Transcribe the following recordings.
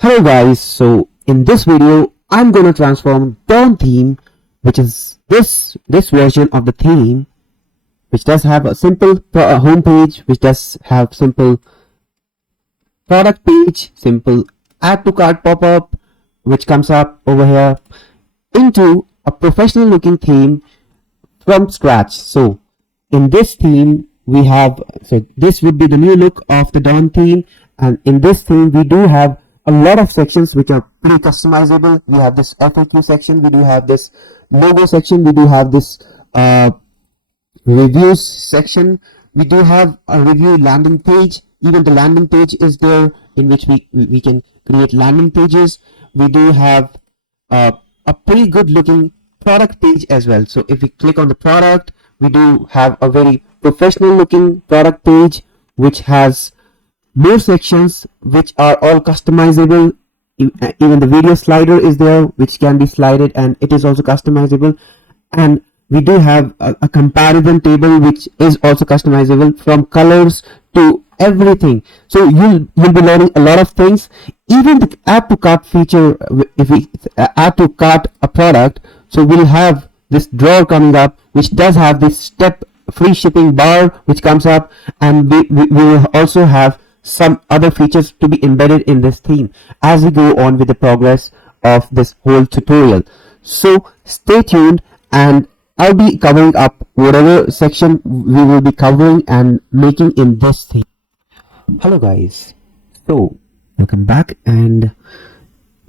Hello guys, so in this video I'm going to transform Dawn theme, which is this version of the theme, which does have a simple home page, which does have simple product page, simple add to cart pop-up which comes up over here, into a professional looking theme from scratch. So in this theme we have, so this would be the new look of the Dawn theme, and in this theme we do have a lot of sections which are pretty customizable. We have this FAQ section, we do have this logo section, we do have this reviews section, we do have a review landing page. Even the landing page is there, in which we can create landing pages. We do have a pretty good looking product page as well. So if we click on the product, we do have a very professional looking product page which has more sections which are all customizable. Even the video slider is there, which can be slided, and it is also customizable. And we do have a comparison table which is also customizable, from colors to everything. So you'll be learning a lot of things. Even the add to cart feature, if we add to cart a product, so we'll have this drawer coming up which does have this step free shipping bar which comes up, and we will also have some other features to be embedded in this theme as we go on with the progress of this whole tutorial. So stay tuned, and I'll be covering up whatever section we will be covering and making in this theme. Hello guys, so welcome back, and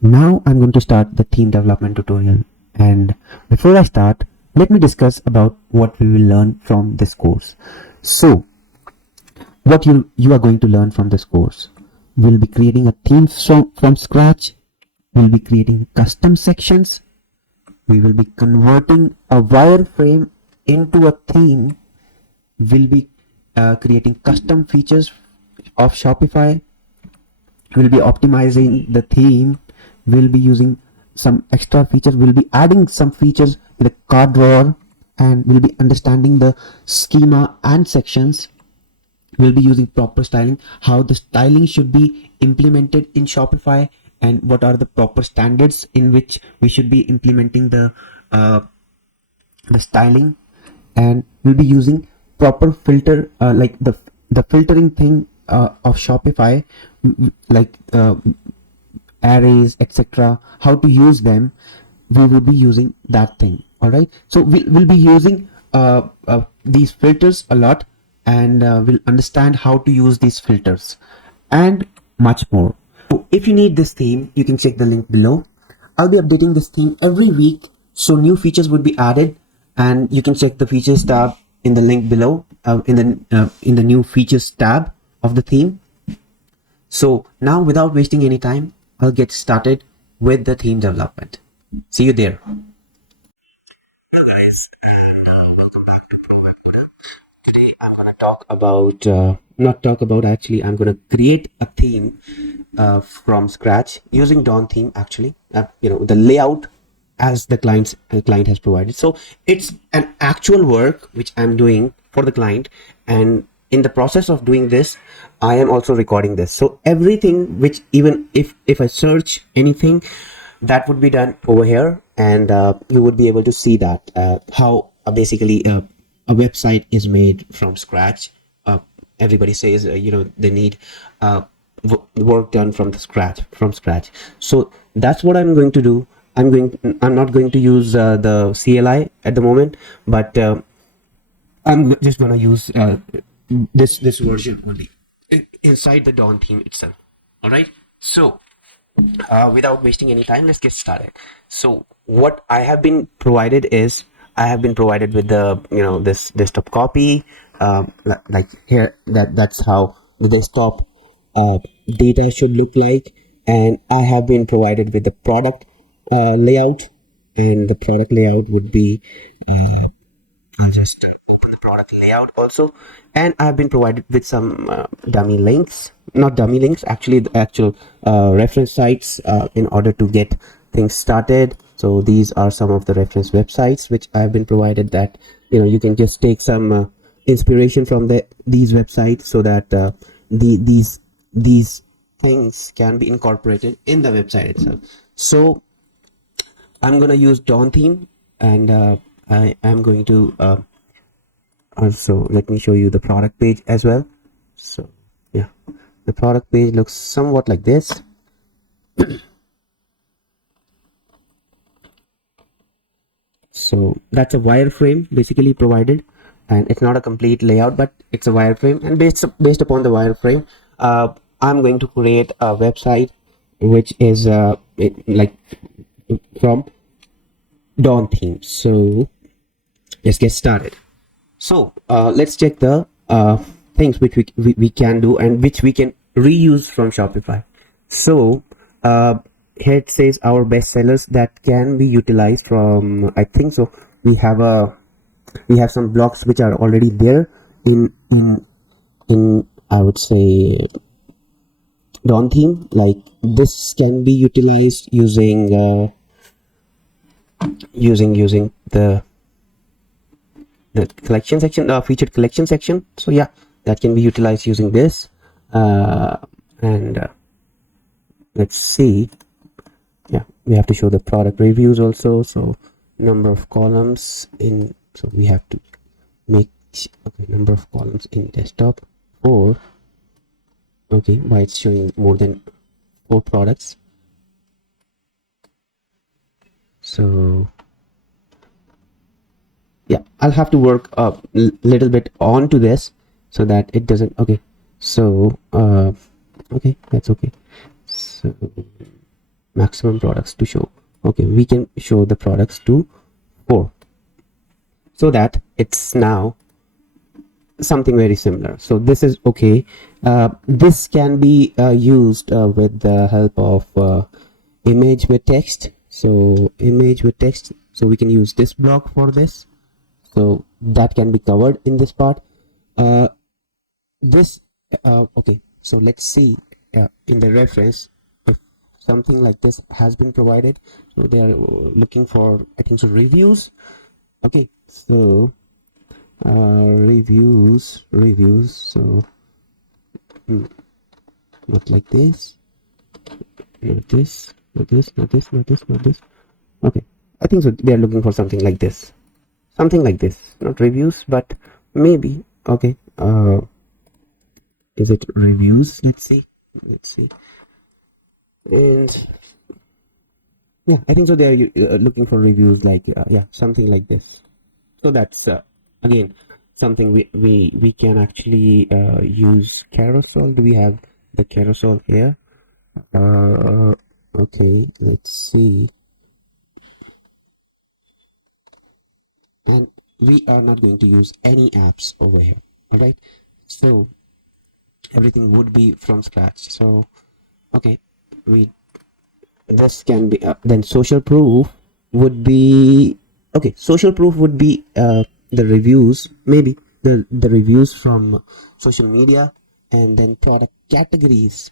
now I'm going to start the theme development tutorial. And before I start, let me discuss about what we will learn from this course. So what you are going to learn from this course: we'll be creating a theme from scratch, we'll be creating custom sections, we will be converting a wireframe into a theme, we'll be creating custom features of Shopify, we'll be optimizing the theme, we'll be using some extra features, we'll be adding some features in the cart drawer, and we'll be understanding the schema and sections. We'll be using proper styling, how the styling should be implemented in Shopify, and what are the proper standards in which we should be implementing the styling. And we'll be using proper filter, like the filtering thing of Shopify, like arrays, etc., how to use them. We will be using that thing. All right, so we'll be using these filters a lot, and we'll understand how to use these filters and much more. So if you need this theme, you can check the link below. I'll be updating this theme every week, so new features would be added, and you can check the features tab in the link below, in the new features tab of the theme. So now, without wasting any time, I'll get started with the theme development. See you there. Today I'm going to talk about, actually I'm going to create a theme from scratch using Dawn theme. Actually, the layout as the client has provided. So it's an actual work which I'm doing for the client, and in the process of doing this, I am also recording this. So everything which, even if I search anything, that would be done over here, and you would be able to see that how basically a website is made from scratch. Everybody says they need work done from scratch. So that's what I'm going to do. I'm not going to use the CLI at the moment, but I'm just going to use this version only inside the Dawn theme itself. All right, so without wasting any time, let's get started. So what I have been provided is, I have been provided with the this desktop copy, like here, that's how the desktop data should look like. And I have been provided with the product layout, and the product layout would be I'll just open the product layout also. And I've been provided with some dummy links, not dummy links, actually the actual reference sites in order to get things started. So these are some of the reference websites which I've been provided, that you can just take some inspiration from these websites, so that these things can be incorporated in the website itself. So I'm going to use Dawn theme, and I am going to also let me show you the product page as well. So yeah, the product page looks somewhat like this. So that's a wireframe basically provided, and it's not a complete layout, but it's a wireframe, and based upon the wireframe, I'm going to create a website which is like from Dawn theme. So let's get started. So let's check the things which we can do and which we can reuse from Shopify. So here it says our best sellers that can be utilized from, I think so we have some blocks which are already there in I would say Dawn theme. Like this can be utilized using the collection section, featured collection section. So yeah, that can be utilized using this, and let's see. Yeah, we have to show the product reviews also. So number of columns in, so we have to make okay, number of columns in desktop, or okay, why it's showing more than 4 products. So yeah, I'll have to work a little bit on to this so that it doesn't. Okay, so okay, that's okay. So maximum products to show. Okay, we can show the products to 4, so that it's now something very similar. So this is okay. This can be used with the help of image with text. So image with text, so we can use this block for this. So that can be covered in this part. This okay, so let's see in the reference if something like this has been provided. So they are looking for, I think so, reviews. Okay, so reviews. So not like this, not this. Okay, I think so they are looking for something like this, not reviews, but maybe. Okay, is it reviews? Let's see. And yeah, I think so they are looking for reviews, like yeah, something like this. So that's again something we can actually use carousel. Do we have the carousel here? Okay, let's see. And we are not going to use any apps over here. All right, so everything would be from scratch. So okay, we this can be then social proof would be okay. Social proof would be the reviews, maybe the reviews from social media. And then product categories,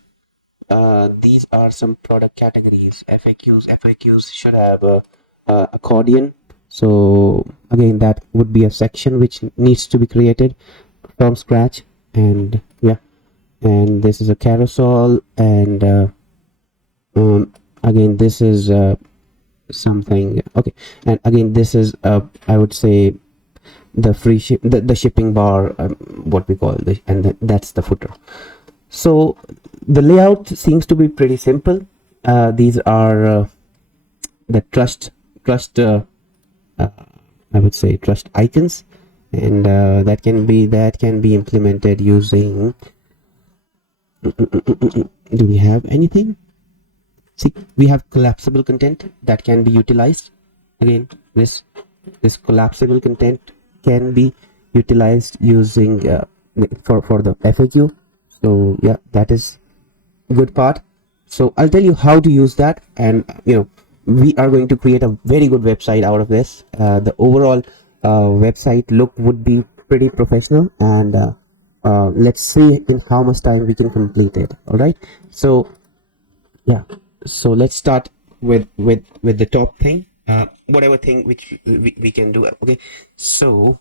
these are some product categories. FAQs should have a accordion. So again, that would be a section which needs to be created from scratch. And yeah, and this is a carousel. And again, this is something. Okay, and again, this is I would say the free the shipping bar, what we call the, and that's the footer. So the layout seems to be pretty simple. These are the trust I would say trust icons, and that can be implemented using do we have anything? See, we have collapsible content that can be utilized. Again, this collapsible content can be utilized using for the FAQ. So yeah, that is a good part. So I'll tell you how to use that, and we are going to create a very good website out of this. The overall website look would be pretty professional, and let's see in how much time we can complete it. All right, so yeah, so let's start with the top thing, whatever thing which we can do. Okay, so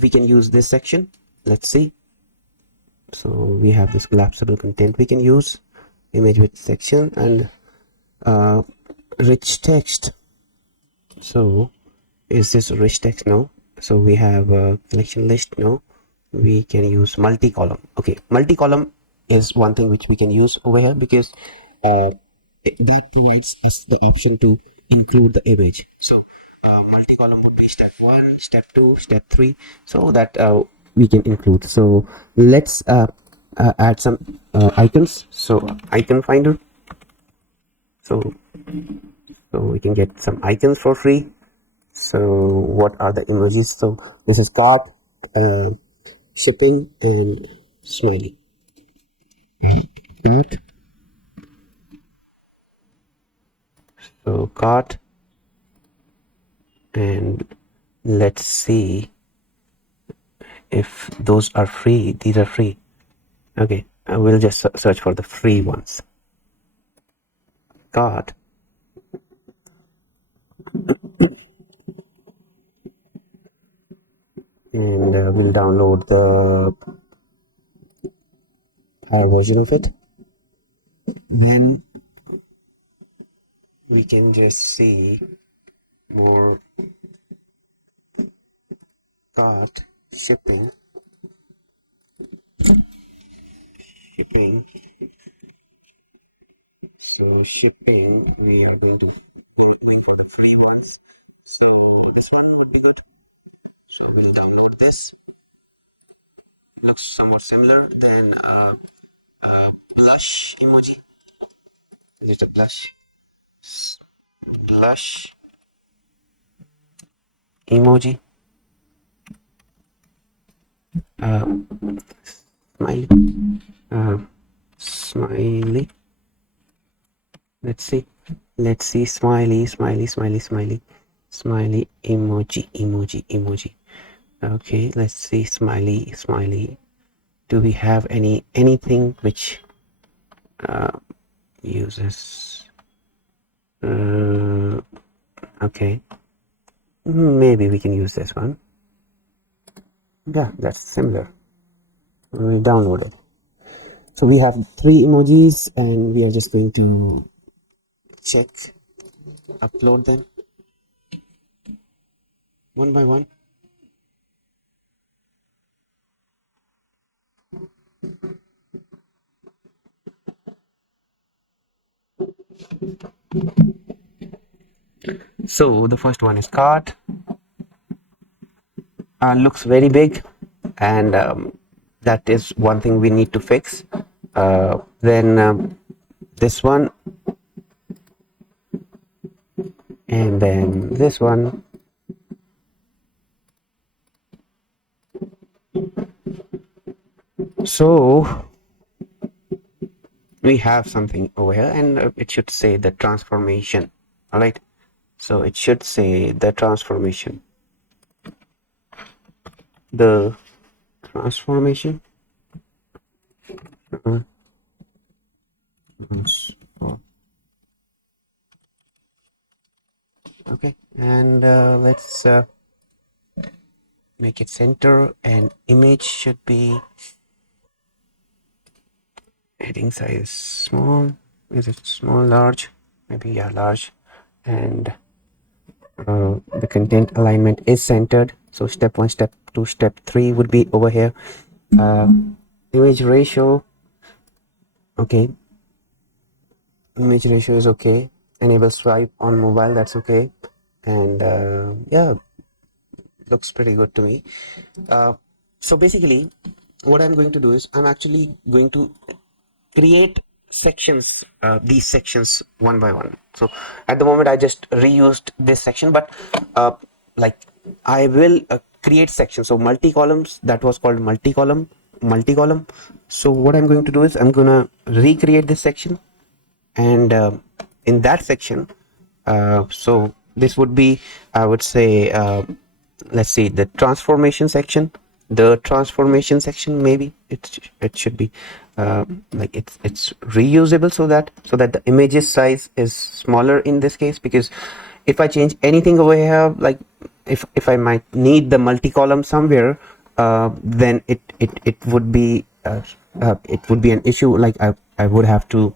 we can use this section. Let's see. So we have this collapsible content we can use, image with section, and rich text. So is this rich text? No. So we have a collection list. No. We can use multi-column. Okay, multi-column is one thing which we can use over here, because that provides us the option to include the image. So multi-column would be step 1, step 2, step 3, so that we can include. So let's add some icons. So icon finder. So we can get some icons for free. So what are the emojis? So this is cart, shipping, and smiley. Cart. So cart, and let's see if those are free. These are free. Okay, I will just search for the free ones. Cart. And we'll download the higher version of it. Then we can just see more. Cart, shipping. So shipping, we are going to going for the free ones. So this one would be good. So we'll download this. Looks somewhat similar. Then blush emoji. Is it a blush? Blush emoji. Smiley. Smiley. Let's see. Smiley emoji. Okay, let's see. Smiley. Do we have anything which uses okay, maybe we can use this one. Yeah, that's similar. We'll download it. So we have 3 emojis, and we are just going to check, upload them one by one. So the first one is cart. Looks very big, and that is one thing we need to fix. Then this one, and then this one. So we have something over here, and it should say the transformation. All right, so it should say the transformation. The transformation. Okay, and let's make it center, and image should be heading size small. Is it small, large? Maybe, yeah, large. And the content alignment is centered. So step 1, step 2, step 3 would be over here. Image ratio. Okay, image ratio is okay. Enable swipe on mobile, that's okay. And yeah, looks pretty good to me. So basically what I'm going to do is I'm actually going to create sections, these sections one by one. So at the moment I just reused this section, but like I will create sections. So multi-columns, that was called multi-column. So what I'm going to do is I'm gonna recreate this section, and in that section, so this would be, I would say, let's see, the transformation section. Maybe it should be like it's reusable, so that the images size is smaller in this case, because if I change anything over here, like if I might need the multi-column somewhere, then it would be it would be an issue. Like I would have to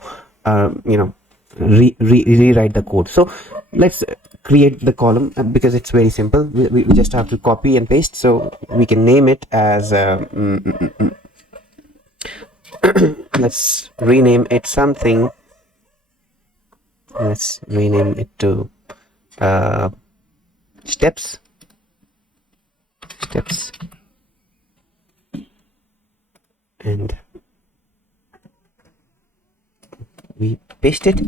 rewrite the code. So let's create the column, because it's very simple. We just have to copy and paste. So we can name it as let's rename it something. Let's rename it to steps. And we paste it,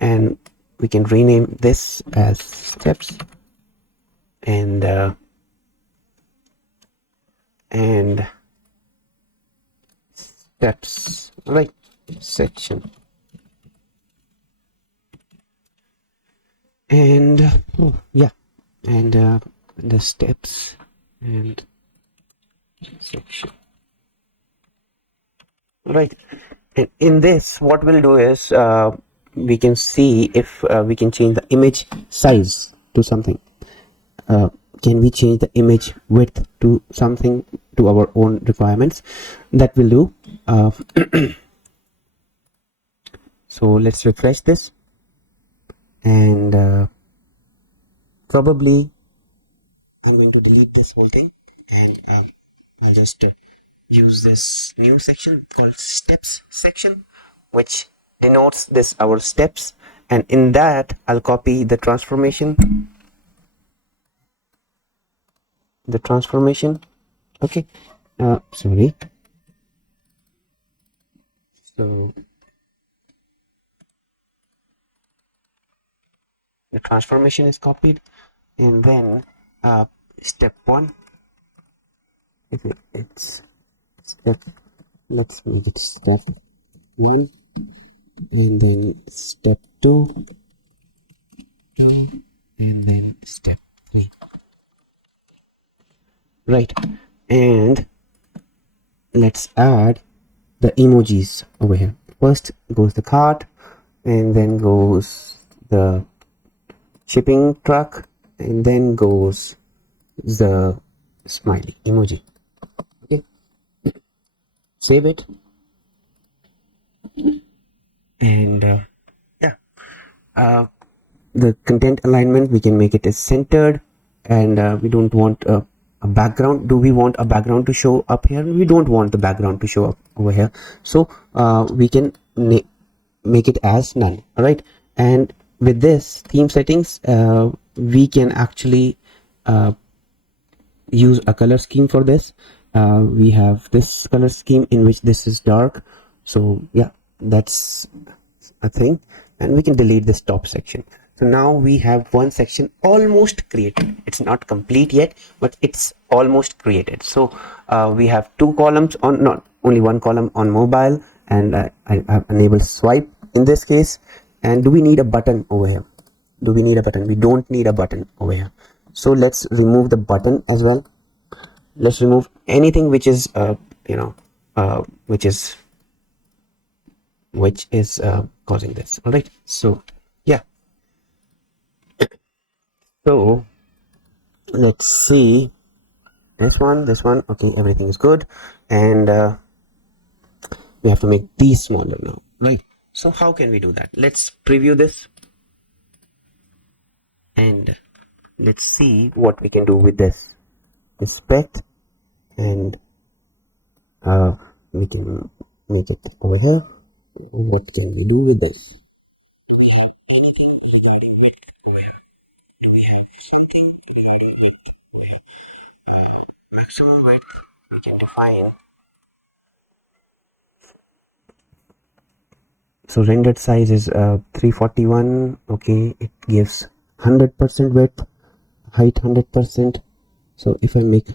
and we can rename this as steps, and steps, right, section. And and the steps and section, right. And in this, what we'll do is we can see if we can change the image size to something. Can we change the image width to something, to our own requirements? That will do. So let's refresh this, and probably I'm going to delete this whole thing, and I'll just use this new section called steps section, which denotes this our steps, and in that I'll copy the transformation. Okay, sorry. So the transformation is copied, and then step 1, if it's step, let's make it step 1, and then step 2, and then step 3, right. And let's add the emojis over here. First goes the cart, and then goes the shipping truck, and then goes the smiley emoji. Okay, save it, and the content alignment, we can make it as centered, and we don't want a background. Do we want a background to show up here? We don't want the background to show up over here, so we can make it as none. All right, and with this theme settings, we can actually use a color scheme for this. We have this color scheme in which this is dark, so yeah, that's a thing. And we can delete this top section. So now we have one section almost created. It's not complete yet, but it's almost created. So we have two columns on, not only one column on mobile, and I have enabled swipe in this case. And do we need a button over here? Do we need a button? We don't need a button over here. So let's remove the button as well. Let's remove anything which is which is causing this. All right, so yeah, so let's see this one. Okay, everything is good, and we have to make these smaller now, right? So how can we do that? Let's preview this, and let's see what we can do with this inspect, and we can make it over here. What can we do with this? Do we have anything regarding width over here? Do we have something regarding width? Maximum width we can define. So rendered size is 341. Okay, it gives 100% width, height 100%. So if I make,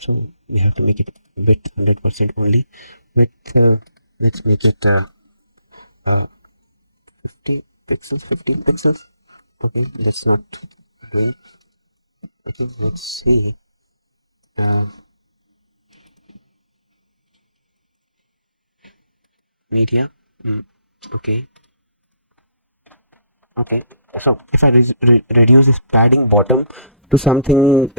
so we have to make it width 100% only. Width, let's make it 50 pixels, 15 pixels. Okay, that's not doing. Okay, let's see. Media. Okay. Okay, so if I reduce this padding bottom to something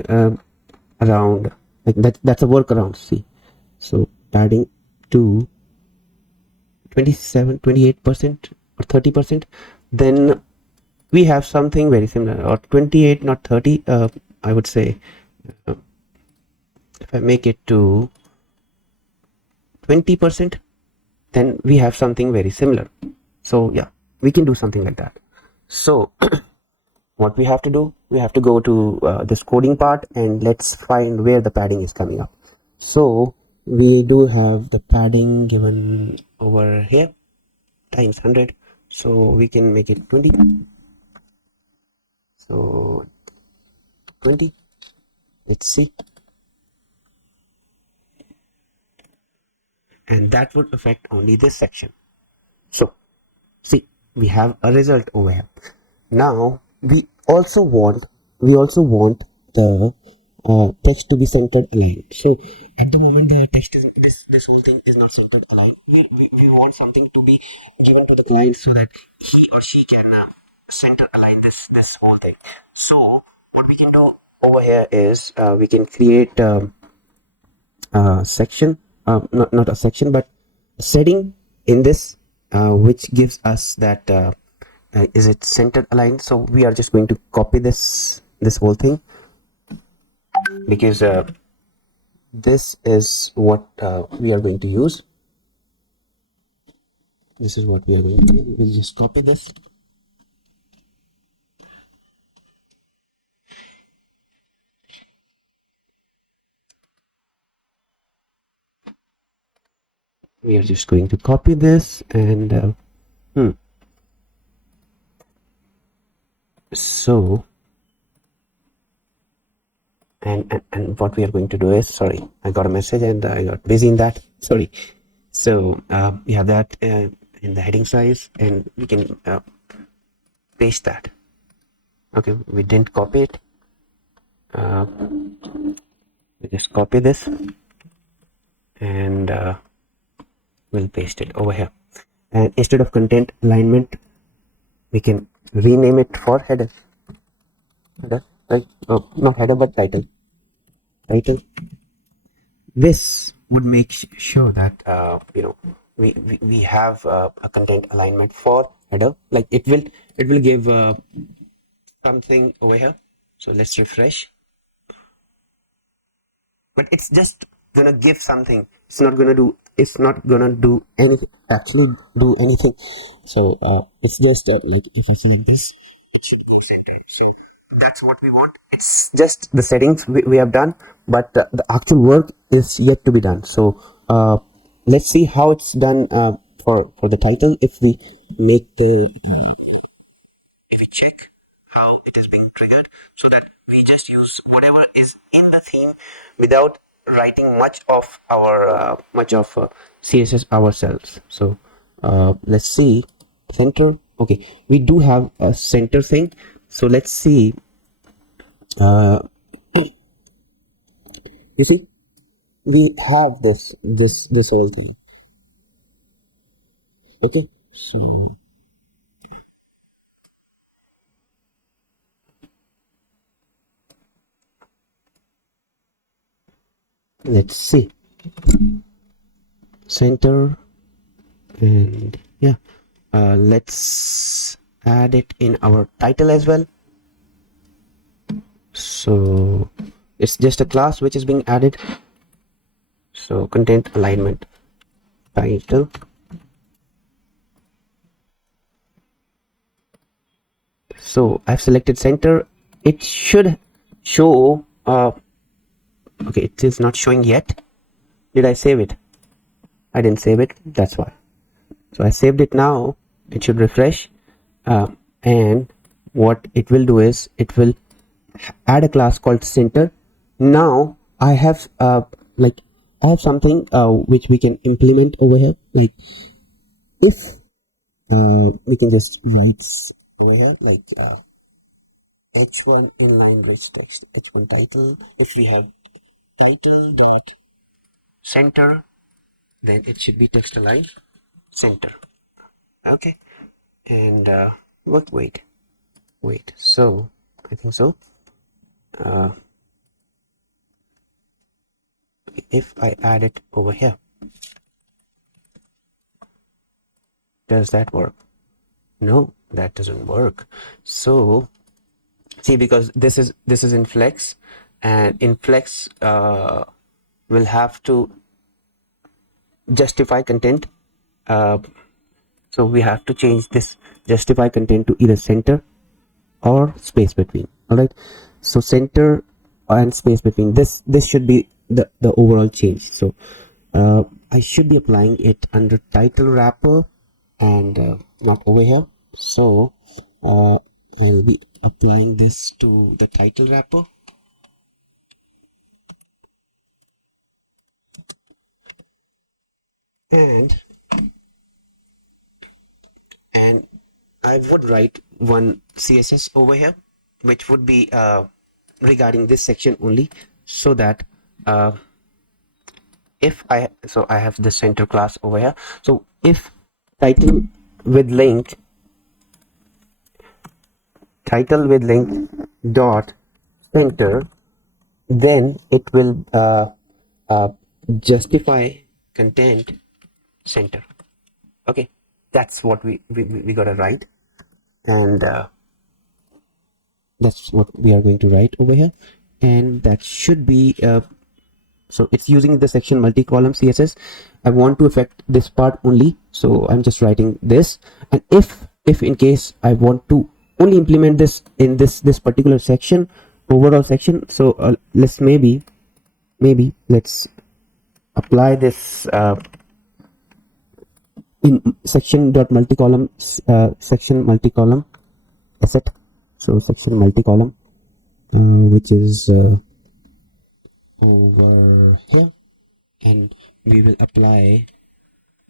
around, like that's a workaround. See, so padding to 27, 28% or 30%, then we have something very similar, or 28, not 30. I would say if I make it to 20%, then we have something very similar. So yeah, we can do something like that. So what we have to do, we have to go to this coding part, and let's find where the padding is coming up. So we do have the padding given over here times 100, so we can make it 20. So 20, let's see, and that would affect only this section. So see, we have a result over here. Now we also want the text to be centered aligned. So at the moment the text is this whole thing is not centered aligned. We want something to be given to the client so that he or she can center align this whole thing. So what we can do over here is we can create section, not a section but a setting in this which gives us that is it centered aligned. So we are just going to copy this whole thing, because this is what we are going to use. This is what we are going to do. We'll just copy this. We are just going to copy this, and so and what we are going to do is, sorry, I got a message and I got busy in that, sorry. So we have that in the heading size, and we can paste that. Okay, we didn't copy it. We just copy this, and we'll paste it over here. And instead of content alignment, we can rename it for header, right? Oh, not header but title. This would make sure that we have a content alignment for header. Like it will give something over here. So let's refresh, but it's just gonna give something. It's not gonna do anything, actually do anything. So it's just like if I select this, it should go center. So that's what we want. It's just the settings we have done, but the actual work is yet to be done. So let's see how it's done for the title. If we make the if we check how it is being triggered, so that we just use whatever is in the theme without writing much of CSS ourselves. So let's see, center. Okay, we do have a center thing, so let's see. You see, we have this whole thing. Okay, so let's see, center, and yeah, let's add it in our title as well. So it's just a class which is being added. So content alignment title. So I've selected center. It should show okay, it is not showing yet. Did I save it? I didn't save it, that's why. So I saved it now. It should refresh, and what it will do is it will add a class called center. Now I have I have something which we can implement over here. Like if we can just write over here like h1 in language text h1 title. If we have title dot center, then it should be text align center. Okay, and wait. So I think so. If I add it over here, Does that work? No, that doesn't work. So see, because this is in flex, and in flex we'll have to justify content. So we have to change this justify content to either center or space between. All right, so center and space between, this should be the overall change. So I should be applying it under title wrapper and not over here. So I'll be applying this to the title wrapper, and I would write one CSS over here, which would be regarding this section only, so that if I have the center class over here. So if title with link dot center, then it will uh, justify content center. Okay, that's what we gotta write, and that's what we are going to write over here, and that should be so it's using the section multi-column CSS. I want to affect this part only, so I'm just writing this. And if in case I want to only implement this in this particular section, overall section, so let's maybe let's apply this in section dot multi-column section multi-column asset. So section multi-column which is over here, and we will apply,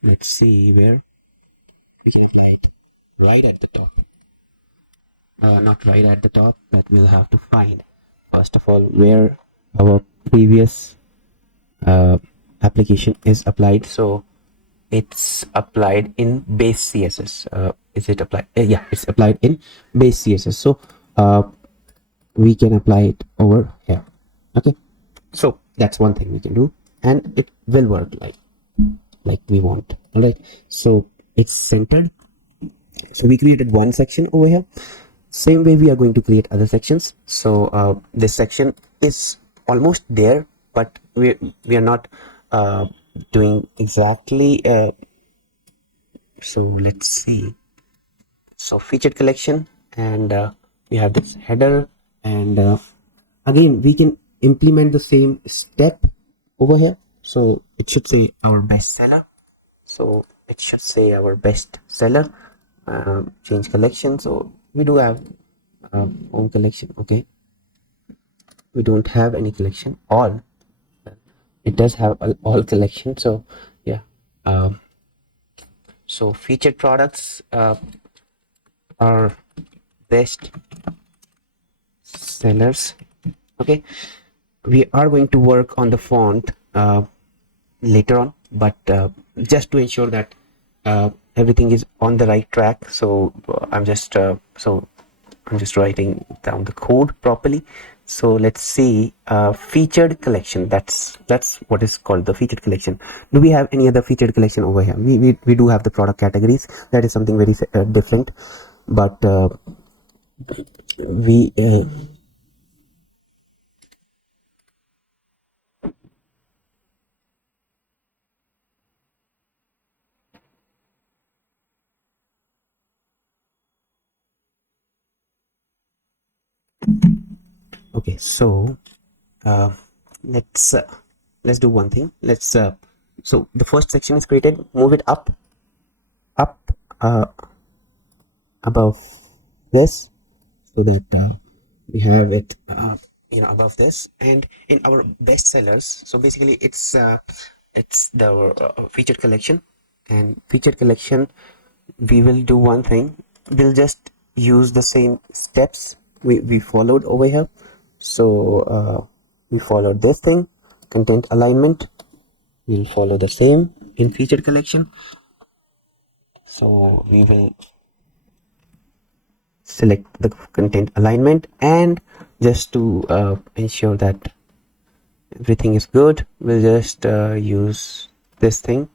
let's see where we can apply it. Right at the top, not right at the top, but we'll have to find first of all where our previous application is applied. So it's applied in base CSS. Is it applied? Yeah, it's applied in base CSS. So we can apply it over here. Okay, so that's one thing we can do, and it will work like we want. All right, so it's centered. So we created one section over here. Same way we are going to create other sections. So this section is almost there, but we are not doing exactly. So let's see. So featured collection, and we have this header, and again we can implement the same step over here. So it should say our best seller. So it should say our best seller. Change collection. So we do have home collection. Okay, we don't have any collection. All, it does have all collection. So yeah, so featured products are best sellers. Okay, we are going to work on the font later on, but just to ensure that everything is on the right track, so I'm just writing down the code properly. So let's see, featured collection, that's what is called the featured collection. Do we have any other featured collection over here? We do have the product categories. That is something very different, but we okay, so let's do one thing. Let's so the first section is created, move it up uh, above this, so that we have it above this. And in our best sellers, so basically it's the featured collection. And featured collection, we will do one thing. We'll just use the same steps we followed over here. So we followed this thing, content alignment. We'll follow the same in featured collection. So we will select the content alignment, and just to ensure that everything is good, we'll just use this thing.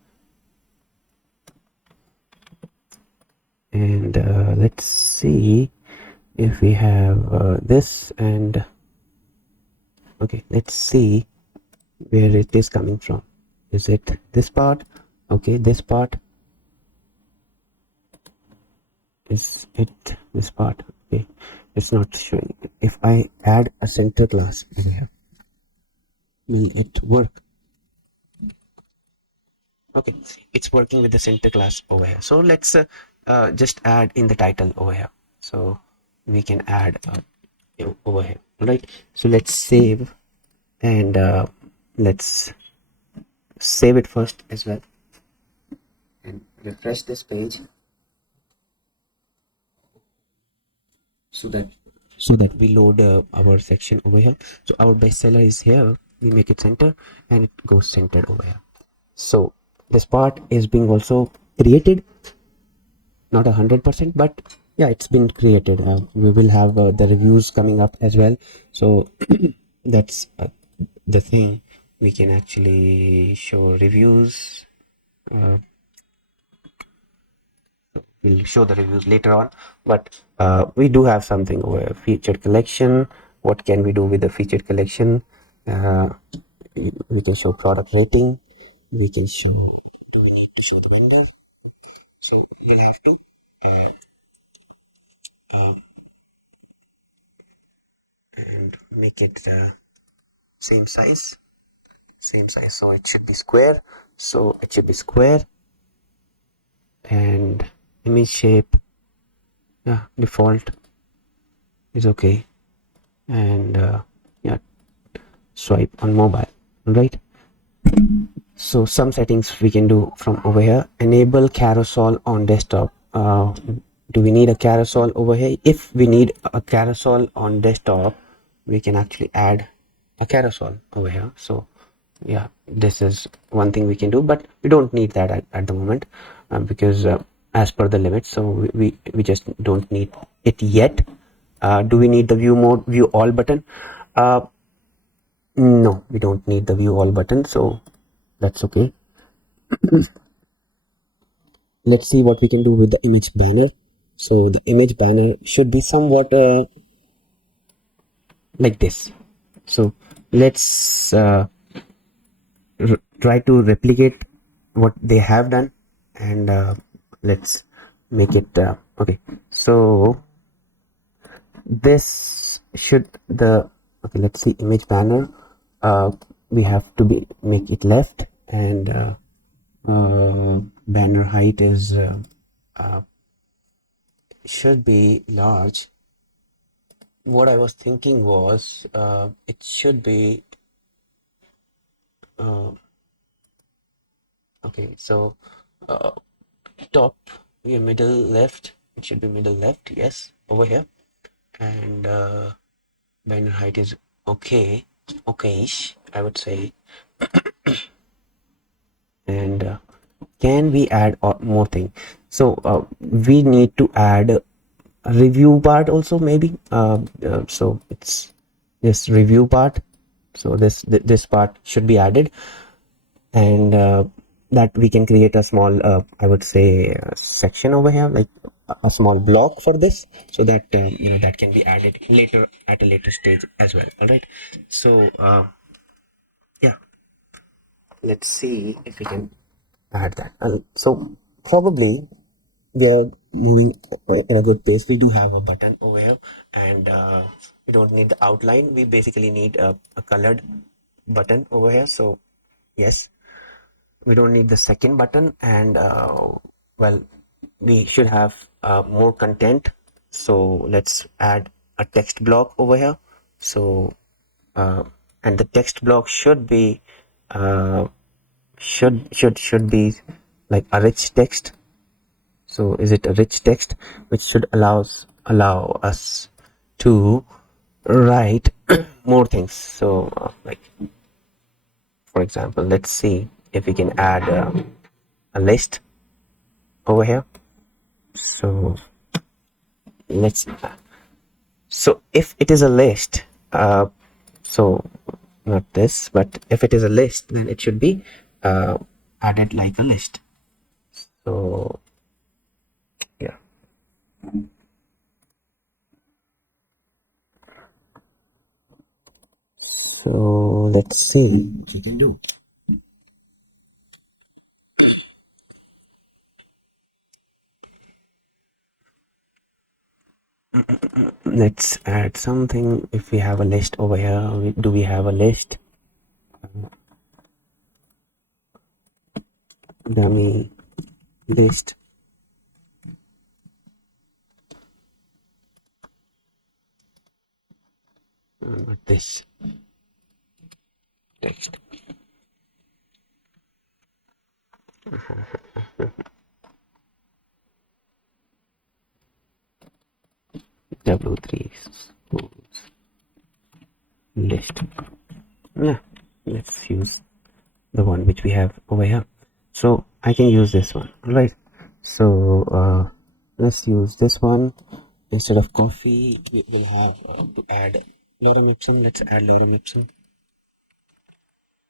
And let's see if we have this, and okay, let's see where it is coming from. Is it this part? Okay, this part. Is it this part? Okay, it's not showing. If I add a center class over here, will it work? Okay, it's working with the center class over here. So let's just add in the title over here. So we can add over here. All right, so let's save, and let's save it first as well, and refresh this page so that we load our section over here. So our bestseller is here, we make it center, and it goes centered over here. So this part is being also created, not 100%, but yeah, it's been created. We will have the reviews coming up as well. So that's the thing. We can actually show reviews. We'll show the reviews later on, but we do have something over featured collection. What can we do with the featured collection? We can show product rating. We can show, do we need to show the vendor? So we'll have to and make it same size so it should be square, and image shape, yeah, default is okay, and yeah, swipe on mobile. Right, so some settings we can do from over here. Enable carousel on desktop. Do we need a carousel over here? If we need a carousel on desktop, we can actually add a carousel over here. So yeah, this is one thing we can do, but we don't need that at the moment, because as per the limit, so we just don't need it yet. Do we need the view all button? No, we don't need the view all button, so that's okay. Let's see what we can do with the image banner. So the image banner should be somewhat like this. So let's try to replicate what they have done, and let's make it okay. So this should the okay, let's see, image banner, we have to make it left, and banner height is should be large. What I was thinking was it should be okay, so uh, top, middle left, it should be middle left, yes, over here, and banner height is okay, okayish, I would say. And can we add more thing? So we need to add a review part also, maybe. So it's this review part, so this part should be added, and that we can create a small I would say section over here, like a small block for this, so that that can be added later at a later stage as well. All right, so yeah, let's see if we can add that. So probably we are moving in a good pace. We do have a button over here, and we don't need the outline. We basically need a colored button over here. So yes, we don't need the second button, and well, we should have more content. So let's add a text block over here. So uh, and the text block should be uh, should be like a rich text. So is it a rich text which should allow us to write more things? So like for example, let's see if we can add a list over here. So let's so if it is a list, so not this, but if it is a list, then it should be added like a list. So yeah, So let's see what we can do. Let's add something. If we have a list over here, do we have a list? Dummy list. Not this text. W3 schools list. Yeah, let's use the one which we have over here. So I can use this one, right? So let's use this one. Instead of coffee, we will have to add lorem ipsum. Let's add lorem ipsum.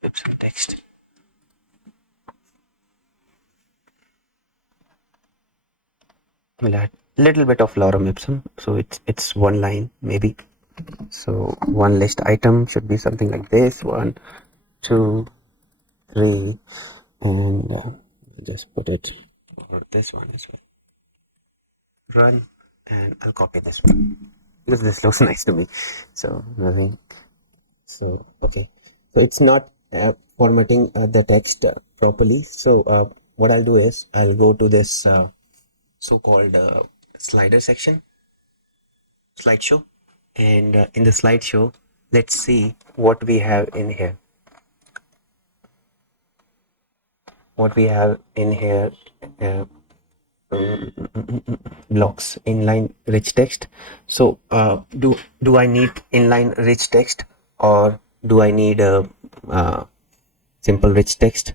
Ipsum text. We'll add little bit of lorem ipsum, so it's one line maybe. So one list item should be something like this: 1, 2, 3, and just put it over this one as well. Run, and I'll copy this one because this looks nice to me. So nothing. So okay, so it's not formatting the text properly. So what I'll do is I'll go to this so-called slider section, slideshow, and in the slideshow, let's see what we have in here. What we have in here, blocks, inline rich text. So do I need inline rich text, or do I need a simple rich text?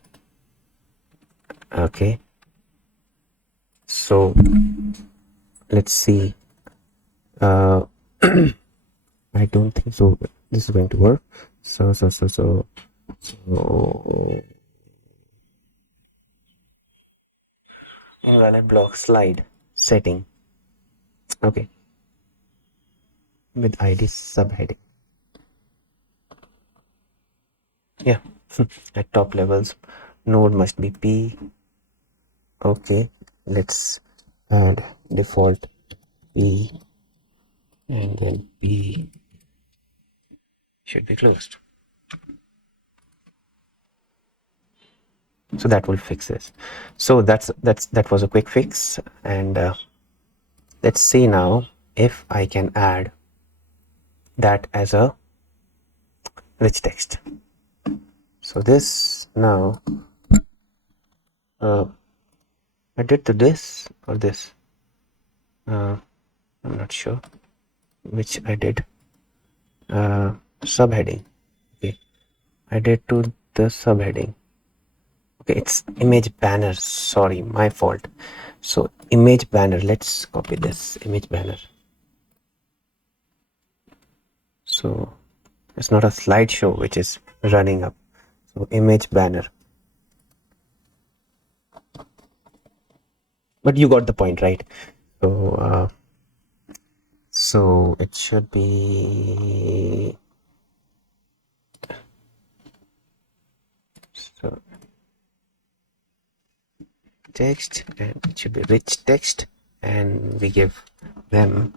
Okay, so let's see. I don't think so this is going to work. So invalid block slide setting. Okay, with ID subheading. Yeah, at top levels, node must be P. Okay, let's add default P, and then P should be closed. So that will fix this. So that was a quick fix, and let's see now if I can add that as a rich text. So this now I did to this or this. I'm not sure which I did. Subheading. Okay, I did to the subheading. Okay, it's image banner. Sorry, my fault. So image banner. Let's copy this image banner. So it's not a slideshow which is running up. So image banner. But you got the point, right? So it should be so text, and it should be rich text, and we give them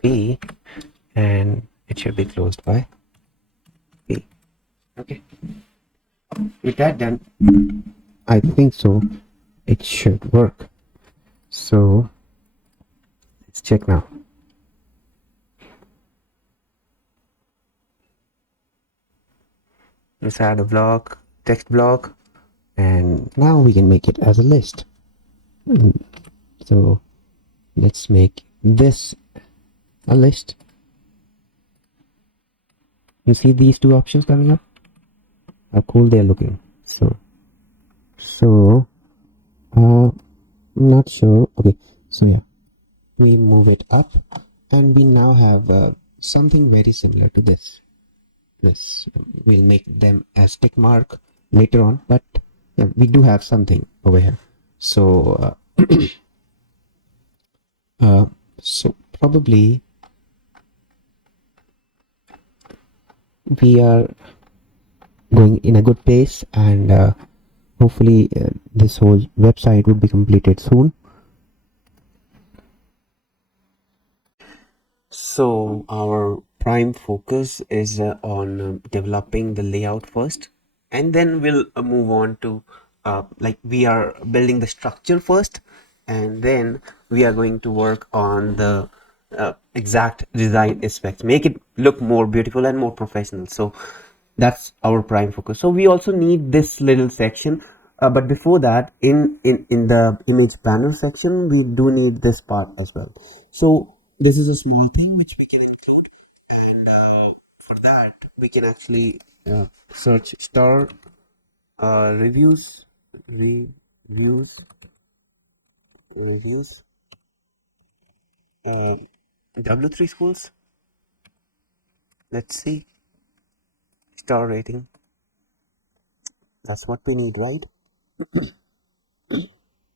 P, and it should be closed by P. Okay, with that done, I think so it should work. So let's check now. Let's add a block, text block, and now we can make it as a list. So let's make this a list. You see these two options coming up? How cool they're looking. So not sure. Okay, so yeah, we move it up, and we now have something very similar to this. We'll make them as tick mark later on, but yeah, we do have something over here. So So probably we are going in a good pace, and hopefully this whole website would be completed soon. So our prime focus is on developing the layout first, and then we'll move on to like we are building the structure first, and then we are going to work on the exact design aspects, make it look more beautiful and more professional. So that's our prime focus. So we also need this little section, but before that, in the image banner section, we do need this part as well. So this is a small thing which we can include, and for that we can actually search star reviews, reviews, reviews, uh, W3 schools. Let's see, star rating. That's what we need, right?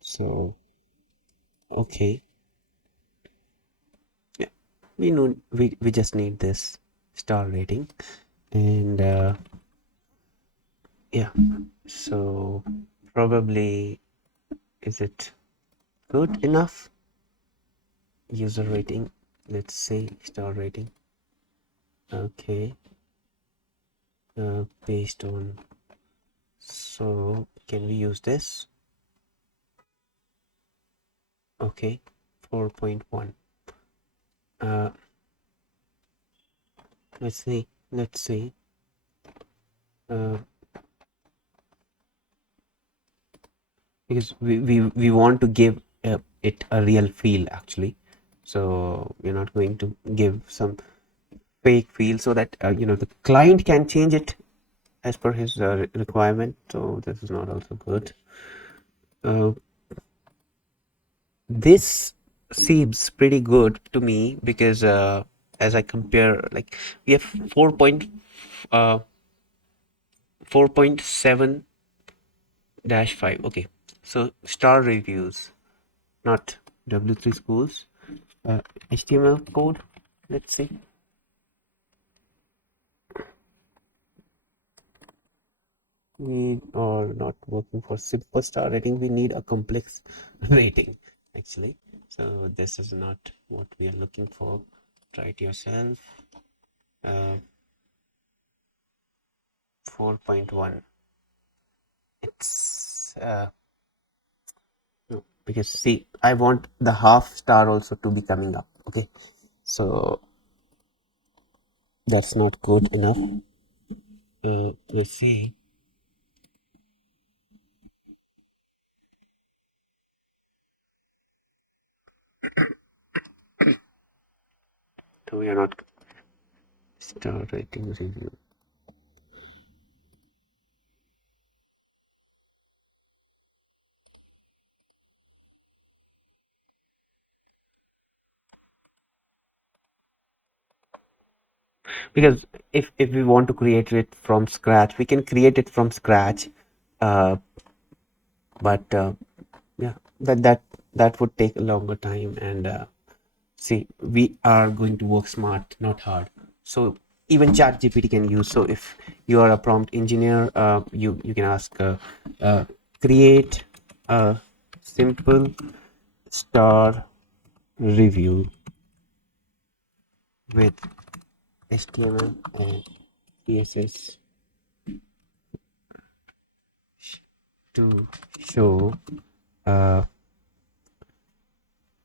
So okay, yeah, we just need this star rating, and yeah. So probably, is it good enough? User rating, let's say star rating. Okay, based on, so can we use this? Okay, 4.1. Let's see uh, because we want to give it a real feel actually, so we're not going to give some fake feel, so that the client can change it as per his requirement. So this is not also good. uh, this seems pretty good to me, because as I compare, like, we have 4.7 dash 5. Okay, so star reviews, not W3 schools. HTML code, let's see. We are not working for simple star rating, we need a complex rating actually. So this is not what we are looking for. Try it yourself. 4.1, it's no, because see, I want the half star also to be coming up. Okay, so that's not good enough. Let's see. So we are not star rating review. Because if we want to create it from scratch, we can create it from scratch, uh, but yeah, that would take a longer time, and see, we are going to work smart, not hard. So even chat gpt can use. So if you are a prompt engineer, you can ask create a simple star review with html and css to show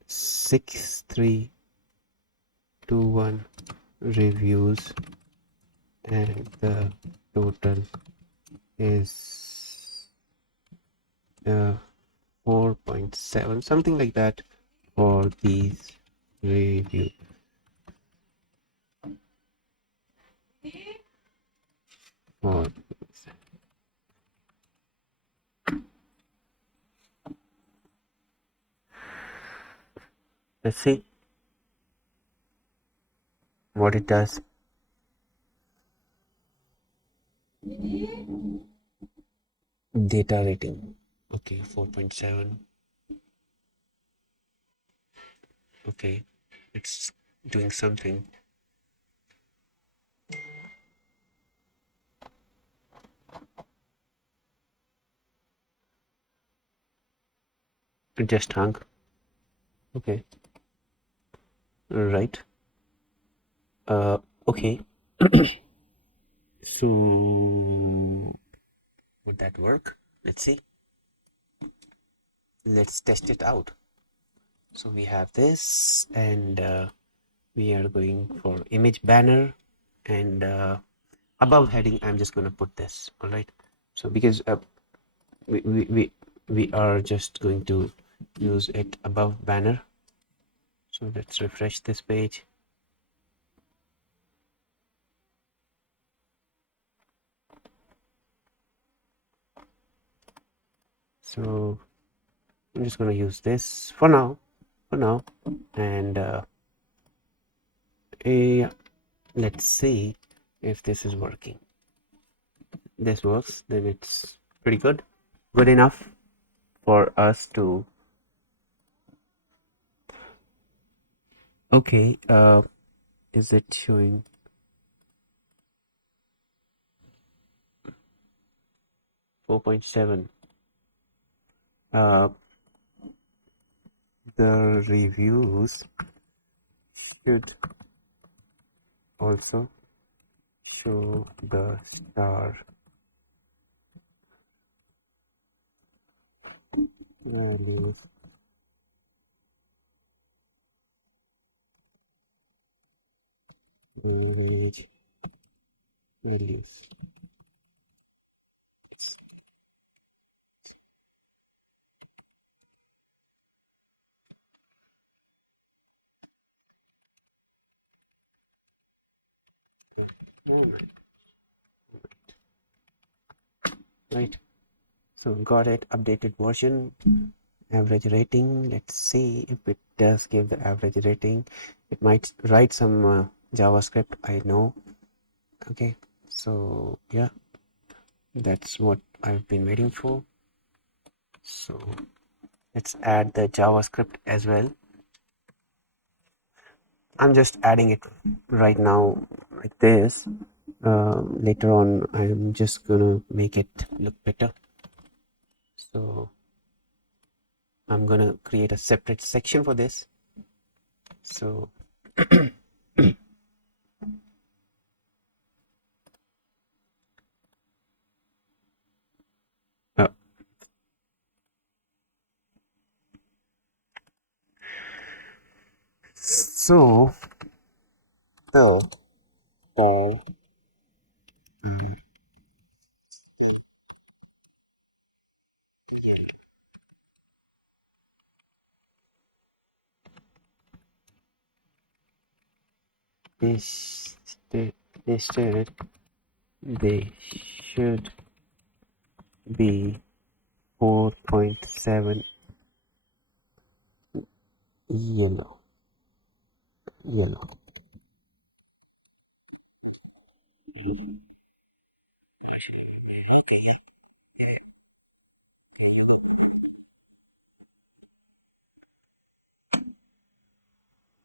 6321 reviews, and the total is 4.7, something like that, for these review. For let's see what it does. Data rating, okay, 4.7. Okay, it's doing something. It just hung. Okay. Right. Okay. So would that work? Let's see. Let's test it out. So we have this, and we are going for image banner, and above heading I'm just going to put this. All right. So because we are just going to use it above banner. So let's refresh this page. So I'm just going to use this for now, and let's see if this is working. This works, then it's pretty good enough for us to. Okay, is it showing? 4.7. The reviews should also show the star values. Wage values. Right. So got it. Updated version. Average rating. Let's see if it does give the average rating. It might write some JavaScript, I know. Okay, so yeah, that's what I've been waiting for. So let's add the JavaScript as well. I'm just adding it right now like this. Later on I'm just gonna make it look better. So I'm gonna create a separate section for this. So uh, so oh, oh instead, instead they should be 4.7 yellow.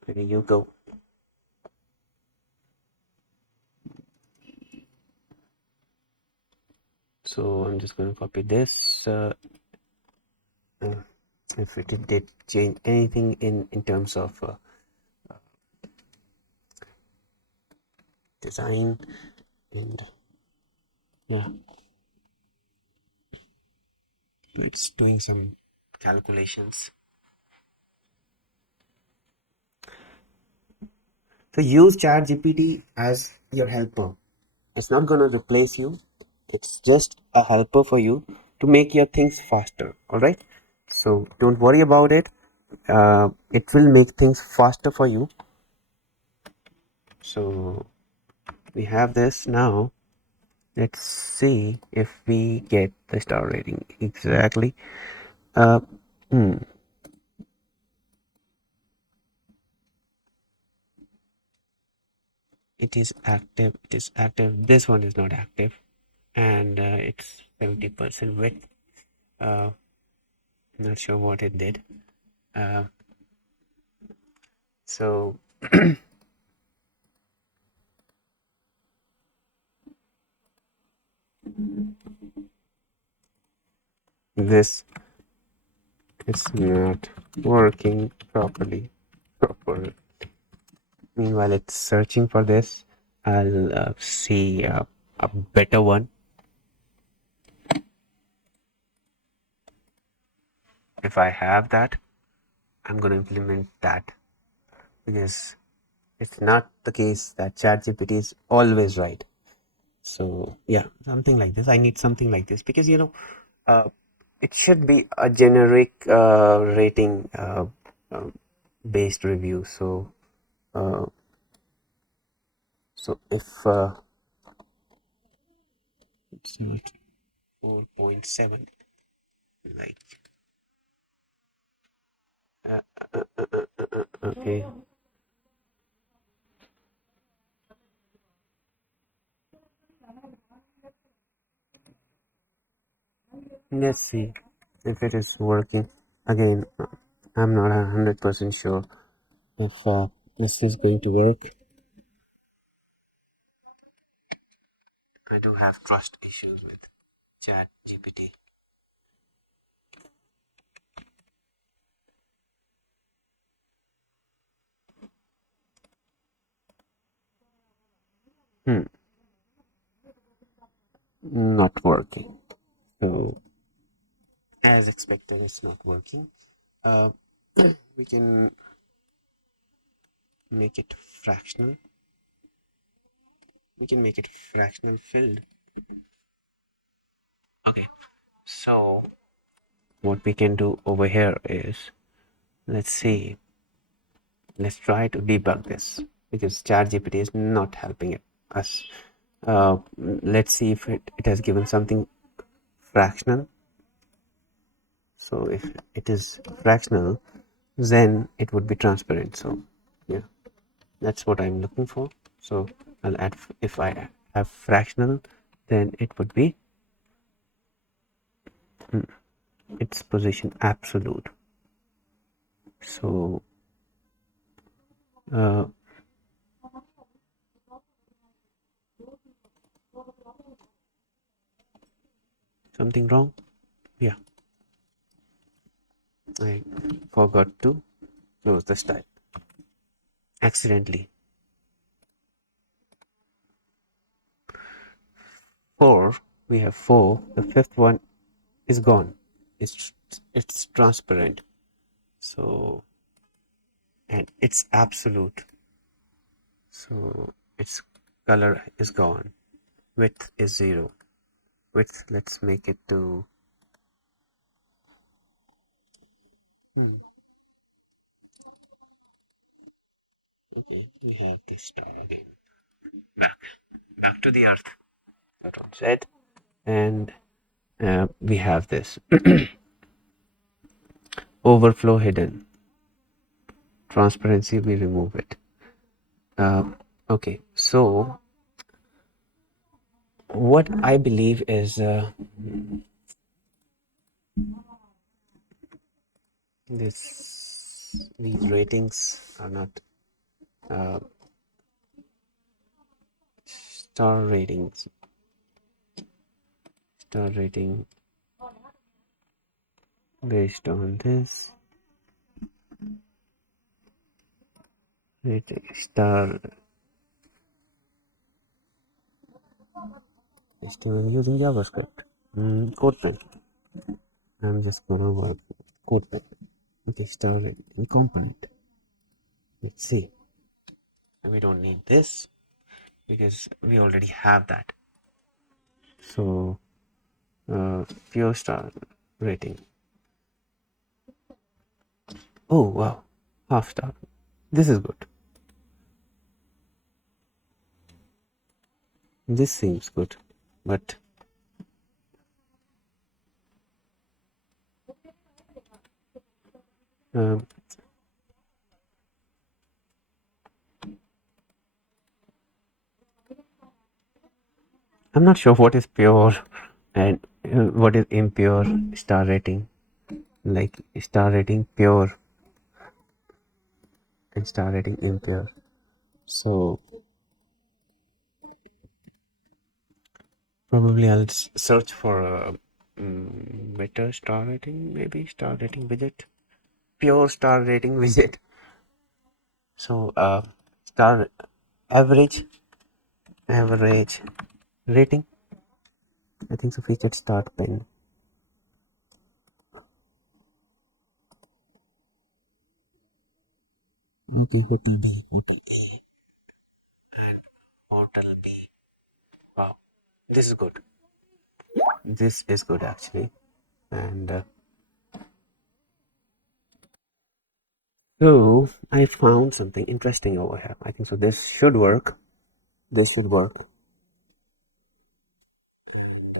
There you go. So I'm just going to copy this. If it did change anything in terms of design, and yeah, so it's doing some calculations. So use ChatGPT as your helper. It's not going to replace you. It's just a helper for you to make your things faster. All right. So don't worry about it. It will make things faster for you. So we have this now. Let's see if we get the star rating exactly. Uh, hmm. It is active. It is active. This one is not active, and it's 70% width. Not sure what it did. So this is not working properly. Meanwhile, it's searching for this. I'll see a better one. If I have that, I'm going to implement that, because it's not the case that ChatGPT is always right. So yeah, something like this. I need something like this, because it should be a generic rating based review. So if it's not 4.7, like okay. Let's see if it is working. Again, I'm not 100% sure if this is going to work. I do have trust issues with ChatGPT. Not working. So as expected, it's not working. We can make it fractional. We can make it fractional filled. Okay, so what we can do over here is, let's see, let's try to debug this, because ChatGPT is not helping us. Let's see if it has given something fractional. So if it is fractional, then it would be transparent. So yeah, that's what I'm looking for. So I'll add, if I have fractional, then it would be its position absolute. So something wrong? Yeah, I forgot to close the style accidentally. 4, we have 4. The fifth one is gone. It's transparent. So, and it's absolute. So its color is gone. Width is 0. Width, let's make it to okay, we have this star again. Back to the earth. That one said. And we have this overflow hidden. Transparency, we remove it. Okay, so what I believe is these ratings are not star ratings. Star rating based on this rating star. Still using JavaScript. CodePen. I'm just gonna work CodePen. Okay, star rating component. Let's see. We don't need this because we already have that. So pure star rating. Oh wow, half star. This is good. This seems good, but I'm not sure what is pure and what is impure star rating. Like star rating pure. and star rating impair. So probably I'll search for a better star rating, maybe star rating widget, pure star rating widget. So star average rating. I think so. Featured start pen. Okay, hotel B, hotel A, and hotel B. Wow, this is good. This is good actually, and so I found something interesting over here. I think so. This should work. This should work, and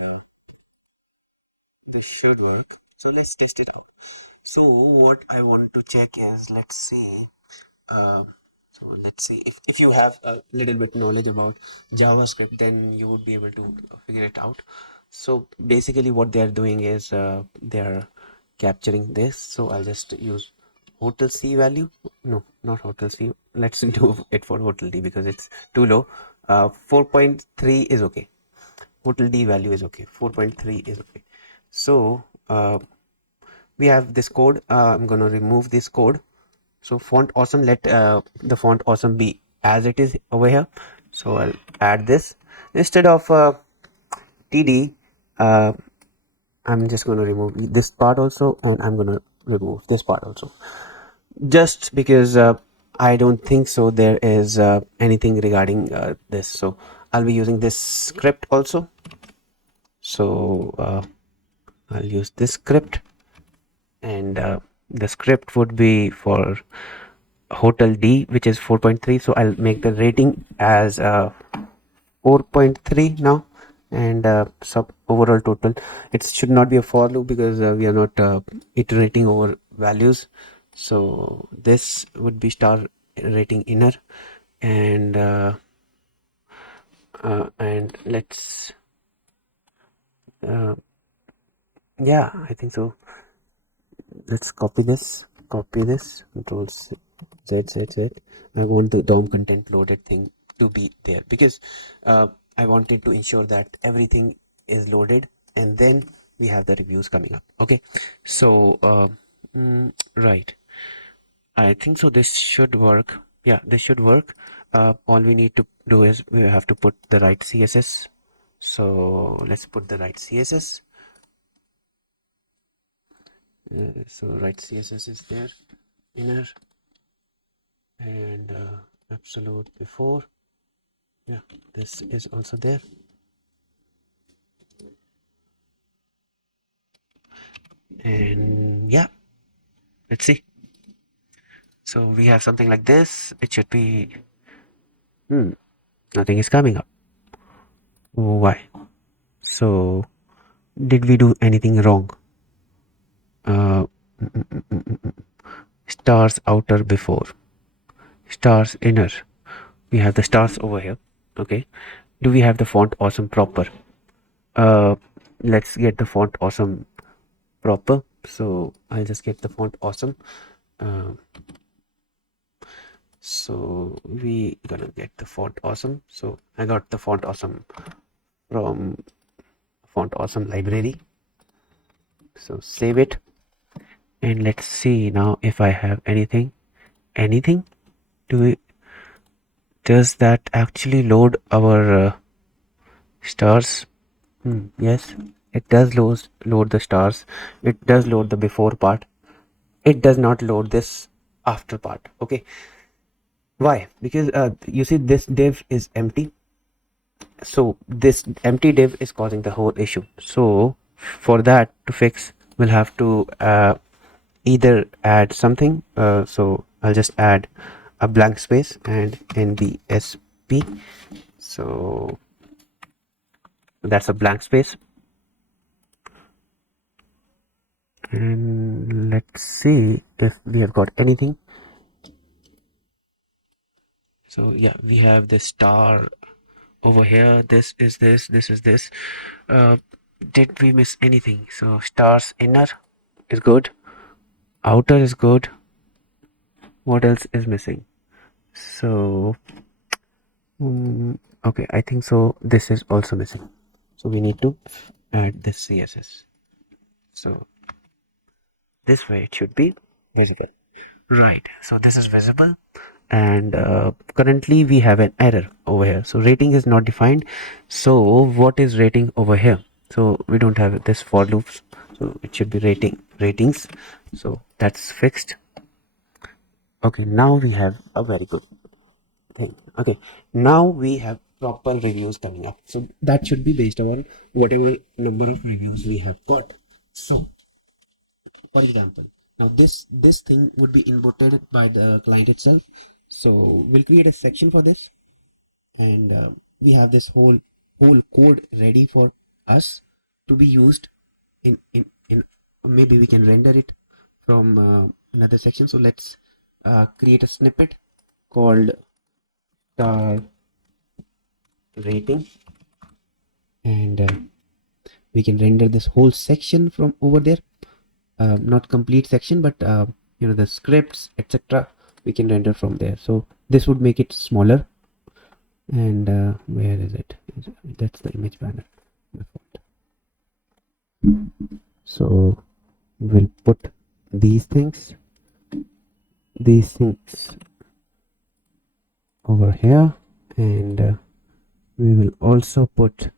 this should work. So let's test it out. So what I want to check is, let's see. Um, so let's see if you have a little bit knowledge about JavaScript, then you would be able to figure it out. So basically what they are doing is they are capturing this. So I'll just use hotel C value. No, not hotel C. Let's do it for hotel D because it's too low. 4.3 is okay. Hotel D value is okay. 4.3 is okay. So we have this code. I'm gonna remove this code. So font awesome, let the font awesome be as it is over here. So I'll add this instead of td. I'm just going to remove this part also, and I'm going to remove this part also, just because I don't think so there is anything regarding this. So I'll be using this script also. So I'll use this script, and the script would be for hotel D, which is 4.3. So I'll make the rating as 4.3 now, and sub overall total. It should not be a for loop because we are not iterating over values. So this would be star rating inner, and let's yeah, I think so. Let's copy this, control Z. I want the DOM content loaded thing to be there because I wanted to ensure that everything is loaded, and then we have the reviews coming up. Okay, so right, I think so this should work. Yeah, this should work. All we need to do is we have to put the right CSS. So let's put the right CSS. So right CSS is there, inner, and absolute before. Yeah, this is also there. And yeah, let's see. So we have something like this. It should be nothing is coming up. Why? So did we do anything wrong? uh, Stars outer before, stars inner. We have the stars over here. Okay, do we have the font awesome proper? uh let's get the font awesome proper. So I'll just get the font awesome. uh, so we gonna get the font awesome. So I got the font awesome from font awesome library. So save it, and let's see now if I have anything. Does that actually load our stars? Yes, it does load the stars. It does load the before part. It does not load this after part. Okay, why? Because you see this div is empty. So this empty div is causing the whole issue. So for that to fix, we'll have to either add something. So I'll just add a blank space and nbsp. So that's a blank space, and let's see if we have got anything. So yeah, we have this star over here. This is this. uh, did we miss anything? So stars inner is good, outer is good. what else is missing? So okay, I think so this is also missing, so we need to add this CSS. So this way it should be visible, right? So this is visible, and currently we have an error over here, so rating is not defined. So what is rating over here? So we don't have this for loops, so it should be ratings, so that's fixed. Okay, now we have a very good thing. Okay, now we have proper reviews coming up, so that should be based on whatever number of reviews we have got. So for example, now this thing would be inputted by the client itself, so we'll create a section for this, and we have this whole code ready for us to be used in maybe we can render it from another section. So let's create a snippet called star rating, and we can render this whole section from over there, not complete section, but the scripts, etc., we can render from there. So this would make it smaller, and where is it? That's the image banner. So we'll put these things over here, and we will also put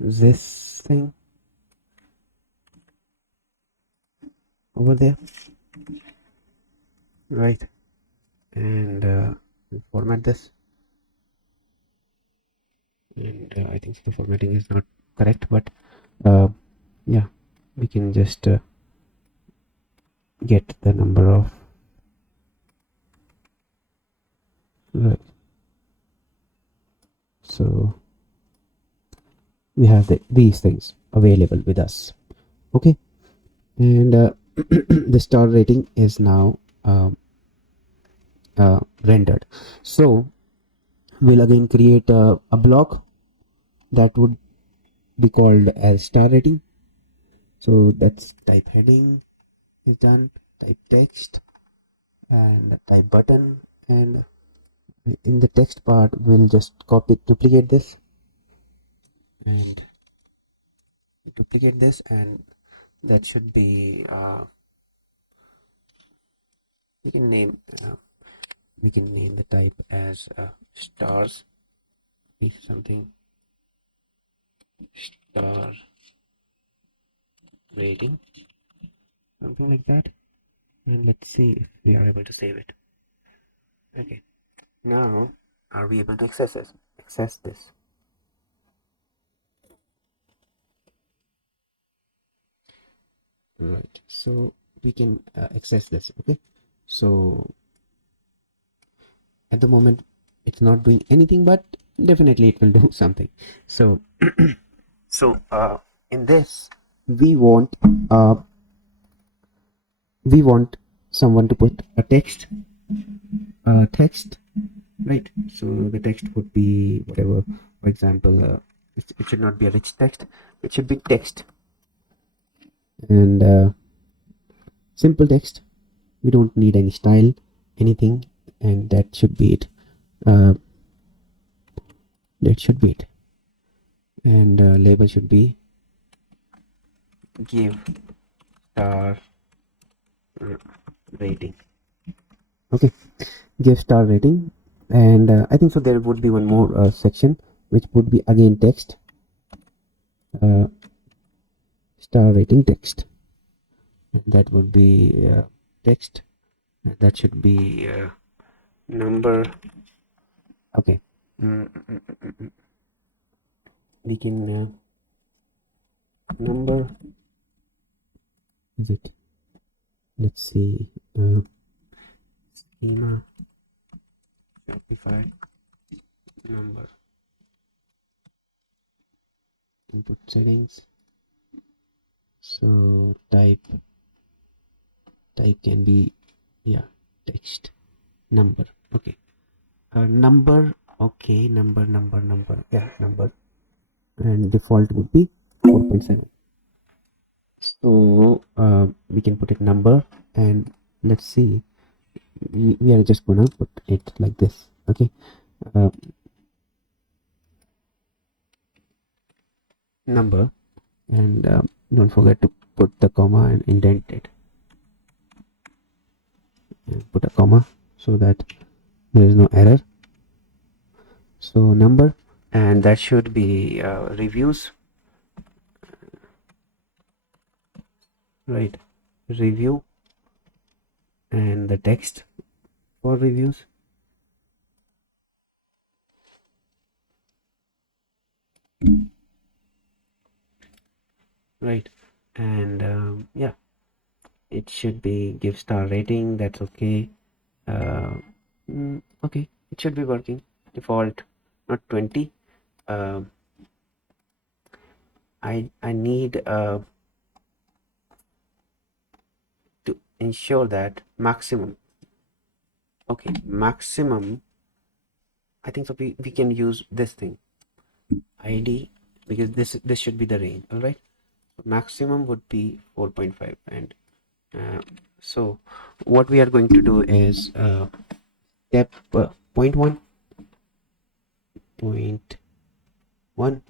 this thing over there, right? And we'll format this, and I think the formatting is not correct, but yeah, we can just get the number of, right? So we have these things available with us. Okay, and the star rating is now rendered. So we'll again create a block that would be called as star rating. So that's type heading is done, type text, and type button, and in the text part we'll just duplicate this and and that should be we can name the type as stars, if something, star rating, something like that, and let's see if we are able to save it. Okay, now are we able to access this? Right, so we can access this. Okay, so at the moment it's not doing anything, but definitely it will do something. So so in this uh, we want someone to put a text, right? So the text would be whatever. For example, it should not be a rich text, it should be text, and simple text. We don't need any style, anything, and that should be it. uh, and label should be give star rating. Okay, give star rating, and I think so there would be one more section which would be again text, uh, star rating text, and that would be text, and that should be number. Okay, we can number is it, let's see, schema Shopify number, input settings. So type can be, yeah, text number. Okay, number. Okay, number, yeah, number, and default would be 4.7. So we can put it number, and let's see, we are just gonna put it like this. Okay, number, and don't forget to put the comma and indent it, and put a comma so that there is no error. So number, and that should be reviews, right? Review, and the text for reviews. Right, and yeah, it should be give star rating. That's okay. Okay, it should be working. Default, not 20. I need to ensure that maximum. Okay, maximum. I think so. We can use this thing ID, because this should be the range. All right, maximum would be 4.5, and so what we are going to do is step 0.1, 0.1,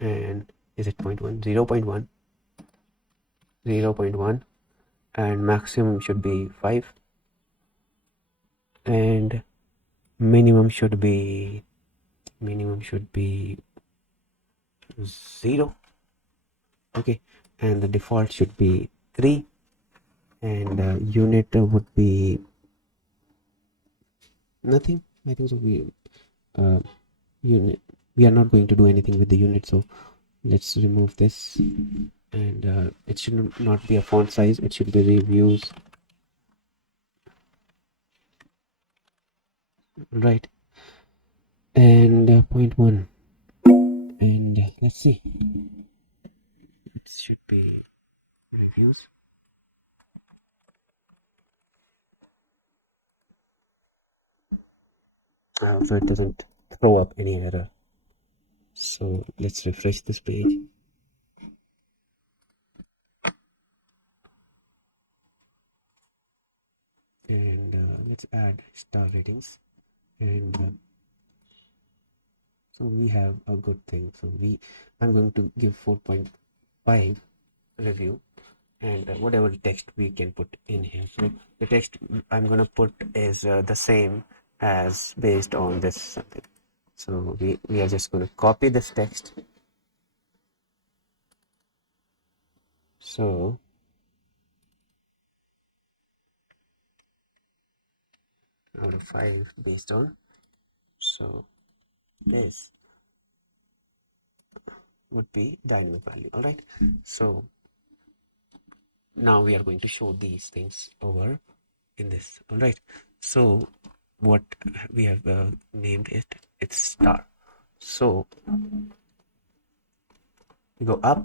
and is it 0.1, 0.1, 0.1, and maximum should be 5, and minimum should be 0. Okay, and the default should be 3, and unit would be nothing. I think so. Unit, we are not going to do anything with the unit, so let's remove this, and it should not be a font size, it should be reviews, right? And 0.1, and let's see, it should be reviews. So it doesn't throw up any error. So let's refresh this page. And let's add star ratings, and so we have a good thing. So I'm going to give 4.5 review, and whatever text we can put in here. So the text I'm going to put is the same as based on this something. So we are just going to copy this text. So out of 5 based on, so this would be dynamic value. All right, so now we are going to show these things over in this. All right, so what we have named it's star. So we go up,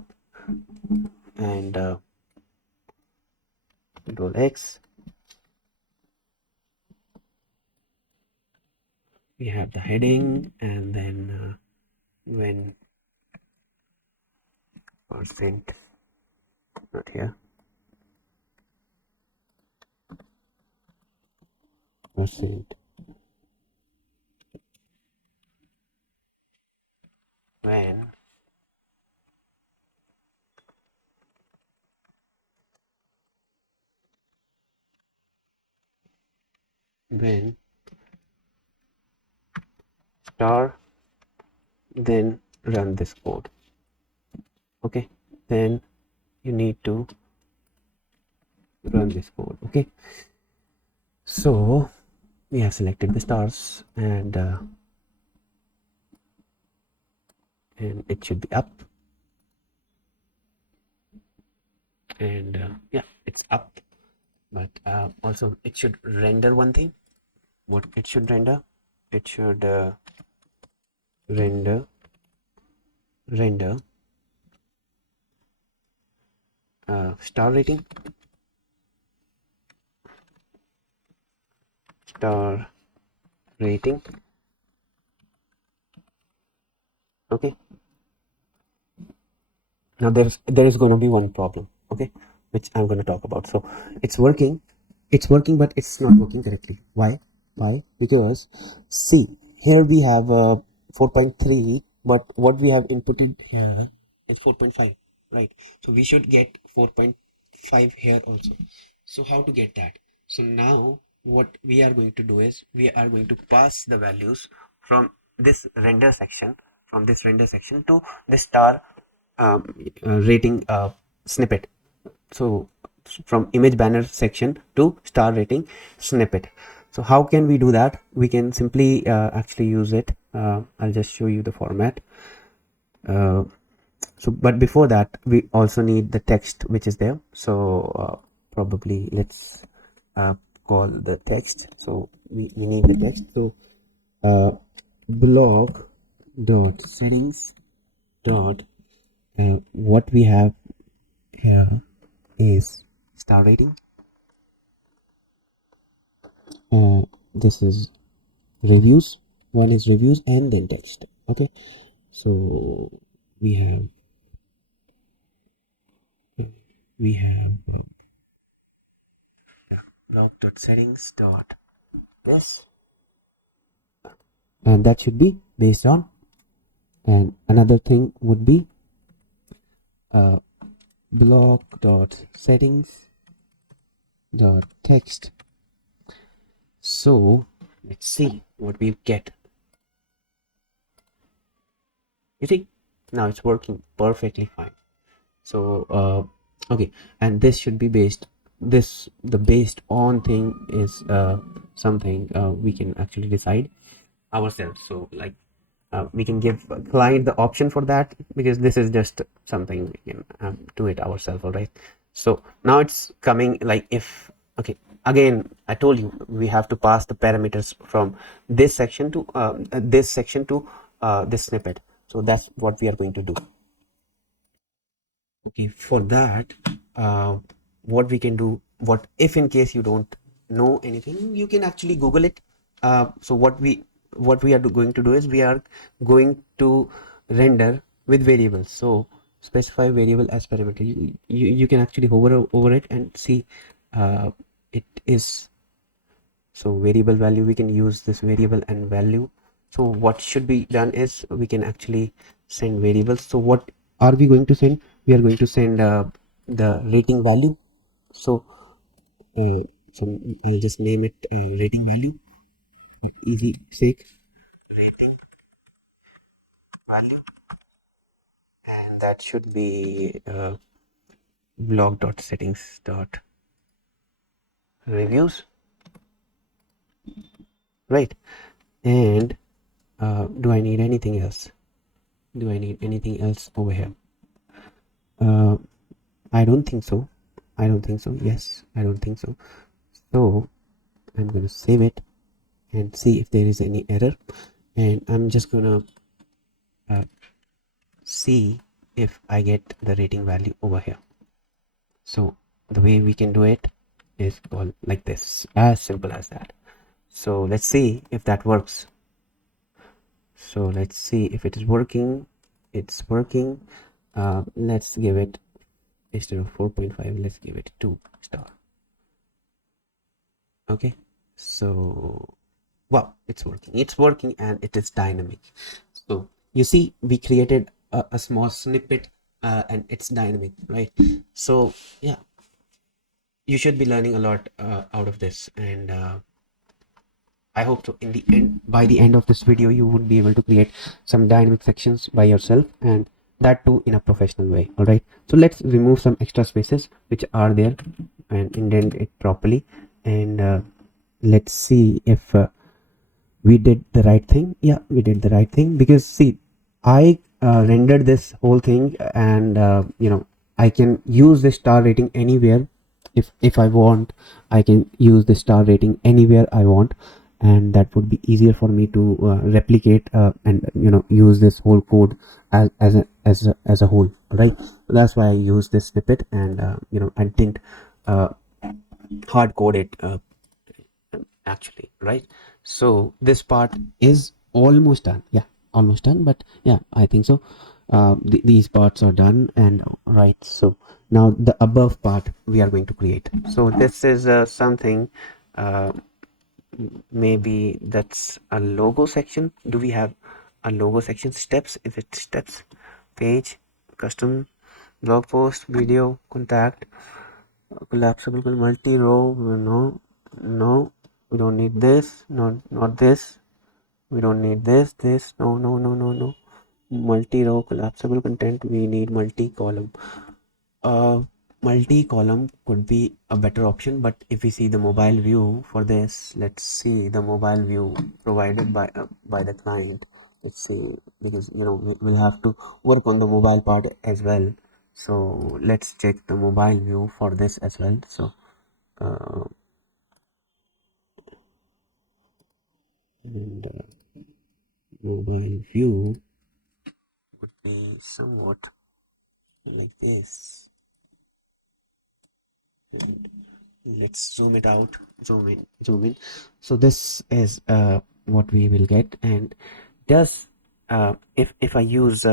and Control X, we have the heading, and then when percent, not here, percent, when star, then run this code. Okay, then you need to run this code. Okay, so we have selected the stars, and it should be up, and yeah, it's up, but also it should render one thing. What it should render, it should render star rating, star rating. Okay, now there is going to be one problem, okay, which I'm going to talk about. So it's working, it's working, but it's not working correctly. Why? Because see, here we have 4.3, but what we have inputted here is 4.5, right? So we should get 4.5 here also. So how to get that? So now what we are going to do is we are going to pass the values from this render section to the star rating snippet. So from image banner section to star rating snippet. So how can we do that? We can simply actually use it. I'll just show you the format. So but before that we also need the text which is there. So probably let's uh, call the text. So we need the text. So blog dot settings dot what we have here is star rating. This is reviews. One is reviews and then text. Okay, so we have blog dot settings dot this, and that should be based on. And another thing would be blog dot settings dot text. So let's see what we get. You see, now it's working perfectly fine. So okay, and this should be based, the based on thing is something we can actually decide ourselves. So like we can give a client the option for that, because this is just something we can do it ourselves. All right, so now it's coming like if, okay, again I told you we have to pass the parameters from this section to this snippet. So that's what we are going to do. Okay, for that what we can do, what if in case you don't know anything, you can actually Google it. So what we are going to do is we are going to render with variables. So specify variable as parameter. You can actually hover over it and see it is. So variable value, we can use this variable and value. So what should be done is we can actually send variables. So what are we going to send? We are going to send the rating value. So I'll just name it rating value for easy sake, rating value, and that should be blog dot settings dot reviews, right? And do I need anything else? Do I need anything else over here? I don't think so. Yes, I don't think so. So I'm going to save it and see if there is any error, and I'm just gonna see if I get the rating value over here. So the way we can do it is all like this, as simple as that. So let's see if that works. So let's see if it is working. It's working. Let's give it, instead of 4.5, let's give it 2 star. Okay, so wow, it's working and it is dynamic. So you see, we created a small snippet and it's dynamic, right? So yeah, you should be learning a lot out of this, and I hope so in the end, by the end of this video, you would be able to create some dynamic sections by yourself, and that too in a professional way. All right, so let's remove some extra spaces which are there and indent it properly, and let's see if we did the right thing. Yeah, we did the right thing, because see, I rendered this whole thing, and I can use the star rating anywhere. If I want, I can use the star rating anywhere I want, and that would be easier for me to replicate and use this whole code as a whole, right? So that's why I use this snippet, and I didn't hard code it actually, right? So this part is almost done. Yeah, almost done, but yeah, I think so. these parts are done, and right, so now the above part we are going to create. So this is something, uh, maybe that's a logo section. Do we have a logo section? Steps, if it's steps, page, custom, blog post, video, contact, collapsible, multi-row. No, we don't need this. Not this. We don't need this. No. Multi-row collapsible content. We need multi-column. uh Multi-column could be a better option, but if we see the mobile view for this, let's see the mobile view provided by the client. Let's see, because we'll have to work on the mobile part as well. So let's check the mobile view for this as well. So uh, and mobile view would be somewhat like this. And let's zoom it out, zoom in. So this is what we will get. And does if I use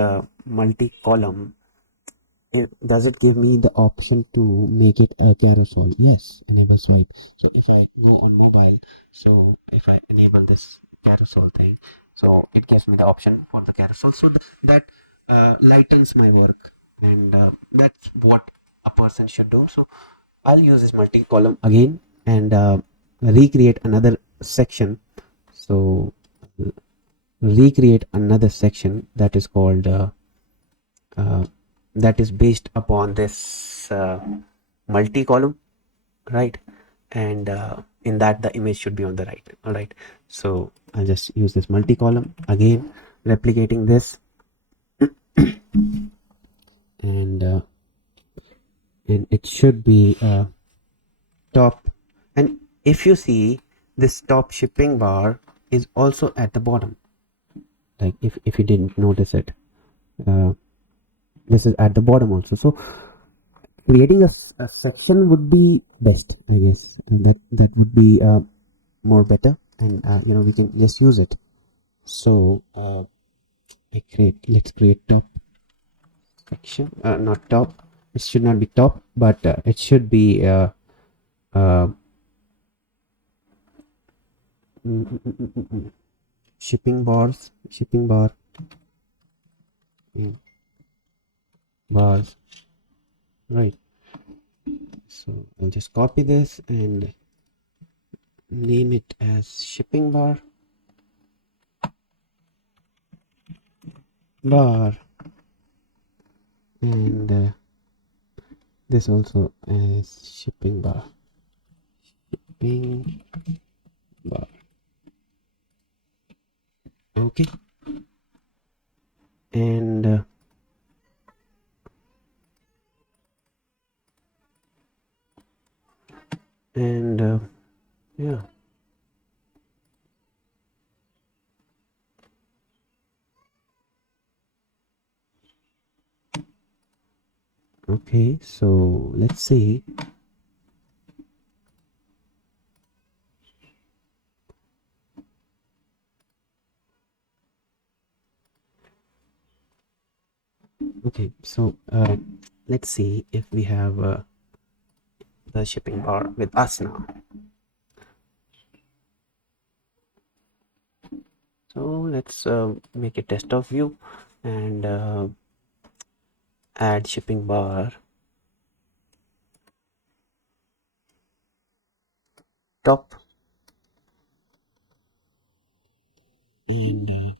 multi-column, does it give me the option to make it a carousel? Yes, enable swipe. So if I go on mobile, so if I enable this carousel thing, so it gives me the option for the carousel. So that lightens my work, and that's what a person should do. So I'll use this multi-column again, and recreate another section. So recreate another section that is called uh, that is based upon this multi-column, right? And in that the image should be on the right. All right, so I'll just use this multi-column again, replicating this, and it should be top. And if you see, this top shipping bar is also at the bottom, like if you didn't notice it, uh, this is at the bottom also. So creating a section would be best, I guess. And that would be more better, and we can just use it. So let's create top section, not top, it should not be top, but it should be uh, shipping bar, mm, bars, right? So I'll just copy this and name it as shipping bar, and this also as shipping bar. Okay, and yeah. Okay, so let's see. Okay, so let's see if we have the shipping bar with us now. So let's make a desktop view and add shipping bar top, and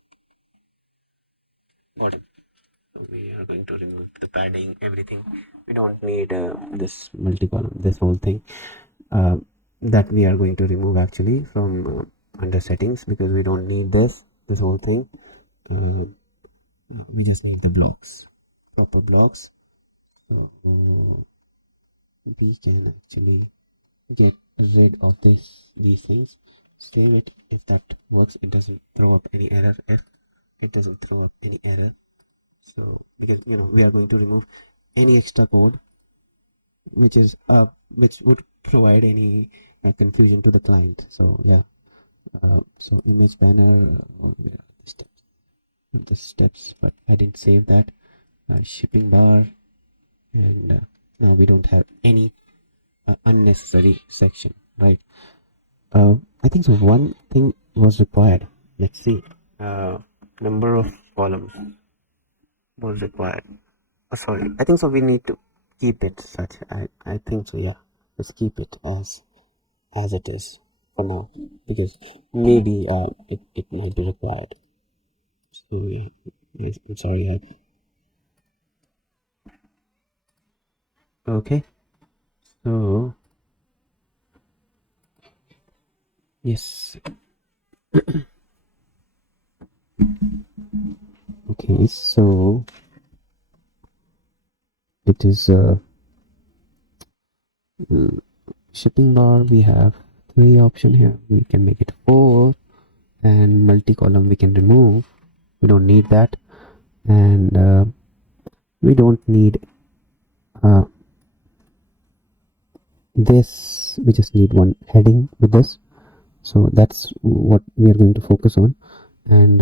bottom. So we are going to remove the padding, everything. We don't need this multi-column, this whole thing, uh, that we are going to remove actually from under settings, because we don't need this whole thing. uh, we just need the blocks, proper blocks. So we can actually get rid of these things, save it. If that works, it doesn't throw up any error. If it doesn't throw up any error, so because we are going to remove any extra code which would provide any confusion to the client. So yeah, so image banner, or where are the steps, but I didn't save that. shipping bar, and now we don't have any unnecessary section, right? I think so one thing was required. Let's see. Number of columns was required. Sorry, I think so we need to keep it such. I think so, yeah. Let's keep it as it is for now, because maybe it might be required. So yeah, yes, I'm sorry. Okay, so yes. Okay, so it is shipping bar. We have 3 option here. We can make it 4, and multi-column we can remove. We don't need that, and we don't need uh, this. We just need one heading with this. So that's what we are going to focus on, and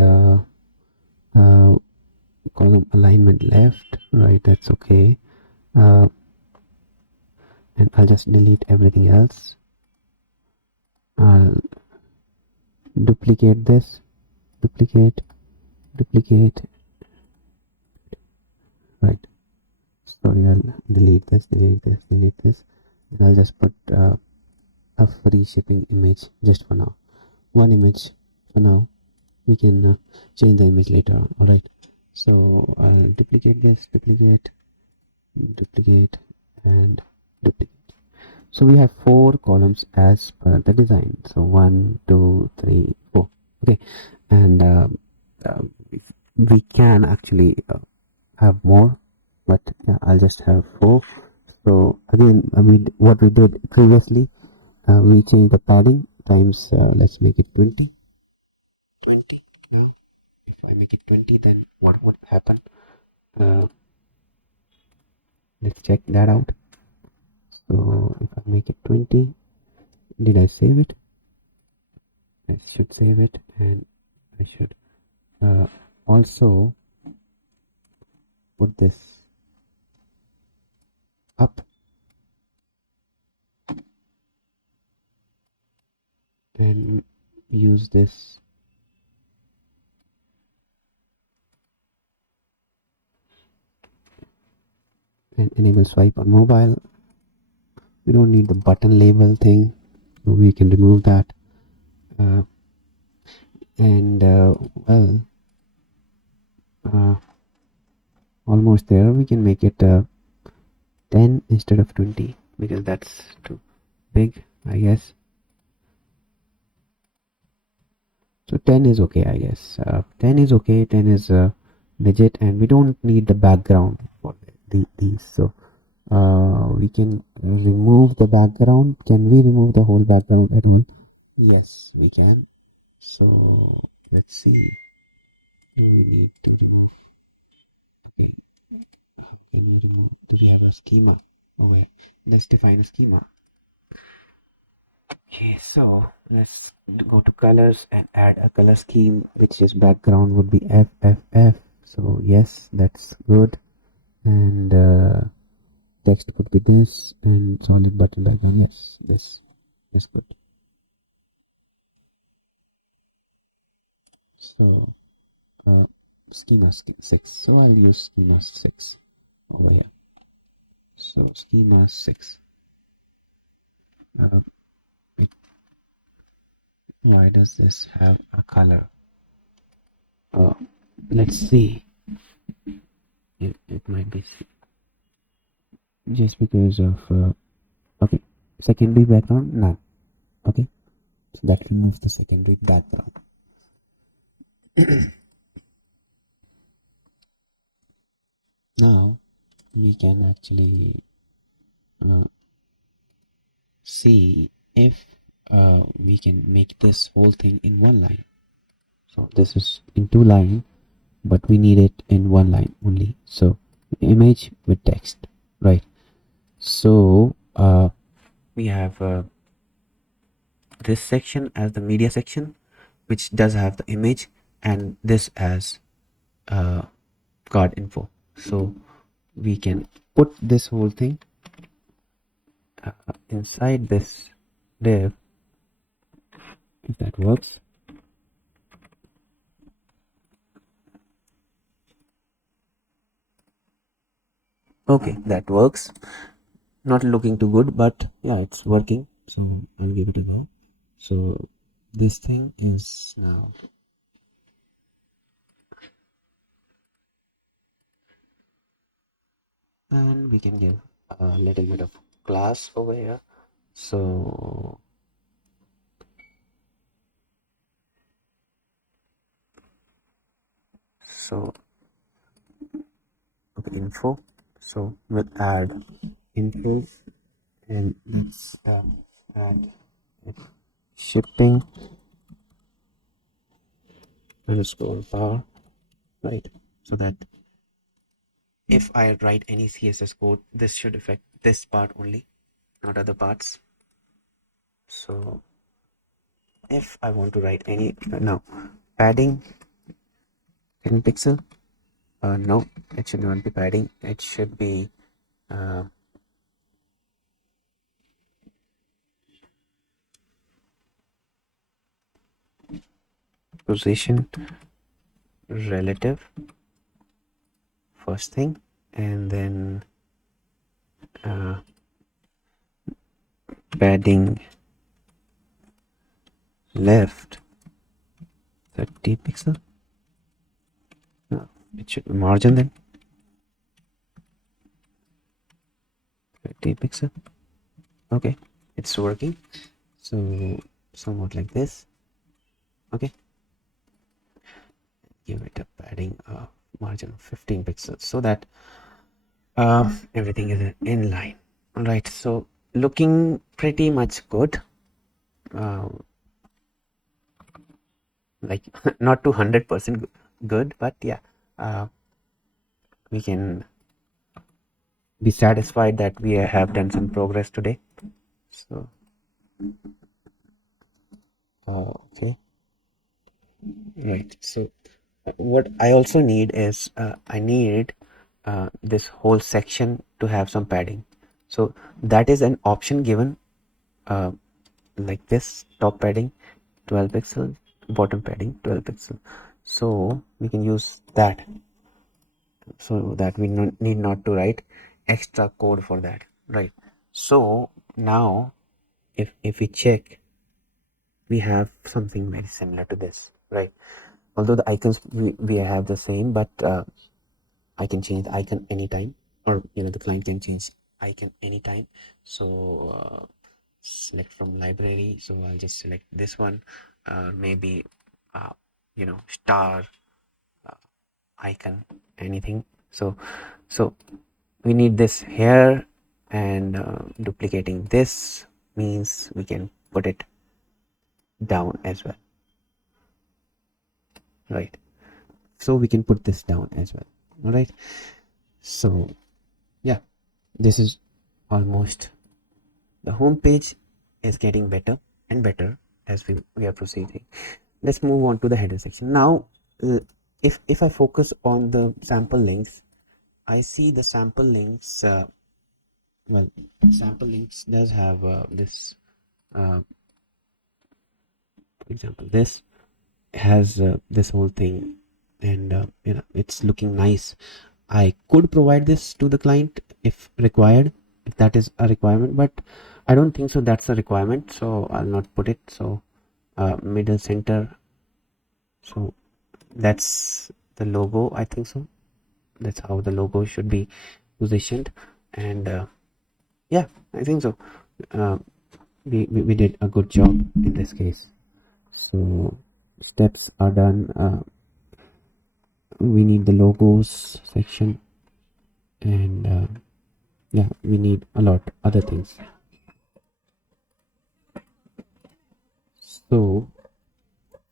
column alignment left, right, that's okay. And I'll just delete everything else. I'll duplicate this, duplicate, right. Sorry, I'll delete this, and I'll just put a free shipping image just for now. One image for now. We can change the image later on. All right. So I'll duplicate this, duplicate, and duplicate. So we have 4 columns as per the design. So 1, 2, 3, 4. Okay, and we can actually have more, but yeah, I'll just have 4. So again, I mean, what we did previously, we changed the padding times. Let's make it 20. 20 now. If I make it 20, then what would happen? Let's check that out. So if I make it 20, did I save it? I should save it, and I should also put this up and use this and enable swipe on mobile. We don't need the button label thing, so we can remove that. And almost there. We can make it 10 instead of 20, because that's too big, I guess. So 10 is okay, I guess. 10 is okay. 10 is legit, and we don't need the background for these. So we can remove the background. Can we remove the whole background at all? Yes, we can. So let's see. Do we need to remove? Okay, how can we remove? Do we have a schema? Okay, let's define a schema. Okay, so let's go to colors and add a color scheme, which is background would be FFF. So yes, that's good. And text would be this, and solid button background. Yes, this is good. So schema 6. So I'll use schema 6 over here. So schema 6. Why does this have a color? Let's see. It might be just because of okay, secondary background. None. Okay, so that removes the secondary background. Now we can actually see if we can make this whole thing in one line. So this is in 2 lines, but we need it in 1 line only. So image with text, right? So we have this section as the media section, which does have the image, and this as card info. So we can put this whole thing inside this div, if that works. Okay, that works. Not looking too good, but yeah, it's working. So I'll give it a go. So this thing is now, and we can give a little bit of class over here. So okay, info. So we'll add info, and let's add shipping underscore bar, right? So that if I write any CSS code, this should affect this part only, not other parts. So if I want to write any now padding 10 pixel, no, it should not be padding. It should be position relative, first thing, and then padding left 30 pixel. No, it should be margin then 30 pixel. Okay, it's working. So somewhat like this. Okay, give it a padding margin of 15 pixels so that everything is in line. All right, so looking pretty much good. Like not 200% good, but yeah, we can be satisfied that we have done some progress today. So okay, right. So what I also need is I need this whole section to have some padding. So that is an option given like this: top padding 12 pixel, bottom padding 12 pixel. So we can use that, so that we need not to write extra code for that, right? So now if we check, we have something very similar to this, right? Although the icons we have the same, but I can change the icon anytime, or the client can change icon anytime. So select from library, so I'll just select this one, maybe star icon, anything. So we need this here, and duplicating this means we can put it down as well, right? So we can put this down as well. All right, so yeah, this is almost, the home page is getting better and better as we are proceeding. Let's move on to the header section now. If I focus on the sample links, I see the sample links, well, sample links does have this, for example, this has this whole thing, and it's looking nice. I could provide this to the client if required, if that is a requirement, but I don't think so that's a requirement, so I'll not put it. So middle center, so that's the logo, I think so. That's how the logo should be positioned, and yeah, I think so. We did a good job in this case. So steps are done. We need the logos section, and yeah, we need a lot other things. So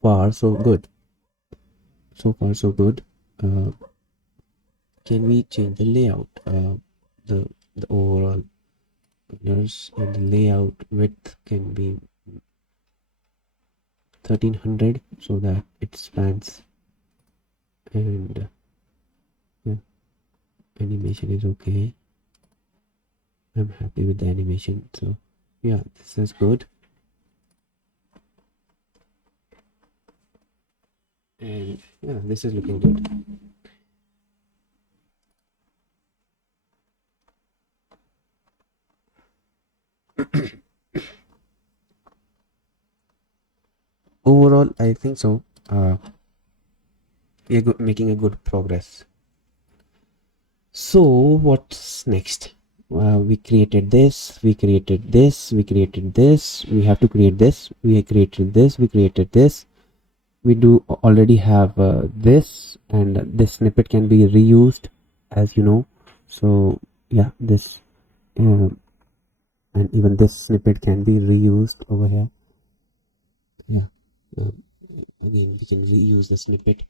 far so good. So far so good. Can we change the layout, the overall colors, and the layout width can be 1300 so that it spans, and yeah, animation is okay. I'm happy with the animation, so yeah, this is good. And yeah, this is looking good. Overall, I think so. We are making a good progress. So what's next? We created this, we created this, we created this, we have to create this, we created this, we created this. We do already have this, and this snippet can be reused, as you know. So yeah, this and even this snippet can be reused over here. Yeah, again we can reuse the snippet.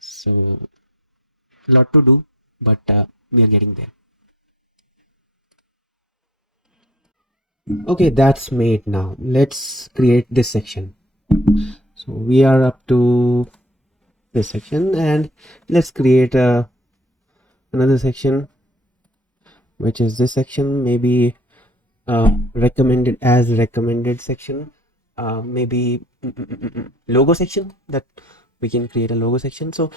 So a lot to do, but we are getting there. Okay, that's made. Now let's create this section. So we are up to this section, and let's create another section, which is this section. Maybe recommended section, maybe logo section, that we can create a logo section. So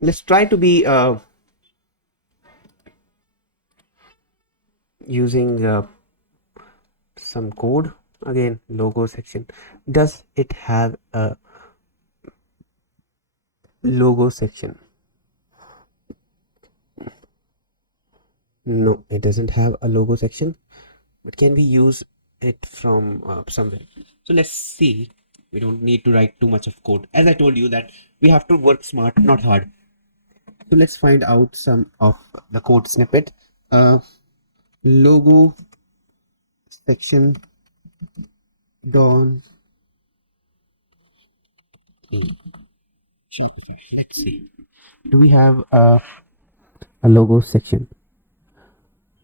let's try to be using some code. Again, logo section, does it have a logo section? No, it doesn't have a logo section, but can we use it from somewhere? So let's see. We don't need to write too much of code. As I told you that we have to work smart, not hard. So let's find out some of the code snippet. Logo section don Shopify. Let's see. Do we have a logo section?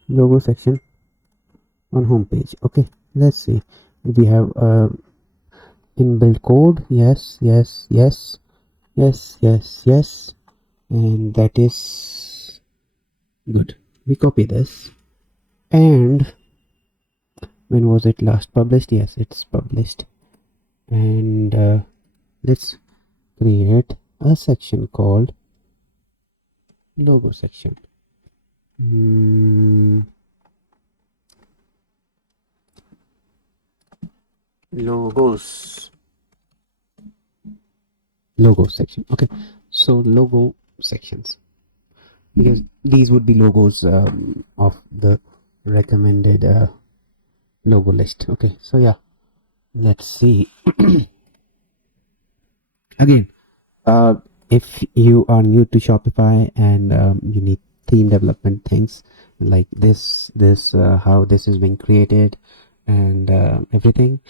Logo section on home page. Okay, let's see. We have inbuilt code. Yes, yes, yes, yes, yes, yes, and that is good. We copy this, and when was it last published? Yes, it's published. And let's create a section called logo section. Logos logo section. Okay, so logo sections, because these would be logos of the recommended logo list. Okay, so yeah, let's see. Again, if you are new to Shopify and you need theme development things like this how this is being created and everything,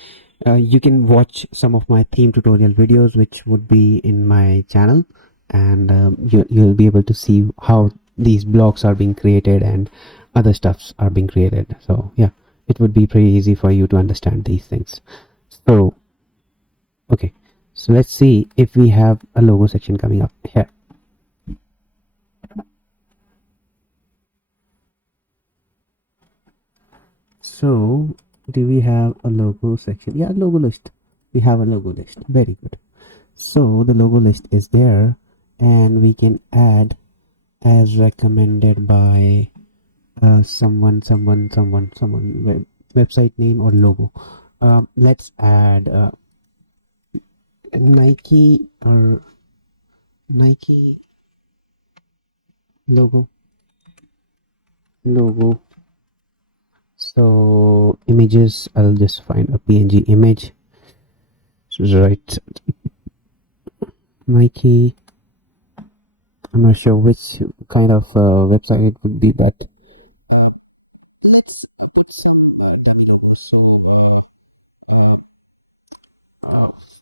you can watch some of my theme tutorial videos, which would be in my channel, and you'll be able to see how these blocks are being created and other stuffs are being created. So yeah, it would be pretty easy for you to understand these things. So okay, so let's see if we have a logo section coming up here. So do we have a logo section? Yeah, logo list. We have a logo list. Very good. So the logo list is there, and we can add as recommended by someone website name or logo. Let's add Nike or Nike logo. So images, I'll just find a PNG image. Right, Nike. I'm not sure which kind of website it would be that.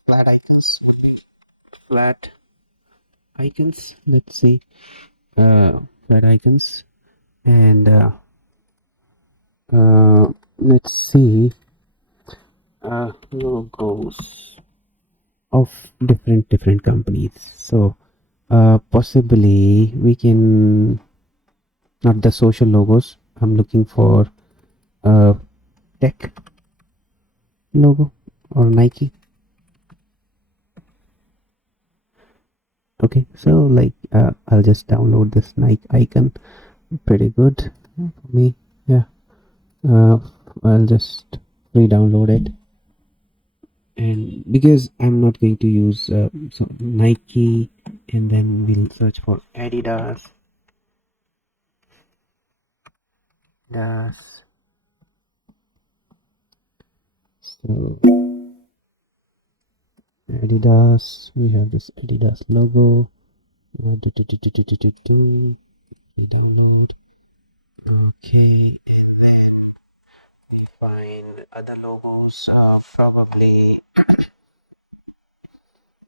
Flat icons. Flat icons. Let's see. Flat icons, and let's see. Logos of different companies. So possibly we can not the social logos. I'm looking for a tech logo or Nike. Okay, so like I'll just download this Nike icon. Pretty good for me. Yeah, I'll just re-download it. And because I'm not going to use so Nike, and then we'll search for Adidas. So Adidas, we have this Adidas logo. Download. Okay, we find other logos. Probably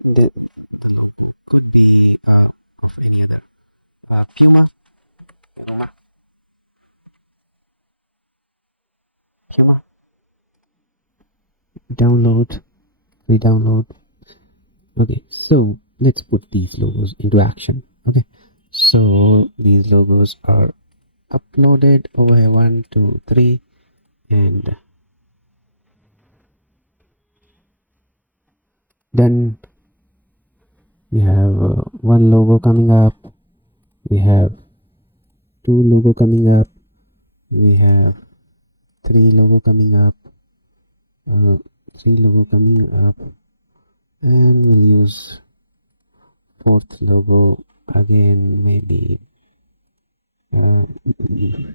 the could be of any other. Puma. Download, re-download. Okay, so let's put these logos into action. Okay, so these logos are uploaded over here. 1, 2, 3, and done. We have one logo coming up. We have 2 logo coming up. We have 3 logo coming up. 3 logo coming up, and we'll use 4th logo again, maybe Audi.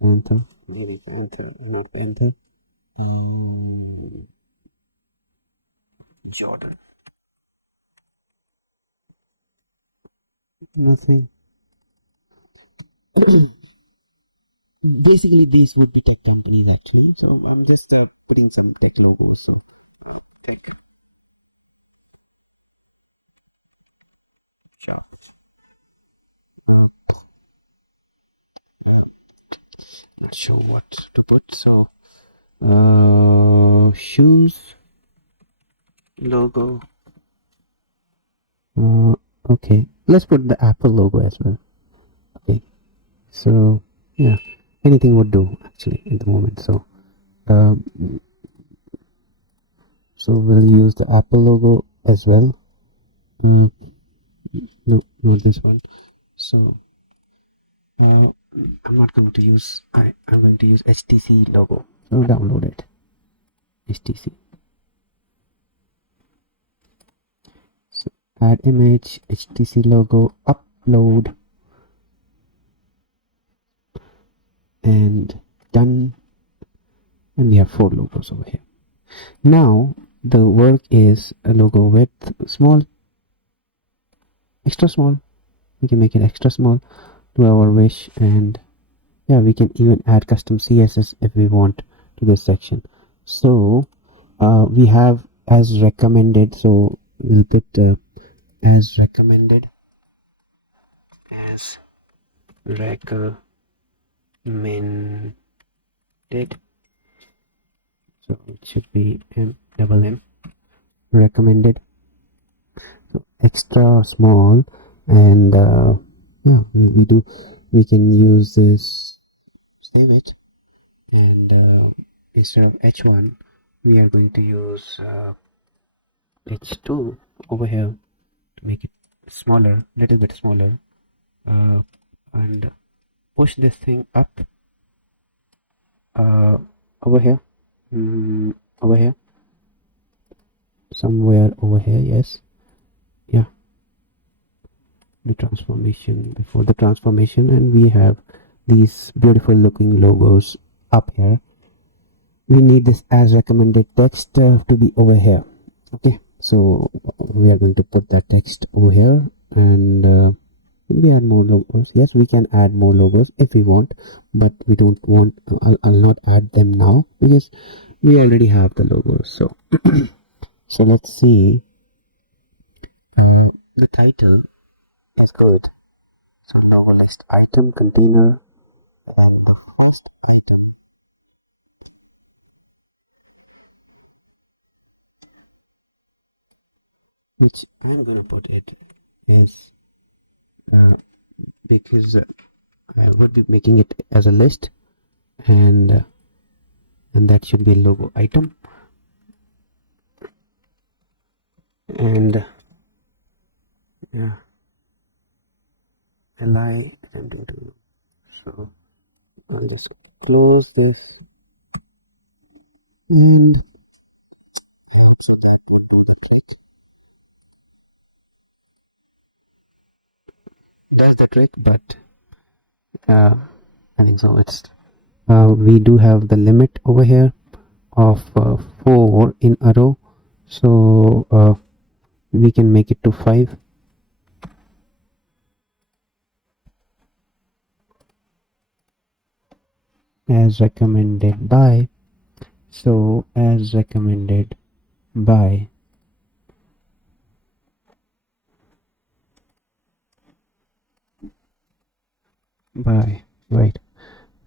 Panther, maybe Panther, not Panther. Jordan. Nothing. Basically, these would be tech companies actually. So I'm just putting some tech logos. So, tech shop. Uh, Not sure what to put. So, shoes logo. Okay, let's put the Apple logo as well. Okay, so yeah, anything would do actually at the moment. So, um, so we'll use the Apple logo as well. No, not this one. So, I'm not going to use. I'm going to use HTC logo. So download it. HTC. So add image, HTC logo, upload, and done. And we have 4 logos over here. Now the work is a logo width small, extra small. We can make it extra small to our wish, and yeah, we can even add custom CSS if we want to this section. So we have as recommended, so we'll put as recommended, as recommended. So it should be M recommended. So extra small, and yeah, we can use this, save it, and instead of H1 we are going to use H2 over here to make it smaller, little bit smaller, and push this thing up over here, over here, somewhere over here. Yes, yeah, the transformation, before the transformation, and we have these beautiful looking logos up here. We need this as recommended text to be over here. Okay, so we are going to put that text over here, and we add more logos. Yes, we can add more logos if we want, but we don't want. I'll not add them now because we already have the logos. So so let's see. The title is good. So logo list item container. And the first item, which I'm gonna put it, is because I would be making it as a list, and that should be a logo item, and yeah, li attempting to, so I'll just close this and does the trick, but I think so. It's we do have the limit over here of 4 in a row, so we can make it to 5. As recommended by, so as recommended by right,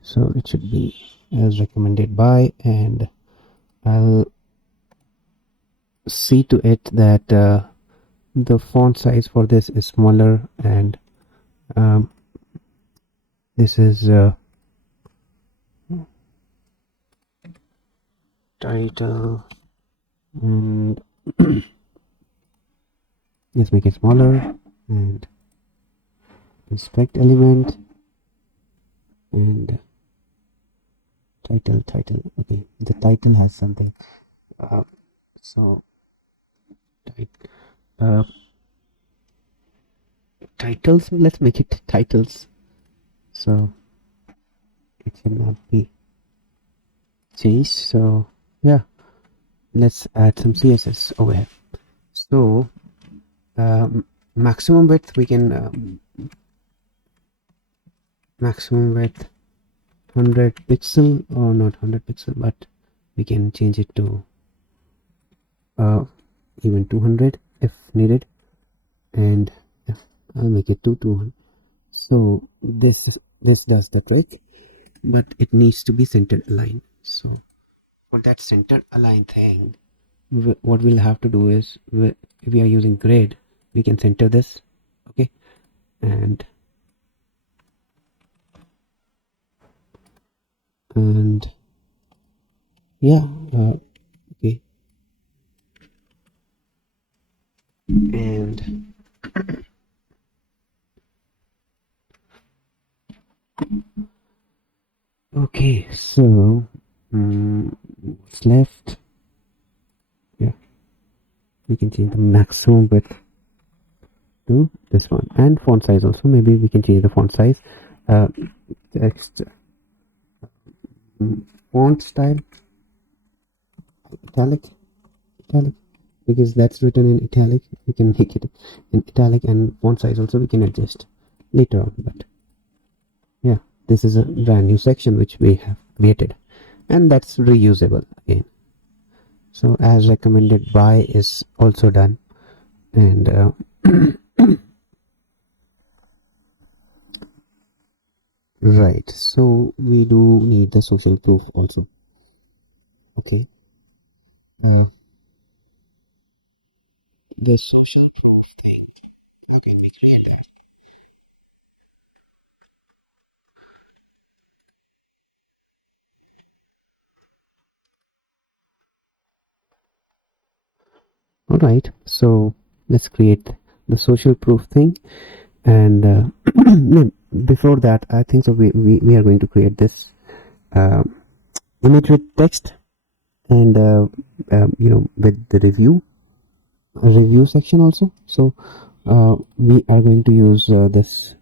so it should be as recommended by, and I'll see to it that the font size for this is smaller, and this is title, and let's make it smaller, and inspect element, and title. Okay, the title has something, so titles, let's make it titles, so it should not be changed. So yeah, let's add some CSS over here. So maximum width, we can maximum width 100 pixel, or not 100 pixel, but we can change it to even 200 if needed, and I'll make it to 200. So this does the trick, but it needs to be centered aligned. So for that centered align thing, what we'll have to do is, if we are using grid, we can center this, okay, and yeah, okay, and okay, so what's left? Yeah, we can change the maximum width to this one, and font size also. Maybe we can change the font size, text, font style, italic, because that's written in italic. We can make it in italic, and font size also we can adjust later on. But yeah, this is a brand new section which we have created, and that's reusable again. So as recommended by is also done, and right, so we do need the social proof also. Okay, the social all right, so let's create the social proof thing, and no, before that, I think so we are going to create this image with text, and with the review section also. So we are going to use this.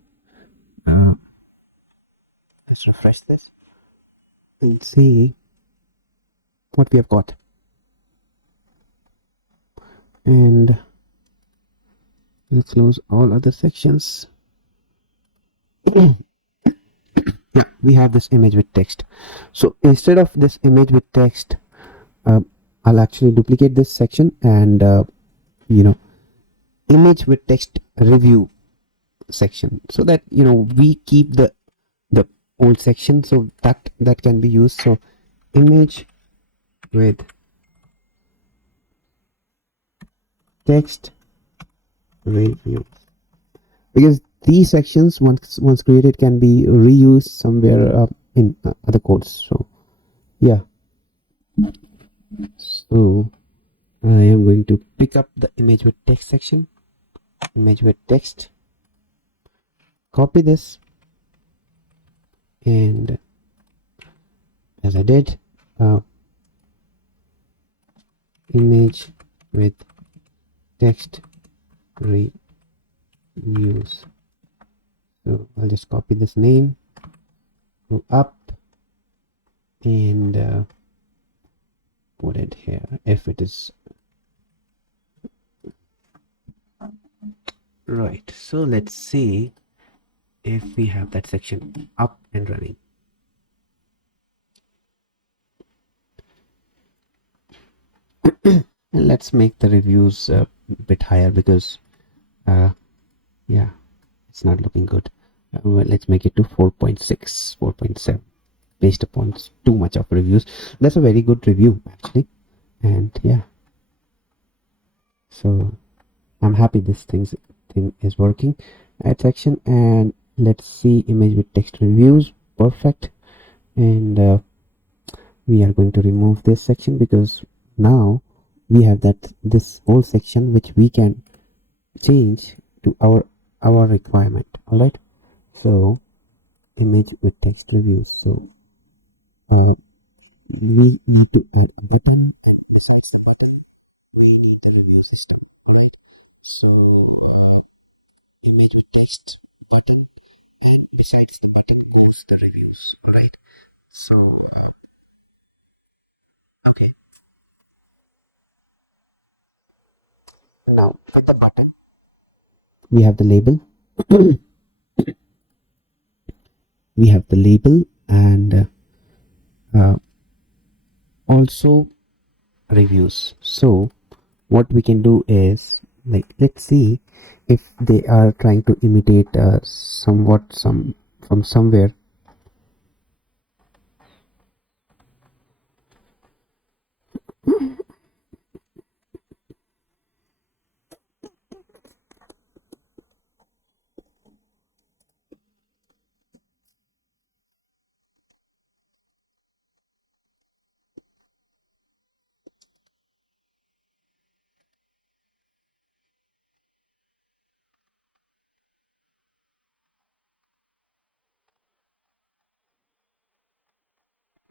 Let's refresh this and see what we have got, and let's close all other sections. Yeah, we have this image with text. So instead of this image with text, I'll actually duplicate this section, and image with text review section, so that we keep the old section, so that can be used. So image with text review, because these sections once created can be reused somewhere in other codes. So yeah, so I am going to pick up the image with text section, image with text, copy this, and as I did, image with text reuse. So I'll just copy this name, go up, and put it here if it is right. So let's see if we have that section up and running. And let's make the reviews a bit higher, because yeah, it's not looking good. Well, let's make it to 4.6, 4.7, based upon too much of reviews. That's a very good review actually, and yeah, so I'm happy this thing is working. Add section, and let's see image with text reviews. Perfect. And we are going to remove this section, because now we have this whole section which we can change to our requirement. All right, so image with text reviews. So we need to add a button. Besides the button, we need the review system. Right, so image with text button, and besides the button goes the reviews. All right, so okay, now for the button we have the label. We have the label, and also reviews. So what we can do is, like, let's see if they are trying to imitate somewhat from somewhere.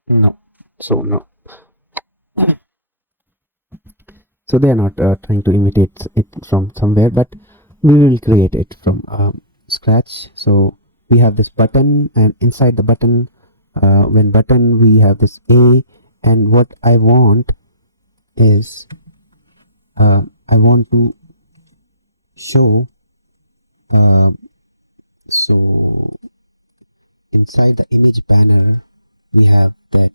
No, so no, so they are not trying to imitate it from somewhere, but we will create it from scratch. So we have this button, and inside the button, when button, we have this a, and what I want is I want to show so inside the image banner we have that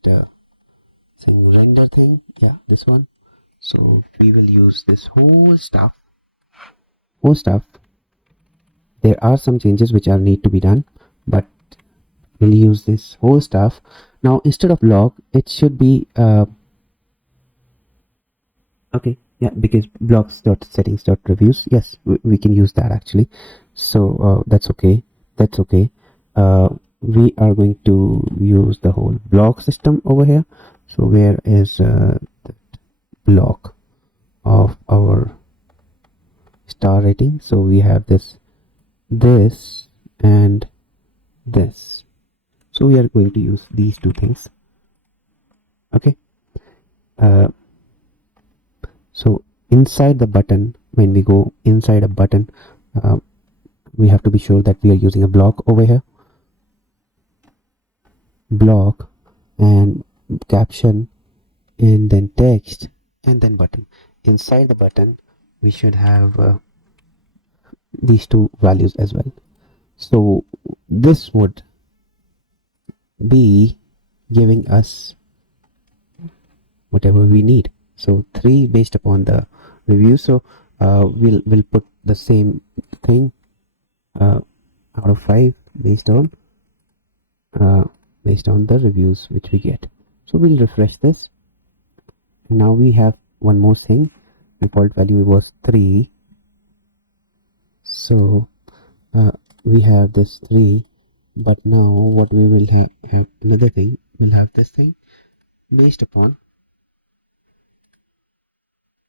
thing, render thing, yeah, this one. So we will use this whole stuff. There are some changes which are need to be done, but we'll use this whole stuff. Now instead of log, it should be okay, yeah, because blocks.settings.reviews, yes, we can use that actually. So that's okay, that's okay. We are going to use the whole block system over here. So where is the block of our star rating? So we have this and this. So we are going to use these two things. Okay, so inside the button, when we go inside a button, we have to be sure that we are using a block over here, block, and caption, and then text, and then button. Inside the button we should have these two values as well. So this would be giving us whatever we need. So 3 based upon the review. So we'll put the same thing out of 5 based on based on the reviews which we get. So we'll refresh this. Now we have one more thing. Default value was 3. So we have this 3, but now what we will have another thing. We'll have this thing based upon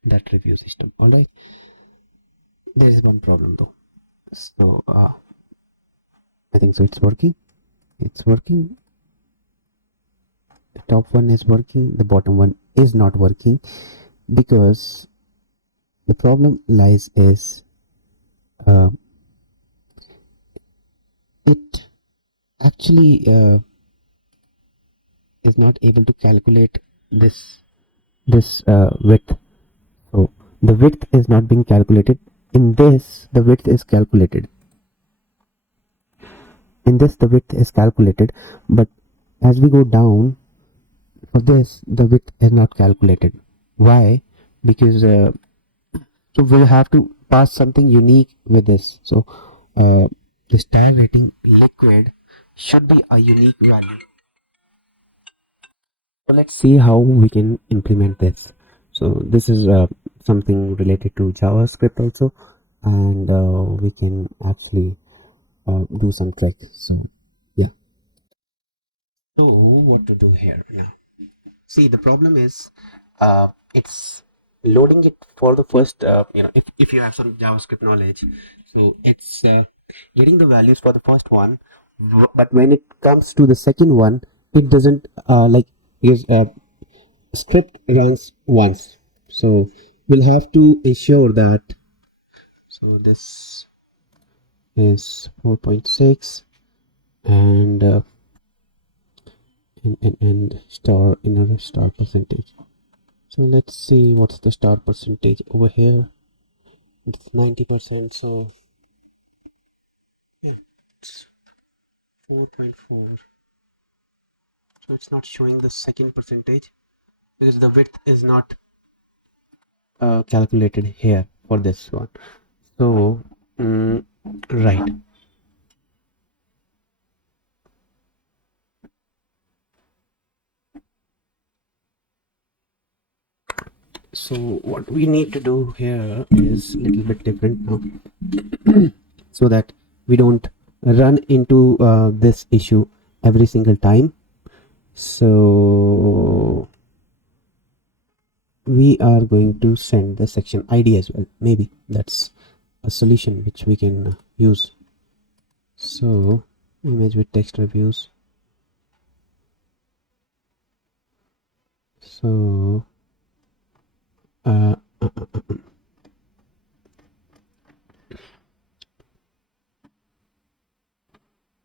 that review system. All right. There is one problem though. So I think so. It's working. It's working. The top one is working. The bottom one is not working because the problem lies is it actually is not able to calculate this width. So the width is not being calculated. In this, the width is calculated. In this, the width is calculated, but as we go down, for this, the width is not calculated. Why? Because so we'll have to pass something unique with this. So the star rating liquid should be a unique value. So let's see how we can implement this. So this is something related to JavaScript also, and we can actually do some tricks. So yeah. So what to do here now? See, the problem is it's loading it for the first if you have some JavaScript knowledge, so it's getting the values for the first one, but when it comes to the second one, it doesn't like use script runs once. So we'll have to ensure that. So this is 4.6 and and star inner star percentage. So let's see what's the star percentage over here. It's 90%. So yeah, it's 4.4. So it's not showing the second percentage because the width is not calculated here for this one. So right. So what we need to do here is a little bit different now, so that we don't run into this issue every single time. So we are going to send the section ID as well. Maybe that's a solution which we can use. So image with text reviews. So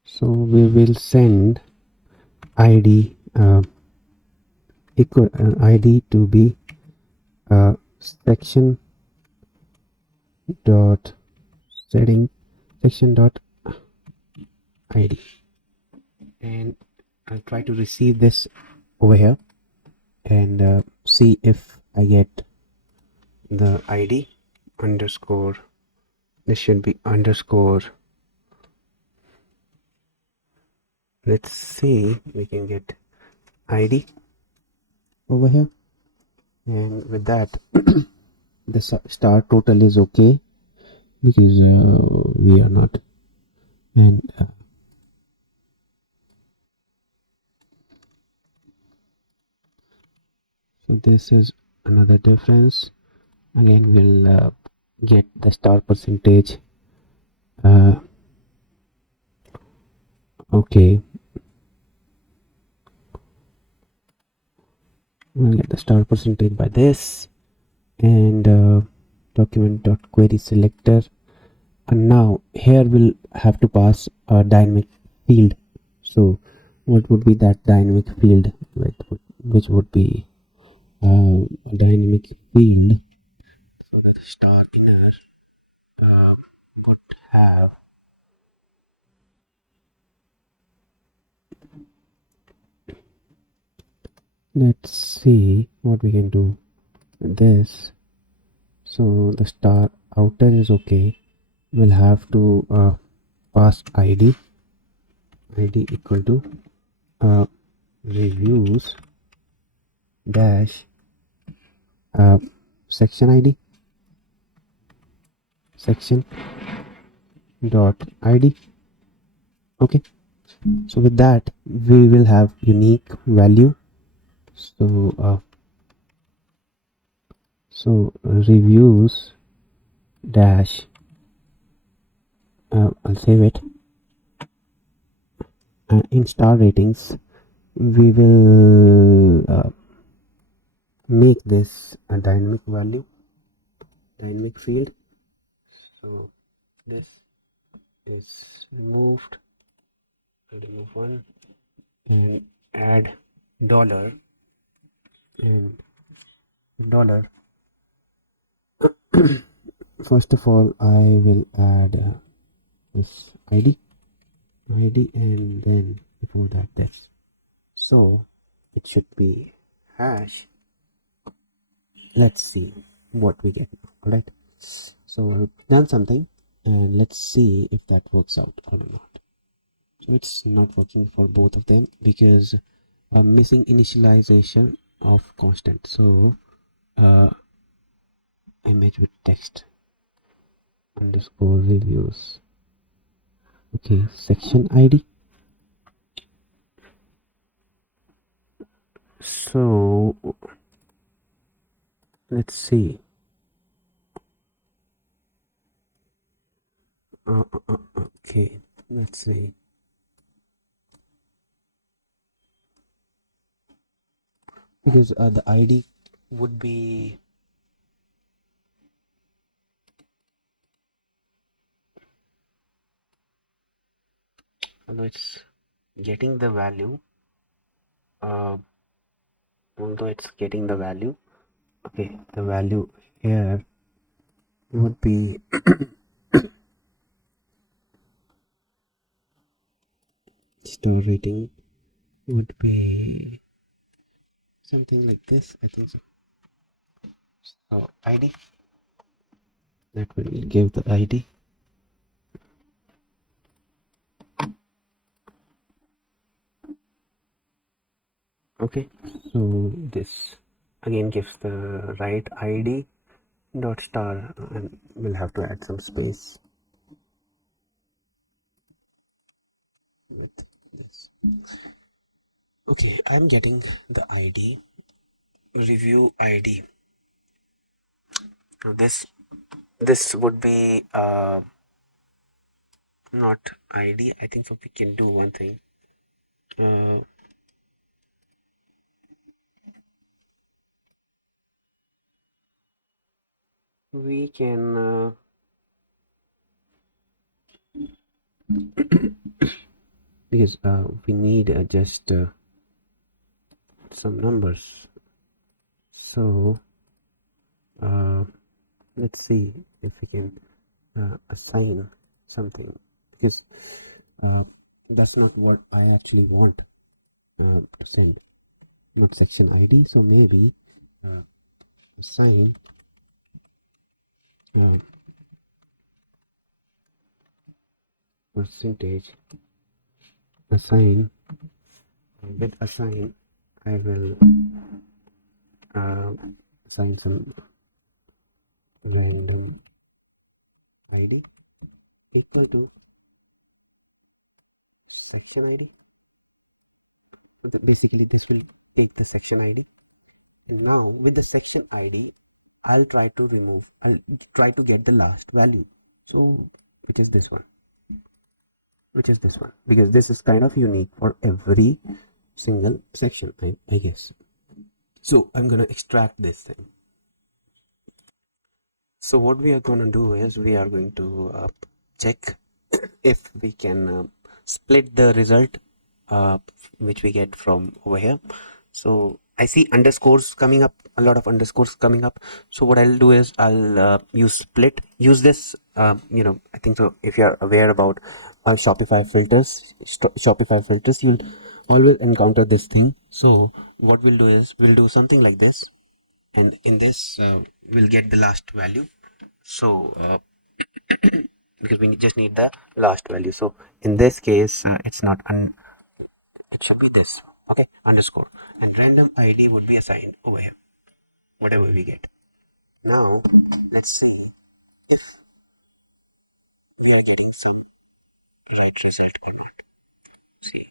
so we will send ID equal ID to be section dot setting section dot ID, and I'll try to receive this over here and see if I get the ID underscore. This should be underscore. Let's see, we can get ID over here, and with that the star total is okay because we are not, and so this is another difference. Again, we'll get the star percentage. Okay, we'll get the star percentage by this, and document dot query selector, and now here we'll have to pass a dynamic field. So what would be that dynamic field, which would be a dynamic field, so that the star inner would have let's see what we can do with this. So the star outer is okay. We'll have to pass ID equal to reviews dash section id section dot id. Okay, so with that we will have unique value. So reviews dash I'll save it. In star ratings we will make this a dynamic value, dynamic field. So this is removed. Remove one and add dollar and dollar. First of all I will add this id and then before that this. So it should be hash. Let's see what we get now. All right, so I've done something and let's see if that works out or not. So it's not working for both of them because I'm missing initialization of constant. So image with text underscore reviews. Okay, section id. So let's see. Okay, let's see. Because the id would be it's getting the value, although it's getting the value. Okay, the value here would be store rating would be something like this, I think so. So id, that will give the id. Okay, so this again gives the right id dot star and we'll have to add some space with this. Okay, I'm getting the id, review id. Now this would be not id. I think so we can do one thing. We can because we need just some numbers. So let's see if we can assign something, because that's not what I actually want to send, not section id. So maybe assign percentage assign. With assign I will assign some random id equal to section id. Basically this will take the section id, and now with the section id I'll try to get the last value, so which is this one, because this is kind of unique for every single section, I guess. So I'm gonna extract this thing. So what we are going to do is we are going to check if we can split the result which we get from over here. So I see underscores coming up, a lot of underscores coming up. So what I'll do is I'll use split, use this, I think so if you're aware about Shopify filters, you'll always encounter this thing. So what we'll do is we'll do something like this, and in this we'll get the last value. So because we just need the last value. So in this case it's not it should be this, okay, underscore, and random ID would be assigned over here, whatever we get. Now let's see if we are getting some right result or not. See,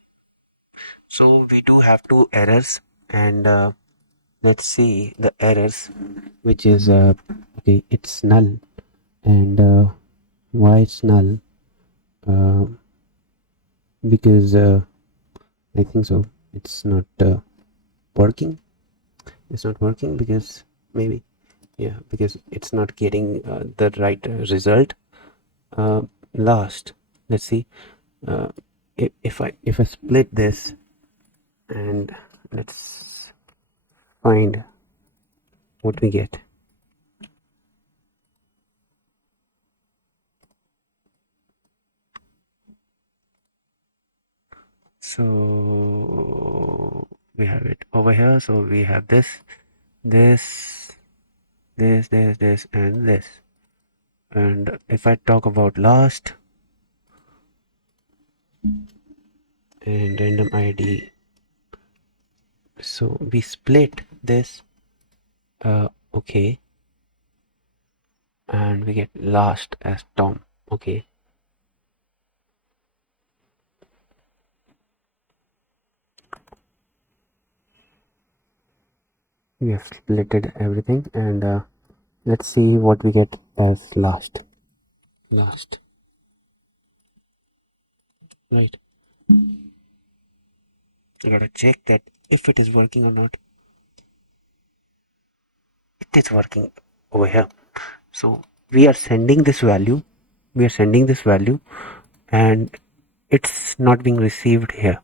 so we do have two errors, and let's see the errors, which is okay, it's null, and why it's null? Uh, because I think so it's not working. It's not working because maybe, yeah, because it's not getting the right result. Last, let's see, uh, if I split this, and let's find what we get. So we have it over here. So we have this, and this. And if I talk about last and random ID, so we split this, okay, and we get last as Tom, okay. We have splitted everything, and let's see what we get as last, right. I gotta check that if it is working or not. It is working over here. So we are sending this value, and it's not being received here.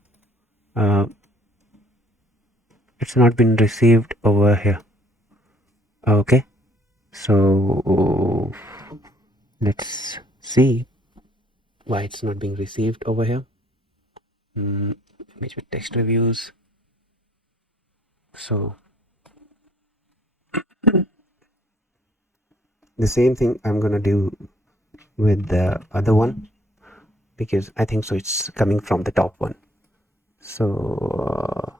It's not been received over here. Okay, so let's see why it's not being received over here. Image with text reviews. So the same thing I'm gonna do with the other one, because I think so it's coming from the top one. So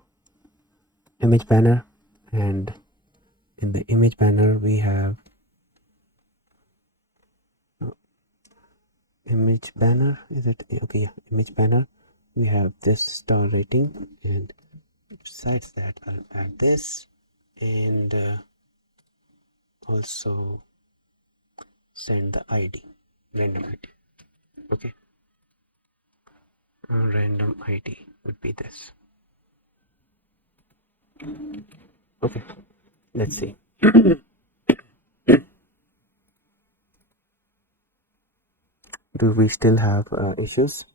image banner, and in the image banner we have image banner, is it okay? Yeah, image banner, we have this star rating, and besides that I'll add this, and also send the ID, random ID, okay. Random ID would be this, okay. Let's see. Do we still have issues?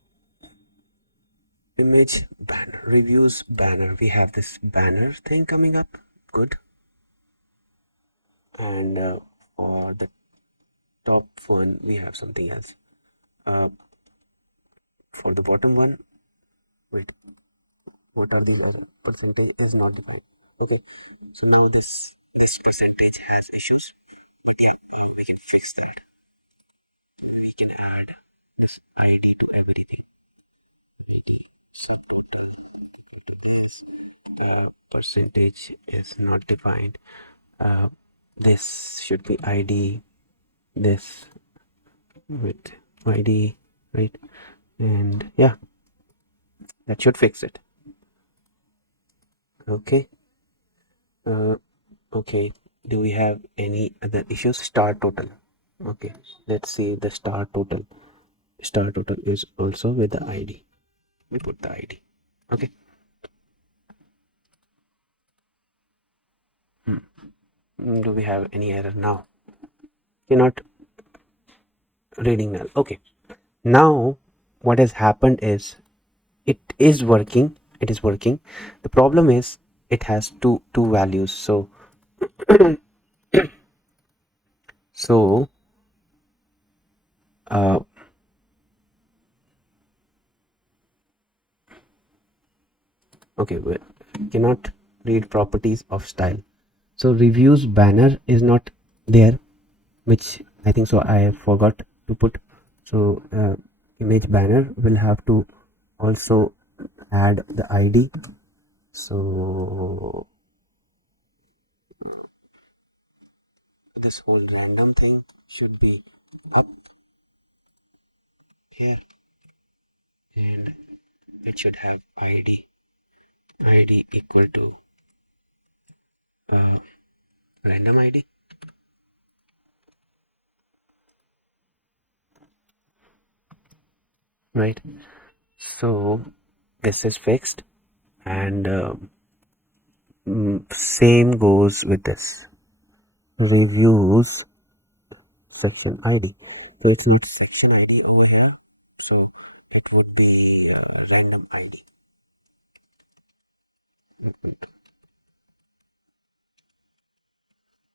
Image banner, reviews banner, we have this banner thing coming up, good. And for the top one we have something else. For the bottom one, wait, what are these other percentage is not defined, okay. So now this percentage has issues, but yeah, we can fix that. We can add this ID to everything. ID subtotal is percentage is not defined. This should be ID, this with ID, right? And yeah, that should fix it. Okay. Okay, do we have any other issues? Star total. Okay, let's see the star total. Star total is also with the ID. We put the ID. Okay. Do we have any error now? You're not reading null. Okay. Now what has happened is it is working. It is working. The problem is it has two values. So so okay, we cannot read properties of style. So reviews banner is not there, which I think so I forgot to put. So image banner will have to also add the ID. So this whole random thing should be up here, and it should have ID equal to uh, random ID. Right, so this is fixed, and same goes with this reviews section ID. So it's not section ID over here, so it would be random ID.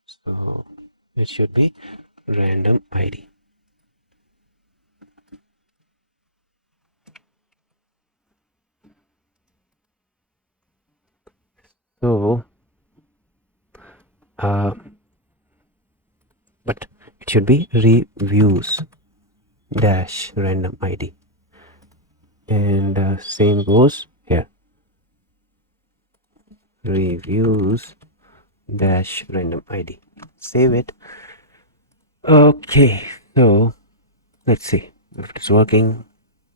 So it should be random ID. So but it should be reviews dash random ID, and same goes here, reviews dash random ID. Save it. Okay, so let's see if it's working.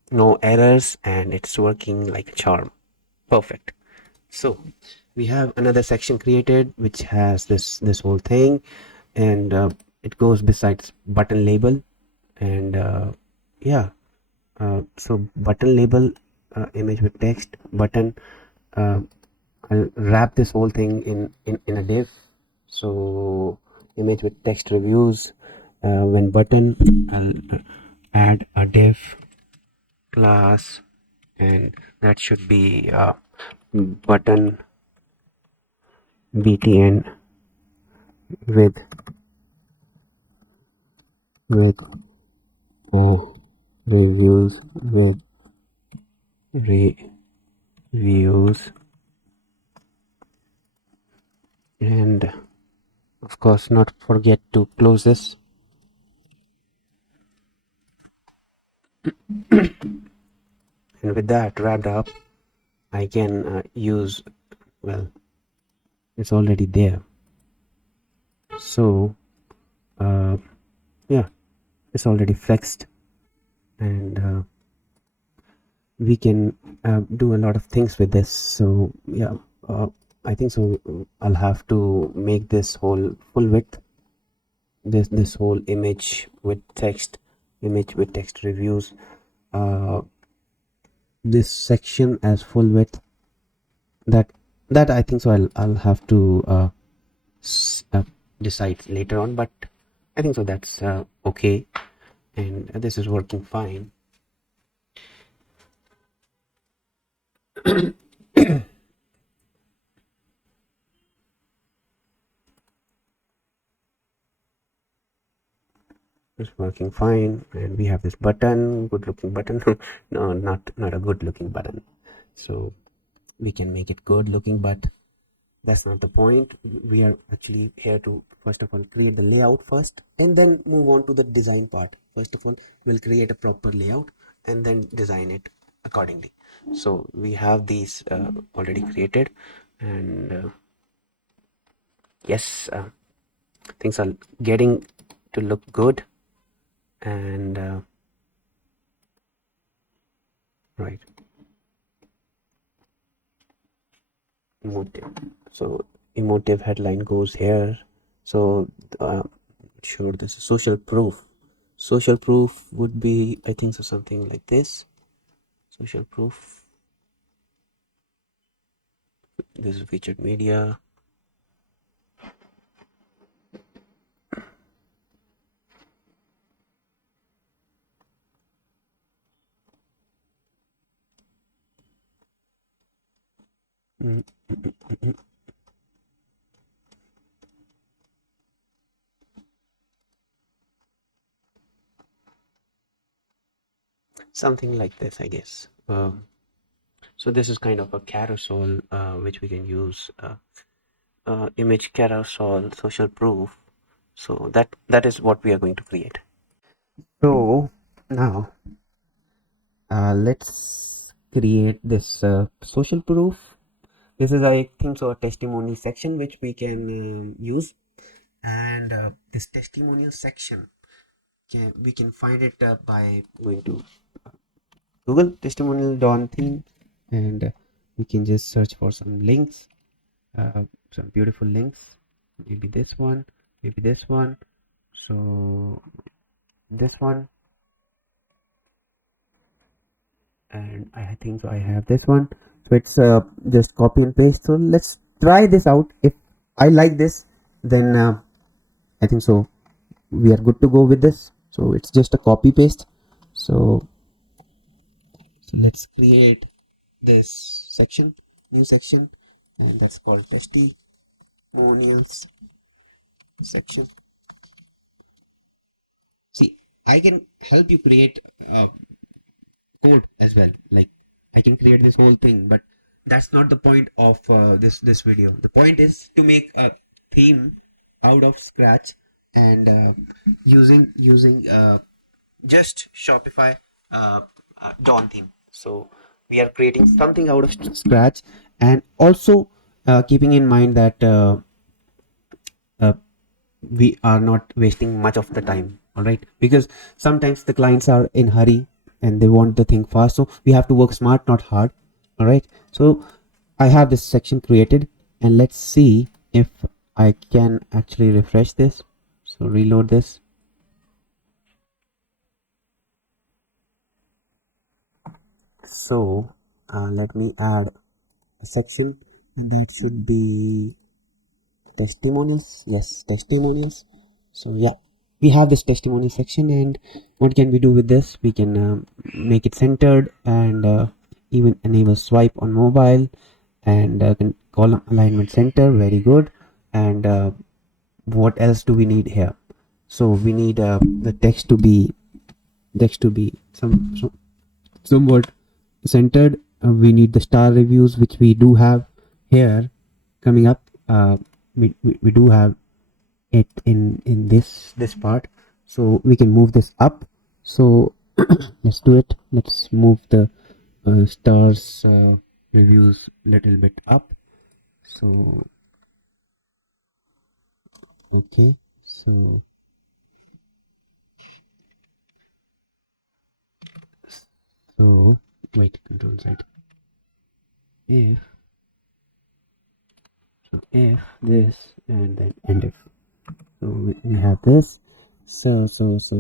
No errors, and it's working like a charm. Perfect. So we have another section created which has this whole thing, and it goes besides button label, and yeah, so button label, image with text button. I'll wrap this whole thing in a div. So image with text reviews, when button, I'll add a div class, and that should be button btn with with oh, reviews with reviews, and of course not forget to close this. And with that wrapped up, I can use, well, it's already there, so yeah, it's already flexed, and we can do a lot of things with this. So yeah, I think so I'll have to make this whole full width, this whole image with text reviews, this section as full width. That I think so I'll have to decide later on, but I think so that's okay, and this is working fine. It's working fine, and we have this button, good looking button. No, not a good looking button, so we can make it good looking, but that's not the point. We are actually here to first of all create the layout first, and then move on to the design part. First of all, we'll create a proper layout and then design it accordingly. So we have these already created, and yes, things are getting to look good, and right, emotive. So emotive headline goes here. So sure, this is social proof. Social proof would be, I think so, something like this. Social proof. This is featured media. Something like this, I guess. So this is kind of a carousel which we can use, image carousel, social proof. So that is what we are going to create. So now let's create this social proof. This is, I think so, a testimony section which we can use. And this testimonial section, we can find it by going to Google testimonial Dawn theme, and we can just search for some links, some beautiful links. Maybe this one, maybe this one. So this one, and I think so I have this one. So it's just copy and paste. So let's try this out. If I like this, then I think so we are good to go with this. So it's just a copy paste. So let's create this section, new section, and that's called testimonials section. See, I can help you create code as well. Like, I can create this whole thing, but that's not the point of this video. The point is to make a theme out of scratch, and using just Shopify Dawn theme. So we are creating something out of scratch, and also keeping in mind that uh, we are not wasting much of the time. All right, because sometimes the clients are in hurry and they want the thing fast, so we have to work smart, not hard. All right, so I have this section created, and let's see if I can actually refresh this. So reload this. So let me add a section, and that should be testimonials. Yes, testimonials. So yeah, we have this testimony section, and what can we do with this? We can make it centered, and even enable swipe on mobile, and column alignment center. Very good. And what else do we need here? So we need the text to be somewhat centered. We need the star reviews, which we do have here coming up. We do have it in this part, so we can move this up. So let's do it. Let's move the stars reviews little bit up. So okay, so wait, control Z. If if this, and then end if. So we have this. So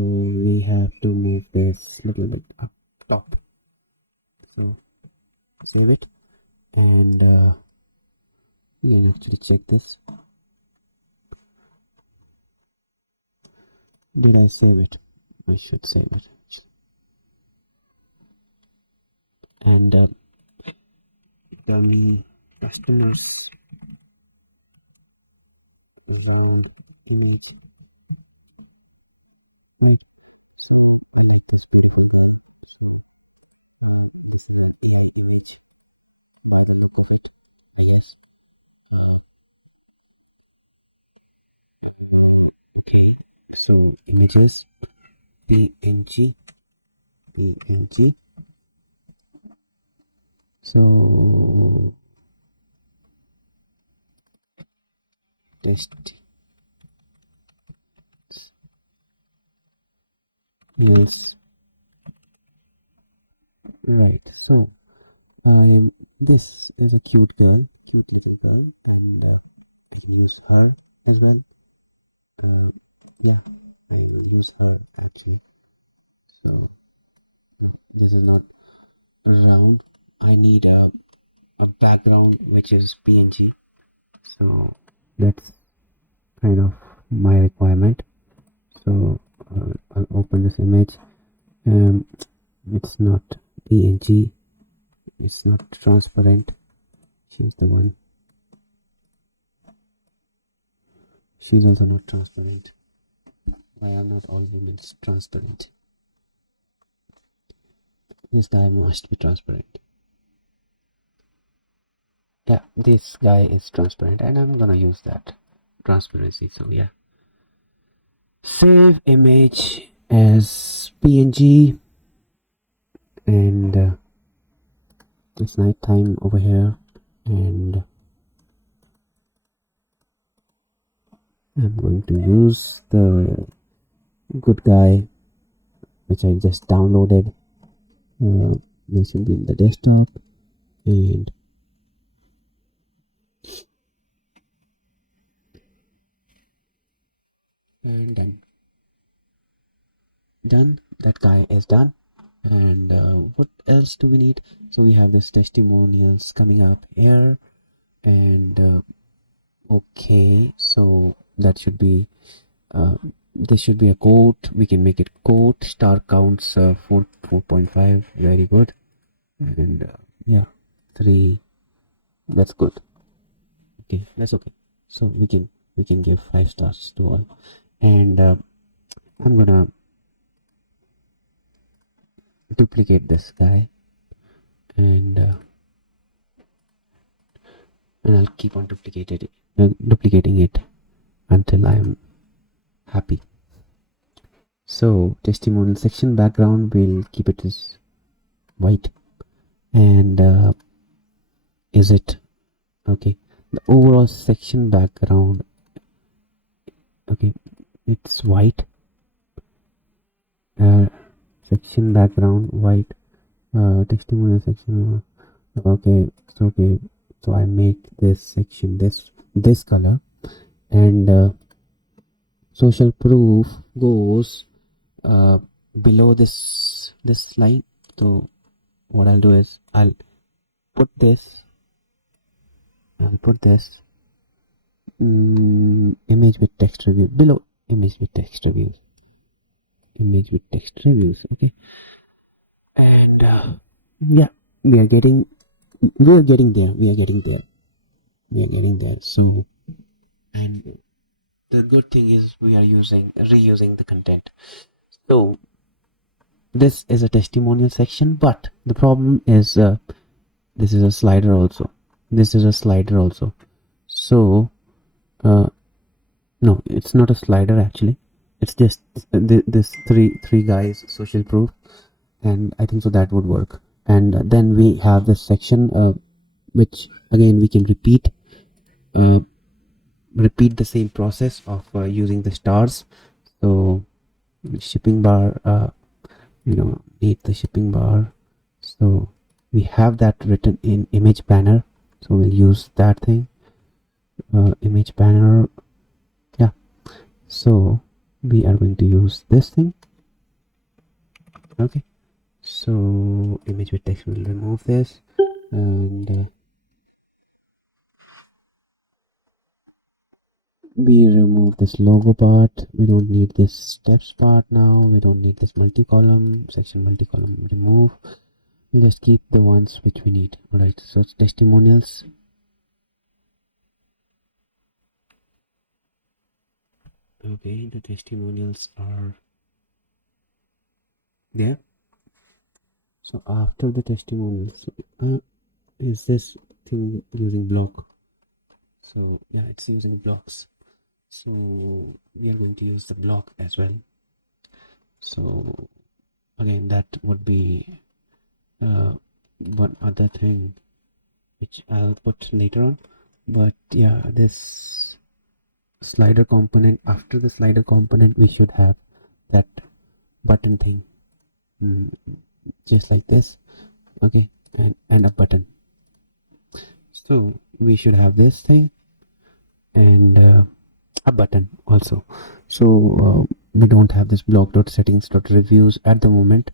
we have to move this little bit up top. So save it, and we can actually check this. Did I save it? I should save it. And dummy customers zone image. So images png. So test. Yes, right. So this is a cute little girl, and I can use her as well. Yeah, I will use her actually. So no, this is not round. I need a background which is PNG. So that's kind of my requirement. So I'll open this image. It's not PNG. It's not transparent. She's the one. She's also not transparent. Why are not all women transparent? This guy must be transparent. Yeah, this guy is transparent, and I'm gonna use that transparency. So yeah, save image as PNG, and it's night time over here, and I'm going to use the good guy which I just downloaded. This should be in the desktop, and done. That guy is done. And what else do we need? So we have this testimonials coming up here, and okay, so that should be this should be a quote. We can make it quote. Star counts 4.5. Very good. And yeah, 3. That's good. Okay, that's okay. So we can give 5 stars to all. And I'm gonna duplicate this guy, and I'll keep on duplicating it until I'm happy. So testimonial section background, we'll keep it as white, and is it okay? The overall section background, okay, it's white. Section background white. Testimonial section. Okay, so okay. So I make this section this color, and social proof goes below this line. So what I'll do is I'll put this image with text review below image with text reviews. Okay, and yeah, we are getting there. So, and the good thing is we are reusing the content. So this is a testimonial section, but the problem is this is a slider also. So no, it's not a slider actually. It's just this three guys social proof, and I think so that would work. And then we have this section which again we can repeat the same process of using the stars. So shipping bar, need the shipping bar. So we have that written in image banner, so we'll use that thing. Image banner, yeah. So we are going to use this thing. Okay, so image with text, will remove this, and we remove this logo part. We don't need this steps part now. We don't need this multi-column section. Multi-column remove. We'll just keep the ones which we need. All right, so it's testimonials. Okay, the testimonials are there. So after the testimonials, is this thing using block? So yeah, it's using blocks. So we are going to use the block as well. So again, that would be one other thing which I'll put later on. But yeah, this slider component, after the slider component, we should have that button thing, just like this. Okay, and a button. So we should have this thing and a button also. So we don't have this block.settings.reviews at the moment,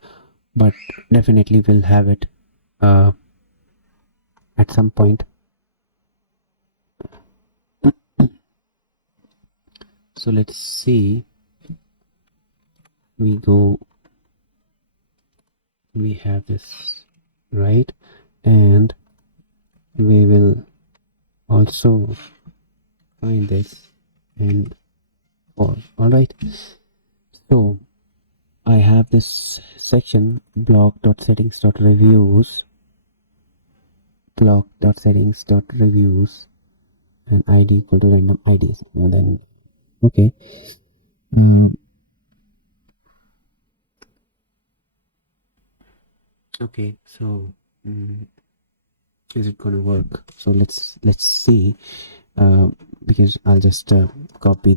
but definitely we'll have it at some point. So let's see. We have this, right? And we will also find this and all right. So I have this section block.settings.reviews and id equal to random IDs, and then okay. Okay, so is it gonna work? So let's see, because I'll just copy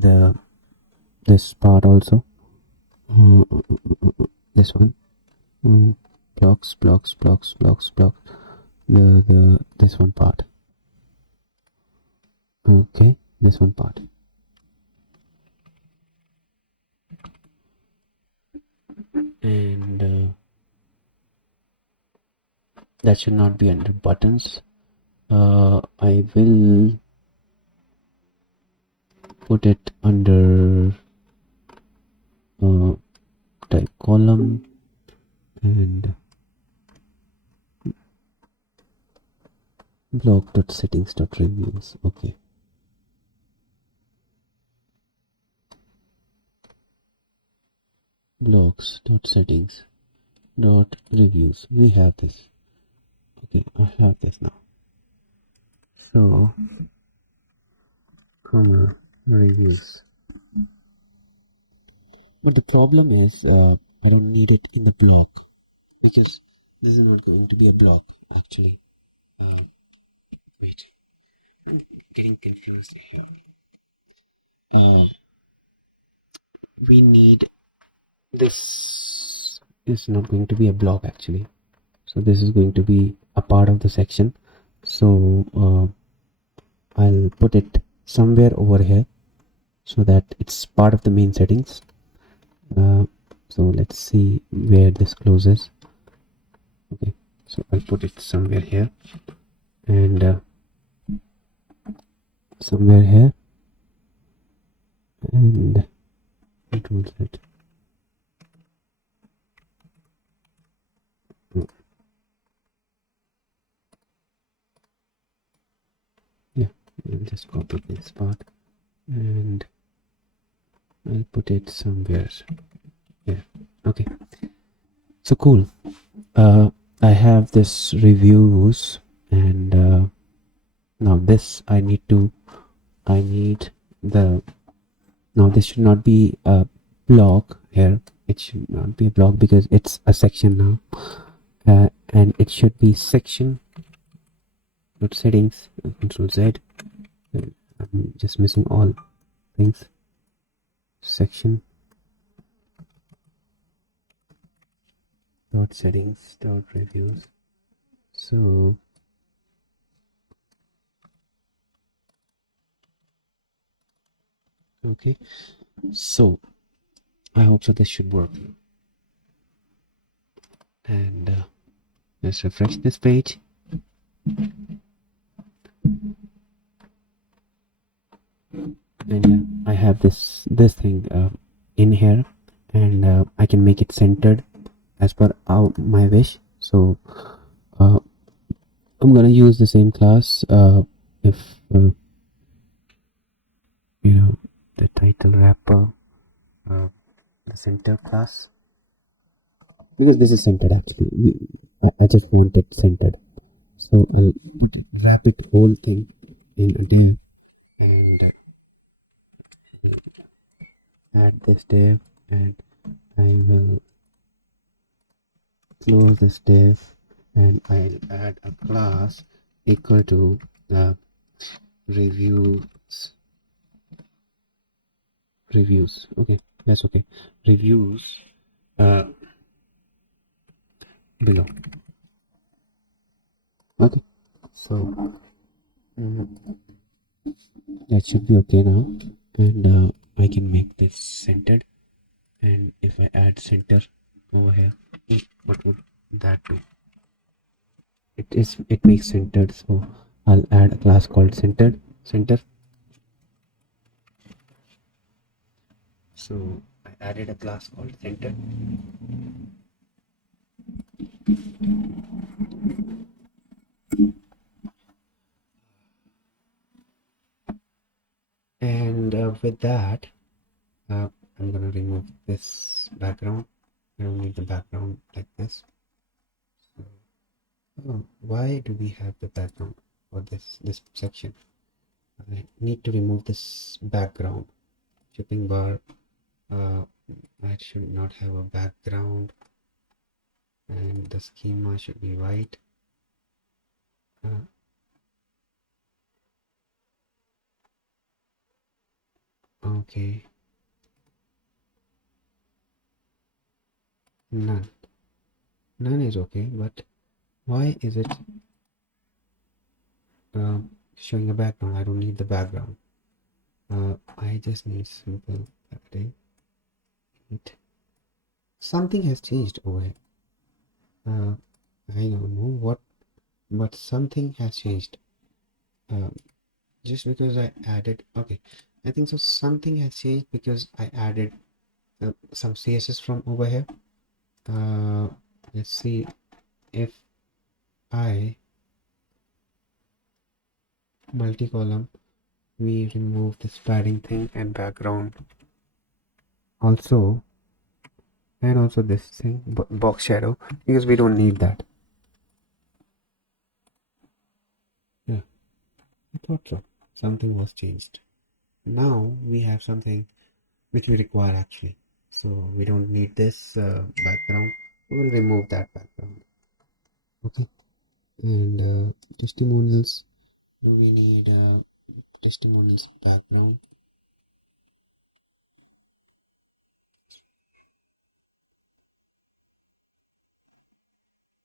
this part also. This one. Blocks, the this one part. Okay, this one part. And that should not be under buttons. I will put it under type column and block.settings.reviews. Okay. Blocks.settings.reviews. We have this. Okay, I have this now. So, comma reviews. But the problem is, I don't need it in the block because this is not going to be a block actually. Wait, I'm getting confused here. We need this is not going to be a block actually. So this is going to be a part of the section. So I'll put it somewhere over here so that it's part of the main settings. So let's see where this closes. Okay, so I'll put it somewhere here and somewhere here and control Z. Yeah, I'll just copy this part and I'll put it somewhere here. Okay, so cool. I have this reviews and now this I need the now this should not be a block here. It should not be a block because it's a section now, and it should be section settings. Control Z. I'm just missing all things. Section dot settings dot reviews. So okay, so I hope so this should work. And let's refresh this page. And yeah, I have this thing in here, and I can make it centered as per my wish. So I'm gonna use the same class if you know the title wrapper, the center class, because this is centered actually. I just want it centered, so I'll wrap it whole thing in a div and add this div, and I will close this div, and I'll add a class equal to reviews. Okay, that's okay. Reviews below. Okay, so that should be okay now, and I can make this centered. And if I add center over here, what would that do? It makes centered, so I'll add a class called center. So I added a class called center, and with that I'm gonna remove this background. I don't need the background like this. Why do we have the background for this section? I need to remove this background. Shipping bar, I should not have a background, and the schema should be white. Okay, none. None is okay, but why is it showing a background? I don't need the background. I just need simple padding. Something has changed over here. I don't know what, but something has changed. Just because I added, okay, I think so. Something has changed because I added some CSS from over here. Let's see if I multi-column, we remove this padding thing and background also, and also this thing box shadow, because we don't need that. Yeah, I thought so. Something was changed. Now we have something which we require actually, so we don't need this background. We will remove that background. Okay, and testimonials, we need testimonials background,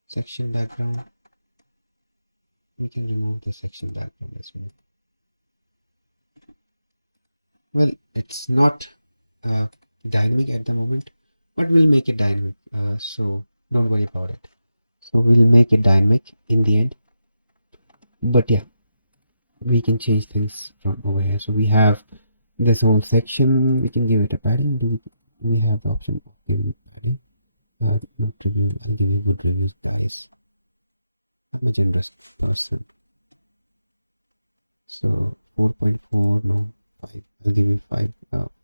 section background. We can remove the section background as well. Well, it's not dynamic at the moment, but we'll make it dynamic, so don't worry about it. So we'll make it dynamic in the end, but yeah, we can change things from over here. So we have this whole section, we can give it a pattern. We have the option of giving it pattern. Not review, I give a good review price. How much on this person? So 4.4, no, I'll give it 5,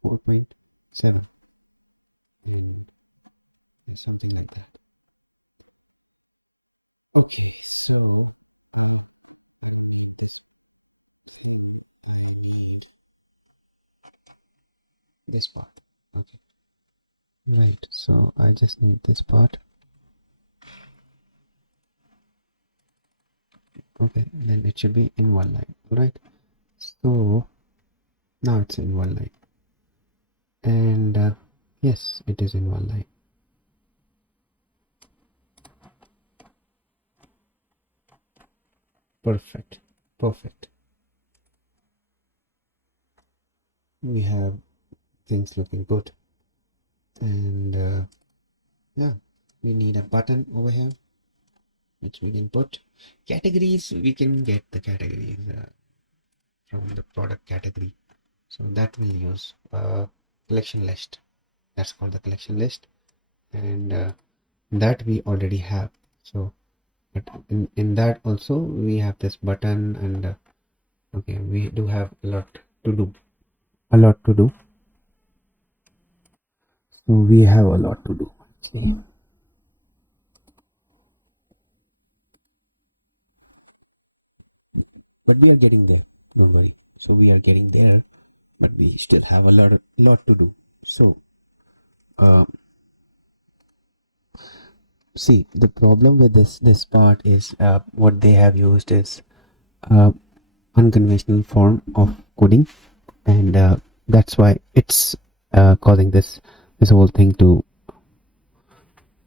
4.7, and something like that. Okay, so this part. Okay, right. So I just need this part. Okay, then it should be in one line. Right. So now it's in one line, and yes, it is in one line. Perfect. Perfect. We have things looking good, and yeah, we need a button over here which we can put. Categories, we can get the categories from the product category, so that will use collection list. That's called the collection list, and that we already have. So but in that also we have this button, and okay, we do have a lot to do, a lot to do. So we have a lot to do actually. But we are getting there, don't worry. So we are getting there, but we still have a lot to do. So uh, see, the problem with this part is what they have used is uh, unconventional form of coding, and that's why it's causing this whole thing to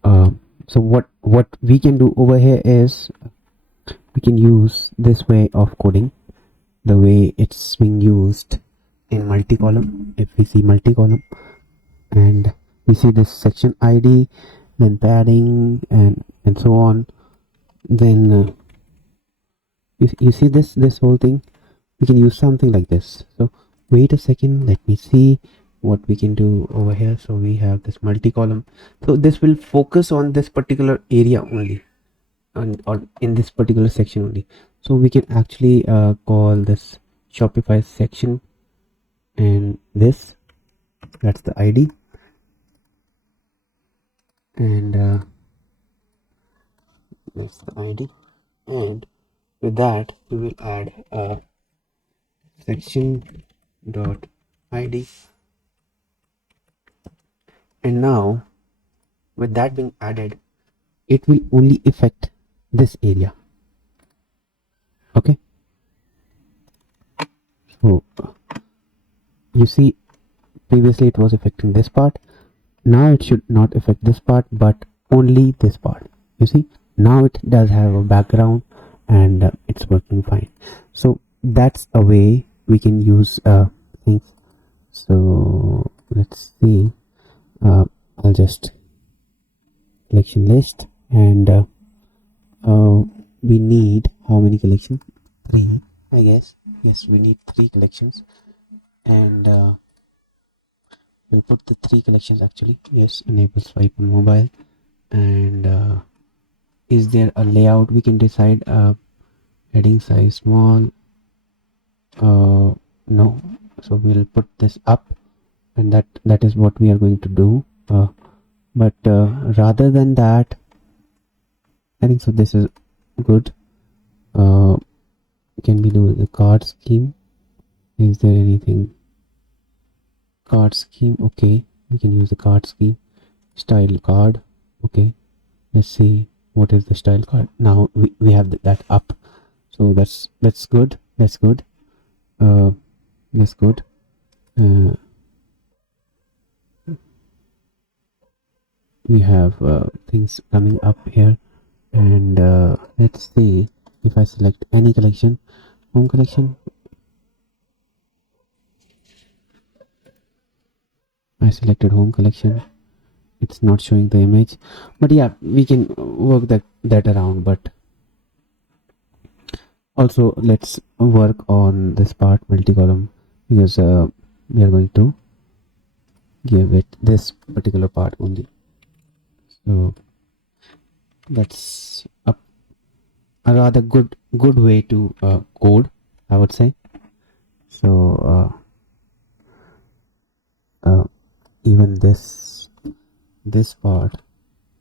uh, so what we can do over here is we can use this way of coding, the way it's being used in multi-column. If we see multi-column and we see this section ID, then padding, and so on, then you see this whole thing, we can use something like this. So wait a second, let me see what we can do over here. So we have this multi-column, so this will focus on this particular area only, and or in this particular section only. So we can actually call this Shopify section, and that's the ID, and that's the ID, and with that we will add a section dot ID, and now with that being added, it will only affect this area. Okay, so you see previously it was affecting this part. Now it should not affect this part but only this part. You see, now it does have a background and it's working fine. So that's a way we can use things. So let's see, I'll just collection list, and we need how many collections? 3, I guess. Yes, we need 3 collections, and we'll put the 3 collections actually. Yes, enable swipe on mobile. And is there a layout we can decide? Heading size small, no, so we'll put this up, and that is what we are going to do. But rather than that, I think so this is good. Can we do the card scheme? Is there anything? Card scheme, okay, we can use the card scheme. Style card, okay, let's see what is the style card. Now we have that up, so that's good. That's good. That's good. We have things coming up here, and let's see if I select any collection, home collection. I selected home collection. It's not showing the image, but yeah, we can work that around. But also let's work on this part, multi-column, because we are going to give it this particular part only. So that's a rather good way to code, I would say. So even this part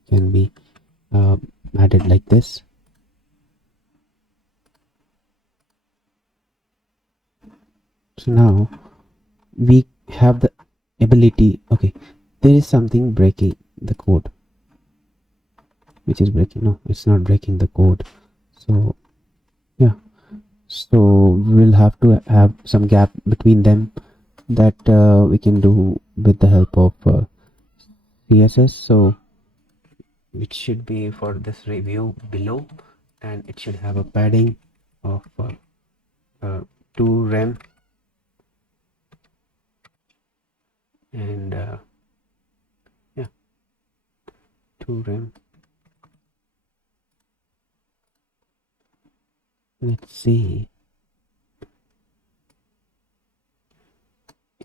can be added like this. So now we have the ability. Okay, there is something breaking the code. Which is breaking? No, it's not breaking the code. So yeah, so we'll have to have some gap between them that we can do with the help of CSS. So it should be for this review below, and it should have a padding of 2 rem, and yeah, 2 rem. Let's see,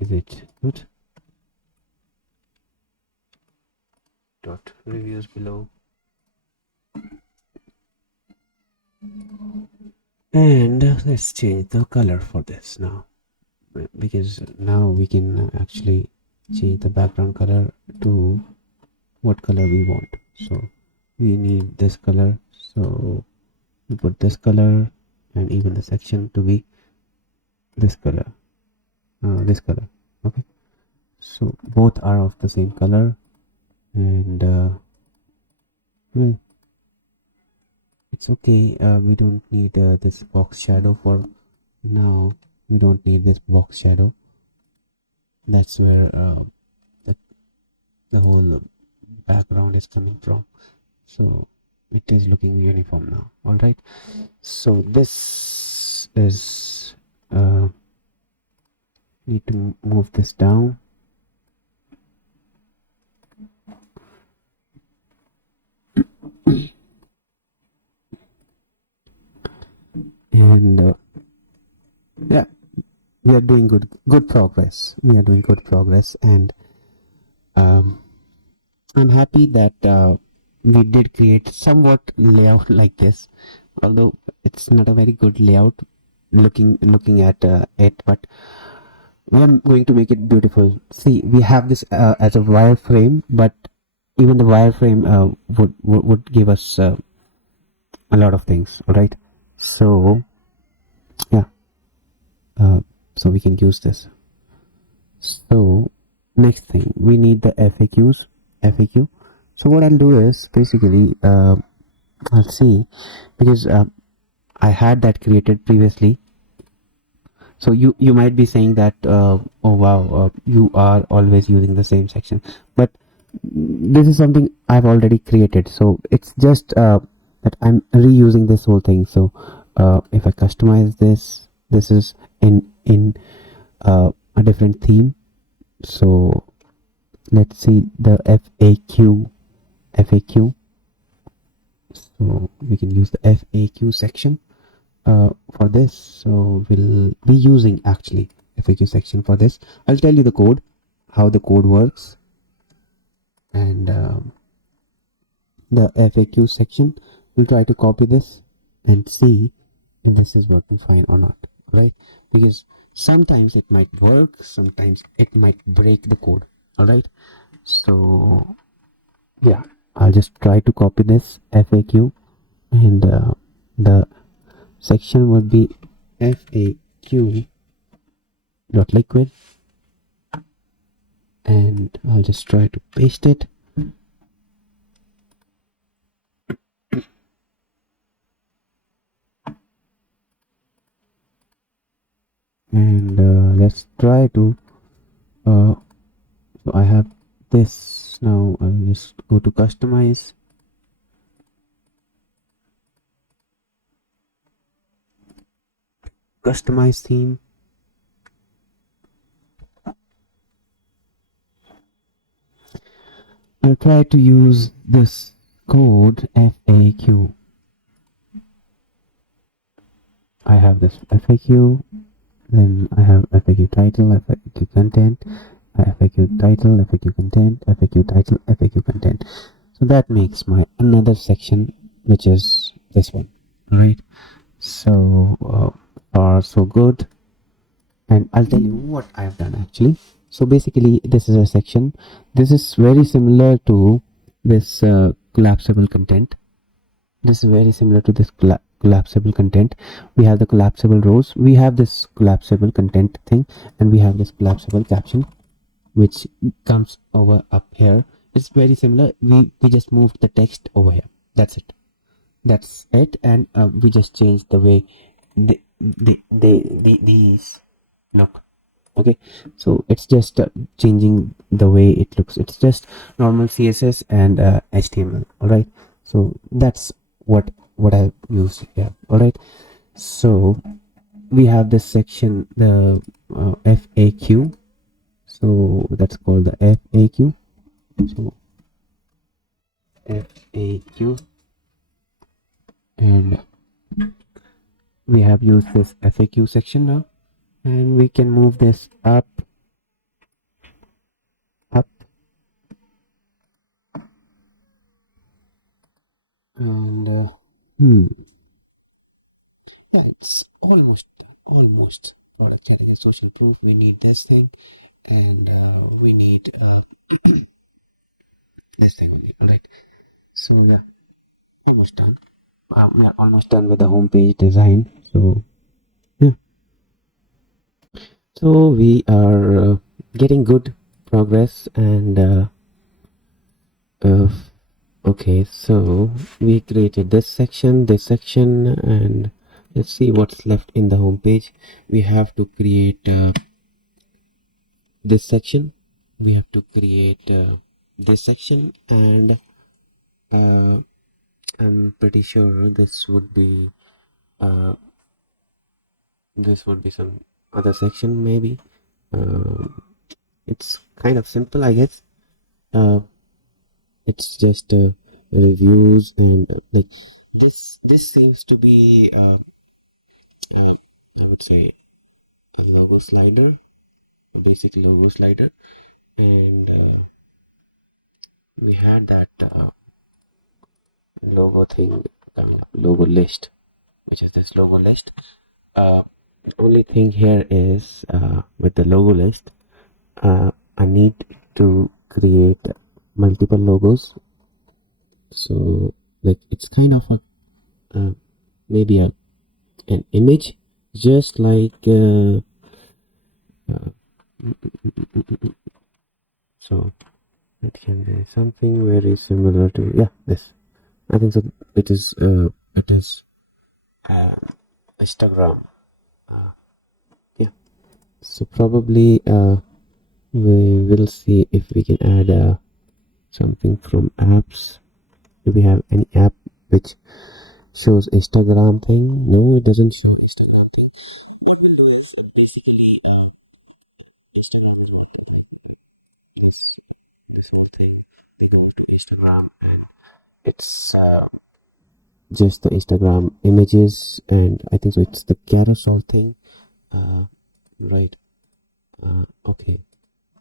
is it good? Dot reviews below, and let's change the color for this now, because now we can actually change the background color to what color we want. So we need this color, so we put this color, and even the section to be this color, okay. So both are of the same color, and well, it's okay. We don't need this box shadow for now. We don't need this box shadow. That's where the whole background is coming from. So it is looking uniform now. All right, so this is need to move this down, and yeah, we are doing good progress. We are doing good progress, and I'm happy that we did create somewhat layout like this, although it's not a very good layout looking at it, but we are going to make it beautiful. See, we have this as a wireframe, but even the wireframe would give us a lot of things. All right, so yeah, so we can use this. So next thing, we need the FAQ. So what I'll do is basically I'll see, because I had that created previously. So you might be saying that oh wow, you are always using the same section, but this is something I've already created, so it's just that I'm reusing this whole thing. So if I customize this is in a different theme. So let's see the FAQ. So we can use the FAQ section for this. So we'll be using actually FAQ section for this. I'll tell you the code, how the code works, and the FAQ section. We'll try to copy this and see if this is working fine or not, right? Because sometimes it might work, sometimes it might break the code. All right, so yeah, I'll just try to copy this FAQ, and the section would be FAQ dot liquid, and I'll just try to paste it. And let's try to so I have this now. I'll just go to customize, theme. I'll try to use this code FAQ. I have this FAQ, then I have FAQ title, FAQ content, FAQ title, FAQ content, FAQ title, FAQ content. So that makes my another section, which is this one, right? So far so good. And I'll tell you what I've done actually. So basically this is a section. This is very similar to this collapsible content. This is very similar to this collapsible content. We have the collapsible rows, we have this collapsible content thing, and we have this collapsible caption which comes over up here. It's very similar. We just moved the text over here. That's it. And we just changed the way these look. Okay, so it's just changing the way it looks. It's just normal CSS and HTML. All right, so that's what I used here. All right, so we have this section, the FAQ. So that's called the FAQ. So FAQ, and we have used this FAQ section now, and we can move this up, and yeah, it's almost product and social proof. We need this thing, and we need this thing. All right, so yeah, almost done. We are almost done with the homepage design. So yeah, so we are getting good progress, and okay, so we created this section, and let's see what's left in the home page. We have to create this section. We have to create this section, and I'm pretty sure this would be some other section maybe. It's kind of simple, I guess. It's just reviews, and like this seems to be I would say a logo slider, a basic logo slider, and we had that logo thing, logo list, which is this logo list. Only thing here is with the logo list, I need to create multiple logos. So like it's kind of a maybe an image, just like so it can be something very similar to this. I think so. It is Instagram. Yeah. So probably we will see if we can add something from apps. Do we have any app which shows Instagram thing? No, it doesn't show Instagram thing. What we'll do is basically Instagram is this whole thing. They go to Instagram and it's just the Instagram images, and I think so. It's the carousel thing, right? Okay.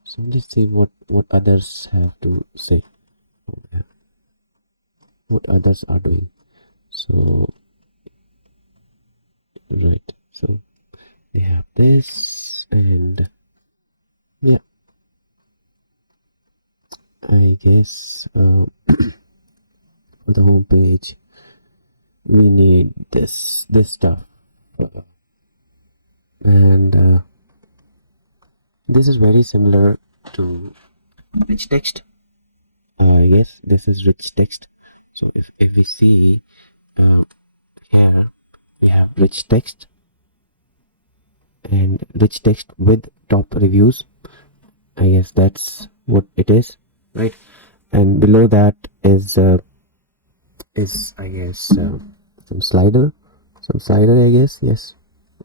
So let's see what others have to say. What others are doing. So right. So they have this, and yeah, I guess for the home page we need this stuff, and this is very similar to rich text. Yes, this is rich text. So if we see here, we have rich text and rich text with top reviews. I guess that's what it is, right? And below that is I guess some slider, I guess. Yes,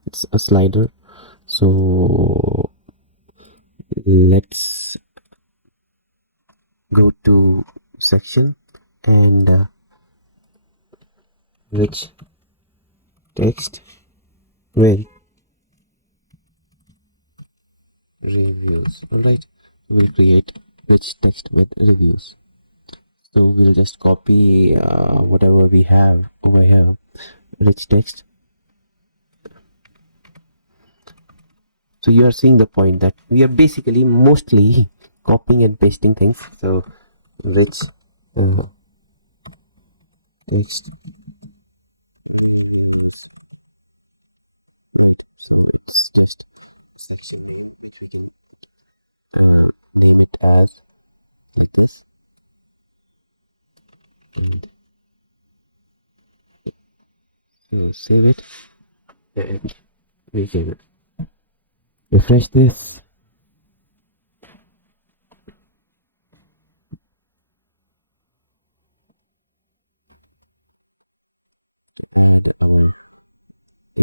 it's a slider. So let's go to section and rich text with reviews. All right, we'll create rich text with reviews. So we'll just copy whatever we have over here, rich text. So you are seeing the point that we are basically mostly copying and pasting things. So rich text. Just section, name it as like this, and save it, and we can refresh this.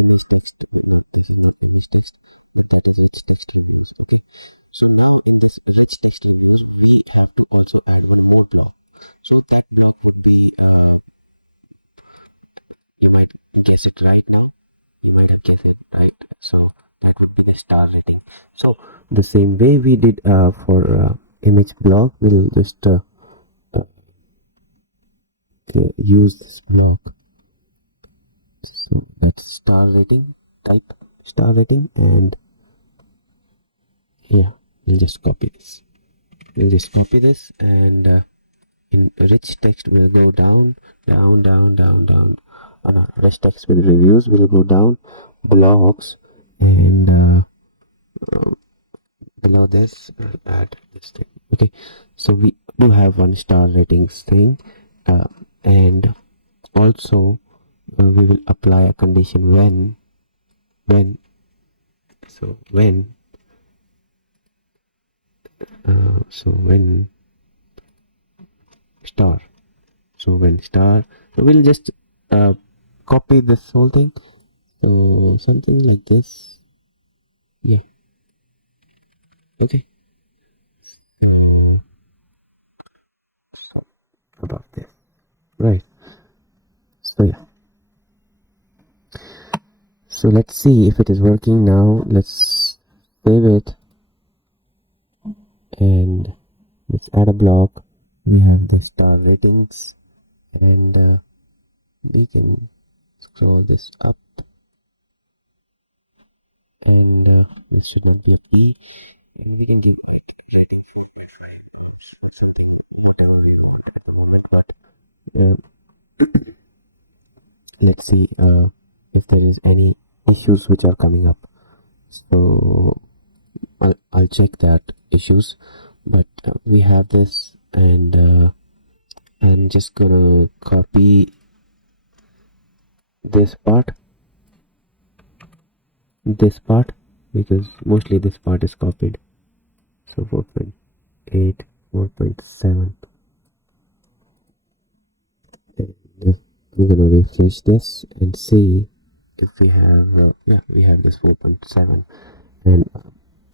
Image text, no, this is not image text, that is rich text reviews. Okay, so now in this rich text reviews we have to also add one more block. So that block would be you might guess it right now, you might have guessed it right. So that would be the star rating. So the same way we did for image block, we'll just use this block. So that's star rating, type star rating, and yeah, we'll just copy this. And in rich text will go down, down. No, rich text with reviews will go down, blocks, and below this I'll add this thing. Okay, so we do have one star ratings thing, and also we will apply a condition when so when when star, so we'll just copy this whole thing, something like this. Yeah, okay. Above this, right? So yeah, so let's see if it is working now. Let's save it and let's add a block. We have the star ratings, and we can scroll this up, and this should not be a P, and we can give rating something whatever we want at the moment, but let's see if there is any issues which are coming up. So I'll check that issues, but we have this, and I'm just gonna copy this part this part, because mostly this part is copied. So 4.8, 4.7. And we're gonna refresh this and see if we have, yeah, we have this 4.7 and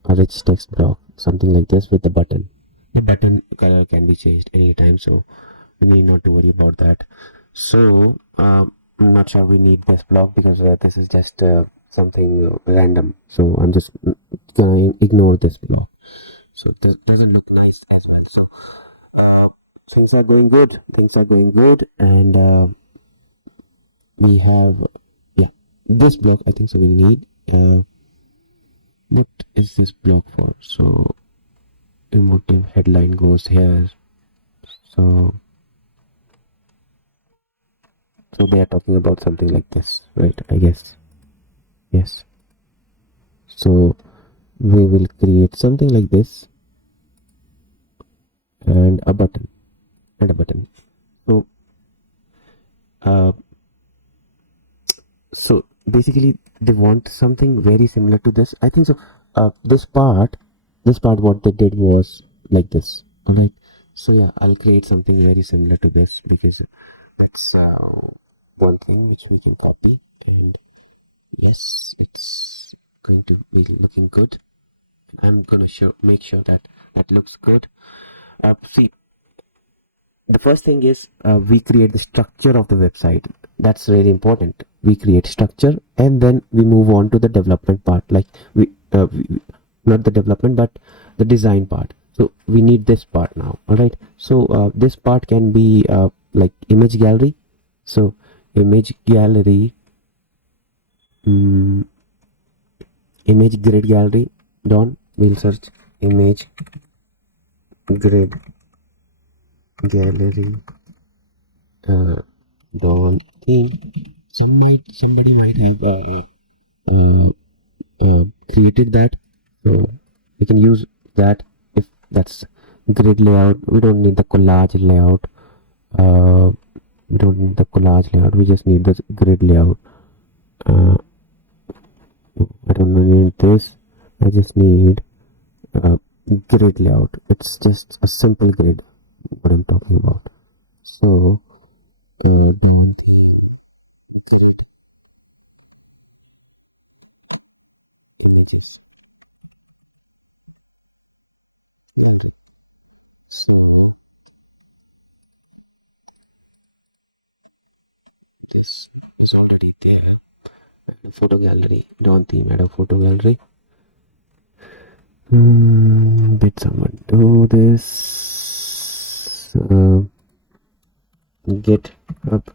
a rich text block, something like this with the button. The button color can be changed anytime, so we need not to worry about that. So I'm not sure we need this block because this is just something random, so I'm just gonna ignore this block. So this doesn't look nice as well. So uh, things are going good, and we have, yeah, this block I think so we need. What is this block for? So emotive headline goes here. So they are talking about something like this, right? I guess. Yes. So we will create something like this and a button So uh, so basically they want something very similar to this, I think so. This part what they did was like this. All right. So yeah, I'll create something very similar to this because that's one thing which we can copy, and yes, it's going to be looking good. I'm gonna make sure that that looks good. See, the first thing is we create the structure of the website. That's really important. We create structure and then we move on to the development part, like not the development but the design part. So we need this part now. All right. So this part can be like image gallery. So image gallery, mm, image grid gallery. Don, we'll search image grid gallery Don theme. Somebody might have created that, so we can use that. If that's grid layout, we don't need the collage layout. uh, we just need the grid layout. uh, I don't need this. I just need uh, grid layout. It's just a simple grid, what I'm talking about. So this is already there. The photo gallery. Don't theme add a photo gallery. Did someone do this? Get up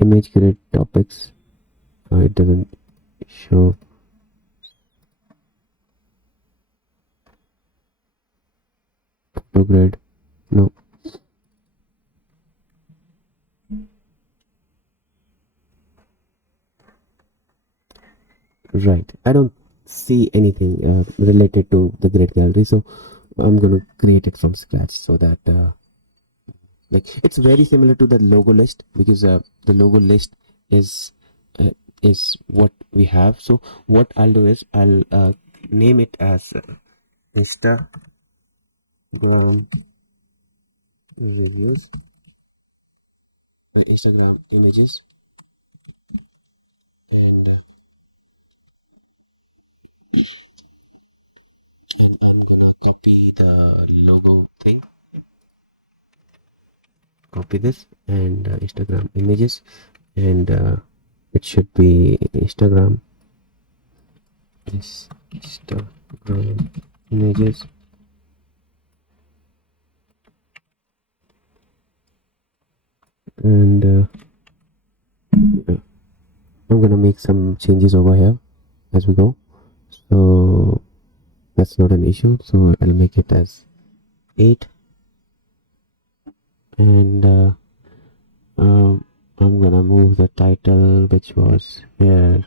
image grid topics. It doesn't show. Photo grid. No. Right. I don't see anything related to the grid gallery, so I'm gonna create it from scratch so that like it's very similar to the logo list, because the logo list is uh, is what we have. So what I'll do is I'll name it as Instagram reviews, Instagram images, and I'm gonna copy the logo thing, copy this, and Instagram images, and it should be Instagram images, and yeah, I'm gonna make some changes over here as we go. So that's not an issue. So I'll make it as 8, and I'm gonna move the title, which was here,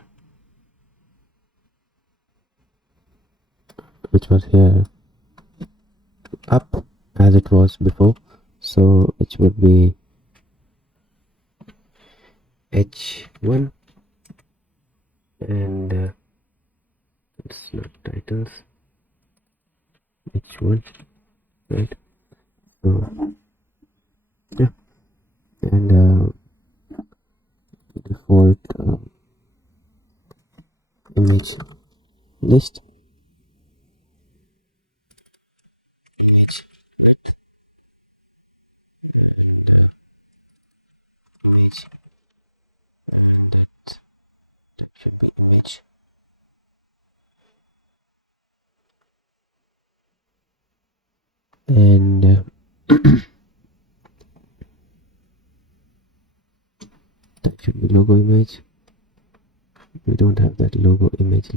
up as it was before. So it would be H1, and it's not titles, h1, right? So yeah, and default image list, image, image, image, and that should be logo image. We don't have that logo image.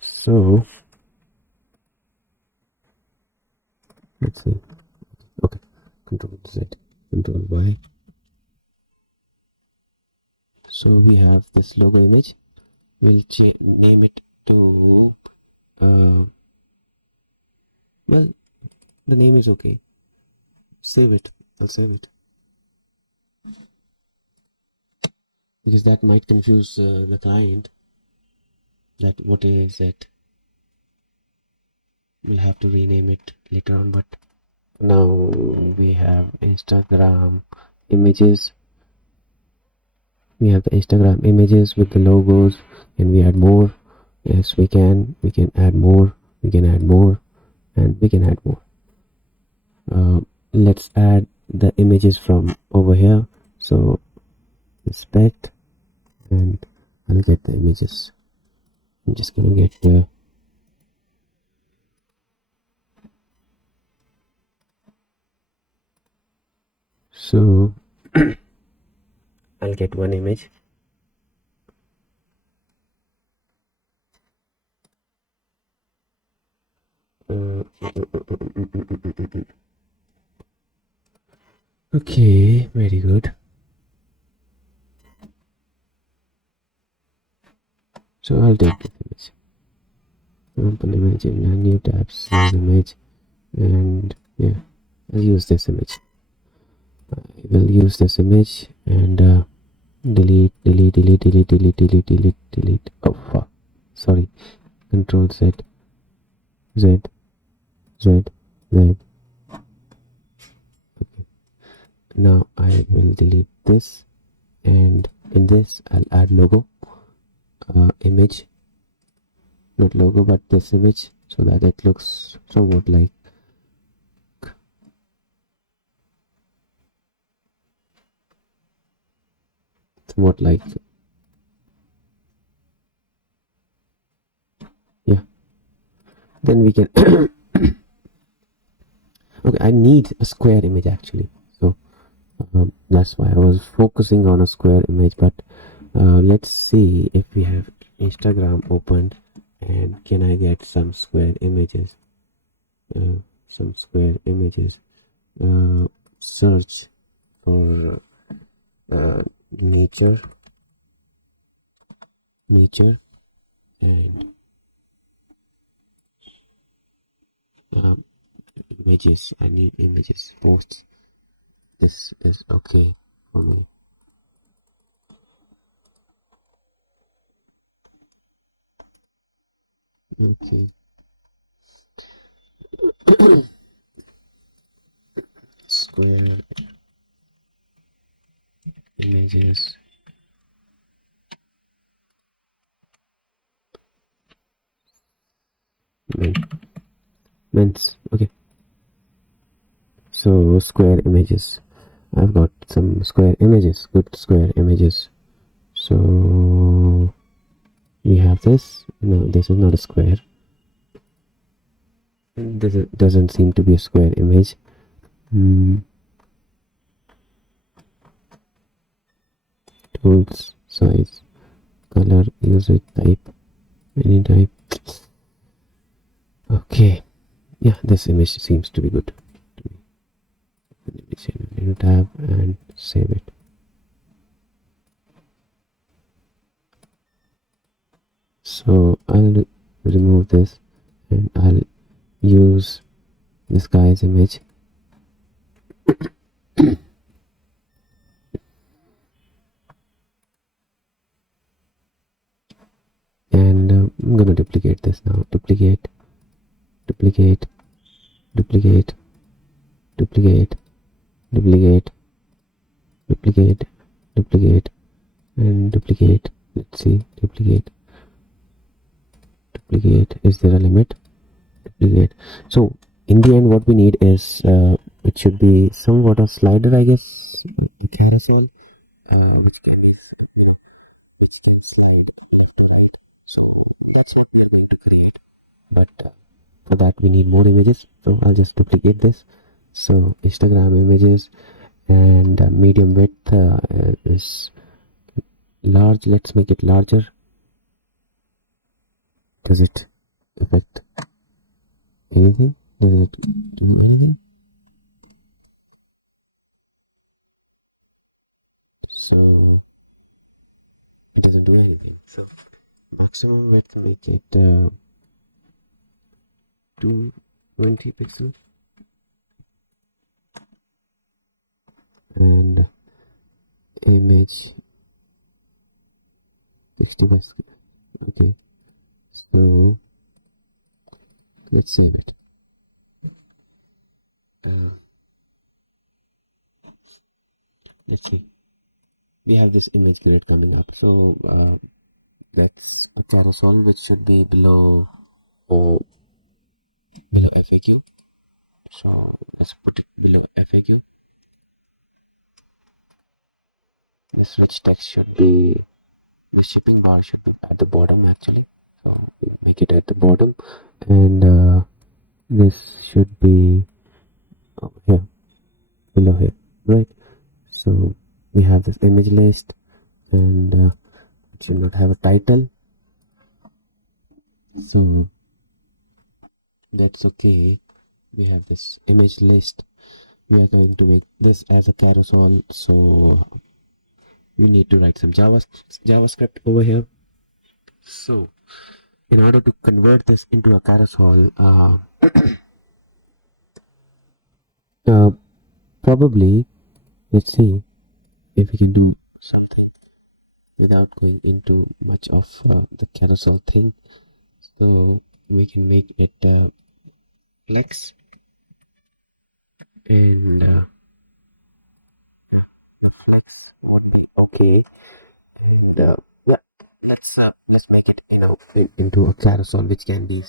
So let's see. Okay, Control Z, Control Y. So we have this logo image. We'll name it to well, the name is okay. Save it. I'll save it because that might confuse the client. That what is it? We'll have to rename it later on, but now we have Instagram images. We have the Instagram images with the logos. Can we add more? Yes, we can. We can add more. We can add more, and we can add more. Let's add the images from over here. So inspect, and I'll get the images. I'm just gonna get the so I'll get one image. Okay, very good. So I'll take this image. Open image in a new tab, save image, and yeah, I'll use this image. I will use this image and delete. Oh fuck! Sorry. Control Z, Z, Z, Z. Okay. Now I will delete this, and in this I'll add logo, image, not logo but this image, so that it looks somewhat like yeah. Then we can okay, I need a square image actually, so that's why I was focusing on a square image. But let's see if we have Instagram opened and can I get some square images. Search for nature and images. I need images, posts. This is okay for me. Okay. Square images. Men's okay. So square images. I've got some square images, good square images. So we have this. No, this is not a square. This doesn't seem to be a square image. Tools, size, color, usage type, any type. Okay, yeah, this image seems to be good to me. New tab and save it. So I'll remove this and I'll use this guy's image. And I'm gonna duplicate this now. Duplicate, duplicate, duplicate, duplicate, duplicate, duplicate, duplicate, and duplicate. Let's see, duplicate, duplicate. Is there a limit? Duplicate. So in the end, what we need is it should be somewhat a slider, I guess, a carousel, which can slide. So but for that we need more images, so I'll just duplicate this. So Instagram images, and medium width is large. Let's make it larger. Does it affect anything? Does it do anything? So it doesn't do anything. So maximum width, make it 220 pixels, and image 60 by okay. So let's save it. Let's see, we have this image grid coming up. So that's a carousel which should be below FAQ. So let's put it below FAQ. This rich text should be, the shipping bar should be at the bottom actually. So make it at the bottom, and this should be over here, below here, right? So we have this image list, and it should not have a title. So that's okay. We have this image list. We are going to make this as a carousel, so you need to write some JavaScript over here. So in order to convert this into a carousel, probably let's see if we can do something without going into much of the carousel thing. So we can make it flex, and okay, and yeah, let's make it into a carousel which can be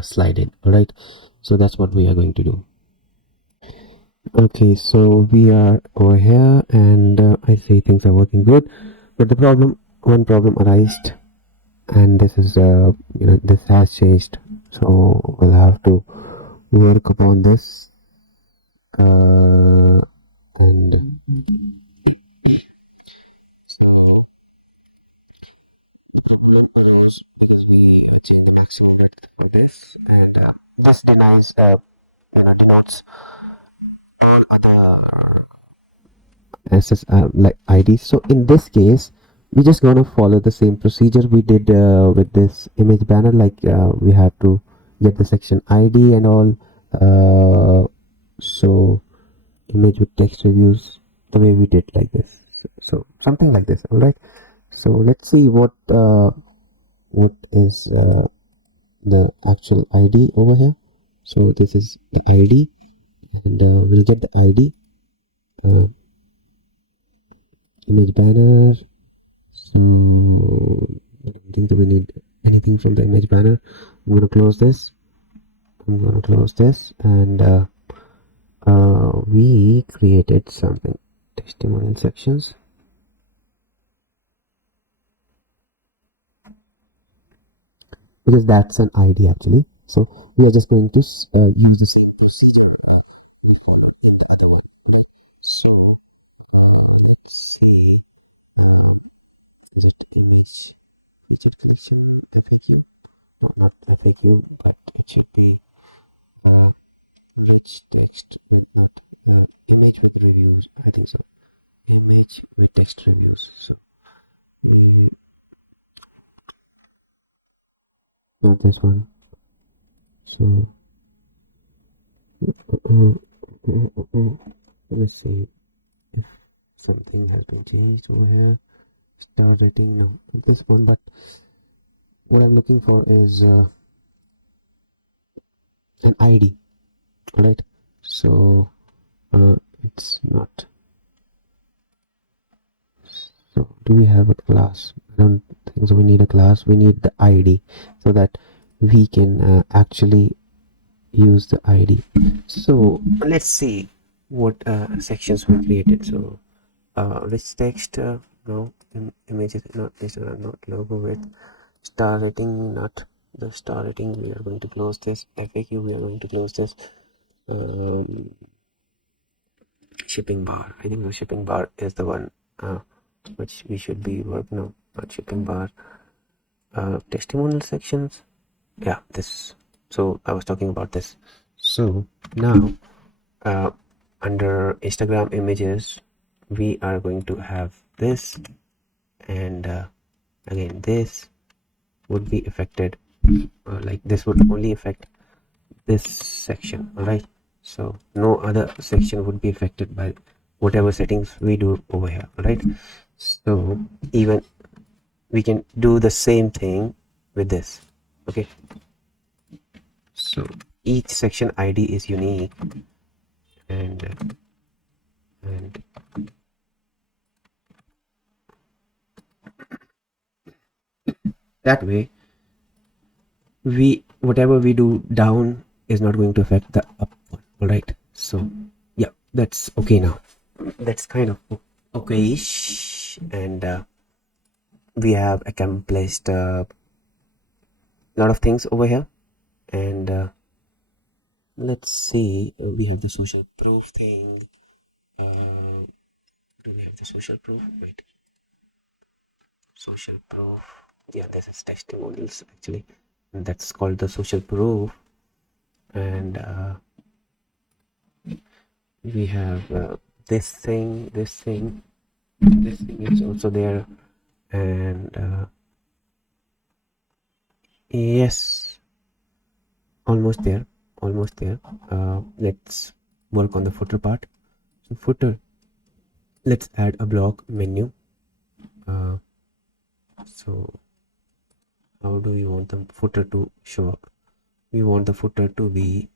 slided. All right, so that's what we are going to do. Okay, so we are over here, and I see things are working good, but one problem arised, and this is this has changed, so we'll have to work upon this, and so the problem arose because we changed the maximum width for this, and this denotes all other SS like IDs. So in this case, we're just gonna follow the same procedure we did with this image banner. Like we have to get the section ID and all. So image with text reviews, the way we did like this. So something like this. All right. So let's see what is the actual ID over here. So this is the ID, and we'll get the ID. Image banner. So I don't think that we need anything from the image banner. I'm gonna close this. And we created something, testimonial sections, because that's an ID actually. So we are just going to use the same procedure we followed in the other one, right? So let's see, just image featured collection FAQ. No, not FAQ, but it should be uh, rich text with not image with reviews. I think so. Image with text reviews. So not this one. So Let me see if something has been changed over here. Start rating, no, not this one, but what I'm looking for is an ID. Alright, so it's not. So do we have a class? I don't think so. We need a class. We need the ID so that we can actually use the ID. So let's see what sections we created. So rich text, no, images, not this, not logo width, star rating, not the star rating. We are going to close this. FAQ, we are going to close this. um, Shipping bar, I think the shipping bar is the one which we should be working on. Not shipping bar. Testimonial sections, yeah, this. So I was talking about this. So now under Instagram images we are going to have this, and again this would be affected, like this would only affect this section. All right, so no other section would be affected by whatever settings we do over here. All right, so even we can do the same thing with this. Okay, so each section ID is unique, and that way we whatever we do down is not going to affect the up one. All right, so yeah, that's okay. Now that's kind of okay-ish, and we have accomplished a lot of things over here. And let's see, we have the social proof thing. Do we have the social proof? Wait, social proof, yeah, this is testimonials actually, and that's called the social proof. And we have this thing, this thing is also there. And yes, almost there, almost there. Let's work on the footer part. So footer, let's add a block menu. So how do we want the footer to show up? We want the footer to be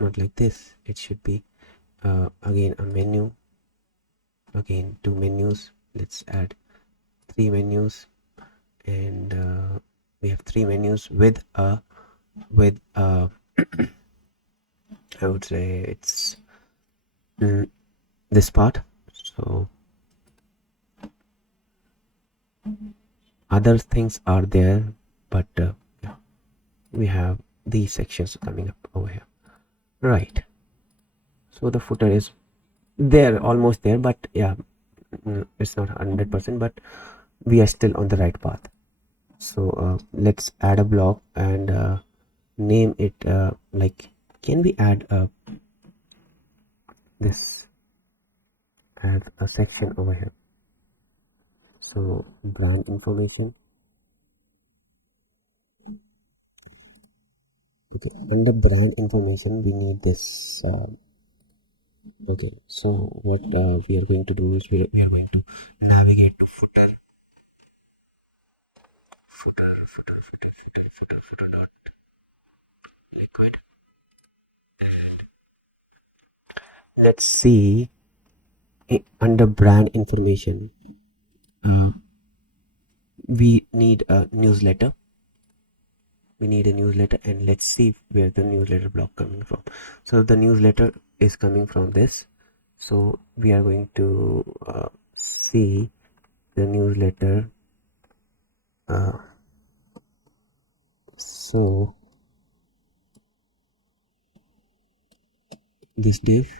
not like this. It should be again a menu, again two menus. Let's add three menus, and we have three menus with a I would say it's this part. So other things are there, but yeah, we have these sections coming up over here. Right, so the footer is there, almost there, but yeah, it's not 100%, but we are still on the right path. So let's add a block and name it like, can we add this, add a section over here? So brand information. Okay, under brand information we need this. Okay, so what we are going to do is we are going to navigate to footer dot liquid, and let's see under brand information we need a newsletter. And let's see where the newsletter block coming from. So the newsletter is coming from this, so we are going to see the newsletter. So this div,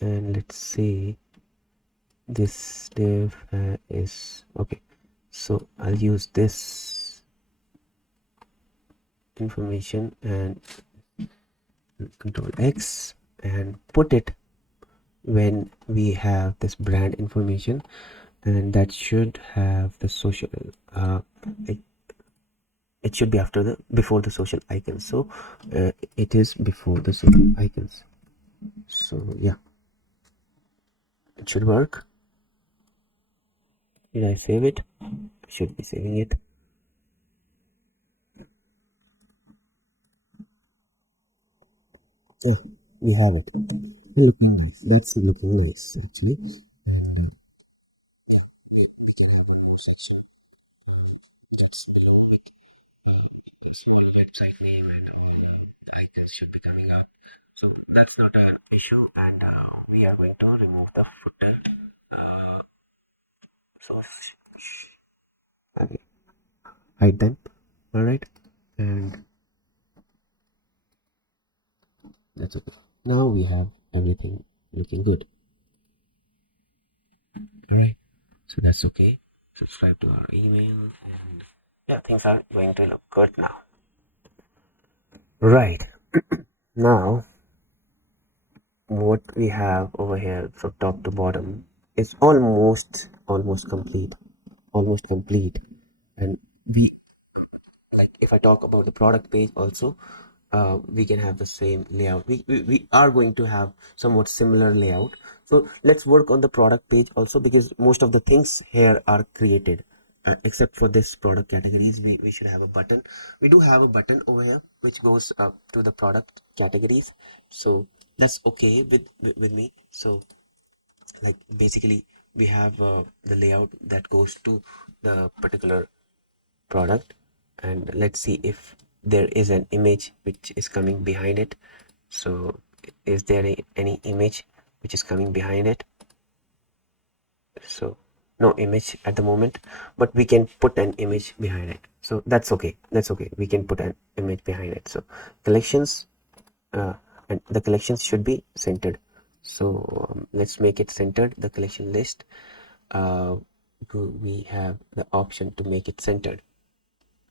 and let's see this div is okay. So I'll use this information and control X and put it when we have this brand information, and that should have the social it it should be before the social icons. So it is before the social icons. So yeah, it should work. Did I save it? Should be saving it. Yeah, we have it. Looking nice. That's looking nice actually. And we can have a more section that's below it. A small website name and the icons should be coming up. So that's not an issue, and we are going to remove the footer. So hide them. All right, and that's okay. Now we have everything looking good. All right, so that's okay. Subscribe to our email, and yeah, things are going to look good now. Right. Now what we have over here from top to bottom is almost complete, and we, like, if I talk about the product page also, we can have the same layout. We are going to have somewhat similar layout. So let's work on the product page also, because most of the things here are created, except for this product categories. We should have a button. We do have a button over here which goes up to the product categories, so that's okay with me. So like basically we have the layout that goes to the particular product, and let's see if there is an image which is coming behind it. So is there any image which is coming behind it? So no image at the moment, but we can put an image behind it, so that's okay. We can put an image behind it. So collections, and the collections should be centered. So let's make it centered, the collection list. uh, we have the option to make it centered.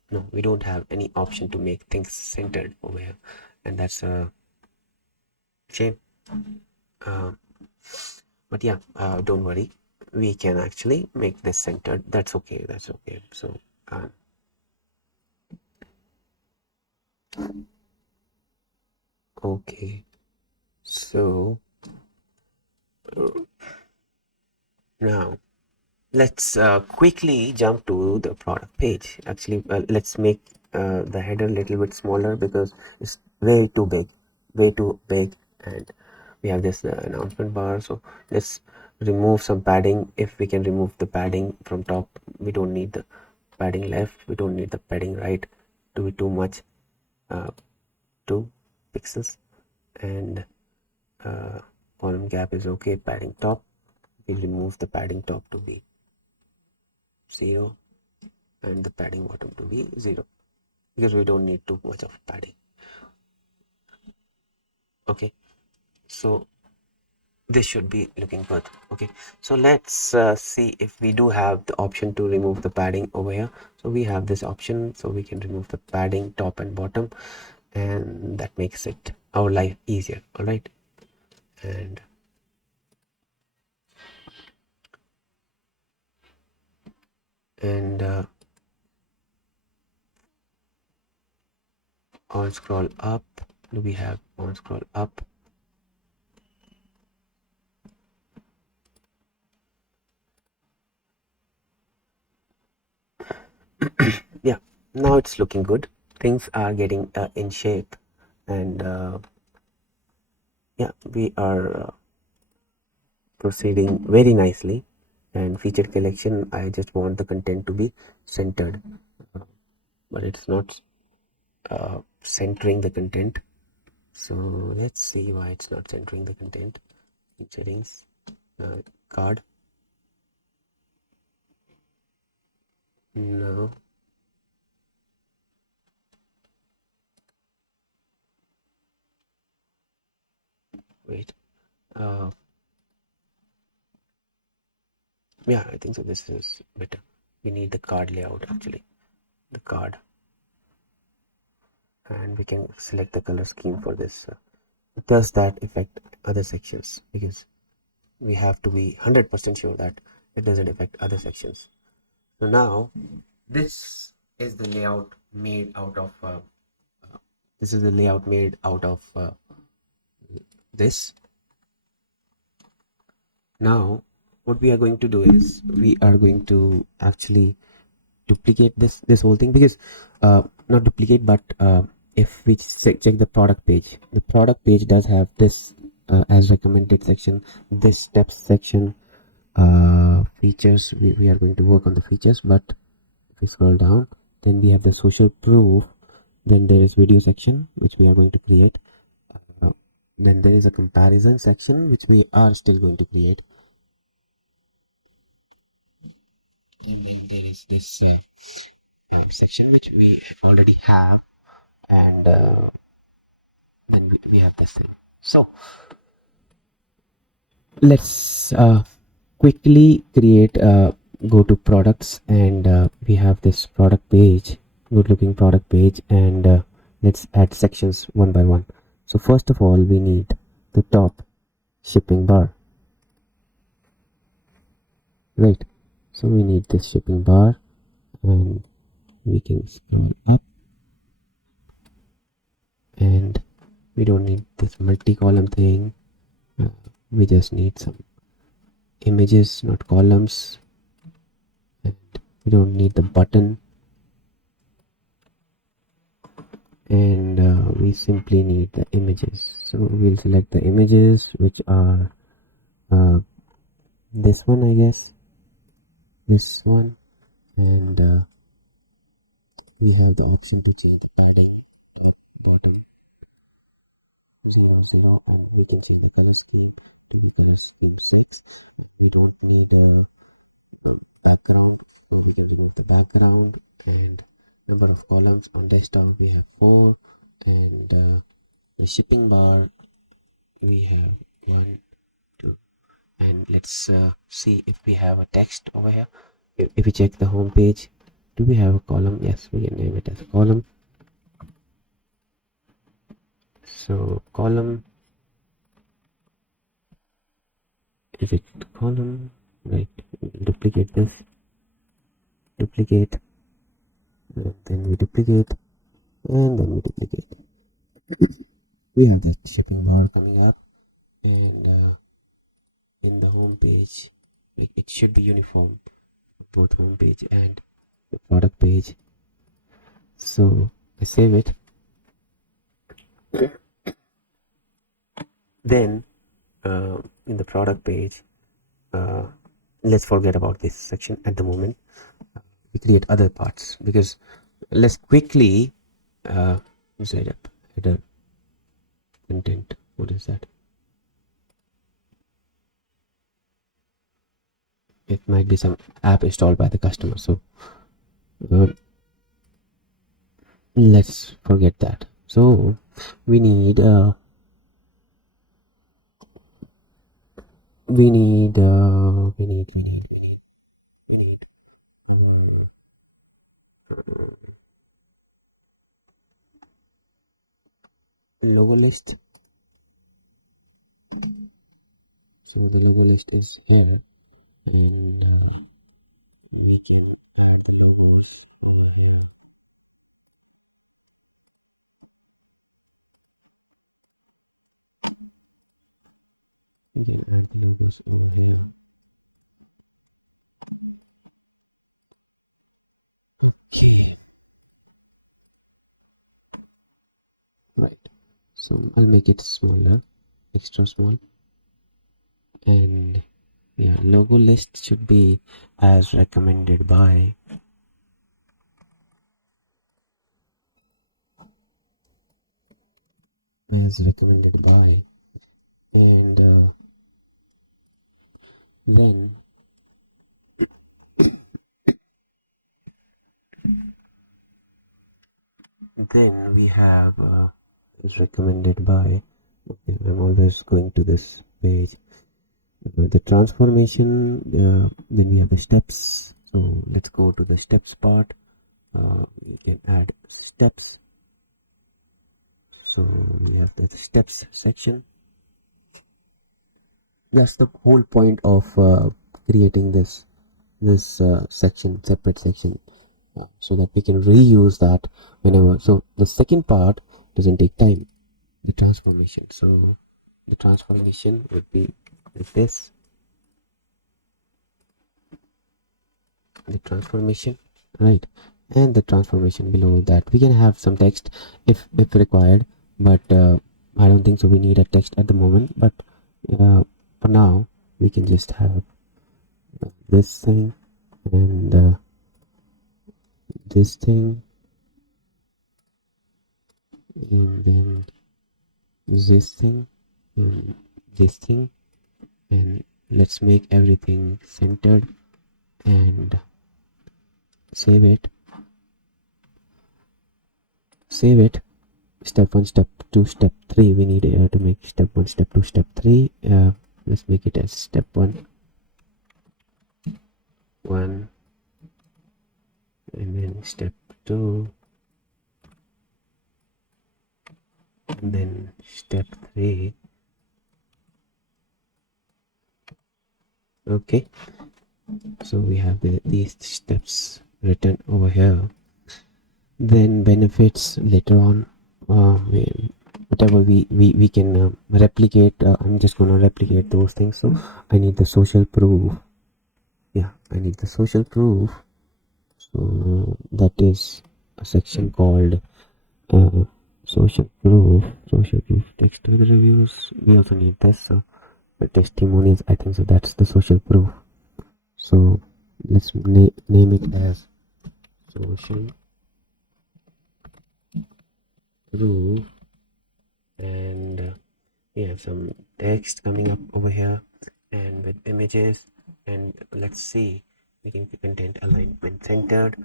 No, we don't have any option to make things centered over here, and that's a shame. uh, but yeah, don't worry, we can actually make this centered. That's okay. So uh, okay, so now let's quickly jump to the product page. Actually, let's make the header a little bit smaller because it's way too big, and we have this announcement bar. So let's remove some padding. If we can remove the padding from top, we don't need the padding left, we don't need the padding right to be too much. 2 pixels, and column gap is okay. Padding top, we remove the padding top to be 0, and the padding bottom to be 0, because we don't need too much of padding. Okay, so this should be looking good. Okay, so let's see if we do have the option to remove the padding over here. So we have this option, so we can remove the padding top and bottom, and that makes it our life easier. All right, and on scroll up, do we have on scroll up? Yeah, now it's looking good. Things are getting in shape, and yeah, we are proceeding very nicely. And featured collection, I just want the content to be centered, but it's not centering the content. So let's see why it's not centering the content. Featurings, card, no. Wait, yeah, I think so. This is better. We need the card layout actually, the card, and we can select the color scheme for this. Does that affect other sections? Because we have to be 100% sure that it doesn't affect other sections. So now this is the layout made out of this is the layout made out of this. Now what we are going to do is we are going to actually duplicate this whole thing, because not duplicate, but if we check the product page does have this as recommended section, this steps section, features. We are going to work on the features, but if we scroll down, then we have the social proof, then there is video section which we are going to create, then there is a comparison section which we are still going to create, and then there is this section which we already have, and then we have this thing. So let's quickly create go to products, and we have this product page, good looking product page, and let's add sections one by one. So first of all, we need the top shipping bar, right? So we need this shipping bar, and we can scroll up, and we don't need this multi-column thing. We just need some images, not columns, and we don't need the button, and we simply need the images. So we'll select the images which are this one, I guess, this one, and we have the option to change the padding, top, bottom, 0, 0, and we can change the color scheme to be color scheme 6. We don't need a background, so we can remove the background, and number of columns on desktop we have 4, and the shipping bar we have 1, 2, and let's see if we have a text over here. If we check the home page, do we have a column? Yes, we can name it as a column. So column, is it column? Right, duplicate this, duplicate, and then we duplicate, and then we duplicate. We have the shipping bar coming up, and in the home page it should be uniform, both home page and the product page. So I save it, then in the product page, let's forget about this section at the moment. We create other parts, because let's quickly set up header content. What is that? It might be some app installed by the customer, so let's forget that. So we need logo list. So the logo list is here, and right. So I'll make it smaller, extra small, and yeah, logo list should be as recommended by. As recommended by, and then we have as recommended by. Okay, I'm always going to this page. The transformation, then we have the steps. So let's go to the steps part. We can add steps. So we have the steps section. That's the whole point of creating this section, separate section. so that we can reuse that whenever. So the second part doesn't take time, the transformation. So the transformation would be like this, the transformation, right? And the transformation below that, we can have some text if required, but I don't think so we need a text at the moment. But for now we can just have this thing and this thing, and then this thing and this thing, and let's make everything centered and save it. Step 1, step 2, step 3. We need to make step 1, step 2, step 3. Let's make it as step 1, and then step 2, and then step 3. Okay, so we have these steps written over here. Then benefits later on, whatever we can replicate. I'm just gonna replicate those things. So I need the social proof. I need the social proof. So that is a section called social proof text with reviews. We also need this, so the testimonials, I think so that's the social proof. So let's name it as social proof, and we have some text coming up over here and with images, and let's see, we can content alignment centered,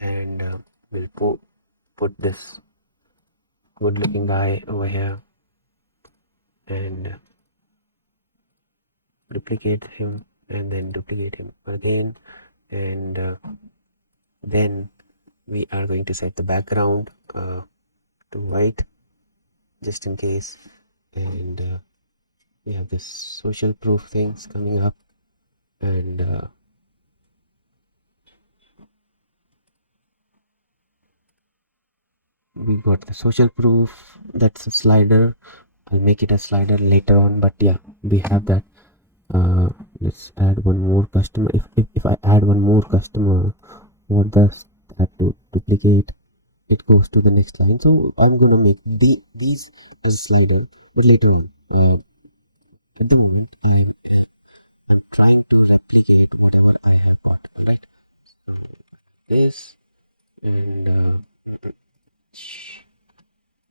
and we'll put this good looking guy over here and duplicate him, and then duplicate him again, and then we are going to set the background to white just in case, and we have this social proof things coming up, and we got the social proof. That's a slider. I'll make it a slider later on, but yeah, we have that. Let's add one more customer. If I add one more customer, what does that do? Duplicate, it goes to the next line. So I'm gonna make these as slider, but later on. At the moment I'm trying to replicate whatever I have got, right? This, and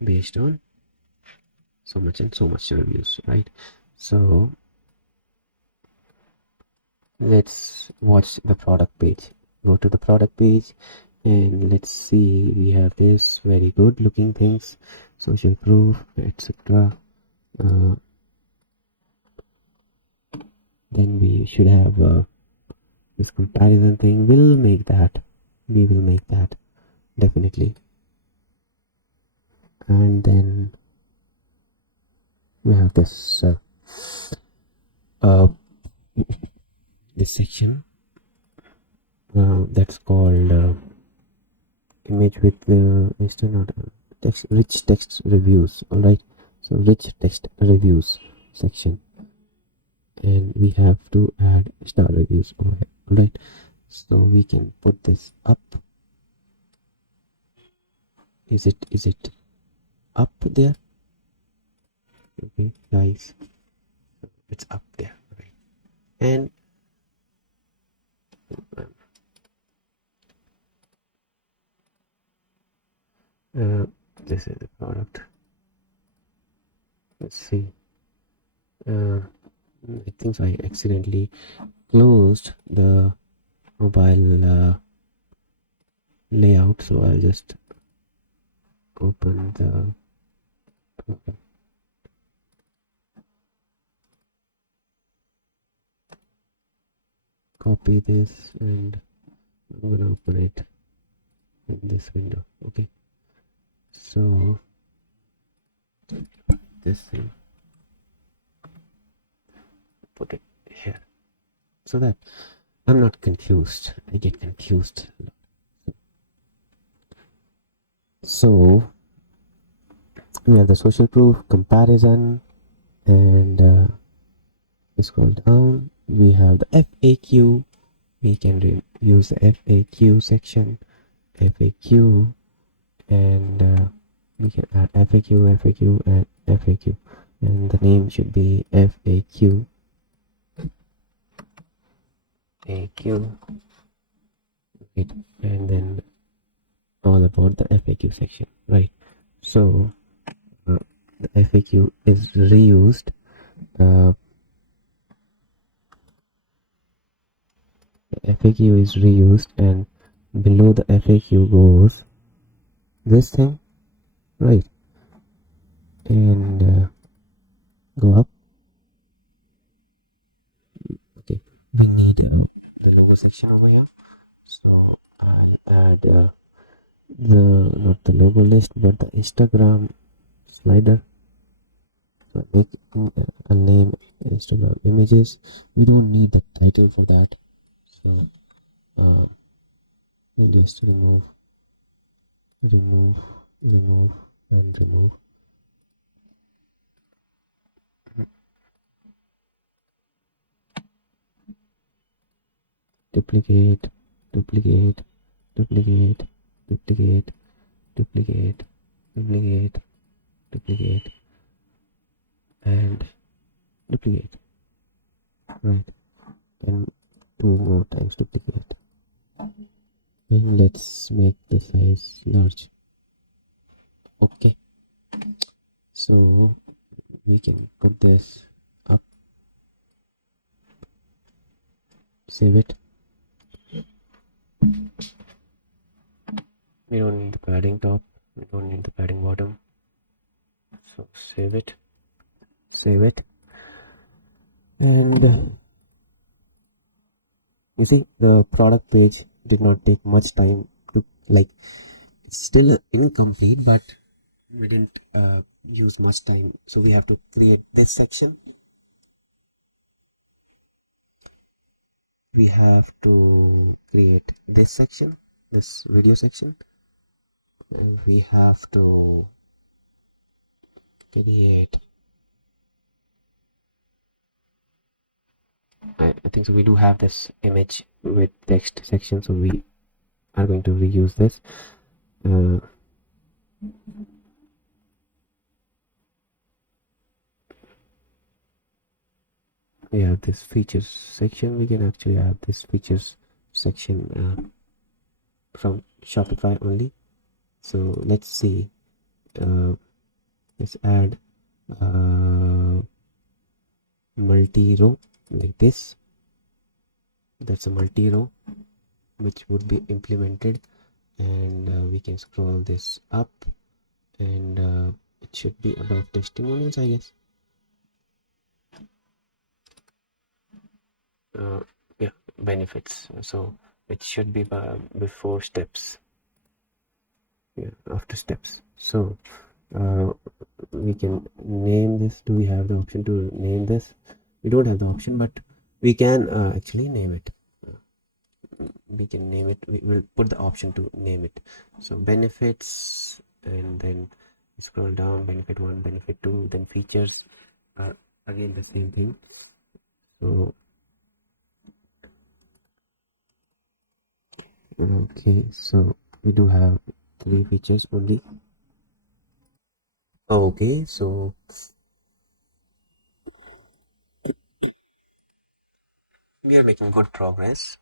based on so much and so much reviews, right? So let's watch the product page. Go to the product page, and let's see, we have this very good looking things, social proof, etc. Then we should have this comparison thing. We will make that definitely. And then we have this this section that's called image with instant text, rich text reviews. All right, so rich text reviews section, and we have to add star reviews over here. All right, so we can put this up. Is it up there? Okay guys, it's up there, right? And this is the product. Let's see. I think so I accidentally closed the mobile layout, so I'll just open the copy this, and I'm gonna open it in this window. Okay, so this thing, put it here so that I'm not confused. I get confused. So we have the social proof, comparison, and we scroll down. We have the FAQ. We can use the FAQ section, FAQ, and we can add FAQ, FAQ, and FAQ, and the name should be FAQ. FAQ, right? And then all about the FAQ section, right? So the FAQ is reused. The FAQ is reused, and below the FAQ goes this thing, right? And go up. Okay, we need the logo section over here. So I'll add the not the logo list but the Instagram slider. So I'll name Instagram images. We don't need the title for that, so we'll just remove and remove. Duplicate, duplicate, duplicate, duplicate, duplicate, duplicate, duplicate, and duplicate, right? And 2 more times duplicate, and let's make the size large. Okay, so we can put this up, save it. We don't need the padding top, we don't need the padding bottom, so save it, and you see the product page did not take much time to, like, it's still incomplete, but we didn't use much time, so we have to create this section. We have to create this section, this video section, and we have to create, I think so we do have this image with text section, so we are going to reuse this. We have this features section. We can actually have this features section from Shopify only. So let's see, let's add multi-row like this. That's a multi-row which would be implemented, and we can scroll this up, and it should be above testimonials, I guess. Yeah, benefits, so it should be before steps, yeah, after steps. So we can name this. Do we have the option to name this? We don't have the option, but we can actually name it. We can name it. We will put the option to name it. So benefits, and then scroll down, benefit 1, benefit 2, then features are again the same thing. So okay, so we do have 3 features only. Okay, so we are making good progress.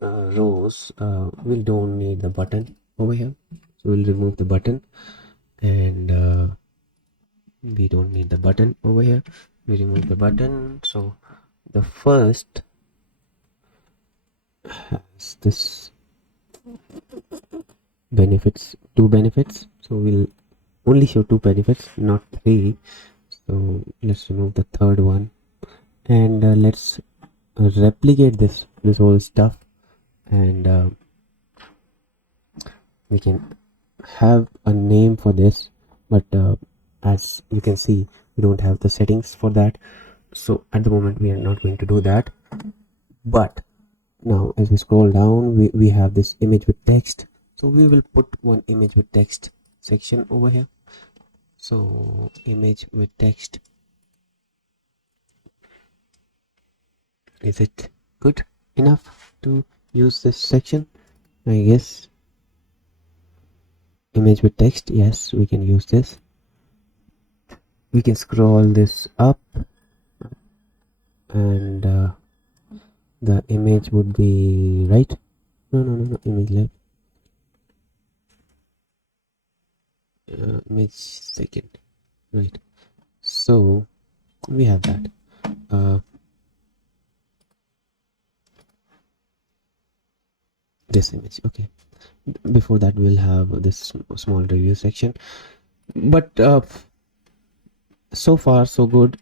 Rows, we don't need the button over here, so we'll remove the button, and we don't need the button over here. We remove the button. So the first has this benefits, 2 benefits, so we'll only show 2 benefits, not 3. So let's remove the third one, and let's replicate this whole stuff, and we can have a name for this, but as you can see, we don't have the settings for that, so at the moment we are not going to do that. But now as we scroll down, we have this image with text, So we will put one image with text section over here. So image with text, is it good enough to use this section? I guess image with text, yes, we can use this. We can scroll this up and the image would be right. No, image left. Image second, right? So we have that. This image, okay. Before that we'll have this small review section, but so far so good.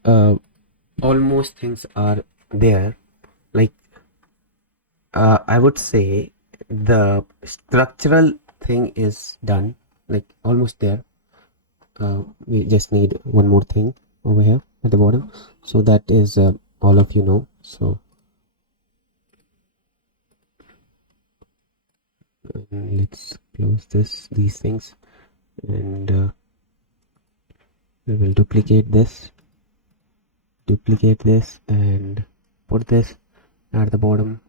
Almost things are there. Like I would say the structural thing is done, like almost there. We just need one more thing over here at the bottom, so that is all of you know. So let's close these things, and we will duplicate this and put this at the bottom,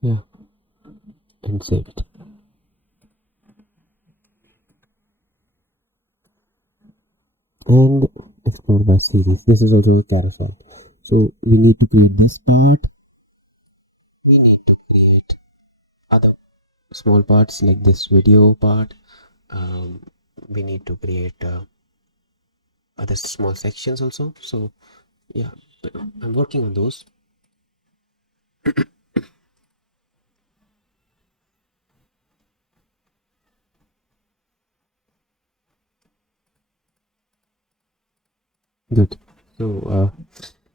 yeah, and save it. And explore the series. This is also a carousel, so we need to create this part. We need to create other small parts like this video part. We need to create other small sections also. So yeah, I'm working on those. Good. So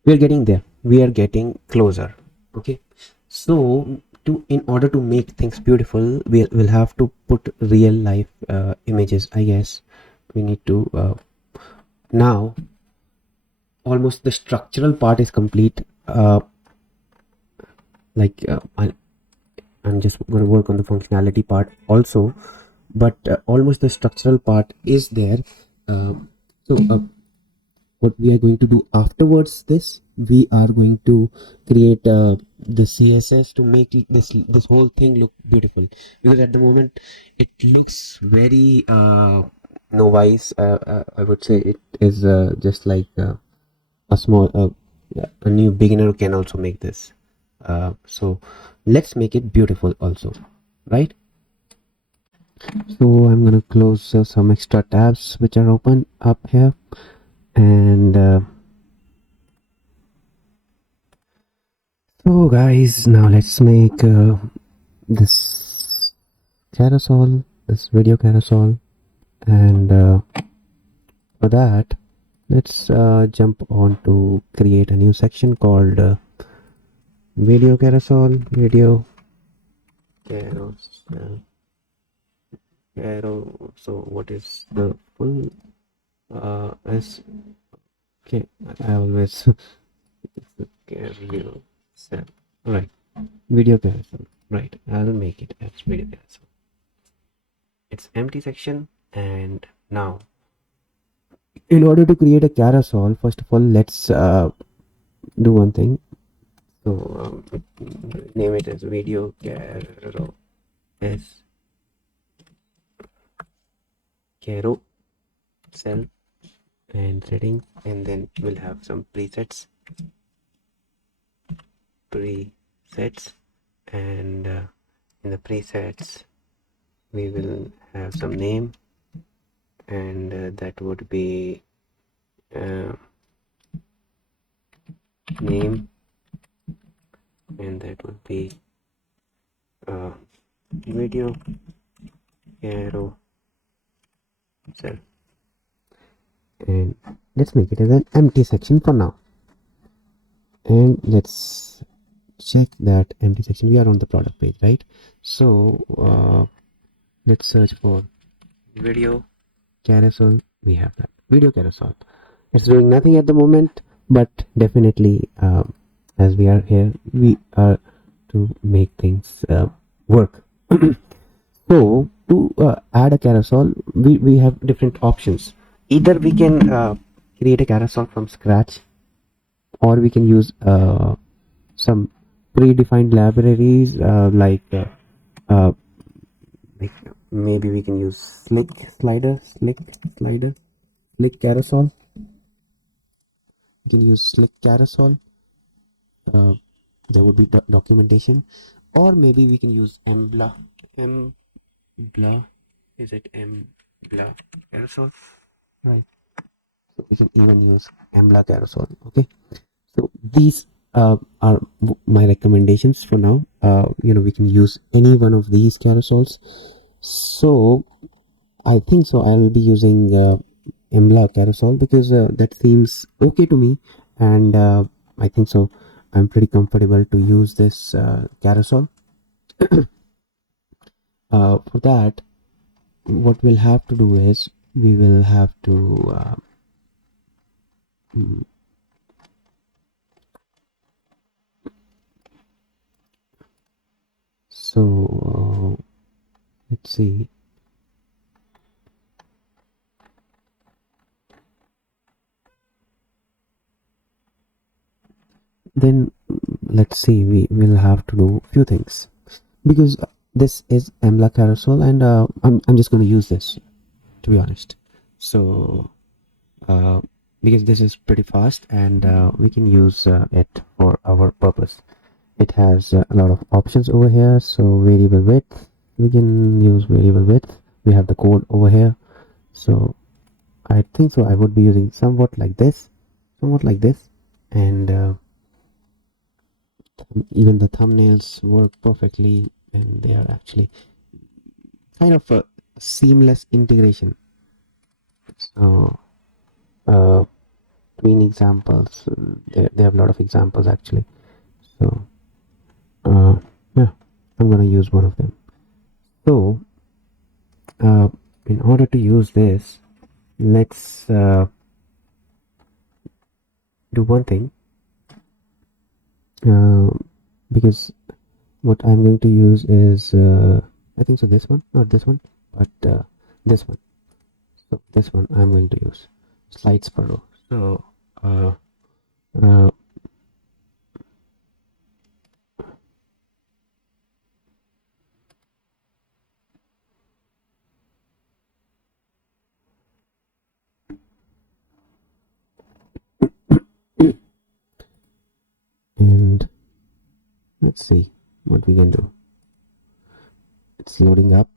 we are getting there. We are getting closer. Okay. So in order to make things beautiful, we'll have to put real life images. I guess we need to now. Almost the structural part is complete. I'm just going to work on the functionality part also, but almost the structural part is there. So what we are going to do afterwards this, we are going to create the CSS to make this whole thing look beautiful, because at the moment it looks very novice. I would say it is just like a small a new beginner can also make this. So let's make it beautiful also, right? So I'm gonna close some extra tabs which are open up here, and so guys, now let's make this carousel, this video carousel, and for that let's jump on to create a new section called video carousel. So what is the full as okay, I always carousel, right? Video carousel, right? I'll make it as video carousel. It's empty section. And now in order to create a carousel, first of all let's do one thing. So name it as video carousel and settings, and then we'll have some presets, and in the presets we will have some name, and that would be name, and that would be video carousel, and let's make it as an empty section for now. And let's check that empty section. We are on the product page, right? So let's search for video carousel. We have that video carousel. It's doing nothing at the moment, but definitely as we are here, we are to make things work. So to add a carousel, we have different options. Either we can create a carousel from scratch, or we can use some predefined libraries uh, like maybe we can use slick carousel. We can use slick carousel. Uh, there would be documentation, or maybe we can use embla. Is it embla carousel? Right. So we can even use embla carousel. Okay. So these are my recommendations for now. We can use any one of these carousels. So I think so. I'll be using Embla carousel because that seems okay to me, and I think so. I'm pretty comfortable to use this carousel. For that, what we'll have to do is we will have to mm, let's see. Then let's see. We will have to do a few things because this is Embla carousel, and I'm just going to use this, to be honest. So uh, because this is pretty fast, and we can use it for our purpose. It has a lot of options over here. So variable width, we can use variable width. We have the code over here. So I think so I would be using somewhat like this, and even the thumbnails work perfectly, and they are actually kind of a seamless integration. So uh, between examples, they have a lot of examples actually. So yeah, I'm gonna use one of them. So uh, in order to use this, let's do one thing, uh, because what I'm going to use is I think so this one, not this one, but this one. So this one I'm going to use slides per row. So uh, uh, and let's see what we can do. It's loading up.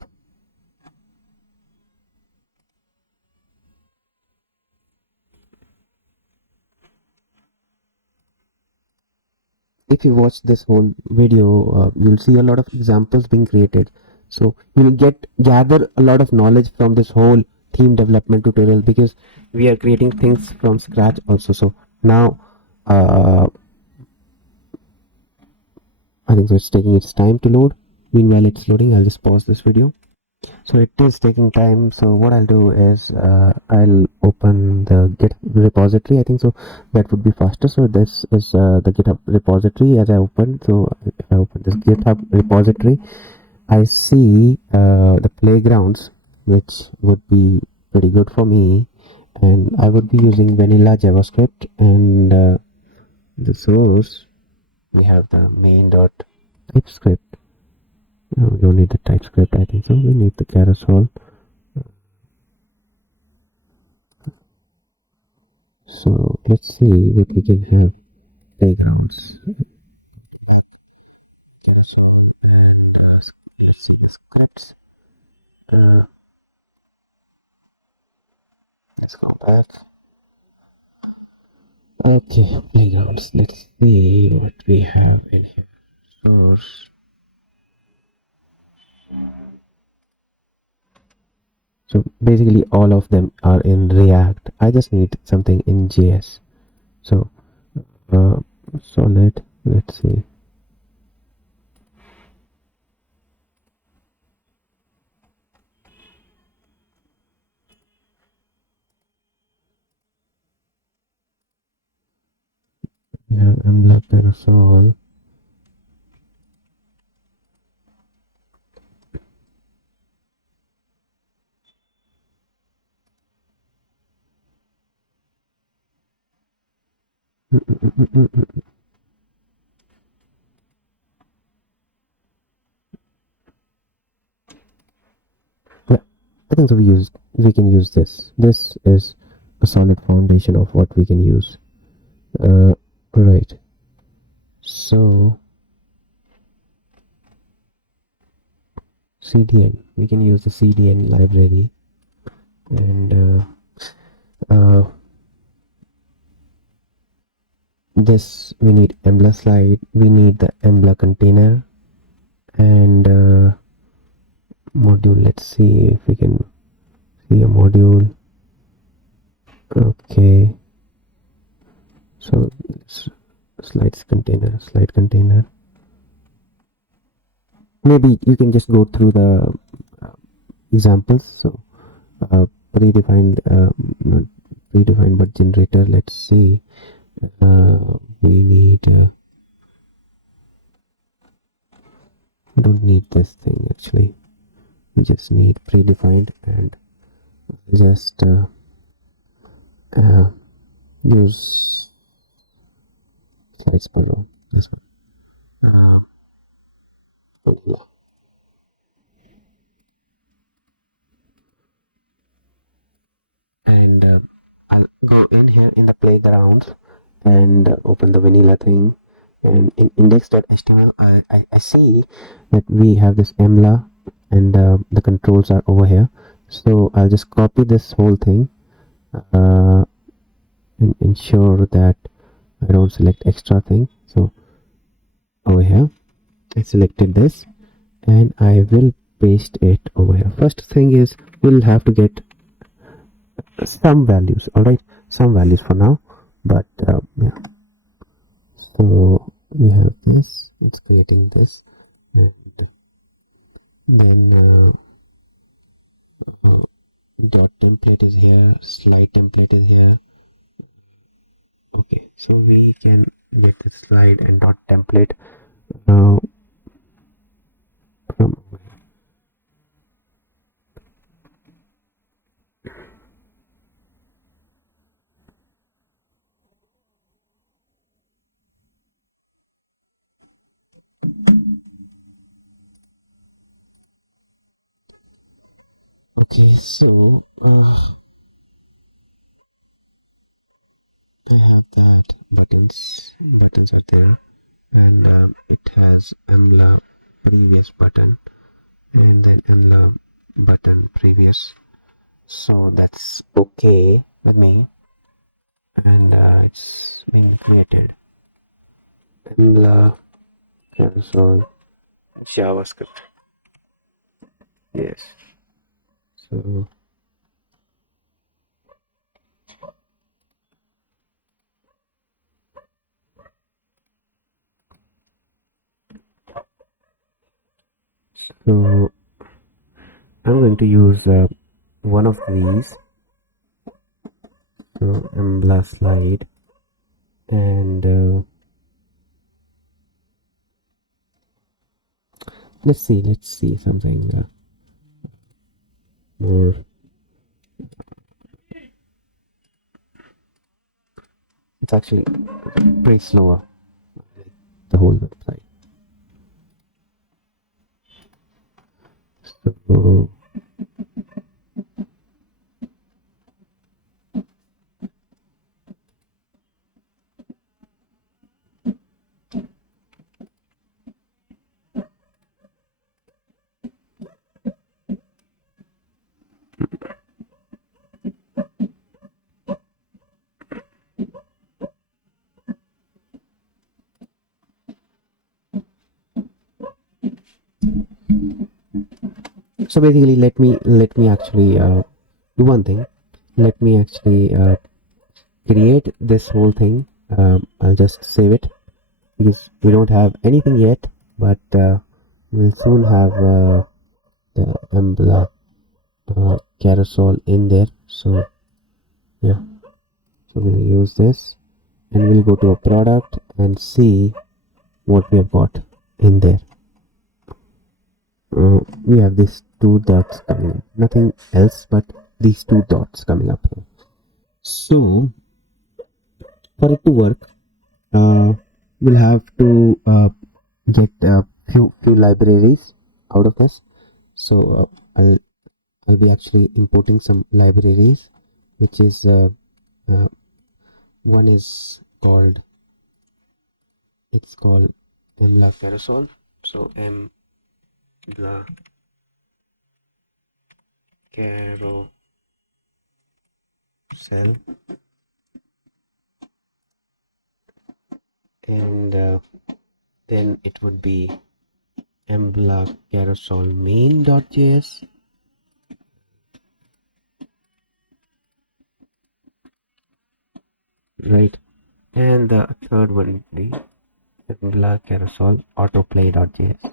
If you watch this whole video, you'll see a lot of examples being created. So you'll gather a lot of knowledge from this whole theme development tutorial, because we are creating things from scratch also. So now uh, I think so it's taking its time to load. Meanwhile it's loading, I'll just pause this video. So it is taking time. So what I'll do is I'll open the Git repository. I think so that would be faster. So this is the GitHub repository. As I open, so if I open this GitHub repository, I see the playgrounds, which would be pretty good for me, and I would be using vanilla JavaScript, and the source, we have the main dot TypeScript. No, we don't need the TypeScript. I think so. We need the carousel. So let's see if we can have playgrounds. Carousel and let's see the scripts. Uh, let's go back. Okay, playgrounds. Let's see what we have in here. Source. So basically, all of them are in React. I just need something in JS. So uh, solid. Let's see. We have mlab carousel. Yeah, I think so. We can use this. This is a solid foundation of what we can use. Right. So CDN, we can use the CDN library, and this we need embla slide. We need the embla container and module. Let's see if we can see a module. Okay, so slide container. Maybe you can just go through the examples. So predefined, not predefined, but generator. Let's see. We need. We don't need this thing actually. We just need predefined and just use slides per row. This one. Yeah. And I'll go in here in the playground and open the vanilla thing, and in index.html I see that we have this emla and the controls are over here, so I'll just copy this whole thing and ensure that I don't select extra thing. So over here I selected this and I will paste it over here. First thing is we'll have to get some values. All right, some values for now, but yeah. So we have this, it's creating this, and then dot template is here, slide template is here. Okay, so we can get the slide and dot template from over here. Okay, so I have that buttons are there, and it has EMLA previous button and then EMLA button previous, so that's okay with me, and it's been created. EMLA carousel JavaScript. Yes. So so I'm going to use one of these. So EMLA slide, and let's see something more. It's actually pretty slower, the whole website. So so basically, let me actually do one thing. Let me actually create this whole thing. I'll just save it because we don't have anything yet, but we'll soon have the EMBLA carousel in there. So yeah, so we'll use this and we'll go to a product and see what we have got in there. We have these two dots coming up, nothing else but these two dots coming up here. So for it to work, we'll have to get a few libraries out of this. So I'll be actually importing some libraries, which is one is called mla carousel. So mla carousel, and then it would be mla carousel main.js. Right, and the third one would be mla carousel autoplay.js.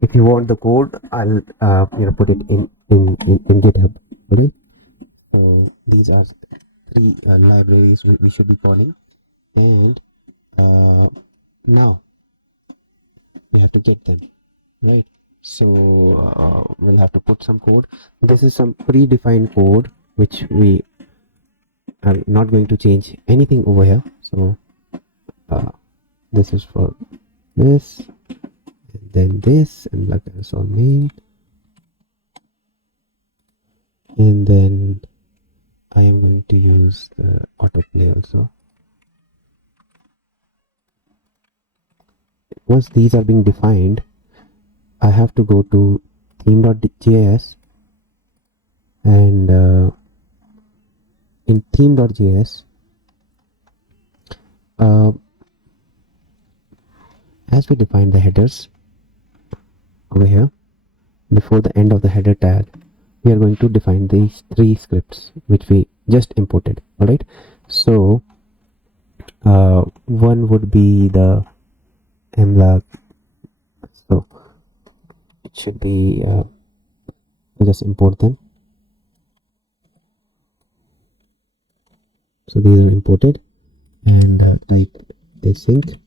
If you want the code, I'll put it in GitHub. Okay, so these are three libraries we should be calling, and now we have to get them right. So we'll have to put some code. This is some predefined code which we are not going to change anything over here. So this is for this, and then this, and like that's all main, and then I am going to use the autoplay also. Once these are being defined, I have to go to theme.js, and in theme.js, as we define the headers over here, before the end of the header tag, we are going to define these three scripts which we just imported. All right, so one would be the mla, so it should be just import them. So these are imported, and type async,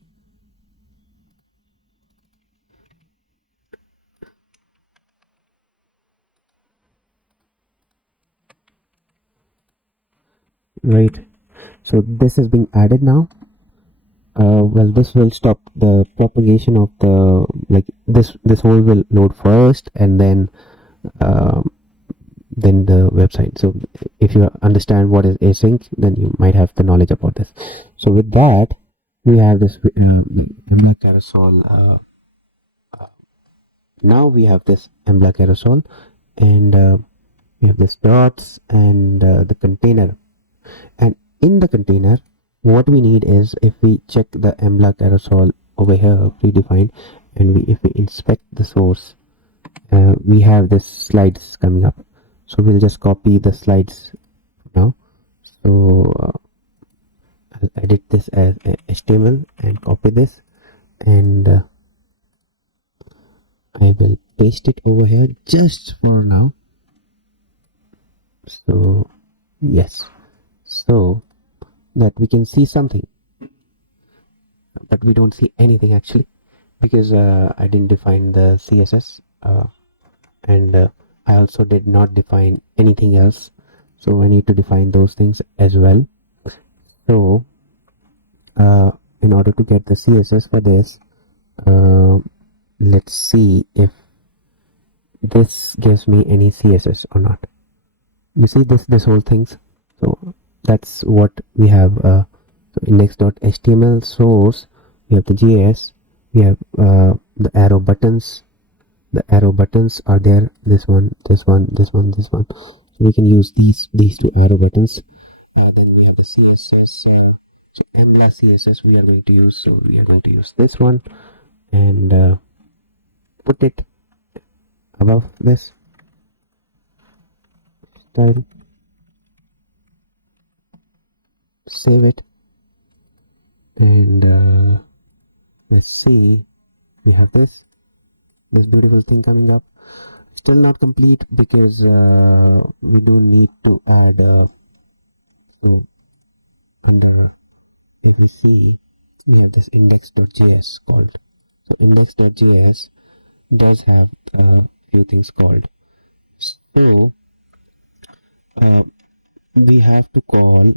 right. So this is being added now. Well, this will stop the propagation of the, like, this whole will load first, and then the website. So if you understand what is async, then you might have the knowledge about this. So with that, we have this mla carousel. Now we have this mla carousel, and we have this dots and the container. And in the container, what we need is, if we check the mla carousel over here predefined, and if we inspect the source, we have this slides coming up. So we'll just copy the slides now. So I'll edit this as HTML and copy this, and I will paste it over here just for now. So yes, so that we can see something, but we don't see anything actually, because I didn't define the CSS, and I also did not define anything else. So I need to define those things as well. So in order to get the CSS for this, let's see if this gives me any CSS or not. You see this whole things. So that's what we have. So index.html source, we have the JS, we have the arrow buttons. The arrow buttons are there, this one, this one, this one, this one. So we can use these two arrow buttons. Then we have the CSS, so mla CSS we are going to use. So we are going to use this one, and put it above this style, save it, and let's see, we have this beautiful thing coming up. Still not complete, because we do need to add so under, if we see, we have this index.js called. So index.js does have a few things called. So we have to call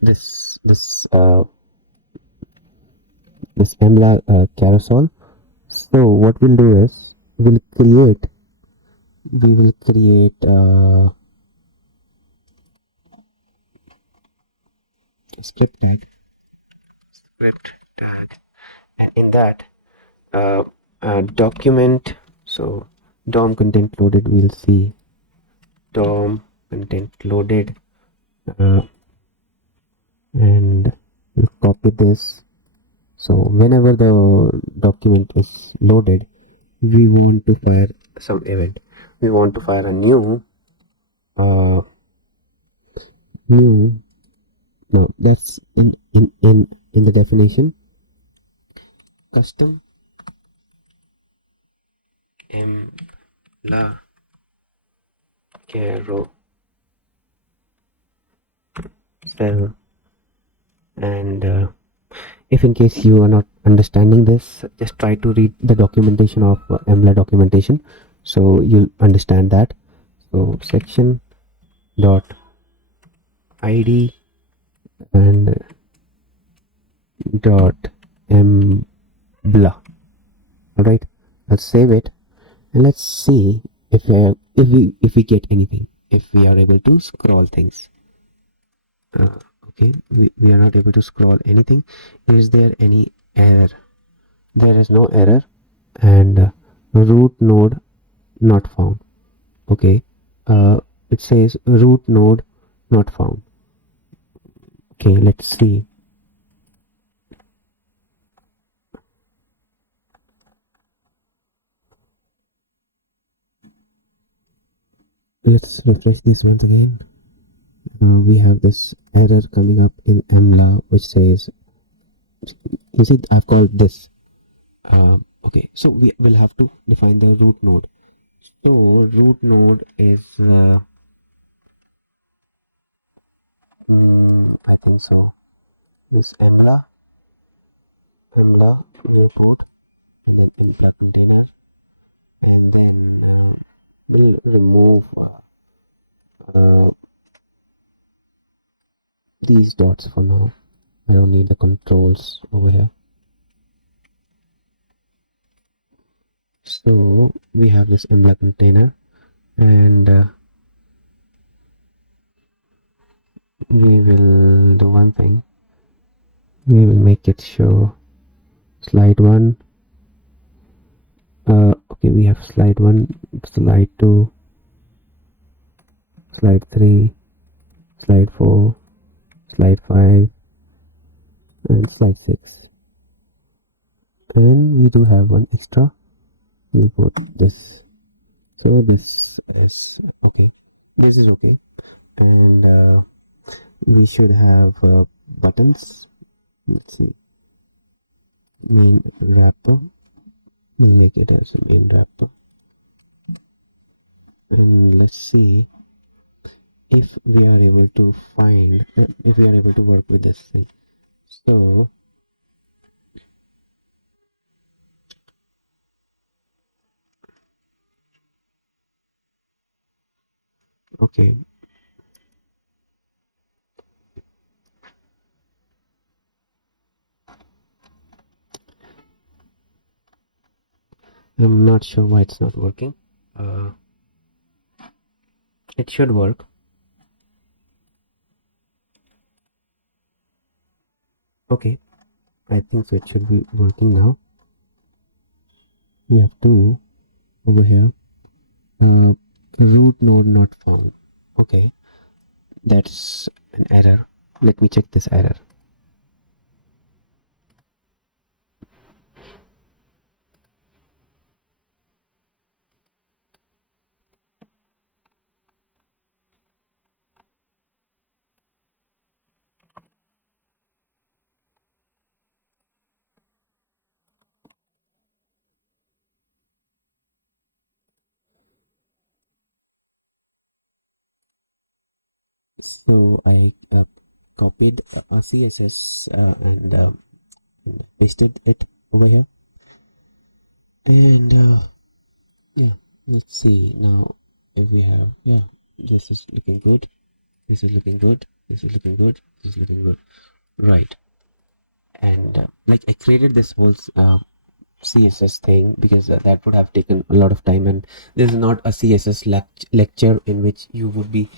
this Emla carousel. So what we'll do is we will create a script tag, and in that document. So DOM content loaded, we'll see DOM content loaded, uh, and we'll copy this. So whenever the document is loaded, we want to fire some event. We want to fire a uh, new. No, that's in the definition. Custom la carousel, and if in case you are not understanding this, just try to read the documentation of EMLA documentation, so you'll understand that. So section dot id and dot embla. All right, let's save it and let's see if we get anything, if we are able to scroll things. Okay, we are not able to scroll anything. Is there any error? There is no error, and root node not found. Okay, it says root node not found. Okay, let's see. Let's refresh this once again. We have this error coming up in EMLA which says, you see, I've called this. Okay, so we will have to define the root node. So root node is I think so, is EMLA new boot, and then EMLA container, and then we'll remove uh, these dots for now. I don't need the controls over here. So we have this EMLA container, and we will do one thing. We will make it show slide 1. Okay, we have slide 1, slide 2, slide 3, slide 4, slide 5, and slide 6. And we do have one extra. We'll put this. So this is okay. This is okay. And we should have buttons. Let's see. Main wrapper. We'll make it as a main wrapper. And let's see if we are able to find, if we are able to work with this thing. So okay, I'm not sure why it's not working. It should work. Okay, I think so. It should be working now. We have two over here. Root node not found. Okay, that's an error. Let me check this error. So I copied a CSS and pasted it over here, and yeah, let's see now if we have, yeah, this is looking good, this is looking good, this is looking good, this is looking good, right? And like I created this whole CSS thing because that would have taken a lot of time, and this is not a CSS lecture in which you would be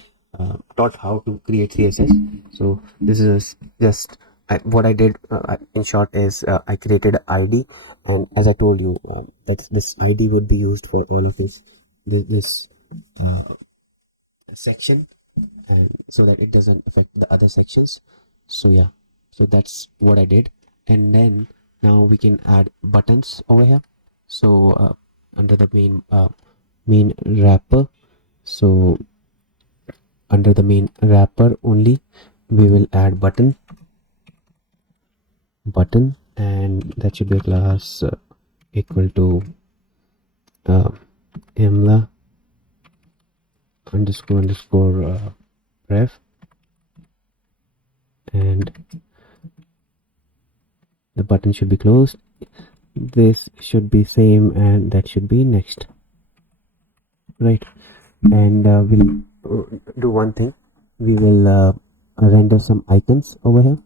taught how to create CSS. So this is just what I did in short is I created an ID, and as I told you that this ID would be used for all of this uh, section, and so that it doesn't affect the other sections. So yeah, so that's what I did. And then now we can add buttons over here. So under the main wrapper, so under the main wrapper only we will add button, and that should be a class equal to uh, emla underscore ref, and the button should be closed. This should be same, and that should be next, right? And we'll do one thing, we will render some icons over here.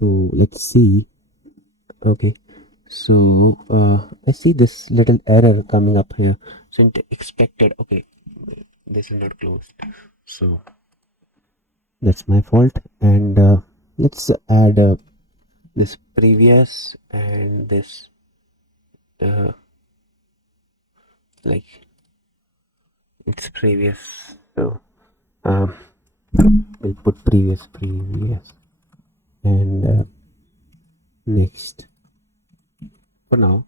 So let's see. Okay, so I see this little error coming up here, so expected. Okay, this is not closed, so that's my fault. And let's add this previous and this uh, like it's previous, so um, we'll put previous and next for now,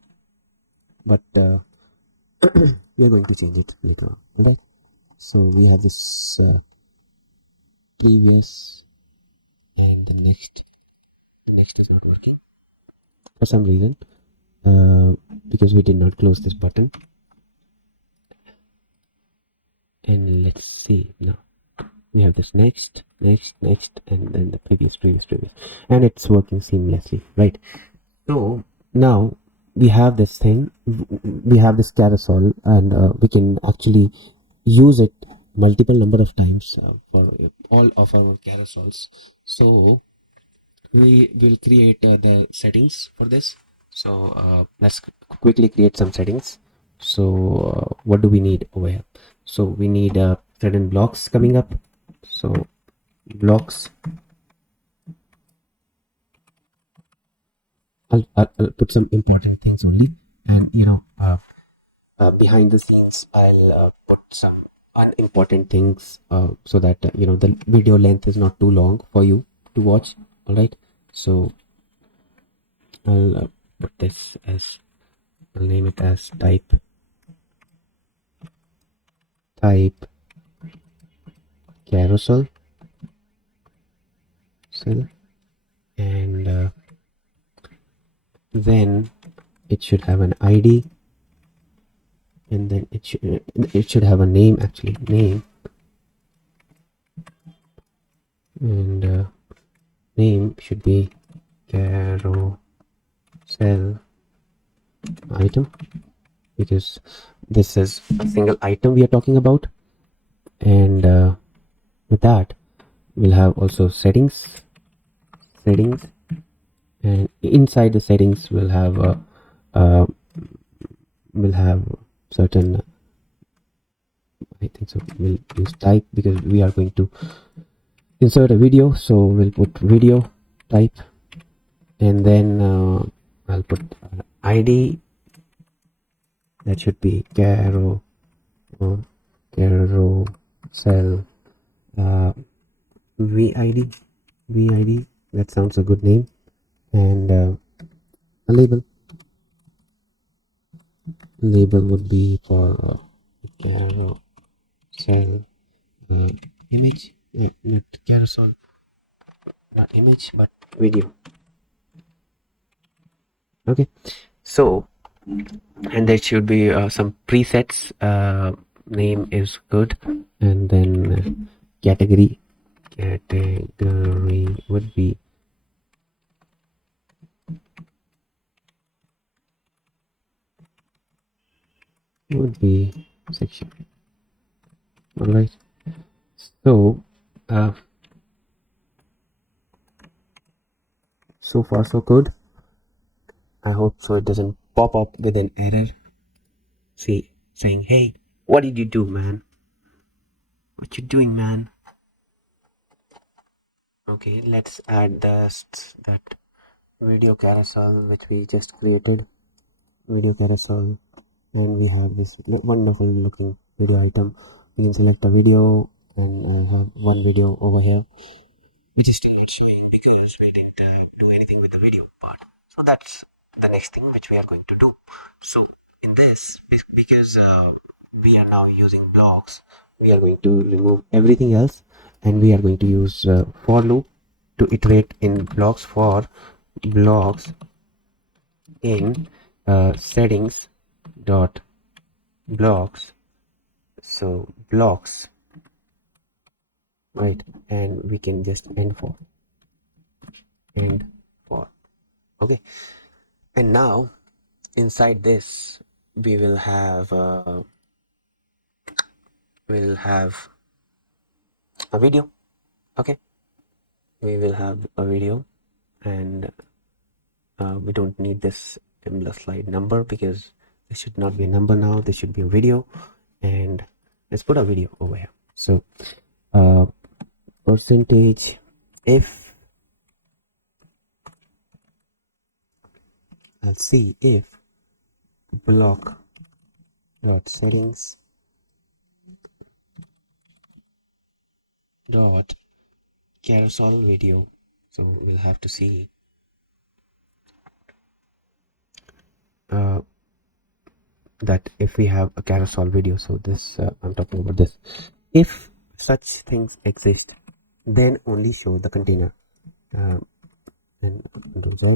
but we're going to change it later on. Okay, so we have this previous and the next is not working for some reason, because we did not close this button. And let's see, now we have this next, and then the previous, and it's working seamlessly, right? So now we have this thing, we have this carousel, and we can actually use it multiple number of times for all of our carousels. So we will create the settings for this. So let's quickly create some settings. So what do we need over here? So we need certain blocks coming up. So blocks, I'll put some important things only, and behind the scenes I'll put some unimportant things so that the video length is not too long for you to watch. All right, so I'll put this as, I'll name it as type carousel cell, and then it should have an ID, and then it should have a name, actually name, and name should be carousel item, because this is a single item we are talking about. And with that we'll have also settings, and inside the settings we'll have certain, I think so we'll use type because we are going to insert a video, so we'll put video type, and then I'll put ID, that should be carousel vid, that sounds a good name. And a label would be for carousel image, not carousel, not image but video. Okay, so, and there should be some presets. Name is good, and then category would be section, All right. So so far so good. I hope so it doesn't pop up with an error. See, saying, hey, what did you do, man? What you doing, man? Okay, let's add that video carousel which we just created. Video carousel, and we have this wonderful looking video item. We can select a video and have one video over here, which is still not showing because we didn't do anything with the video part. So that's the next thing which we are going to do. So in this, because we are now using blocks, we are going to remove everything else, and we are going to use for loop to iterate in blocks for blocks in settings dot blocks. So blocks, right, and we can just end for okay. And now inside this we will have a video. Okay, we will have a video, and we don't need this slide number because this should not be a number now, this should be a video. And let's put a video over here. So percentage if, I'll see if block dot settings dot carousel video. So we'll have to see that if we have a carousel video. So this I'm talking about this. If such things exist, then only show the container. And Control Z,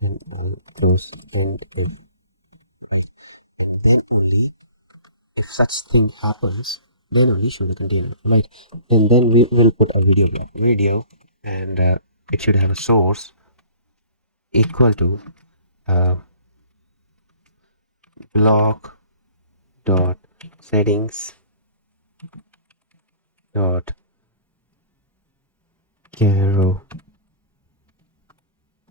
and I'll close and if, right, and then only if such thing happens, then only show the container, right? And then we will put a video, and it should have a source equal to block dot settings dot caro.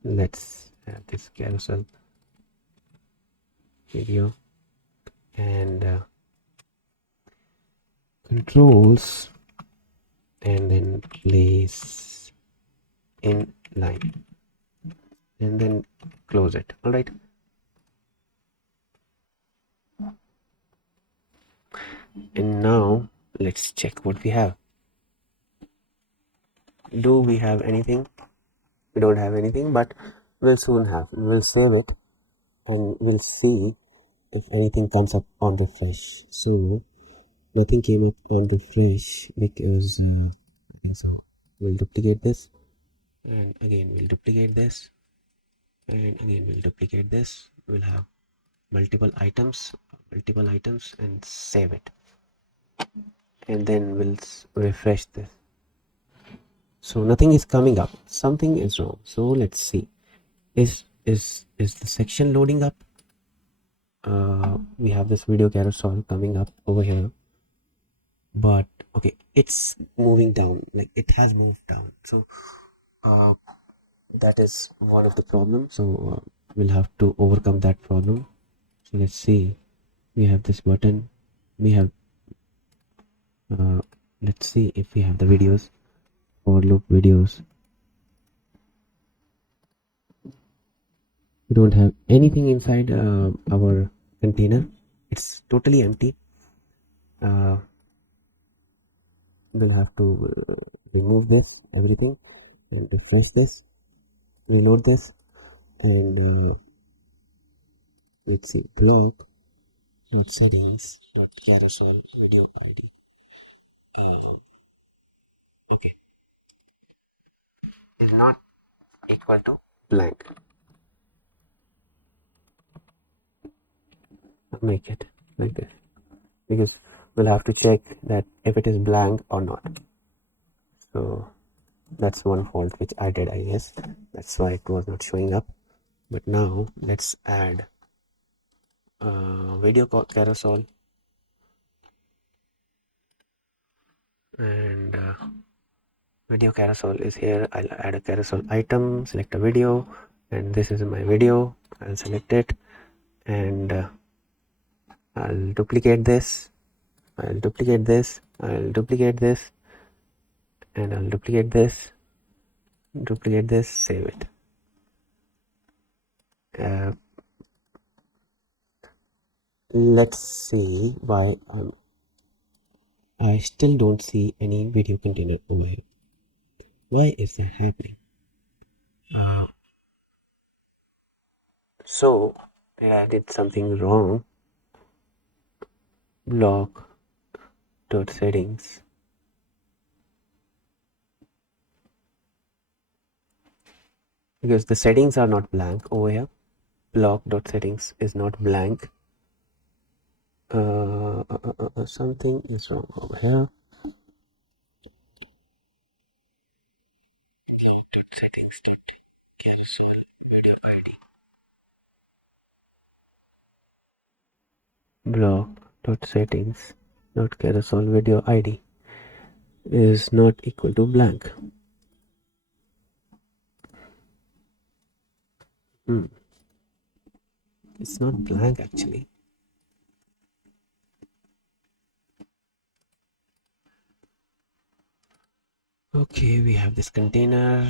Let's add this carousel video, and controls, and then place in line, and then close it. All right. And now let's check what we have. Do we have anything? We don't have anything, but we'll soon have. We'll save it and we'll see if anything comes up on the refresh. So nothing came up on the refresh because I think so. We'll duplicate this, and again we'll duplicate this, and again we'll duplicate this. We'll have multiple items, and save it, and then we'll refresh this. So nothing is coming up, something is wrong. So let's see, is the section loading up? We have this video carousel coming up over here, but okay, it's moving down, like it has moved down. So that is one of the problems. So we'll have to overcome that problem. So let's see, we have this button, we have let's see if we have the videos, for loop videos. We don't have anything inside our container, it's totally empty. We'll have to remove this everything and refresh this, reload this, and let's see, blog dot settings dot carousel video id. Okay, is not equal to blank. I'll make it like this because we'll have to check that if it is blank or not. So that's one fault which I did, I guess. That's why it was not showing up. But now let's add video carousel and video carousel is here. I'll add a carousel item, select a video, and this is my video. I'll select it, and I'll duplicate this, I'll duplicate this, I'll duplicate this, and I'll duplicate this, save it. Let's see why I still don't see any video container over here. Why is that happening? So I did something wrong. Block dot settings. Because the settings are not blank over here. Block dot settings is not blank. Something is wrong over here. Dot settings dot carousel video ID. Block dot settings dot carousel video ID is not equal to blank. It's not blank actually. Okay, we have this container,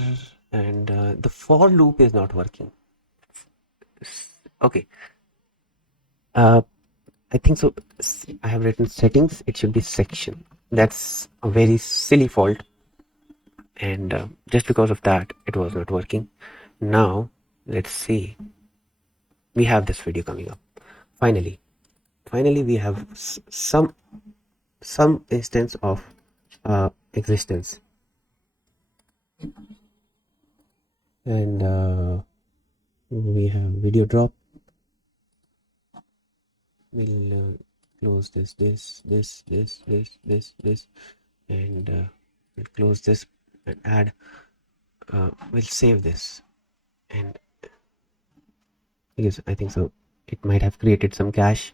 and the for loop is not working. Okay. I think so. I have written settings. It should be section. That's a very silly fault, and just because of that, it was not working. Now let's see. We have this video coming up. Finally, we have some instance of existence, and we have video drop. We'll close this, and we'll close this and add. We'll save this, and because I think so, it might have created some cache.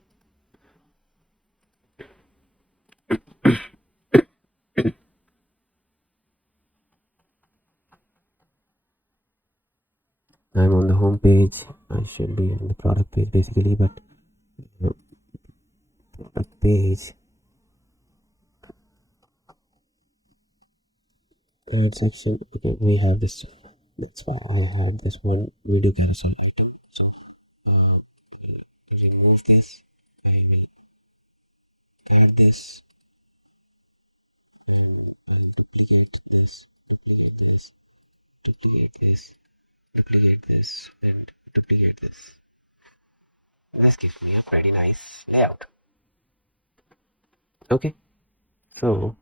I'm on the home page. I should be on the product page basically, but product page, third section. Okay, we have this. That's why I had this one video carousel item. So we'll remove this. I will add this, and I'll duplicate this, duplicate this, duplicate this, duplicate this, and duplicate this. This gives me a pretty nice layout. Okay, so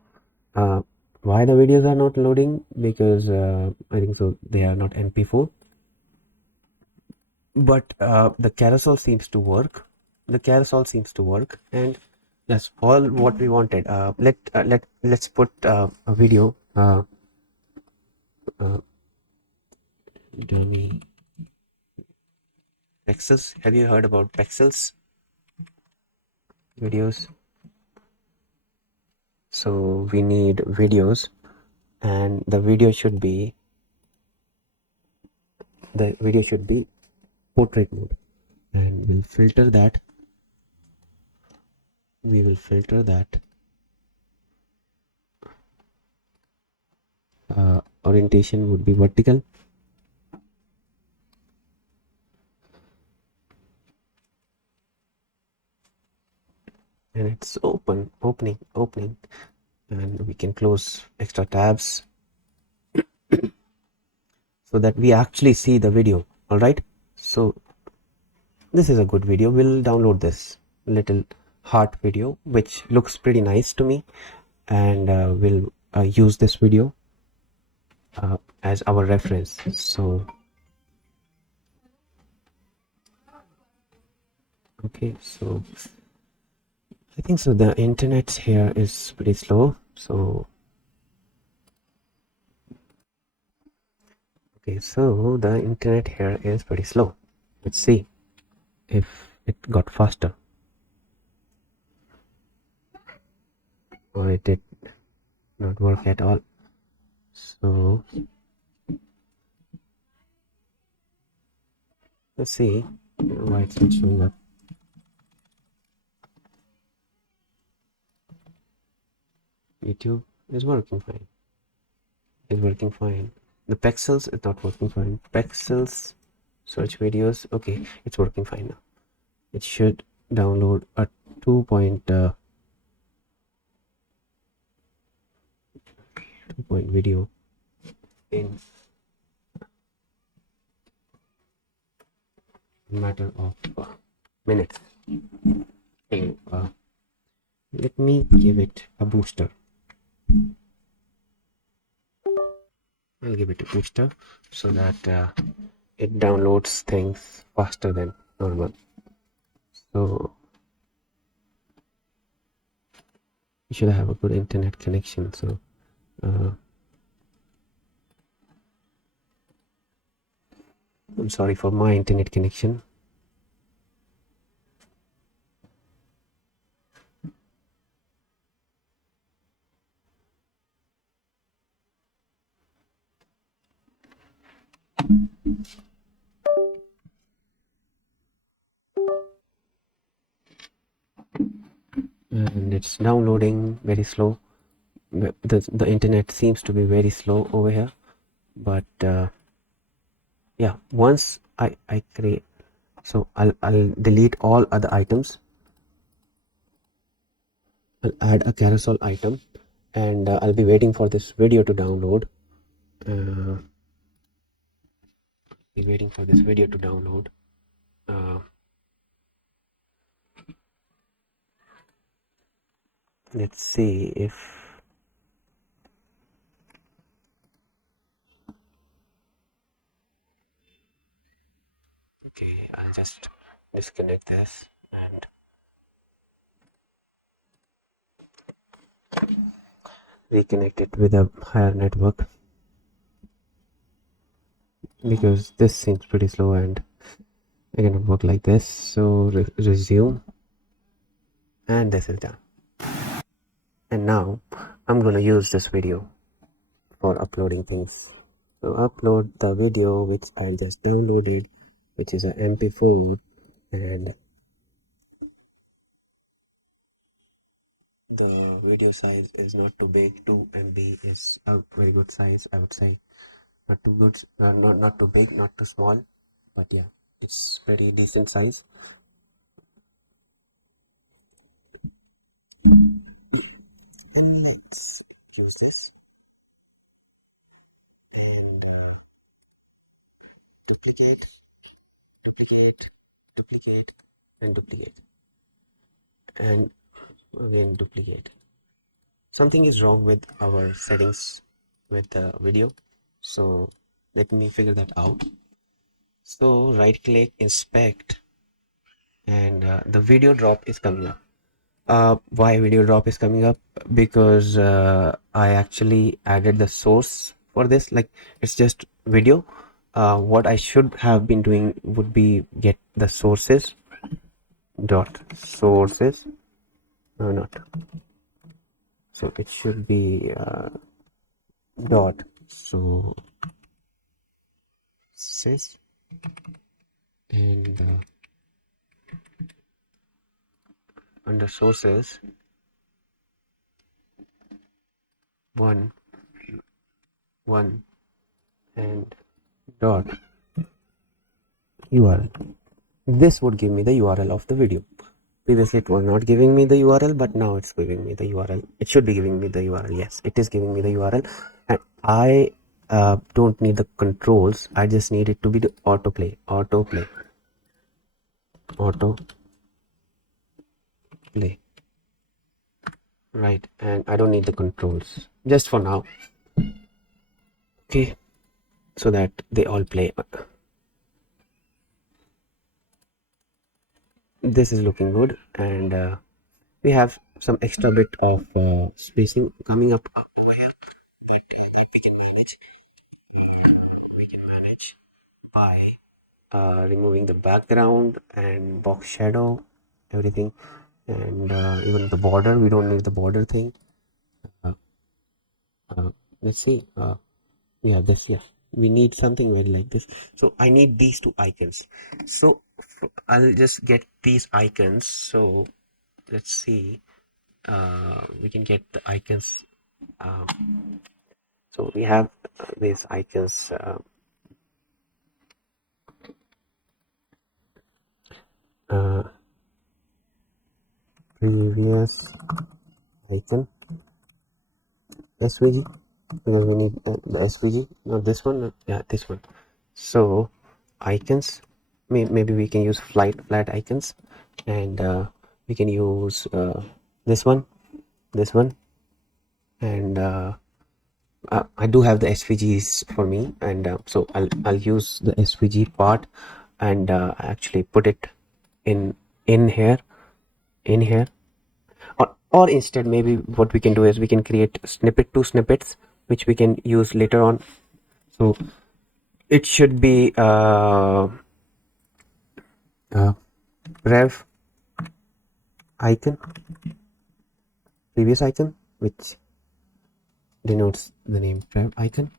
why the videos are not loading? Because I think so they are not MP4, but the carousel seems to work. And that's all what we wanted. Let's put a video. Dummy pixels. Have you heard about pixels videos? So we need videos, and the video should be portrait mode, and we'll filter that. Orientation would be vertical, and it's opening, and we can close extra tabs so that we actually see the video. All right, so this is a good video. We'll download this little heart video, which looks pretty nice to me, and we'll use this video as our reference. So okay, so I think so the internet here is pretty slow. So okay, so the internet here is pretty slow. Let's see if it got faster, or it did not work at all. So let's see why it's not showing up. YouTube is working fine. It's working fine. The pixels is not working fine. Pixels search videos. Okay, it's working fine now. It should download a 2 point video in matter of minutes. So, let me give it a booster. I'll give it a booster so that it downloads things faster than normal. So you should have a good internet connection. So I'm sorry for my internet connection. And it's downloading very slow. The internet seems to be very slow over here, but yeah, once I create, so I'll delete all other items. I'll add a carousel item, and I'll be waiting for this video to download. Be waiting for this video to download. Let's see if okay, I'll just disconnect this and reconnect it with a higher network, because this seems pretty slow and I cannot work like this. So resume, and this is done. And now I'm gonna use this video for uploading things. So upload the video which I just downloaded, which is a MP4, and the video size is not too big. 2 MB is a very good size, I would say. Not too good, not too big, not too small, but yeah, it's pretty decent size. And let's use this and duplicate, duplicate, duplicate, and duplicate, and again duplicate. Something is wrong with our settings with the video, so let me figure that out. So right click, inspect, and the video drop is coming up. Why video drop is coming up? Because I actually added the source for this, like it's just video. What I should have been doing would be get the sources dot sources, no, not, so it should be dot sources, and under sources 1 1 and dot URL. This would give me the URL of the video. Previously it was not giving me the URL, but now it's giving me the URL. It should be giving me the URL. Yes, it is giving me the URL, and I don't need the controls. I just need it to be the autoplay, right? And I don't need the controls just for now. Okay, so that they all play. This is looking good, and we have some extra bit of spacing coming up over here, but that we can manage. We can manage by removing the background and box shadow, everything, and even the border. We don't need the border thing. let's see. We have this. Yeah, we need something very like this. So I need these two icons. So I'll just get these icons. So let's see. We can get the icons. So we have these icons. Previous icon SVG, because we need the SVG, not this one. Yeah, this one. So icons, maybe we can use flat icons, and we can use this one, and I do have the SVGs for me, and so I'll use the SVG part and actually put it in in here in here or instead maybe what we can do is we can create two snippets which we can use later on. So it should be rev icon, previous icon, which denotes the name rev icon.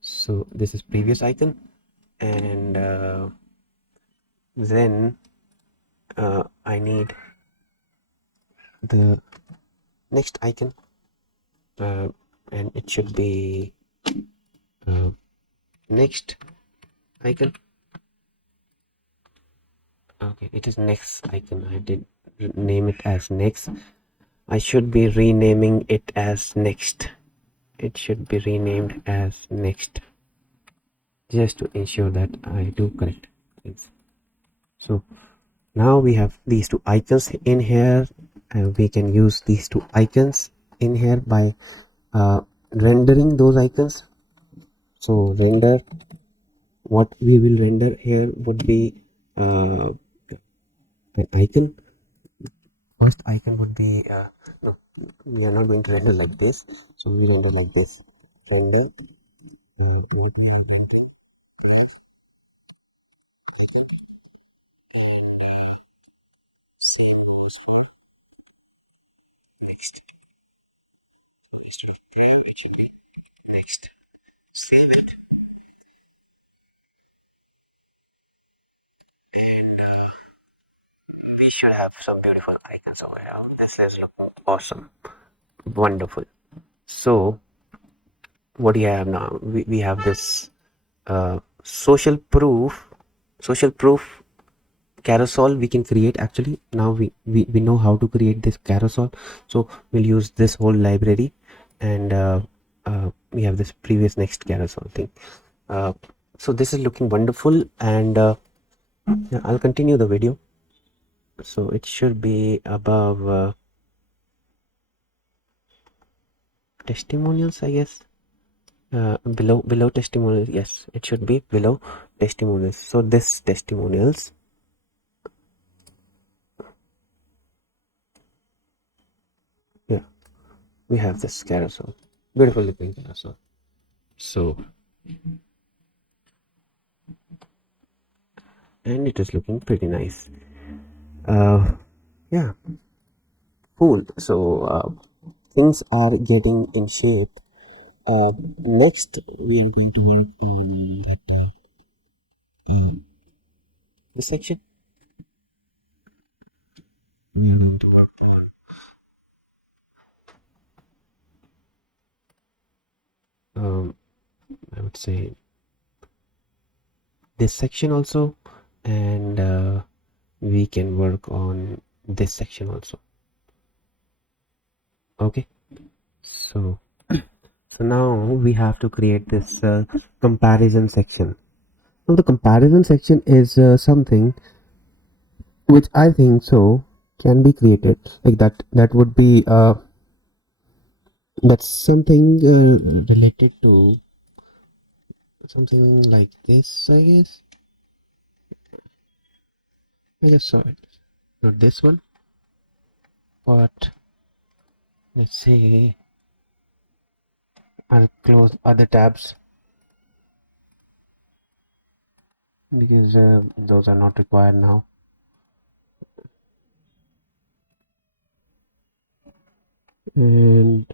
So this is previous icon, and then I need the next icon, and it should be next icon. Okay, it is next icon. I did name it as next. I should be renaming it as next. It should be renamed as next, just to ensure that I do correct things. So now we have these two icons in here, and we can use these two icons in here by rendering those icons. So render, what we will render here would be an icon. First icon would be no, we are not going to render like this, so we render like this. Render next, save it. We should have some beautiful icons over here. This is looking awesome, wonderful. So what do you have now? We have this social proof carousel we can create. Actually now we know how to create this carousel, so we'll use this whole library, and we have this previous next carousel thing. So this is looking wonderful, and yeah, I'll continue the video. So it should be above testimonials, I guess. Below testimonials, yes, it should be below testimonials. So this testimonials, yeah, we have this carousel, beautiful looking carousel. So and it is looking pretty nice. Yeah, cool. So things are getting in shape. Next we are going to work on that this section. We are going to work on I would say this section also, and we can work on this section also. Okay, so now we have to create this comparison section. Now the comparison section is something which I think so can be created like that. That would be that's something related to something like this, I guess. I just saw it, not this one, but let's see. I'll close other tabs because those are not required now. And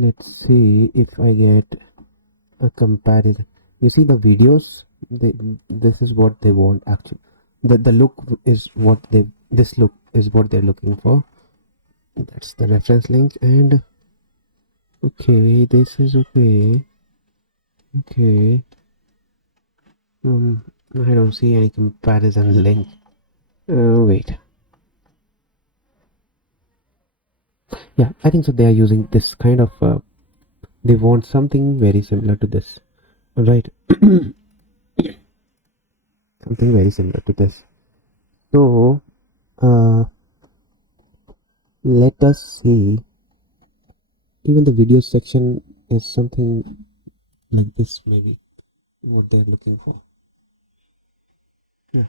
Let's see if I get a comparison. You see the videos, this is what they want actually. The look is what this look is what they're looking for. That's the reference link. And okay, this is okay. Okay. I don't see any comparison link. Wait. Yeah, I think so. They are using this kind of. They want something very similar to this. All right. Something very similar to this. So, let us see. Even the video section is something like this, maybe what they're looking for. Yeah.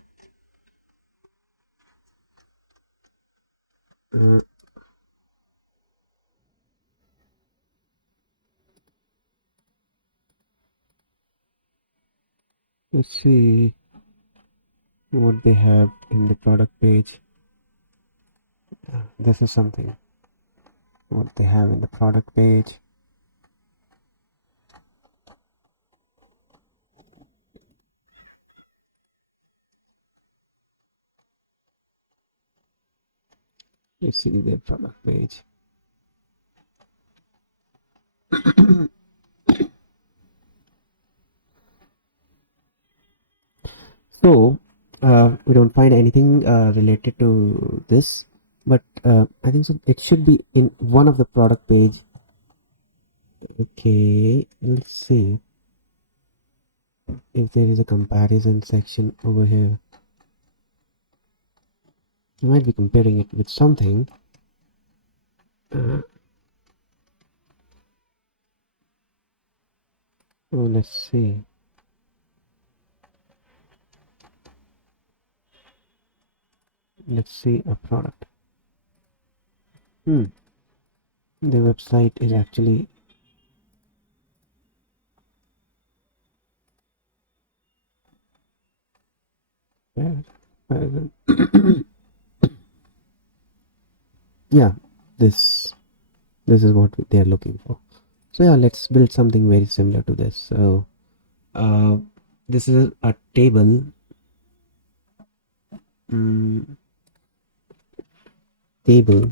Let's see what they have in the product page. This is something what they have in the product page. Let's see their product page. So we don't find anything related to this, but I think so it should be in one of the product page. Okay, let's see if there is a comparison section over here. You might be comparing it with something. Oh, let's see. Let's see a product. The website is actually yeah, this is what they are looking for. So yeah, let's build something very similar to this. So this is a table. Table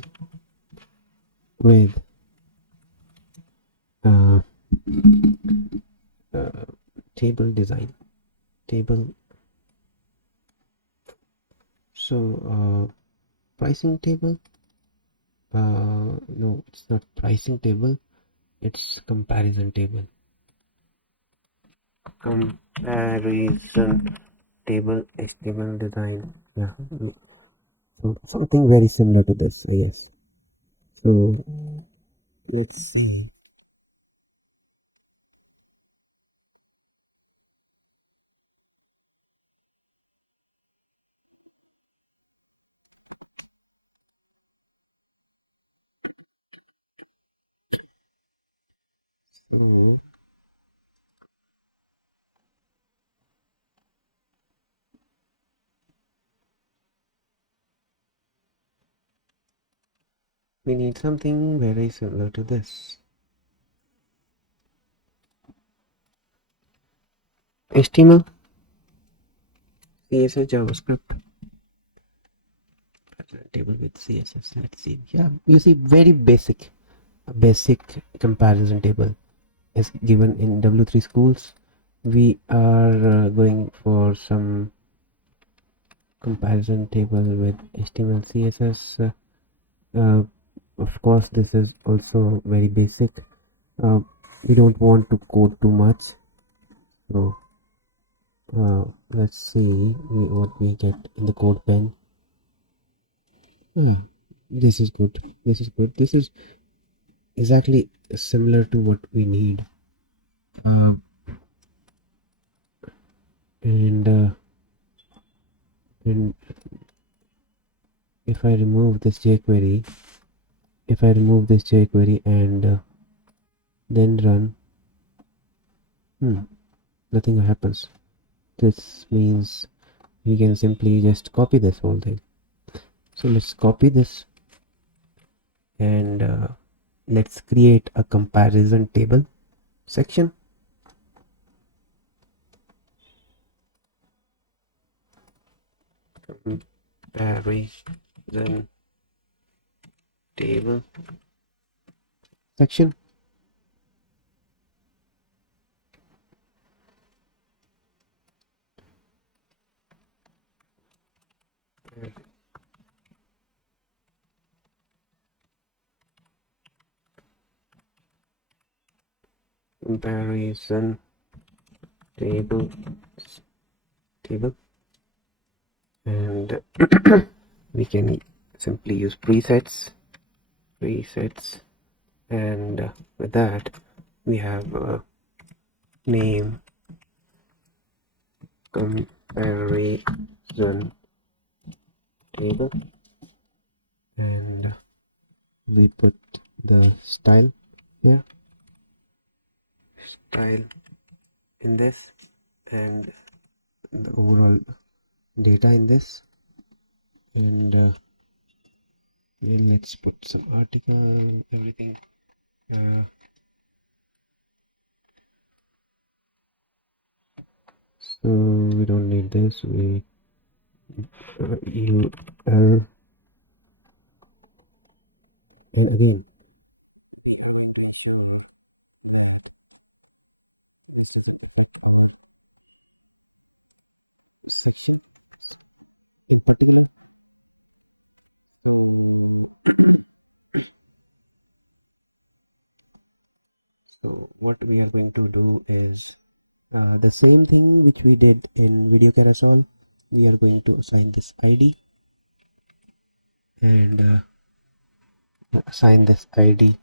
with table design. Table. So pricing table. No, it's not pricing table. It's comparison table. Comparison table, HTML design. Yeah. So something very similar to this, I guess. So let's see. We need something very similar to this. HTML, CSS, JavaScript. Table with CSS. Let's see. Yeah, you see, very basic. A basic comparison table is given in W3 schools. We are going for some comparison table with HTML, CSS. Of course, this is also very basic. We don't want to code too much, so let's see what we get in the code pen. This is good. This is good. This is exactly similar to what we need. And if I remove this jQuery, and then run, nothing happens. This means we can simply just copy this whole thing. So let's copy this and let's create a comparison table section. Comparison table section. Comparison table and we can simply use presets, and with that we have a name comparison table, and we put the style here, style in this, and the overall data in this, and let's put some article, everything. So we don't need this. We you and again so what we are going to do is the same thing which we did in video carousel. We are going to assign this ID and assign this ID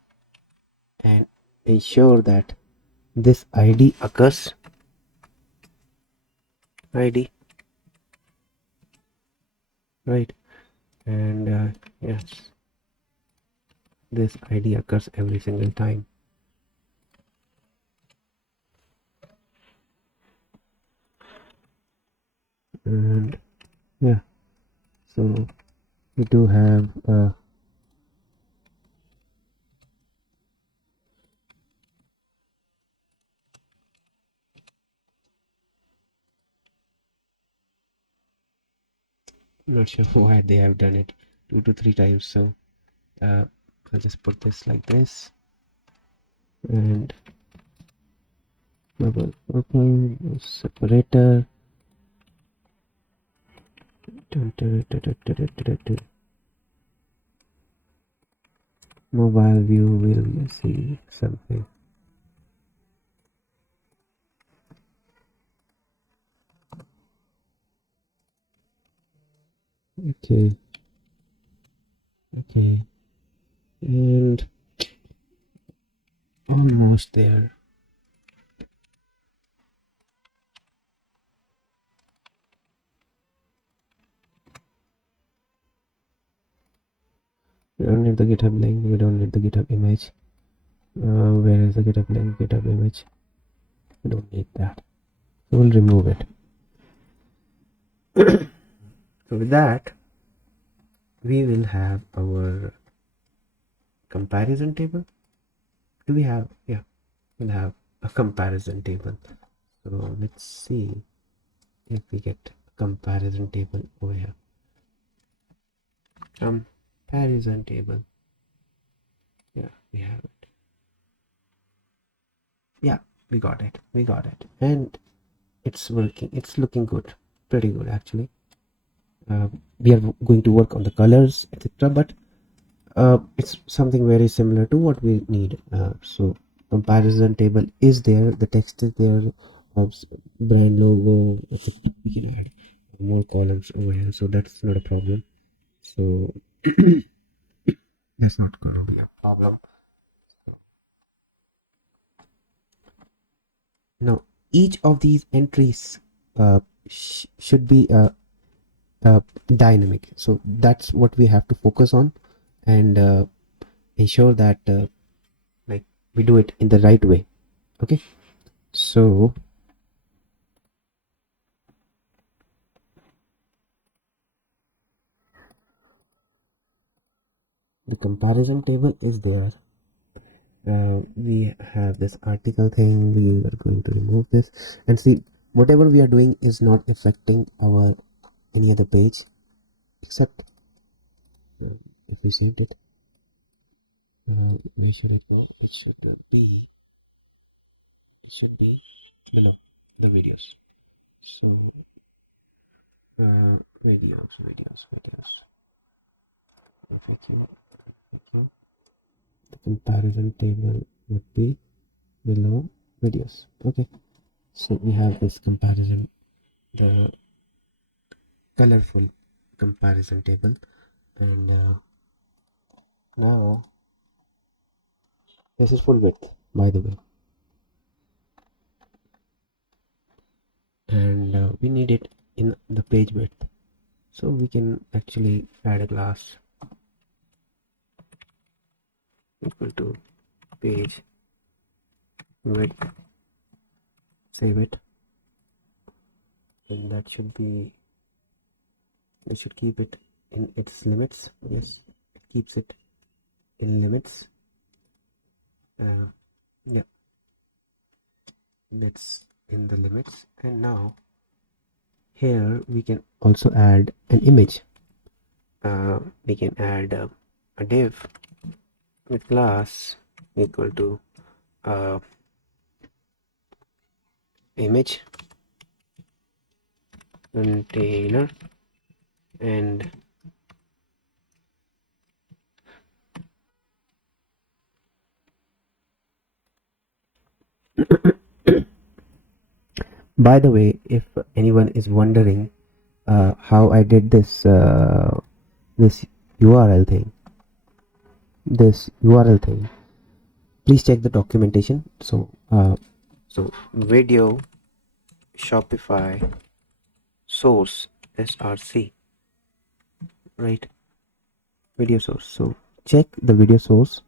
and ensure that this ID occurs. ID, right? And yes, this ID occurs every single time. And yeah, so we do have not sure why they have done it 2 to 3 times, so I'll just put this like this, and bubble purple separator. Mobile view will see something. Okay, and almost there. We don't need the GitHub link, we don't need the GitHub image. Where is the GitHub link, GitHub image? We don't need that, so we'll remove it. So with that we will have our comparison table. Do we have? Yeah, we'll have a comparison table. So let's see if we get a comparison table over here. Comparison table. Yeah, we have it. Yeah, we got it, and it's working. It's looking good, pretty good actually. We are going to work on the colors, etc., but it's something very similar to what we need. So comparison table is there, the text is there, brand logo, etc. We can add more columns over here, so that's not a problem. So that's not going to be a problem. Now each of these entries should be dynamic, so that's what we have to focus on, and ensure that like we do it in the right way. Okay, so the comparison table is there, we have this article thing. We are going to remove this, and see, whatever we are doing is not affecting our any other page except if we saved it. Where should it go? It should be below the videos. So videos. FAQ. The comparison table would be below videos. Okay, so we have this comparison, the colorful comparison table, and now this is full width, by the way, and we need it in the page width, so we can actually add a class equal to page width, save it, and that should be, we should keep it in its limits. Yes, it keeps it in limits. Yeah, that's in the limits. And now here we can also add an image. We can add a div with class equal to image container, and by the way, if anyone is wondering how I did this this URL thing, please check the documentation. So video Shopify source src, right? Video source. So check the video source.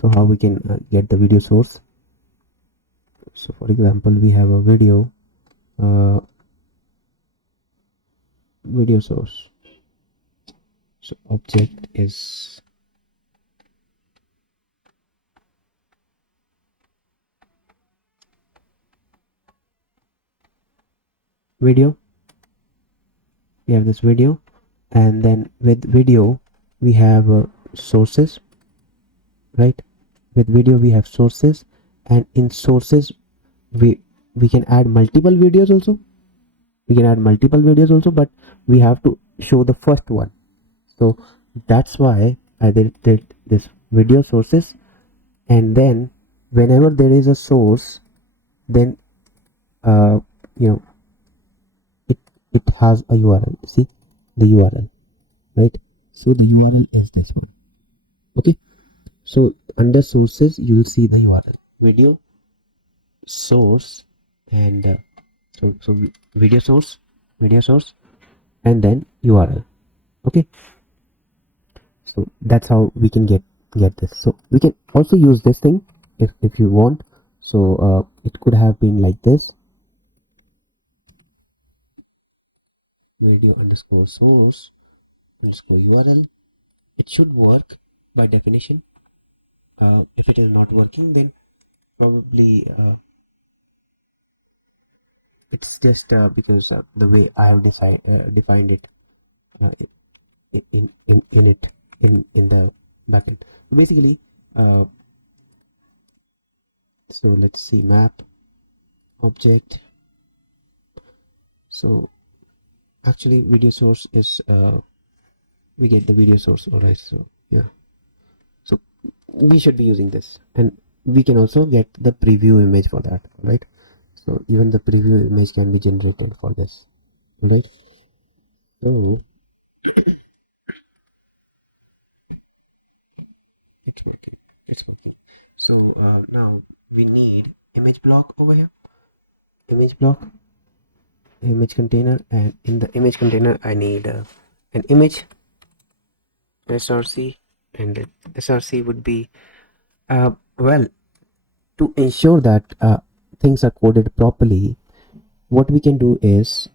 So how we can get the video source? So for example, we have a video source. So object is video. We have this video, and then with video we have sources, right? With video we have sources, and in sources we can add multiple videos also. But we have to show the first one. So that's why I did this video sources, and then whenever there is a source, then you know, it has a URL. See the URL, right? So the URL is this one. Okay, so under sources you will see the URL, video source, and so video source, and then URL. Okay, so that's how we can get this. So we can also use this thing if you want. So it could have been like this: video underscore source underscore URL. It should work by definition. If it is not working, then probably it's just because the way I have defined it uh, in the backend. So basically, so let's see, map object. So actually video source is we get the video source. All right, so yeah, so we should be using this, and we can also get the preview image for that, right? So even the preview image can be generated for this, right? So it's working. So now we need image block over here, image block, image container, and in the image container I need an image src, and src would be well, to ensure that things are coded properly, what we can do is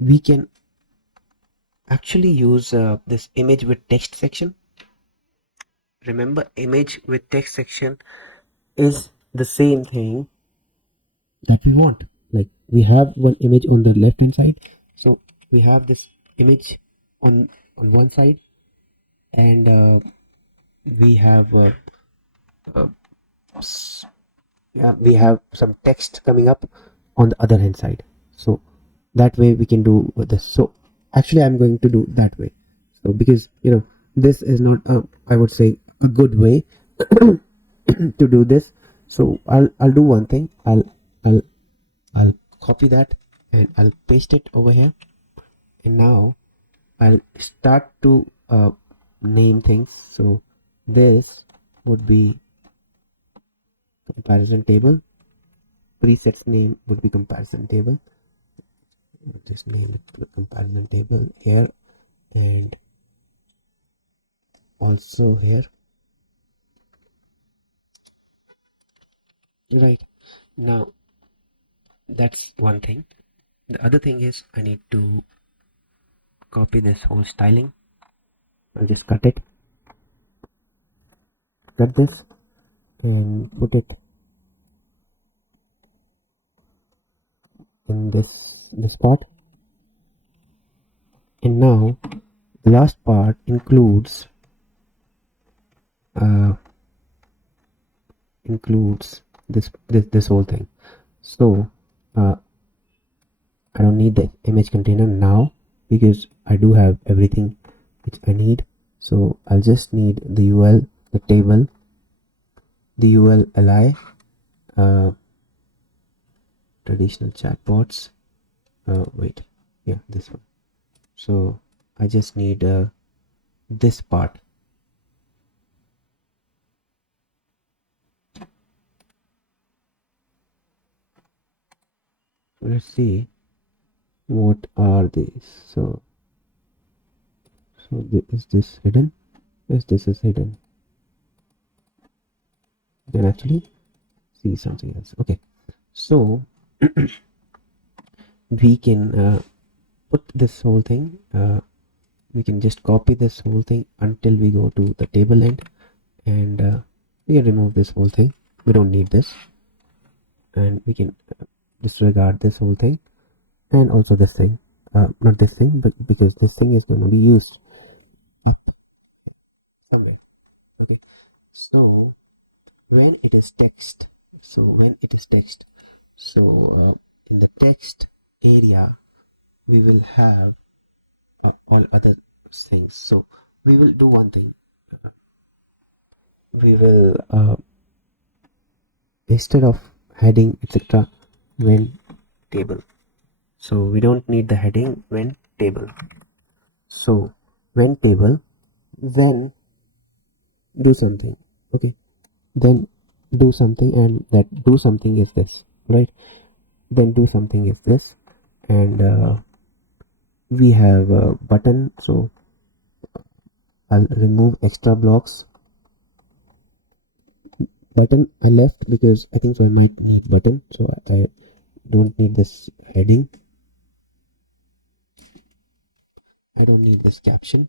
we can actually use this image with text section. remember, image with text section is the same thing that we want. Like we have one image on the left hand side, so we have this image on one side, and we have uh, yeah, we have some text coming up on the other hand side. So that way we can do this. So actually I'm going to do that way. So because this is not I would say a good way to do this. So I'll do one thing. I'll I'll copy that and I'll paste it over here, and now I'll start to name things. So this would be comparison table. Presets name would be comparison table. Just name it comparison table here, and also here. Right, now that's one thing. The other thing is I need to copy this whole styling. I'll just cut this and put it in this spot. And now the last part includes this whole thing. So I don't need the image container now because I do have everything which I need. So I'll just need the UL, the table, the UL li, traditional chatbots. Wait, yeah, this one. So I just need this part. Let's see what are these. So is this hidden? Yes, this is hidden. Then actually see something else. Okay, so we can put this whole thing. We can just copy this whole thing until we go to the table end, and we can remove this whole thing. We don't need this, and we can disregard this whole thing, and also this thing. Not this thing, but because this thing is going to be used up somewhere. Okay, so when it is text, in the text area we will have all other things. So we will do one thing. We will instead of heading etc when table, so we don't need the heading when table. So when table, then do something. Okay, then do something, and that do something is this, right? Then do something is this, and we have a button. So I'll remove extra blocks. Button I left because I think so I might need button, so I don't need this heading. I don't need this caption.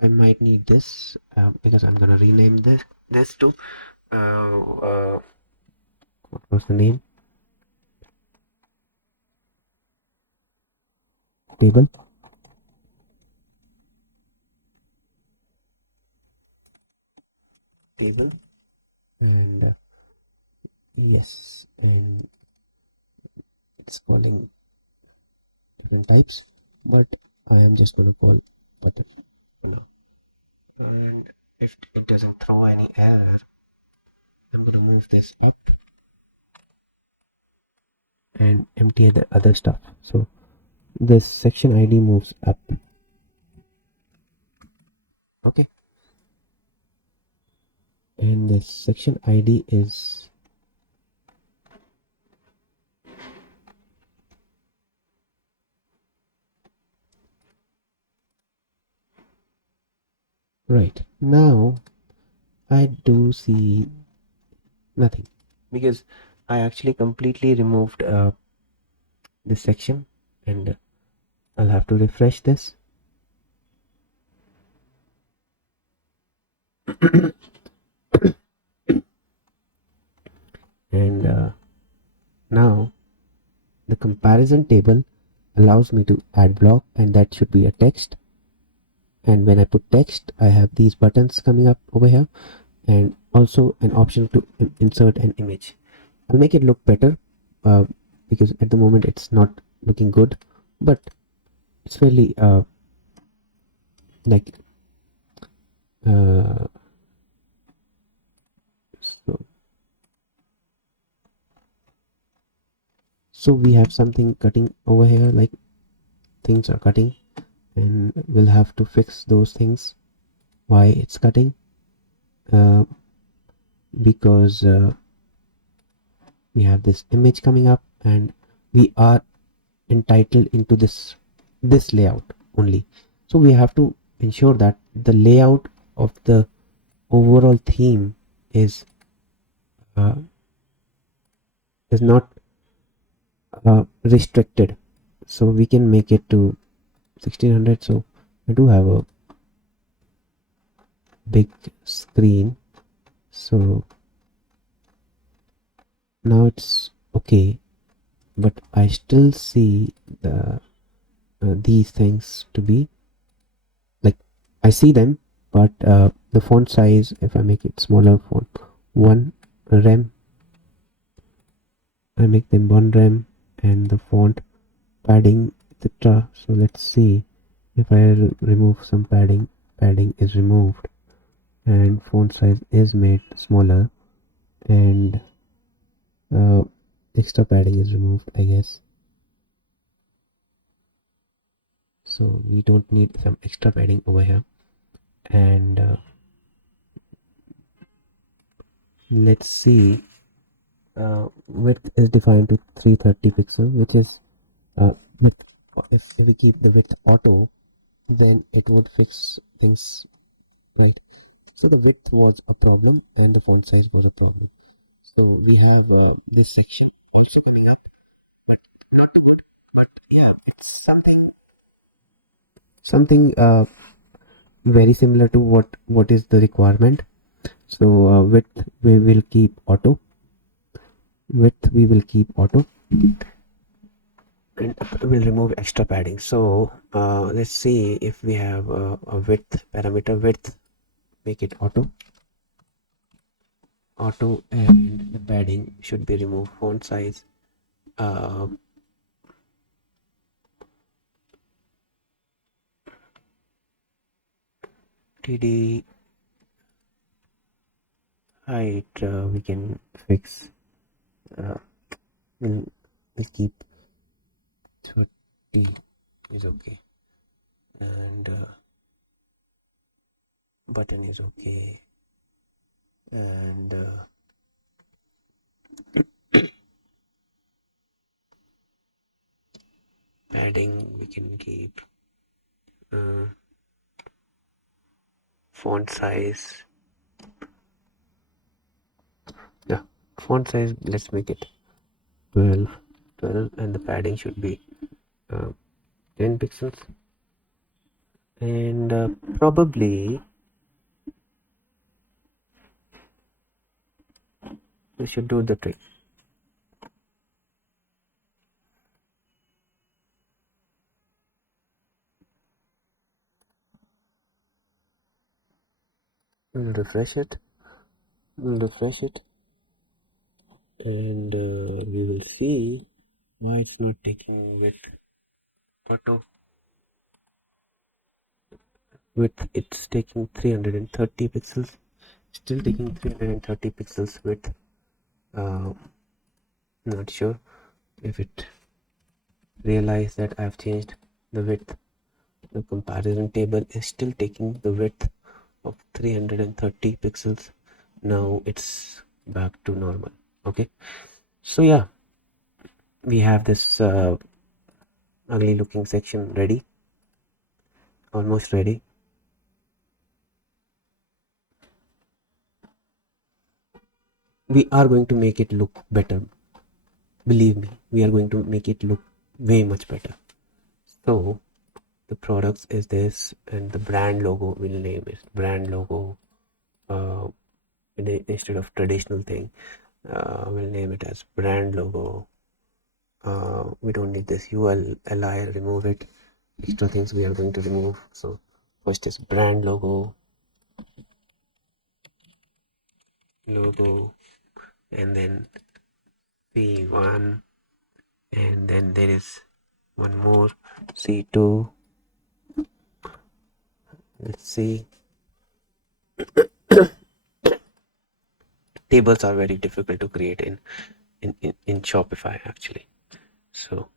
I might need this because I'm gonna rename this to what was the name? Table. Table, and yes, and it's calling different types, but I am just going to call button for now. And if it doesn't throw any error, I'm going to move this up and empty the other stuff. So this section ID moves up. Okay, and this section ID is right. Now I do see nothing because I actually completely removed this section, and I'll have to refresh this. And now the comparison table allows me to add block, and that should be a text. And when I put text, I have these buttons coming up over here, and also an option to insert an image. I'll make it look better uh, because at the moment it's not looking good, but it's fairly like uh, so so we have something cutting over here, like things are cutting, and we'll have to fix those things why it's cutting, uh, because we have this image coming up and we are entitled into this layout only. So we have to ensure that the layout of the overall theme is not restricted, so we can make it to 1600. So I do have a big screen, so now it's okay, but I still see the these things to be like, I see them, but the font size, if I make it smaller, font 1 rem, I make them 1 rem, and the font padding, etc. So let's see if I remove some padding is removed and font size is made smaller, and extra padding is removed, I guess. So we don't need some extra padding over here. And let's see, width is defined to 330 pixel, which is width. If we keep the width auto, then it would fix things, right? So the width was a problem and the font size was a problem. So we have this section. It's something very similar to what is the requirement. So width we will keep auto. Width we will keep auto, and we'll remove extra padding. So let's see if we have a width parameter. Width, make it auto, and the padding should be removed. Font size, TD height, we can fix. We'll, we'll keep 30 is okay, and button is okay, and padding we can keep. Font size, yeah, font size, let's make it 12, and the padding should be 10 pixels, and probably we should do the trick. We'll refresh it, and we will see why it's not taking auto width. It's taking 330 pixels, still taking 330 pixels width. Not sure if it realized that I've changed the width. The comparison table is still taking the width of 330 pixels. Now it's back to normal. Okay, so yeah, we have this ugly looking section ready, almost ready. We are going to make it look better, believe me, we are going to make it look way much better. So the products is this, and the brand logo, we'll name it brand logo instead of traditional thing, we'll name it as brand logo. We don't need this ULI, remove it. Extra things we are going to remove. So first is brand logo, and then C1, and then there is one more, C2. Let's see. Tables are very difficult to create in Shopify actually. So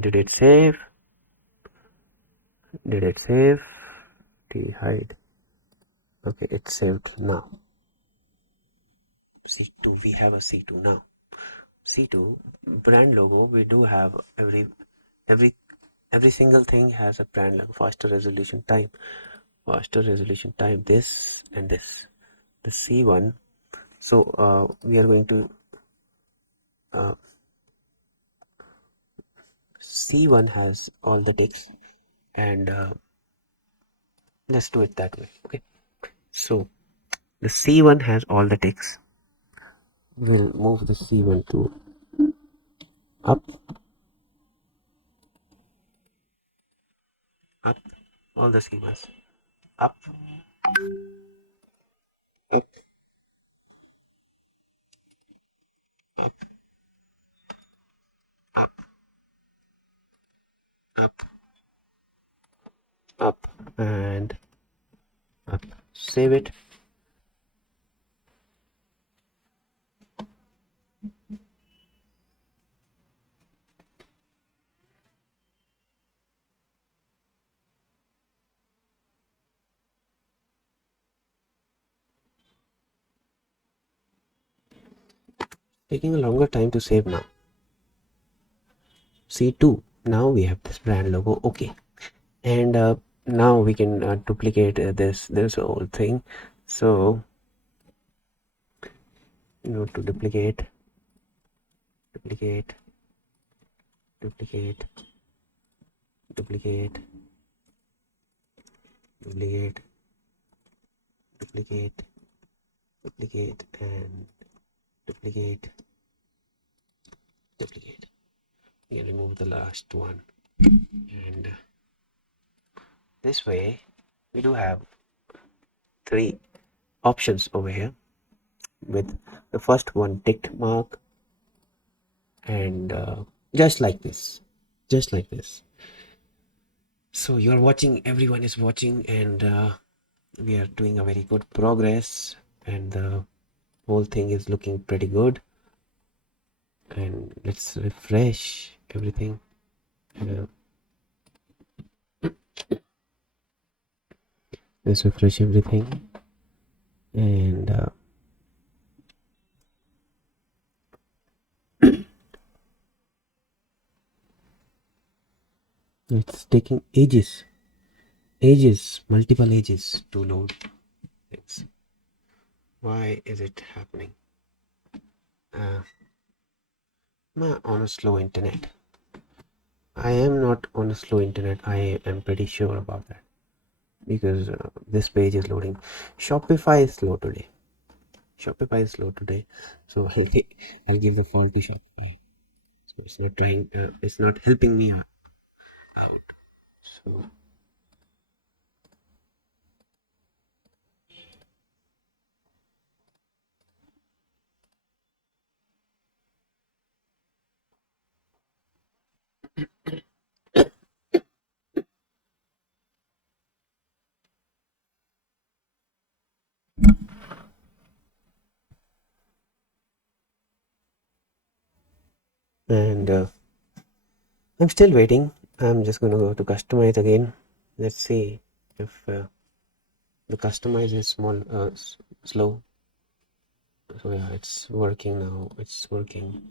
did it save? Did it save? Hide. Okay, it's saved now. C2, we have a C2 now. C2 brand logo, we do have every single thing has a brand logo. Faster resolution time, this and this. The C1. So we are going to C1 has all the ticks, and let's do it that way. Okay, so the C1 has all the ticks. We'll move the C1 to up, all the C1s up, up, up, up, up, up, and up. Save it. Taking a longer time to save now. C2. Now we have this brand logo. Okay, and now we can duplicate this whole thing. So to duplicate, duplicate, duplicate, duplicate, duplicate, duplicate, duplicate, and duplicate, duplicate. We can remove the last one, and this way we do have 3 options over here, with the first one ticked mark, and just like this. So you're watching, everyone is watching, and we are doing a very good progress, and the whole thing is looking pretty good. And let's refresh everything. Let's refresh everything, and it's taking multiple ages to load things. Why is it happening? On a slow internet. I am not on a slow internet. I am pretty sure about that, because this page is loading. Shopify is slow today. So I'll give the fault to Shopify. So it's not helping me out. So and I'm still waiting. I'm just going to go to customize again. Let's see if the customize is slow. So yeah, it's working now. It's working,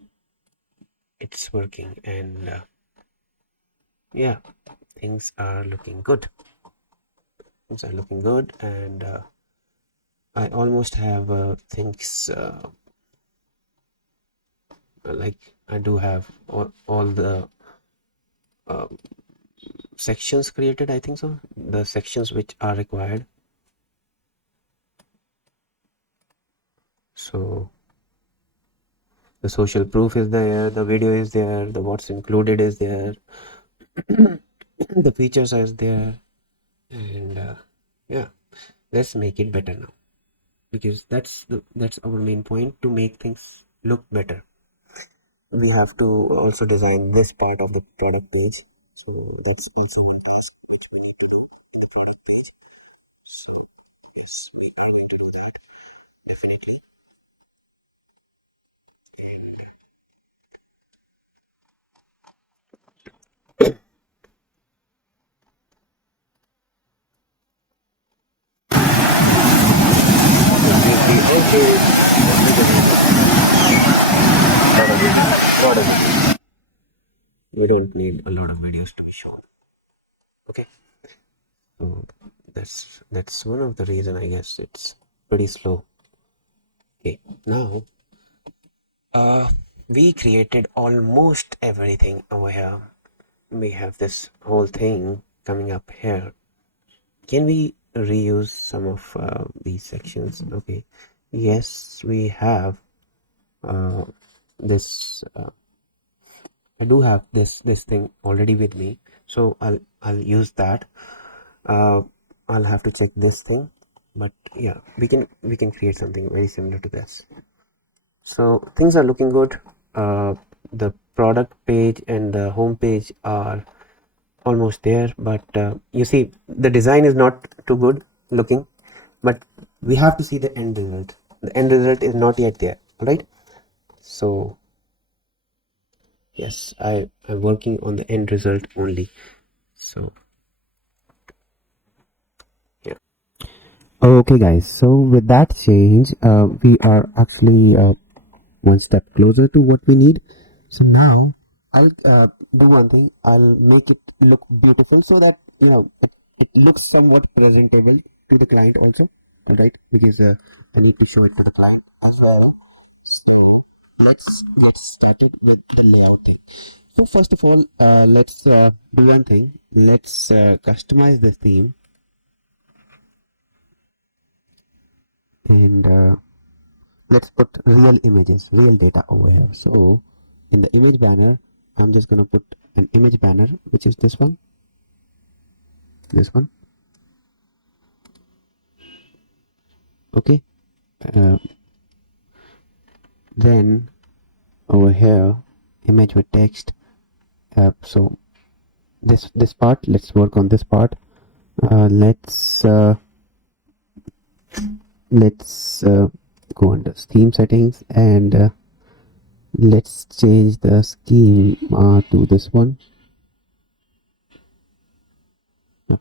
and yeah, things are looking good. And I almost have things like I do have all the sections created. I think so, the sections which are required. So the social proof is there, the video is there, the what's included is there, the features are there, and yeah, let's make it better now, because that's our main point, to make things look better. We have to also design this part of the product page, so that's easy. We don't need a lot of videos to be shown. Okay, so that's one of the reason, I guess, it's pretty slow. Okay, now we created almost everything over here. We have this whole thing coming up here. Can we reuse some of these sections? Okay, yes, we have this I do have this thing already with me, so I'll use that. I'll have to check this thing, but yeah, we can create something very similar to this. So things are looking good. The product page and the home page are almost there, but you see the design is not too good looking, but we have to see the end result. The end result is not yet there, right? So yes, I'm working on the end result only. So yeah. Okay guys, so with that change, we are actually one step closer to what we need. So now I'll do one thing. I'll make it look beautiful, so that it looks somewhat presentable to the client also. All right, because I need to show it to the client as well. So let's get started with the layout thing. So first of all, let's do one thing. Let's customize the theme, and let's put real images, real data over here. So in the image banner, I'm just gonna put an image banner, which is this one. Okay. uh, then over here, image with text. So this part, let's work on this part. Let's go under theme settings, and let's change the scheme to this one. No,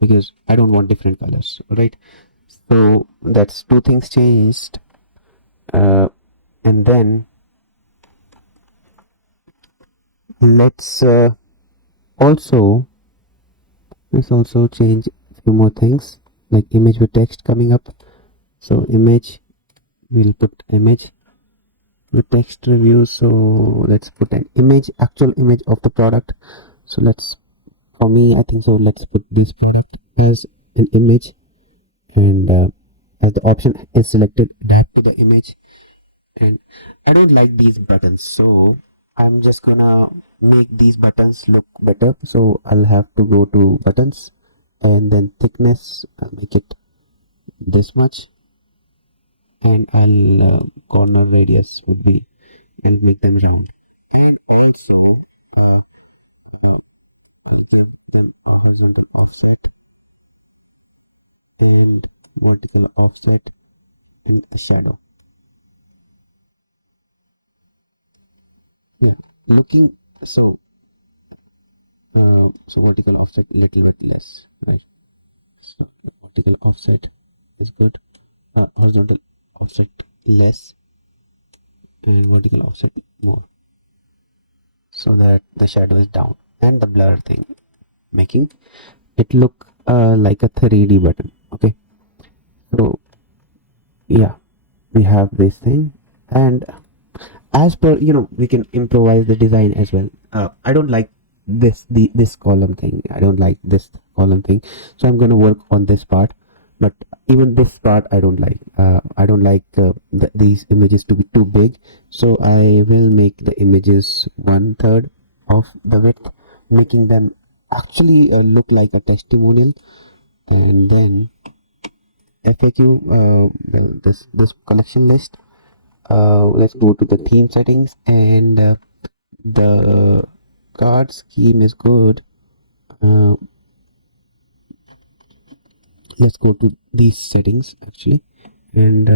because I don't want different colors, right? So that's two things changed. And then let's also change a few more things, like image with text coming up. So image, we'll put image with text review. So let's put an image, actual image of the product. So for me, I think so, let's put this product as an image, and as the option is selected, adapt to the image. And I don't like these buttons, so I'm just gonna make these buttons look better. So I'll have to go to buttons, and then thickness, I'll make it this much, and corner radius would be, I'll make them round, and also uh, I'll give them a horizontal offset and vertical offset and a shadow. Yeah, looking so vertical offset little bit less, right? So vertical offset is good. Horizontal offset less, and vertical offset more, so that the shadow is down, and the blur thing, making it look like a 3D button. Okay, so yeah, we have this thing, and as per, we can improvise the design as well. I don't like this column thing. I don't like this column thing, so I'm going to work on this part. But even this part I don't like. I don't like these images to be too big, so I will make the images 1/3 of the width, making them actually look like a testimonial. And then FAQ, this collection list. Let's go to the theme settings, and the card scheme is good. Uh, let's go to these settings actually, and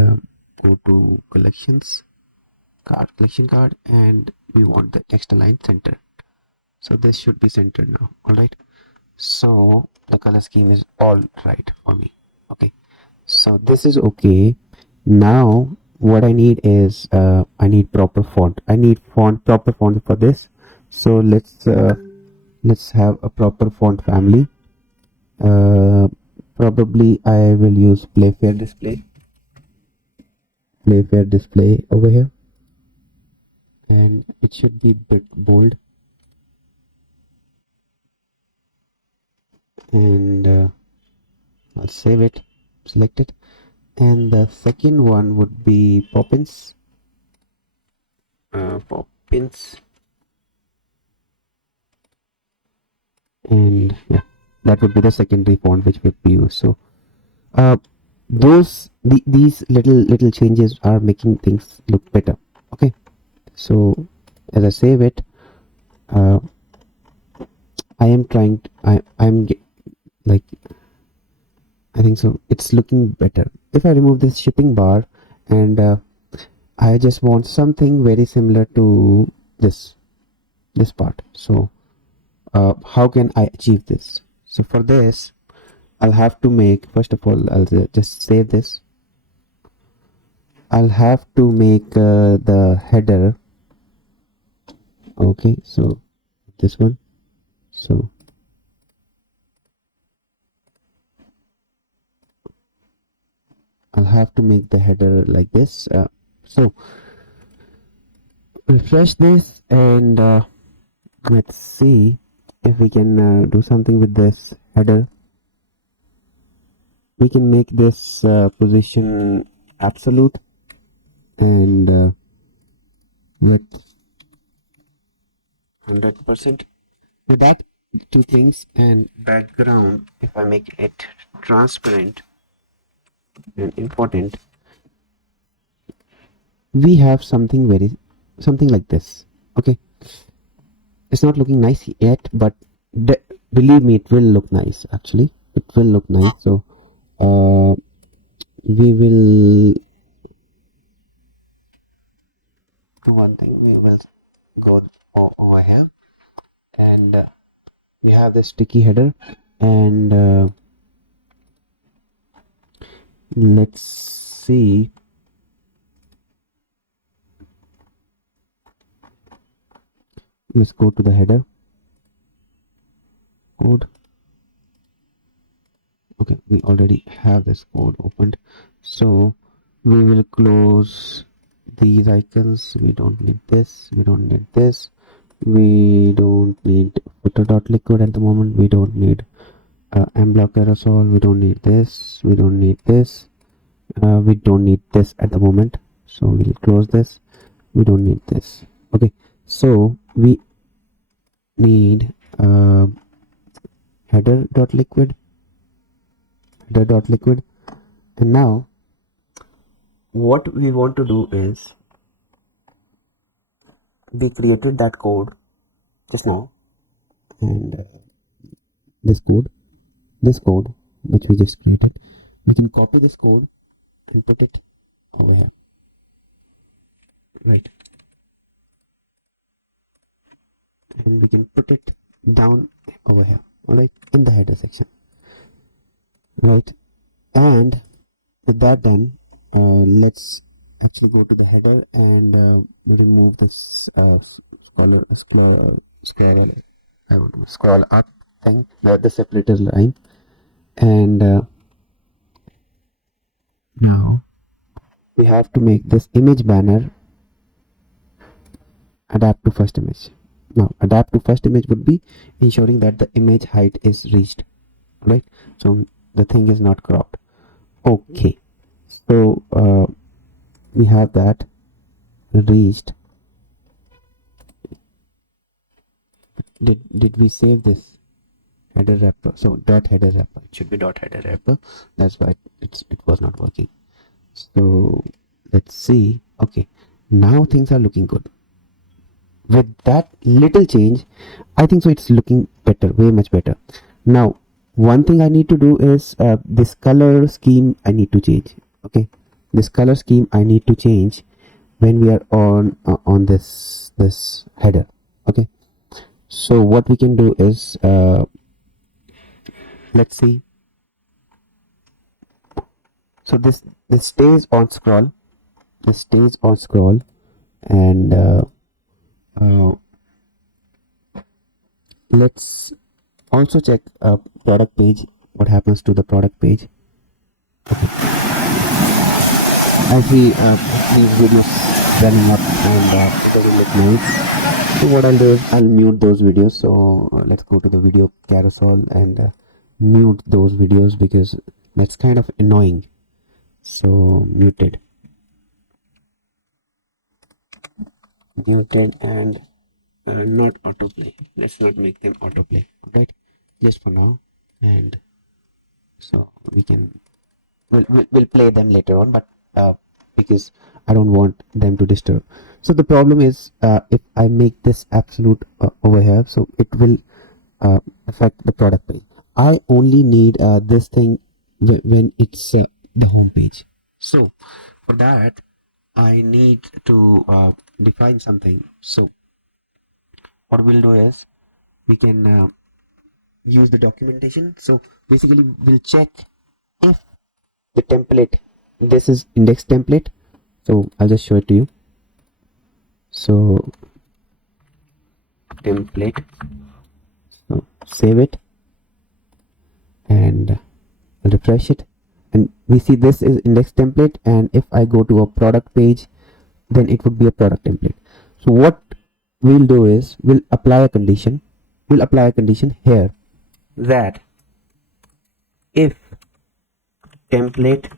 go to collections, collection card, and we want the text align center. So this should be centered now. All right. So the color scheme is all right for me. Okay. So this is okay. Now what I need is I need proper font. I need proper font for this. So let's have a proper font family. Probably I will use Playfair display over here, and it should be a bit bold, and I'll save it, select it, and the second one would be Poppins. Poppins, and yeah, that would be the secondary font which will be used. So these little changes are making things look better. Okay, so as I save it, I am trying to, I'm like, I think so it's looking better. If I remove this shipping bar, and I just want something very similar to this part. So how can I achieve this? So for this, I'll have to make, first of all, I'll just save this. I'll have to make the header. Okay, so this one. So I'll have to make the header like this. So refresh this, and let's see if we can do something with this header. We can make this position absolute, and with 100%. With that two things, and background, if I make it transparent and important, we have something like this. Okay, it's not looking nice yet, but believe me, it will look nice. Actually, it will look nice. So we will do one thing. We will go over here, and we have this sticky header, and let's see. Let's go to the header code. Okay, we already have this code opened, so we will close these icons. We don't need this, we don't need this, we don't need footer.liquid at the moment, we don't need mblock carousel, we don't need this, we don't need this, we don't need this at the moment, so we'll close this. We don't need this. Okay, so we need header.liquid, and now what we want to do is, we created that code just now, and this code which we just created, we can copy this code and put it over here, right? And we can put it down over here, all right, in the header section, right? And with that done, let's actually go to the header and remove this scroll up thing, the separator line, and now we have to make this image banner adapt to first image. Now adapt to first image would be ensuring that the image height is reached, right? So the thing is not cropped. Okay, so we have that reached. Did we save this header wrapper? So dot header wrapper, it should be dot header wrapper. That's why it was not working. So let's see. Okay, now things are looking good. With that little change, I think so it's looking better, way much better. Now one thing I need to do is this color scheme I need to change. Okay, this color scheme I need to change when we are on this header. Okay, so what we can do is let's see. So this stays on scroll, this stays on scroll, and uh, let's also check product page. What happens to the product page as we these videos running up and it doesn't look nice. So what I'll do is I'll mute those videos. So let's go to the video carousel and mute those videos because that's kind of annoying. So muted and not autoplay. Let's not make them autoplay. Alright, just for now, and so we can we'll play them later on, but because I don't want them to disturb. So the problem is if I make this absolute over here, so it will affect the product page. I only need this thing when it's the home page. So for that I need to define something. So what we'll do is we can use the documentation. So basically we'll check if the template, this is index template, so I'll just show it to you. So template, so save it and refresh it, and we see this is index template, and if I go to a product page then it would be a product template. So what we'll do is we'll apply a condition here that if template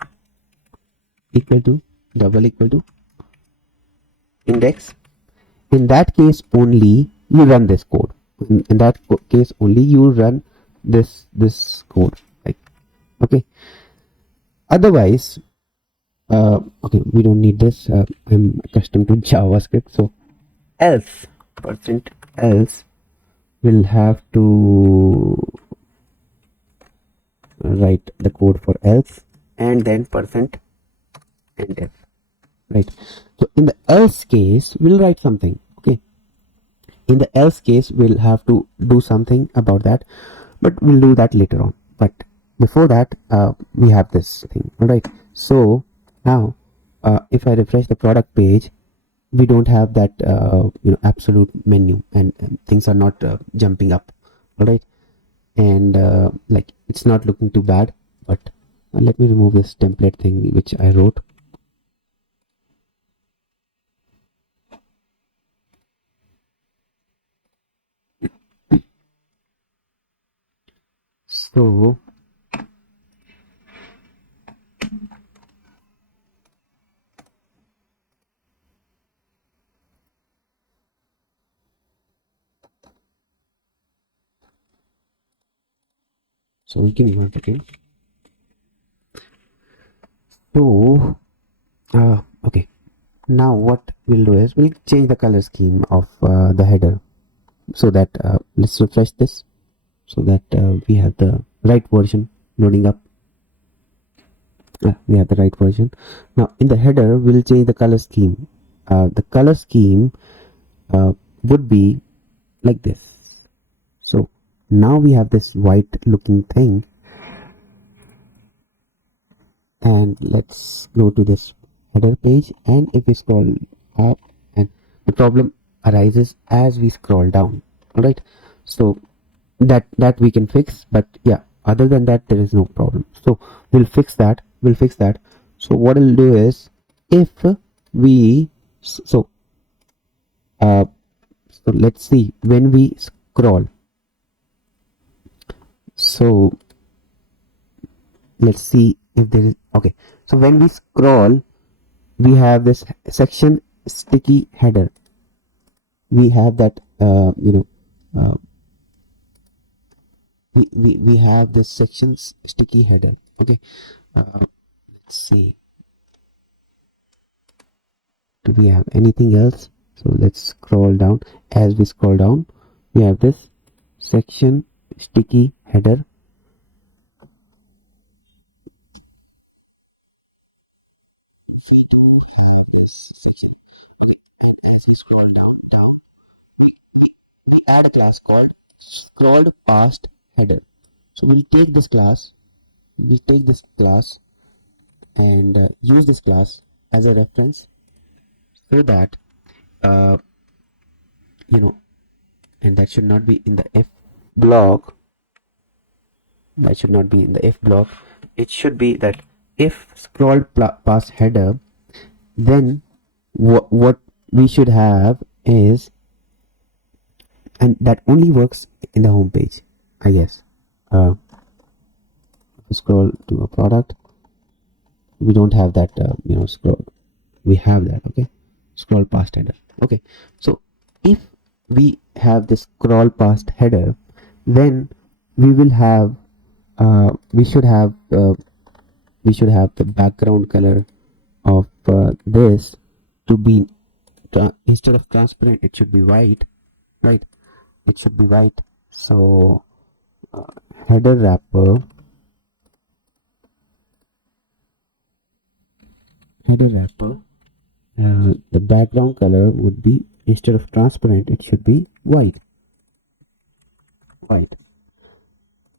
equal to index, in that case only you run this code. In that case only you run this code, like, okay. Otherwise okay, we don't need this. I'm accustomed to JavaScript, so else %else will have to write the code for else and then %ef, right? So in the else case we'll write something. Okay, in the else case we'll have to do something about that, but we'll do that later on. But before that we have this thing. All right, so now if I refresh the product page, we don't have that absolute menu, and things are not jumping up. All right, and like it's not looking too bad, but let me remove this template thing which I wrote. So give me 1 second. So okay, now what we'll do is we'll change the color scheme of the header, so that let's refresh this, so that we have the right version loading up. We have the right version. Now in the header we'll change the color scheme. The color scheme would be like this. So now we have this white looking thing, and let's go to this header page, and if we scroll up, and the problem arises as we scroll down. All right, so that we can fix, but yeah, other than that there is no problem. So we'll fix that. So what I'll do is, if we so let's see when we scroll. So let's see if there is, okay, so when we scroll, we have this section sticky header. We have that we have this sections sticky header. Okay, let's see, do we have anything else? So let's scroll down. As we scroll down, we have this section sticky header. As we scroll down, we add a class called scrolled past header. So we'll take this class and use this class as a reference, so that uh, you know and that should not be in the if block. That should not be in the if block. It should be that if scrolled past header, then what we should have is, and that only works in the home page, I guess. Scroll to a product, we don't have that scroll. We have that. Okay, scroll past header. Okay, so if we have this scroll past header, then we will have we should have the background color of this to be instead of transparent, it should be white, right? It should be white. So uh, header wrapper the background color would be, instead of transparent, it should be white.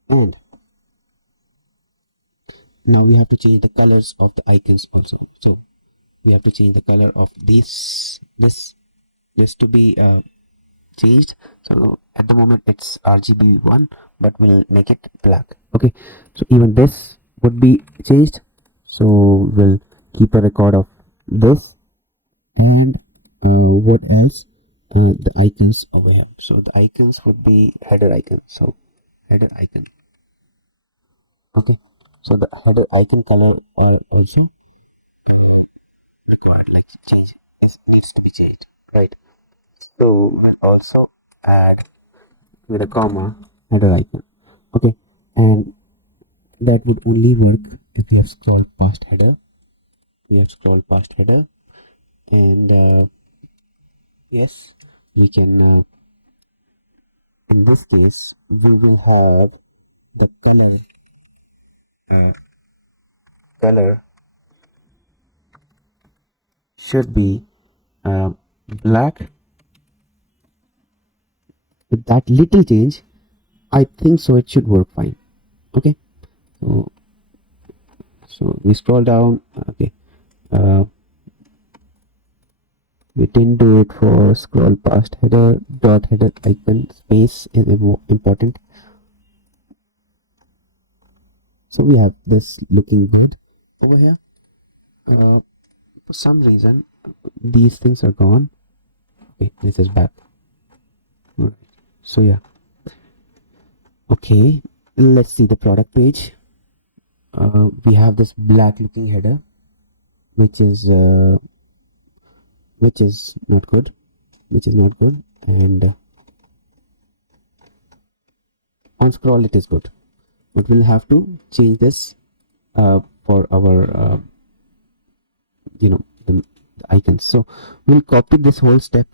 And now we have to change the colors of the icons also. So we have to change the color of this to be changed. So at the moment it's RGB1, but we'll make it black. Okay, so even this would be changed. So we'll keep a record of this. And what else? The icons over here. So the icons would be header icon. So header icon. Okay, so the header icon color are also required, like change, it needs to be changed, right? So we'll also add with a comma header icon. Okay, and that would only work if we have scrolled past header. And yes, we can in this case we will have the uh, color should be uh, black. With that little change, I think so it should work fine. Okay, so we scroll down. Okay, uh, we didn't do it for scroll past header. Dot header icon space is important. So we have this looking good over here. For some reason these things are gone. Okay, this is back. Right. So yeah, okay, let's see the product page. We have this black looking header, which is not good, and on scroll it is good, but we'll have to change this for our the icons. So we'll copy this whole step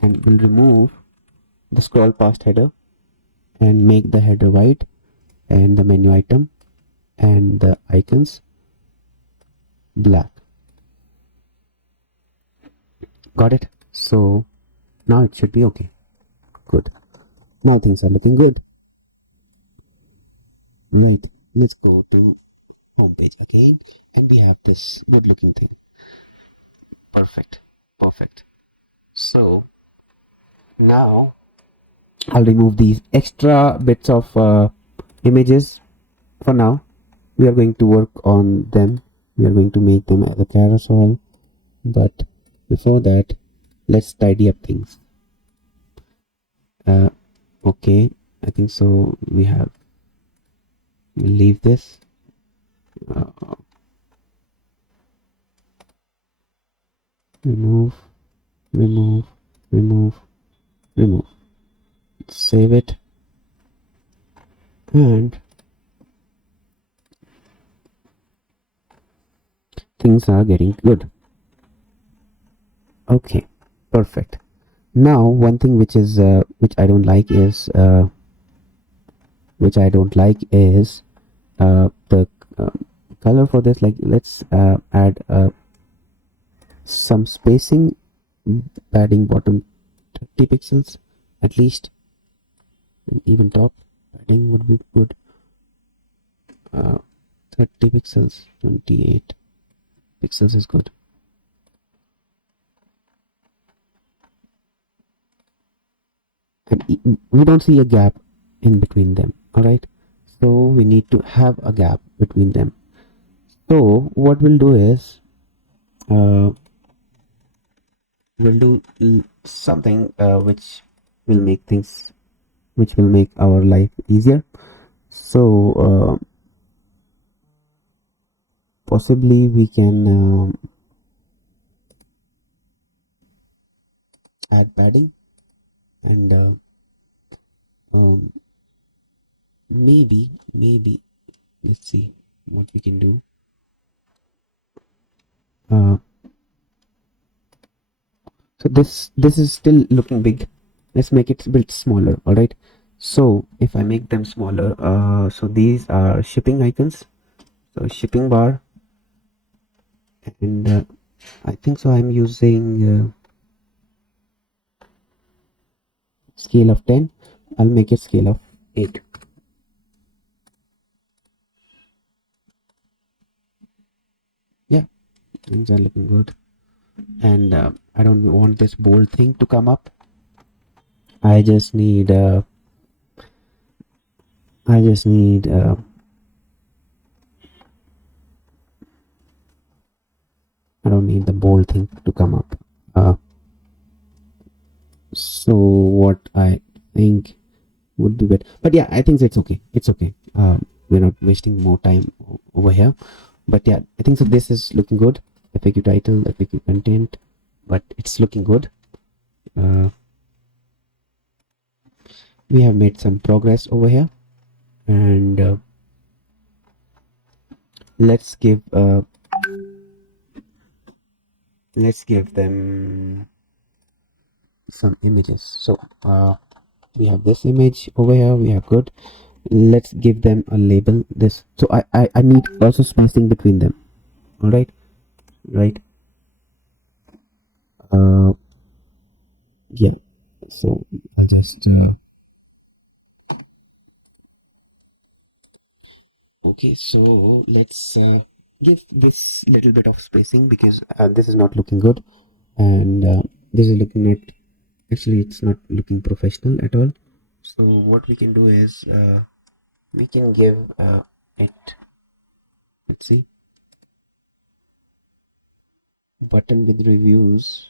and we'll remove the scroll past header and make the header white and the menu item and the icons black. Got it? So now it should be okay. Good. Now things are looking good. Right. Let's go to home page again, and we have this good looking thing. Perfect. So now I'll remove these extra bits of images. For now we are going to work on them. We are going to make them as a carousel, but before that let's tidy up things. Okay, I think so we'll leave this remove, remove, remove, remove. Save it, and things are getting good. Okay, perfect. Now one thing which is which I don't like is the color for this. Like, let's add some spacing, padding bottom 30 pixels at least, and even top padding would be good. 30 pixels, 28 pixels is good. And we don't see a gap in between them. All right, so we need to have a gap between them. So what we'll do is we'll do something which will make our life easier. So possibly we can add padding, and maybe let's see what we can do. So this is still looking big. Let's make it a bit smaller. All right, so if I make them smaller, so these are shipping icons, so shipping bar, and I think so I'm using scale of 10. I'll make it scale of 8. Yeah, things are looking good. And I don't want this bold thing to come up. I just need I don't need the bold thing to come up. So what I think would be better, but yeah, I think it's okay. We're not wasting more time over here, but yeah, I think so. This is looking good. FAQ title, FAQ content, but it's looking good. We have made some progress over here, and let's give them some images. So we have this image over here. We have good. Let's give them a label. This. So I need also spacing between them. All right. Yeah. So I'll just okay. So let's give this little bit of spacing, because this is not looking good, and this is looking at, actually it's not looking professional at all. So what we can do is we can give it, let's see, button with reviews.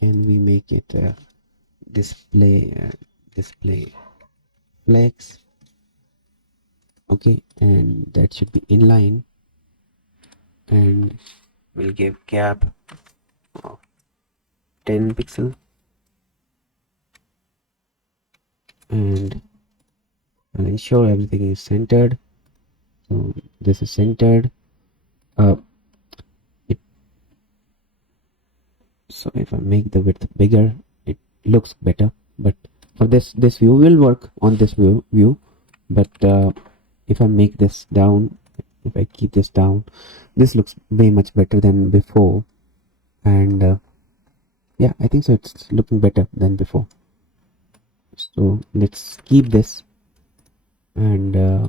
Can we make it display flex? Okay, and that should be inline, and we'll give gap of 10 pixel, and I'll ensure everything is centered. So this is centered. So if I make the width bigger, it looks better. But for this view will work on this view. But if I make this down, if I keep this down, this looks way much better than before. And yeah, I think so. It's looking better than before. So let's keep this, and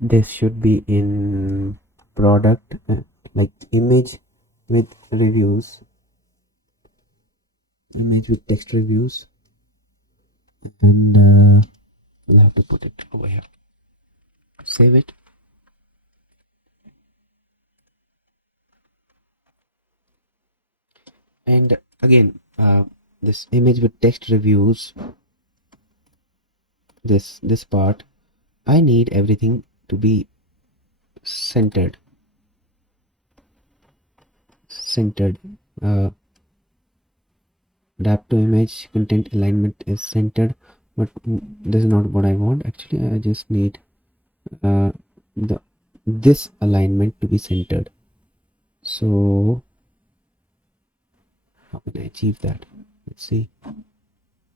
this should be in product, like image with reviews, image with text reviews, and we'll have to put it over here. Save it, and again this image with text reviews, this part, I need everything to be centered. Adapt to image content alignment is centered, but this is not what I want. Actually, I just need the this alignment to be centered. So how can I achieve that? Let's see.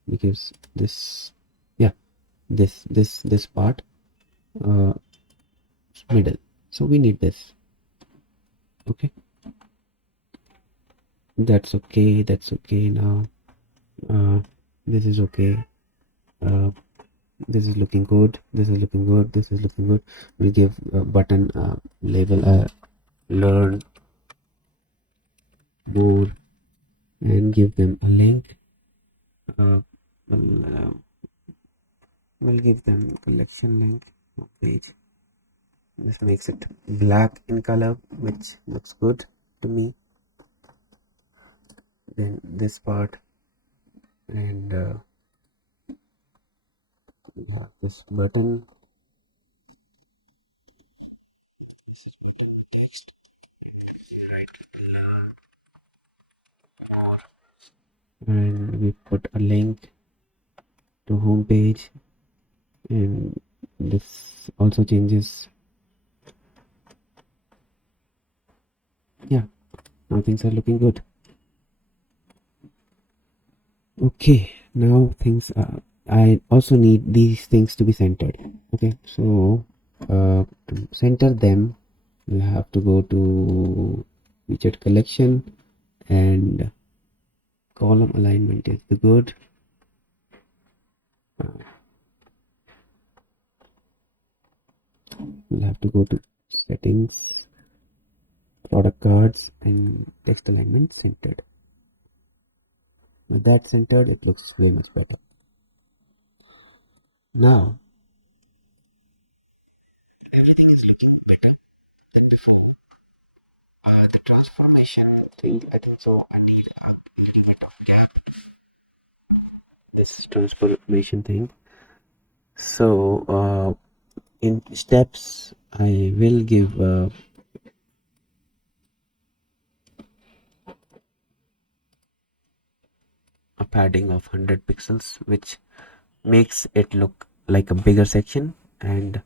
Because this, yeah, this part uh, middle. So we need this. Okay, that's okay. That's okay now. This is okay. This is looking good. This is looking good. This is looking good. We'll give a button label learn more and give them a link. We'll, we'll give them collection link page. This makes it black in color, which looks good to me. Then this part, and we have this button. This is button text. Write learn more, and we put a link to home page, and this also changes. Yeah, now things are looking good. Okay, now things are, I also need these things to be centered. Okay, so to center them, you have to go to widget collection, and column alignment is the good. We'll have to go to settings, product cards, and text alignment centered. With that centered, it looks way much better. Now everything is looking better than before. The transformation thing, I think so. I need a little bit of gap. This transformation thing. So in steps, I will give a padding of 100 pixels, which makes it look like a bigger section, and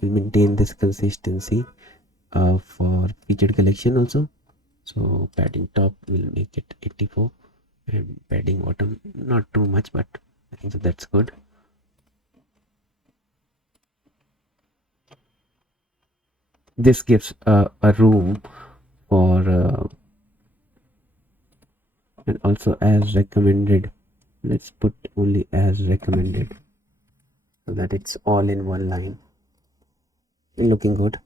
will maintain this consistency for featured collection also. So padding top will make it 84, and padding bottom not too much, but I think so that's good. This gives a room for and also as recommended. Let's put only as recommended so that it's all in one line. Looking good,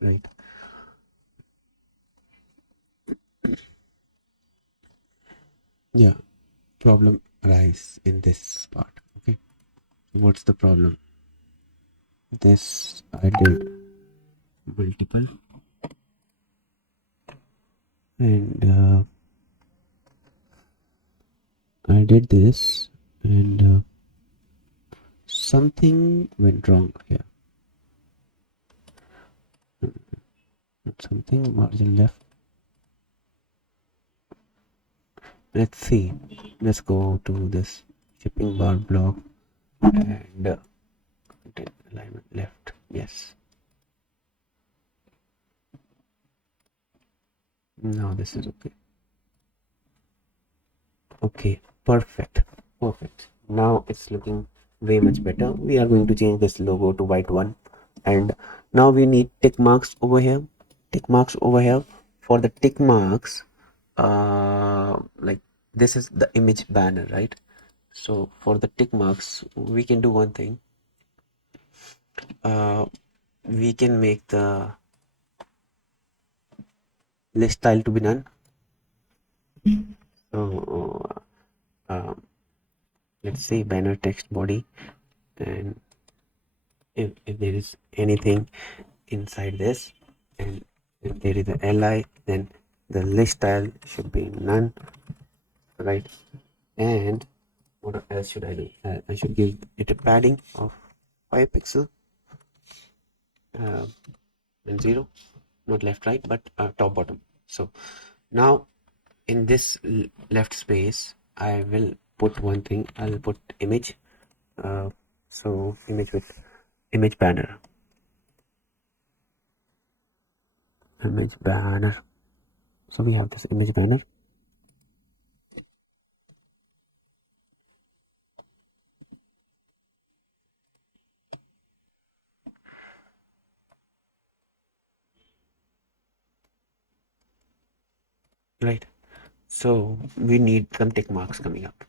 right? Yeah, problem arise in this part. Okay, what's the problem? This I did multiple, and I did this, and something went wrong here. Something margin left. Let's see. Let's go to this shipping bar block, and content alignment left. Yes. Now this is okay. Okay, perfect. Now it's looking way much better. We are going to change this logo to white one, and now we need tick marks over here. For the tick marks, like this is the image banner, right? So for the tick marks, we can do one thing. We can make the list style to be none. So let's say banner text body, and if there is anything inside this, and if there is a li, then the list style should be none, right? And What else should I do? I should give it a padding of 5 pixel and 0, not left right, but top bottom. So now in this left space I will put one thing. I'll put image. So image with image banner. Image banner. So we have this image banner. Right. So we need some tick marks coming up.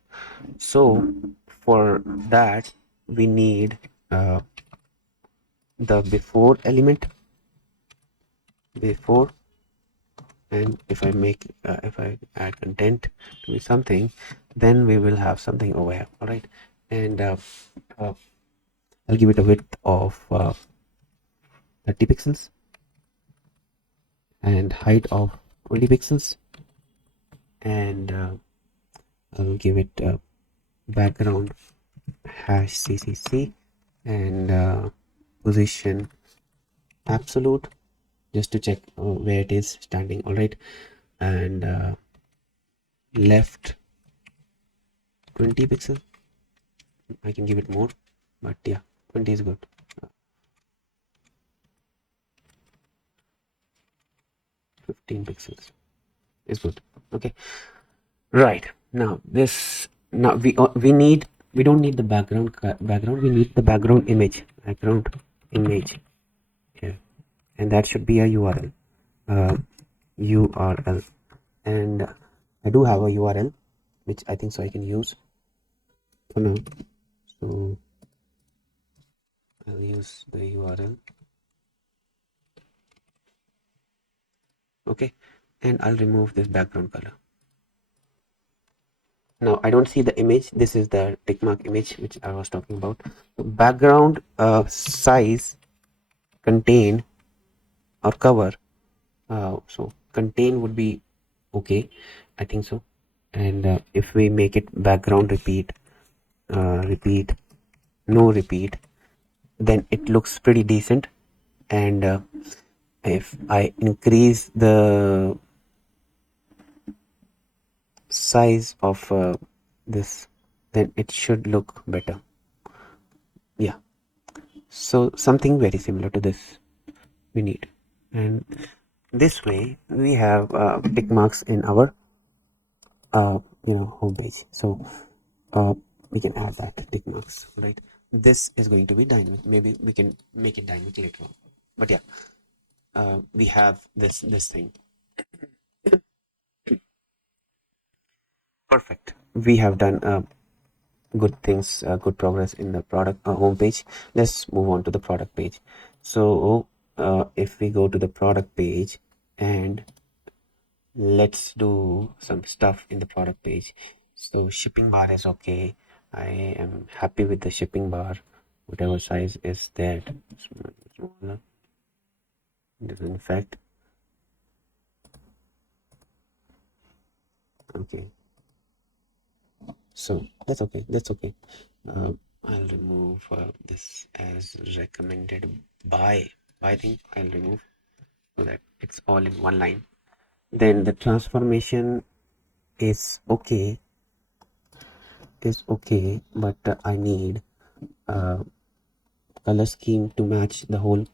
So for that we need the before element, before, and if I add content to be something, then we will have something over here. All right, and I'll give it a width of 30 pixels and height of 20 pixels, and I'll give it a background hash ccc and position absolute, just to check where it is standing. All right, and left 20 pixel. I can give it more, but yeah, 20 is good. 15 pixels is good. Okay, right. Now this, now we need, we don't need the background, we need the background image, here, and that should be a URL, URL, and I do have a URL which I think so I can use for now. So I'll use the URL. Okay, and I'll remove this background color. Now I don't see the image. This is the tick mark image which I was talking about. So background size contain or cover. So contain would be okay, I think so. And if we make it background repeat, repeat, no repeat, then it looks pretty decent. And if I increase the size of this, then it should look better. Yeah, so something very similar to this we need, and this way we have tick marks in our home page. So we can add that tick marks, right? This is going to be dynamic. Maybe we can make it dynamic later on, but yeah, we have this thing. Perfect. We have done good things, good progress in the product home page. Let's move on to the product page. So if we go to the product page and let's do some stuff in the product page. So shipping bar is okay. I am happy with the shipping bar, whatever size is there. Smaller. In fact, okay, so that's okay, that's okay. I'll remove this as recommended by thing. I'll remove so that it's all in one line. Then the transformation is okay, but I need color scheme to match the whole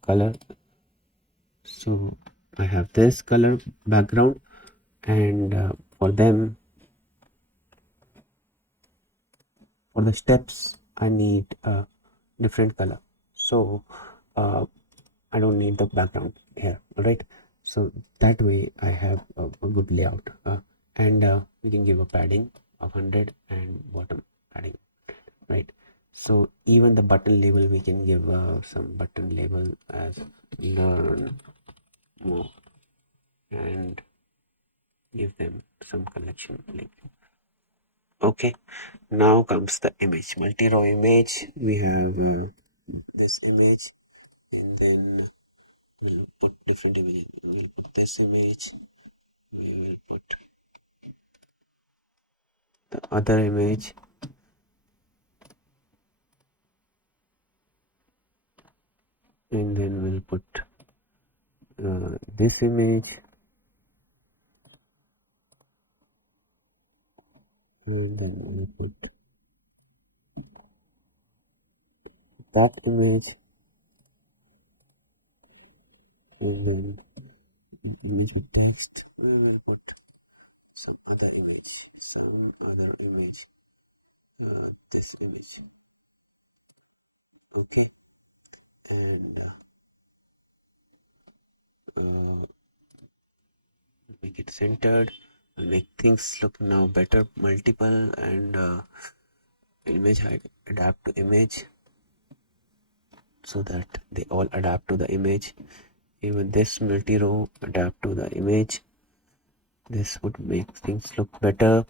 color. So I have this color background, and for them, for the steps, I need a different color. So I don't need the background here. All right, so that way I have a good layout, and we can give a padding of 100 and bottom padding, right? So even the button label, we can give some button label as learn more and give them some collection link. Okay, now comes the image, multi-row image. We have this image, and then we'll put different images. We'll put this image, we will put the other image, this image, and then we put that image, and then image with text. We will put some other image, this image. Okay, and make it centered, make things look now better, multiple, and image height adapt to image, so that they all adapt to the image. Even this multi-row adapt to the image. This would make things look better.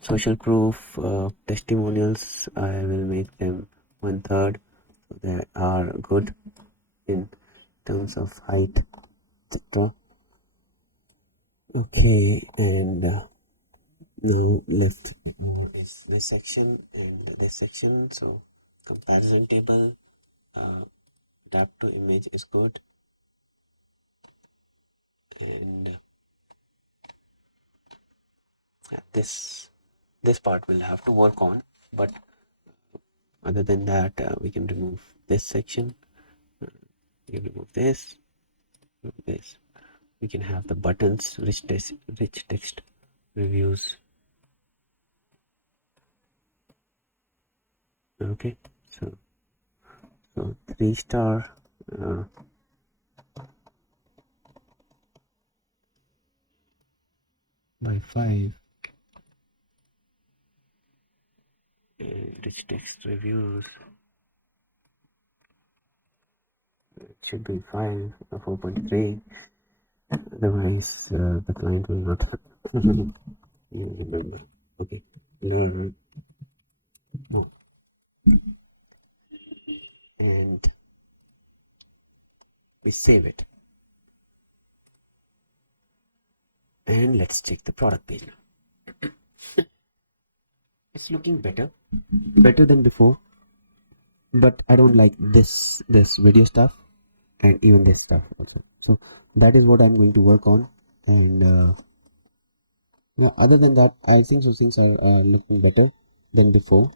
Social proof, testimonials, I will make them 1/3, so they are good in terms of height, etc. Okay, and now left is this section and this section. So comparison table, adapt to image is good, and this part will have to work on, but other than that, we can remove this section. We can remove this. We can have the buttons, rich text reviews. Okay, so 3-star, by 5, rich text reviews, it should be 5 or 4.3, otherwise the client will not remember. Okay, learn. No. And we save it, and let's check the product page now. It's looking better than before, but I don't like this video stuff and even this stuff also. So that is what I'm going to work on, and other than that, I think so things are looking better than before.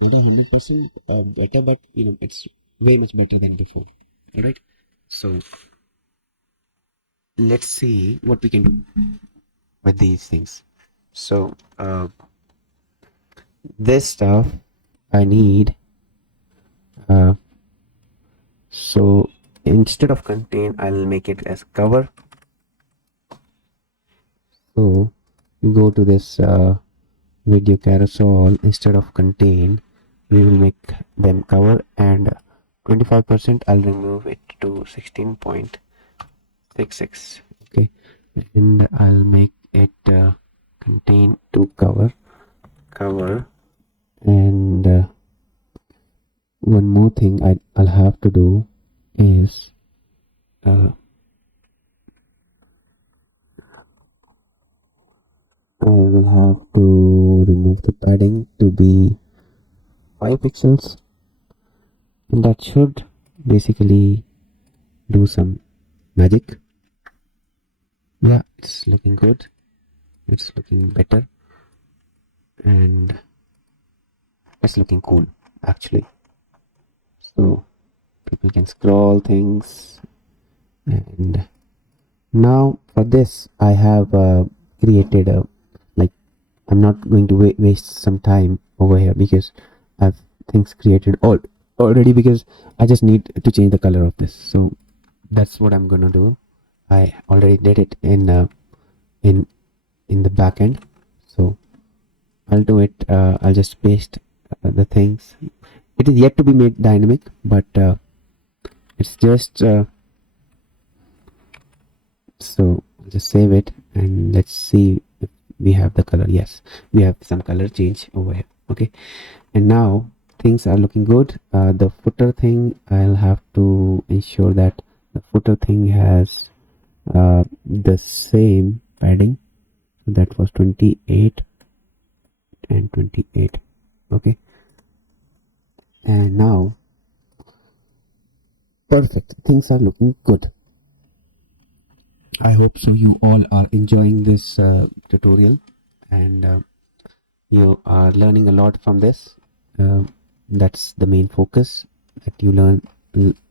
Not 100% better, but it's way much better than before. All right, so let's see what we can do with these things. So this stuff I need, so instead of contain, I'll make it as cover. So go to this video carousel. Instead of contain, we will make them cover, and 25% I'll remove it to 16.66. Okay, and I'll make it contain to cover, and one more thing I'll have to do is I will have to remove the padding to be 5 pixels, and that should basically do some magic. Yeah, it's looking good, it's looking better, and it's looking cool actually. So people can scroll things, and now for this I have created a, like, I'm not going to waste some time over here because I've things created already, because I just need to change the color of this. So that's what I'm gonna do. I already did it in the back end, so I'll do it. I'll just paste the things. It is yet to be made dynamic, but it's just so I'll just save it, and let's see if we have the color. Yes, we have some color change over here. Okay, and now things are looking good. The footer thing, I'll have to ensure that the footer thing has the same padding. That was 28 and 28. Okay, and now Perfect. Things are looking good. I hope so. You all are enjoying this tutorial, and you are learning a lot from this. Uh, that's the main focus, that you learn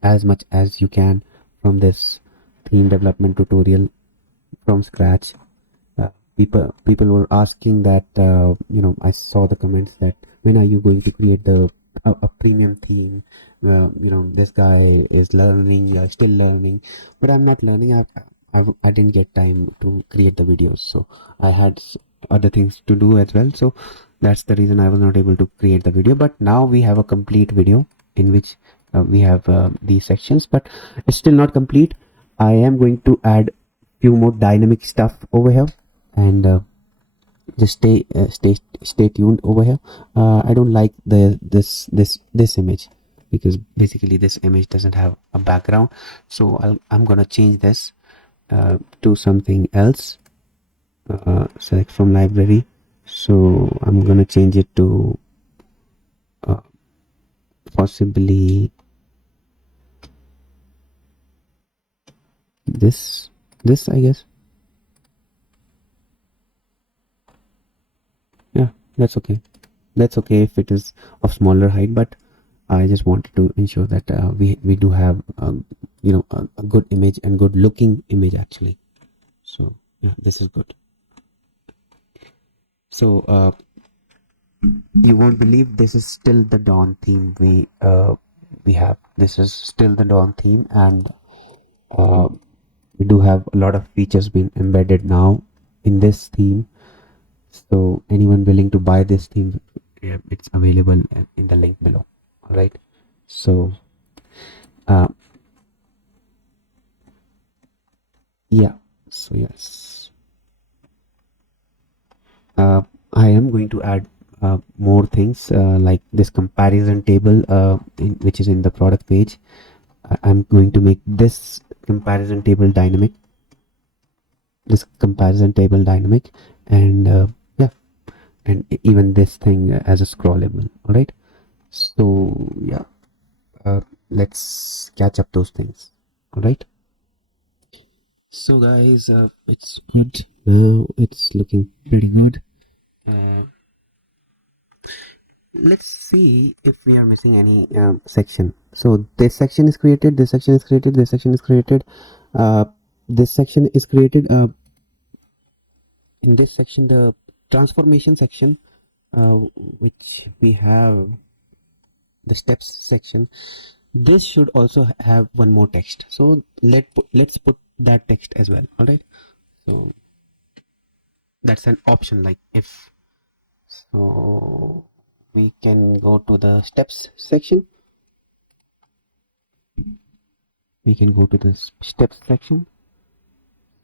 as much as you can from this theme development tutorial from scratch. People were asking that, I saw the comments that when are you going to create a premium theme. This guy is learning, still learning, but I'm not learning. I didn't get time to create the videos, so I had other things to do as well, so that's the reason I was not able to create the video. But now we have a complete video in which we have these sections, but it's still not complete. I am going to add few more dynamic stuff over here, and just stay tuned over here. I don't like this image, because basically this image doesn't have a background, so I'm gonna change this to something else. Select from library, so I'm gonna change it to uh, possibly this, I guess. Yeah, that's okay. That's okay if it is of smaller height, but I just wanted to ensure that we do have a good image and good looking image actually. So yeah, this is good. So you won't believe, this is still the Dawn theme we have. This is still the Dawn theme, and uh, we do have a lot of features being embedded now in this theme. So anyone willing to buy this theme, yeah, it's available in the link below. All right. So uh, yeah. So yes, I am going to add more things like this comparison table, which is in the product page. I'm going to make this comparison table dynamic. And yeah, and even this thing as a scrollable. All right. So yeah, let's catch up those things. All right. So guys, it's good now. It's looking pretty good. Uh, let's see if we are missing any section. So this section is created, this section is created, this section is created, this section is created. In this section, the transformation section, which we have the steps section, this should also have one more text. So let's put that text as well. All right. So that's an option, like if so we can go to the steps section. We can go to the steps section.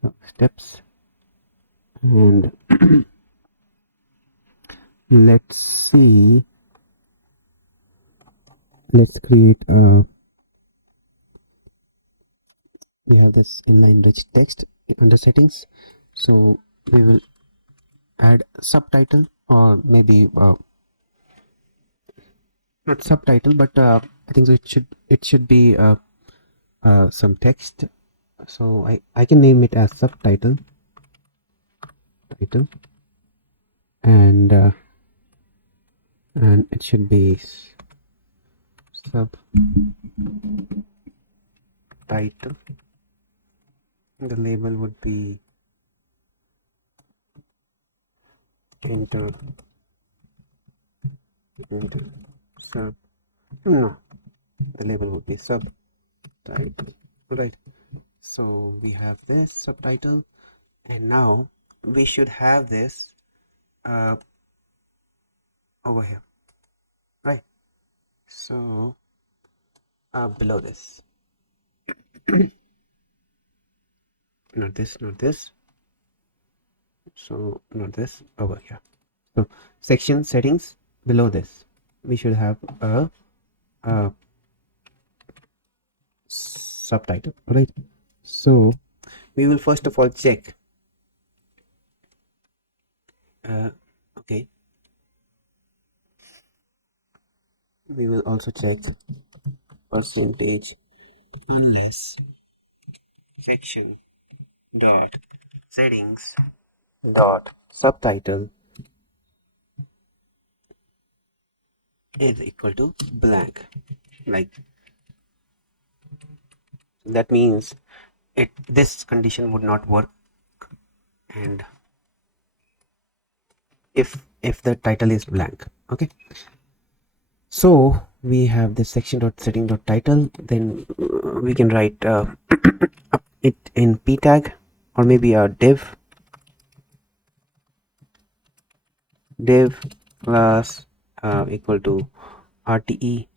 So steps, and let's see. Let's create a. We have this inline rich text under settings. So we will add subtitle, or maybe not subtitle, but I think so it should be some text. So I can name it as subtitle title, and it should be subtitle. The label would be enter sub. No, the label would be subtitle. Right. So we have this subtitle, and now we should have this uh, over here, right? So below this, not this. So not this, over here. So section settings, below this, we should have a subtitle, right? So we will first of all check. Okay. We will also check percentage unless section dot settings dot subtitle is equal to blank. Like that means this condition would not work, and if the title is blank. Okay, so we have this section dot setting dot title, then we can write it in p tag, or maybe a div class equal to RTE,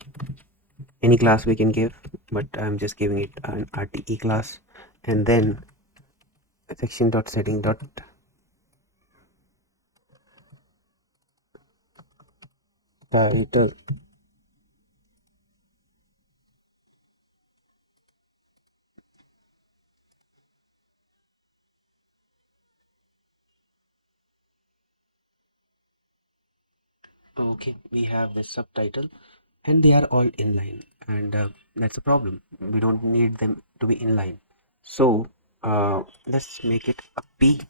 any class we can give, but I'm just giving it an RTE class, and then section dot setting dot title. Okay, we have the subtitle and they are all inline, and that's a problem. We don't need them to be inline. So let's make it a P,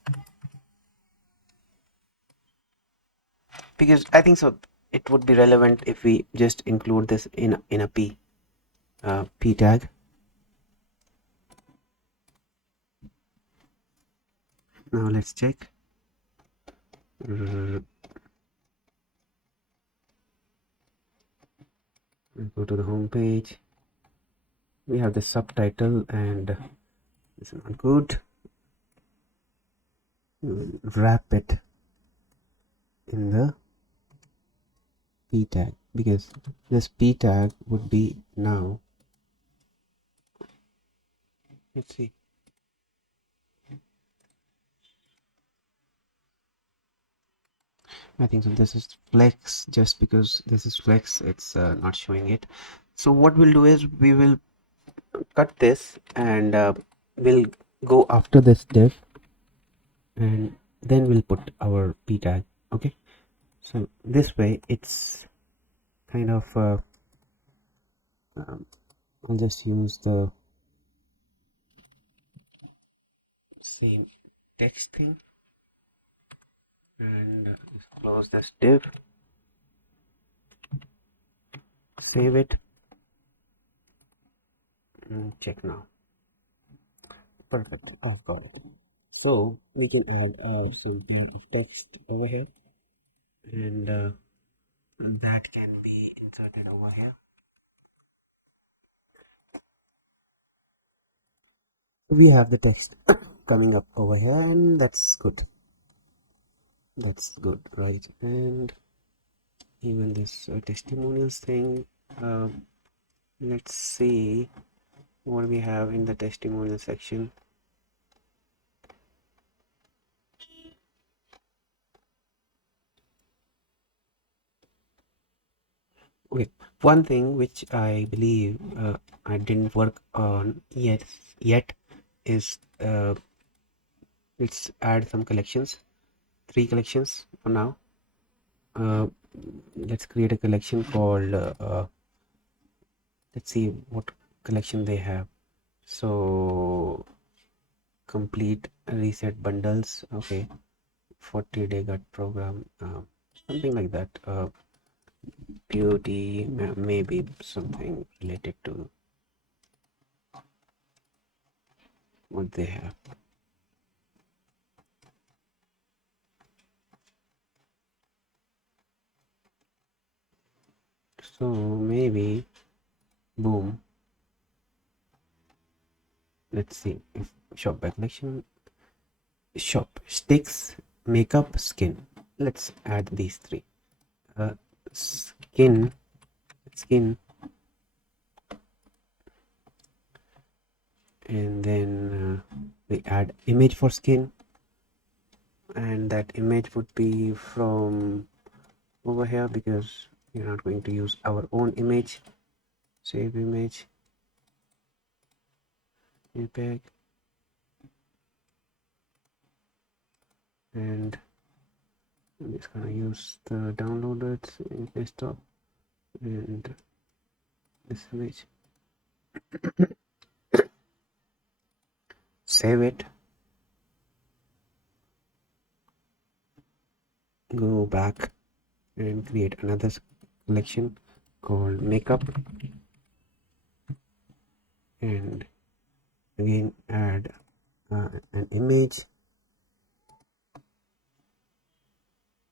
because I think so it would be relevant if we just include this in a P, P tag. Now let's check. Go to the home page. We have the subtitle, and it's not good. Wrap it in the P tag, because this P tag would be now. Let's see. I think so this is flex. Just because this is flex, it's not showing it. So what we'll do is we will cut this, and we'll go after this div, and then we'll put our p tag. Okay, so this way it's kind of I'll just use the same text thing, and close this div, save it, and check now. Perfect, I've got it. So we can add some kind of text over here, and that can be inserted over here. We have the text coming up over here, and that's good. That's good, right? And even this testimonials thing, let's see what we have in the testimonial section. Okay, one thing which I believe I didn't work on yet is let's add some collections, 3 collections for now. Let's create a collection called let's see what collection they have. So complete reset bundles, okay, 40-day gut program, something like that. Beauty, maybe something related to what they have. So maybe boom, let's see if shop by collection, shop sticks, makeup, skin. Let's add these 3. Skin, and then we add image for skin, and that image would be from over here, because we're not going to use our own image. Save image, JPEG, and I'm just gonna use the downloaded desktop and this image. save it, go back and create another collection called makeup, and again add an image,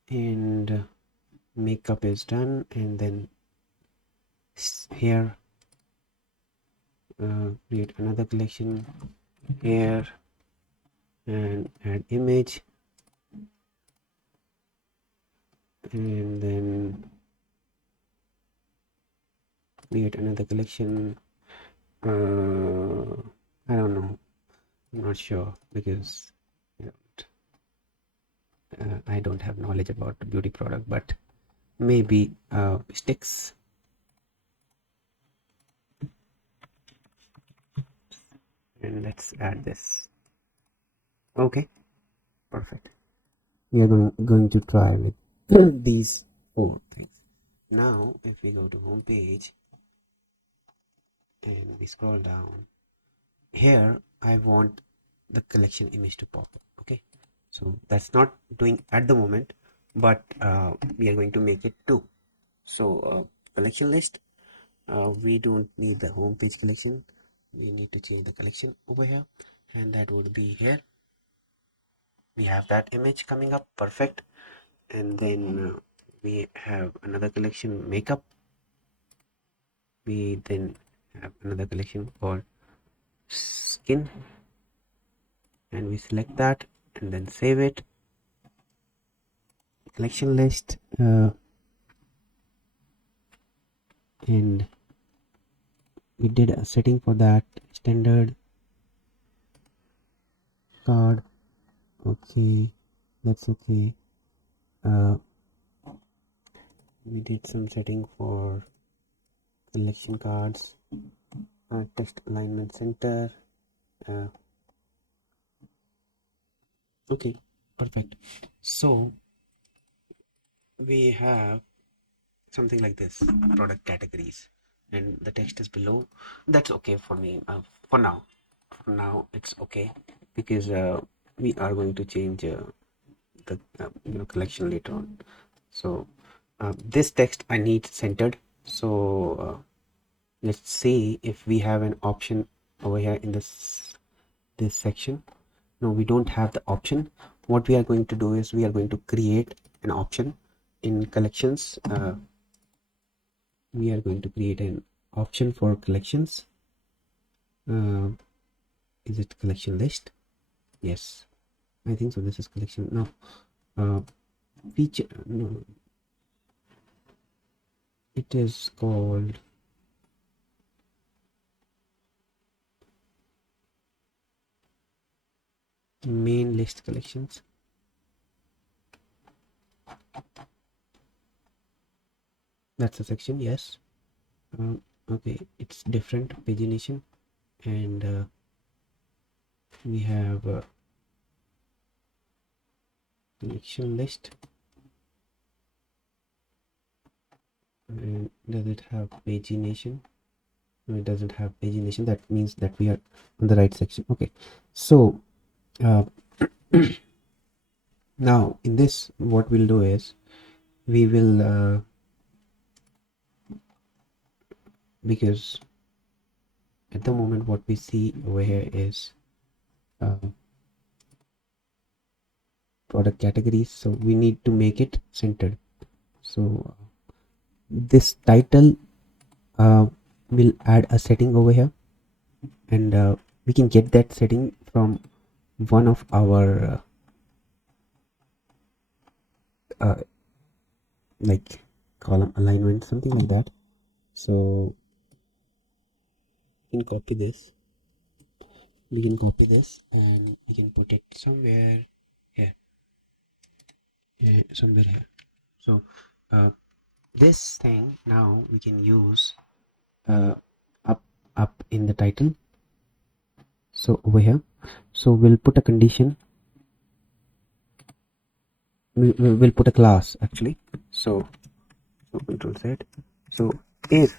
and makeup is done. And then here create another collection here and add image, and then create another collection. I don't know, I'm not sure, because I don't have knowledge about the beauty product, but maybe sticks. And let's add this. Okay, perfect. We are going to try with these 4 things. Now if we go to home page and we scroll down, here I want the collection image to pop up. Okay, so that's not doing at the moment, but we are going to make it too. So collection list, we don't need the home page collection, we need to change the collection over here, and that would be here. We have that image coming up, perfect. And then we have another collection, makeup. We then have another collection called skin, and we select that and then save it. Collection list, and we did a setting for that, standard card. Okay, that's okay. We did some setting for collection cards, text alignment center. Okay, perfect. So we have something like this, product categories, and the text is below. That's okay for me for now it's okay, because we are going to change the collection later on. So this text I need centered. So let's see if we have an option over here in this section. No, we don't have the option. What we are going to do is we are going to create an option in collections. We are going to create an option for collections. Is it collection list? Yes, I think so. This is collection. No, feature. No, it is called main list collections. That's a section. Yes. Okay, it's different pagination, and we have collection list. And does it have pagination? No, it doesn't have pagination. That means that we are on the right section. Okay, so now in this, what we'll do is we will because at the moment what we see over here is product categories, so we need to make it centered. So this title will add a setting over here, and we can get that setting from one of our like column alignment, something like that. So we can copy this, and we can put it somewhere here, somewhere here. So this thing now we can use up in the title. So over here, so we'll put a condition, we'll put a class actually. So control Z. So if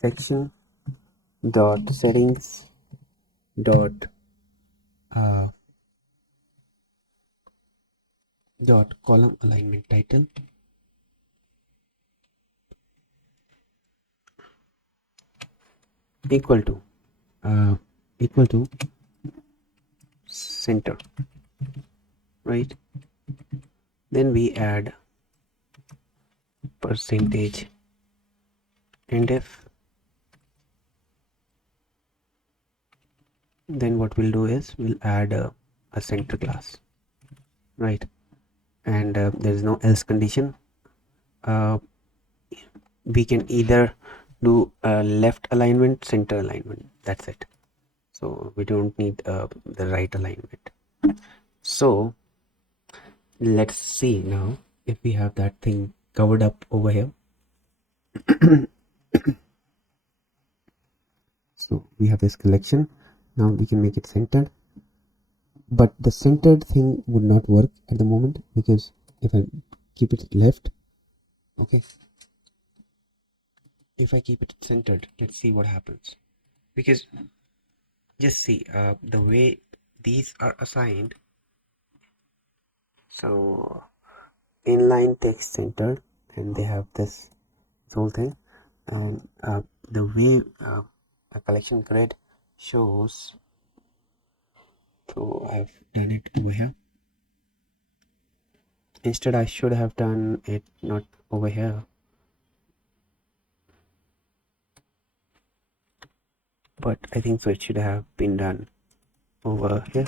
section dot settings dot dot column alignment title equal to equal to center, right? Then we add percentage and if then what we'll do is we'll add a center class, right? And there is no else condition. We can either do left alignment, center alignment, that's it. So we don't need the right alignment. So let's see now if we have that thing covered up over here. So we have this collection. Now we can make it centered, but the centered thing would not work at the moment because if I keep it left, okay, if I keep it centered, let's see what happens. Because just see the way these are assigned. So inline text centered, and they have this whole thing, and the way a collection grid shows. So I've done it over here. Instead I should have done it not over here, but I think so it should have been done over here.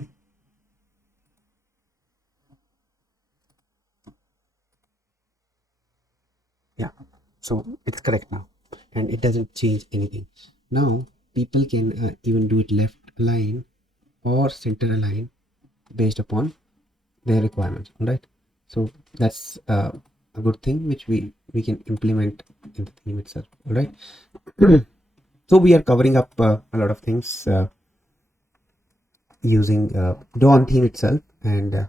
Yeah, so it's correct now and it doesn't change anything. Now people can even do it left align or center align based upon their requirements. All right, so that's a good thing which we can implement in the theme itself. All right. So we are covering up a lot of things using Dawn theme itself, and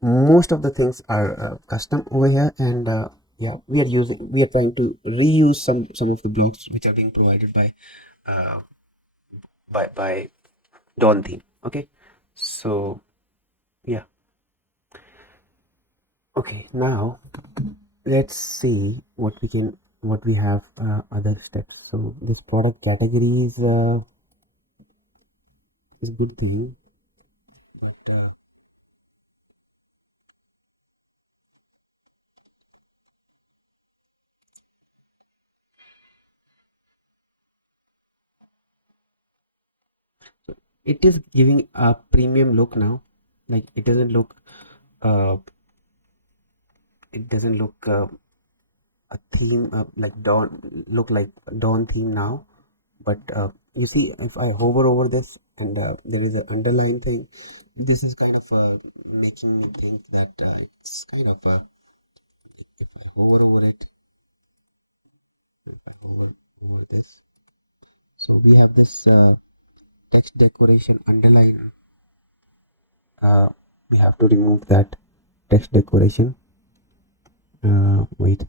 most of the things are custom over here, and yeah, we are trying to reuse some of the blocks which are being provided uh, by Dawn theme. Okay, so yeah. Okay, now let's see what we have other steps. So this product categories is good thing, but it is giving a premium look now. Like uh it doesn't look a theme like Dawn, look like Dawn theme now. But you see, if I hover over this and there is an underline thing, this is kind of making me think that it's kind of if I hover over it, if I hover over this, so we have this text decoration underline. We have to remove that text decoration. Wait.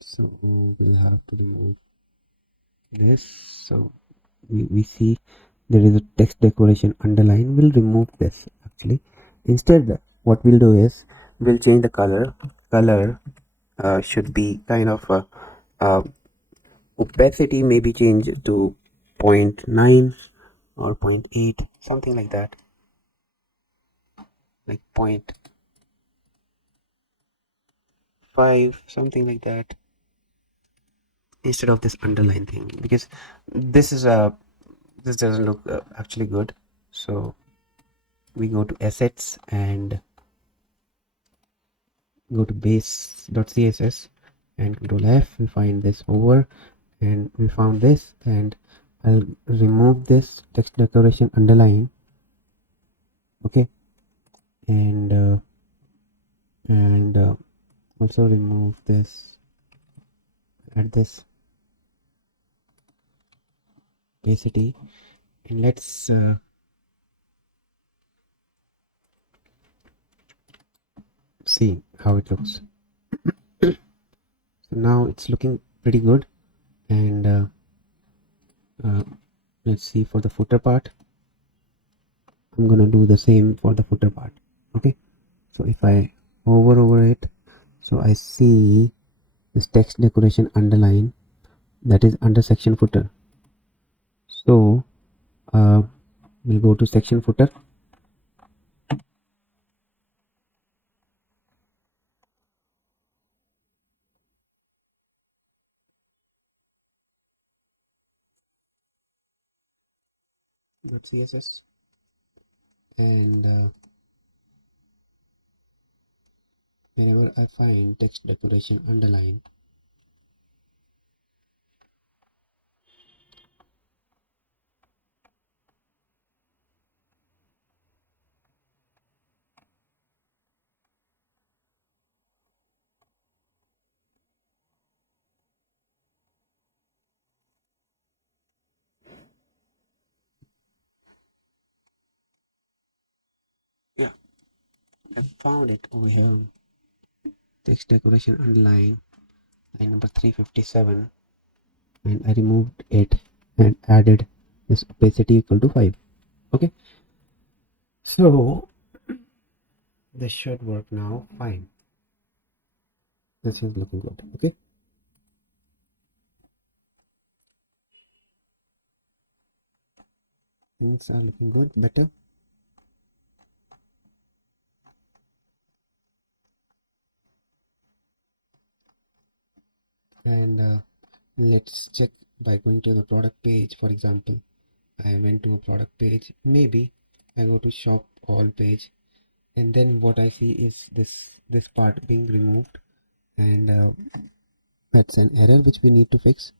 So we'll have to remove this. So we see there is a text decoration underline. We'll remove this actually. Instead what we'll do is we'll change the color should be kind of uh, opacity maybe change it to 0.9 or 0.8, something like that, like 0.5, something like that, instead of this underline thing, because this is this doesn't look actually good. So we go to assets and go to base.css and control F. We find this over and we found this, and I'll remove this text decoration underline. Okay, and also remove this, add this opacity, and let's see how it looks. So now it's looking pretty good. And let's see for the footer part. I'm gonna do the same for the footer part. Okay, so if I hover over it, so I see this text decoration underline that is under section footer. So we'll go to section footer. .css, and whenever I find text decoration underline, yeah, I found it over here. Text decoration underline, line number 357, and I removed it and added this opacity equal to 5. Okay, so this should work now fine. This is looking good. Okay, things are looking good, better. And let's check by going to the product page. For example, I went to a product page, maybe I go to shop all page, and then what I see is this part being removed, and that's an error which we need to fix,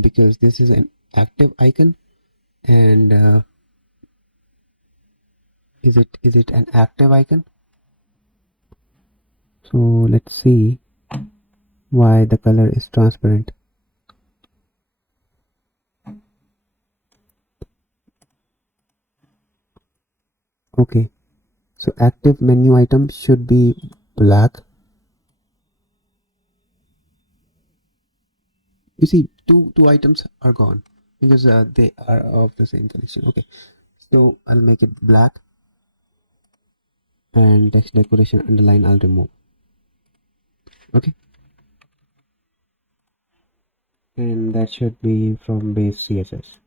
because this is an active icon, and is it an active icon? So let's see why the color is transparent. Okay, so active menu item should be black. You see, two items are gone because they are of the same collection. Okay, so I'll make it black, and text decoration underline I'll remove. Okay, and that should be from base CSS.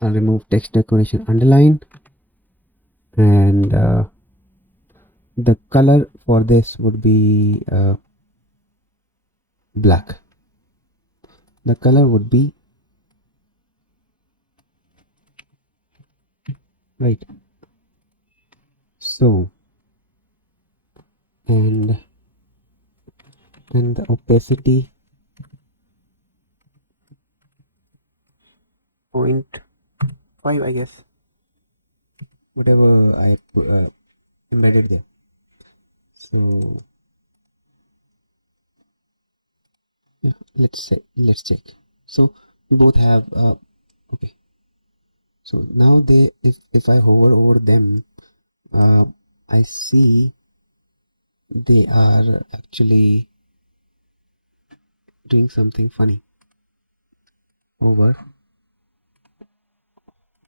I'll remove text decoration underline, and the color for this would be black. The color would be right. So and the opacity 0.5, I guess, whatever I embedded there. So yeah, let's check. So we both have okay, so now they, if I hover over them, I see they are actually doing something funny.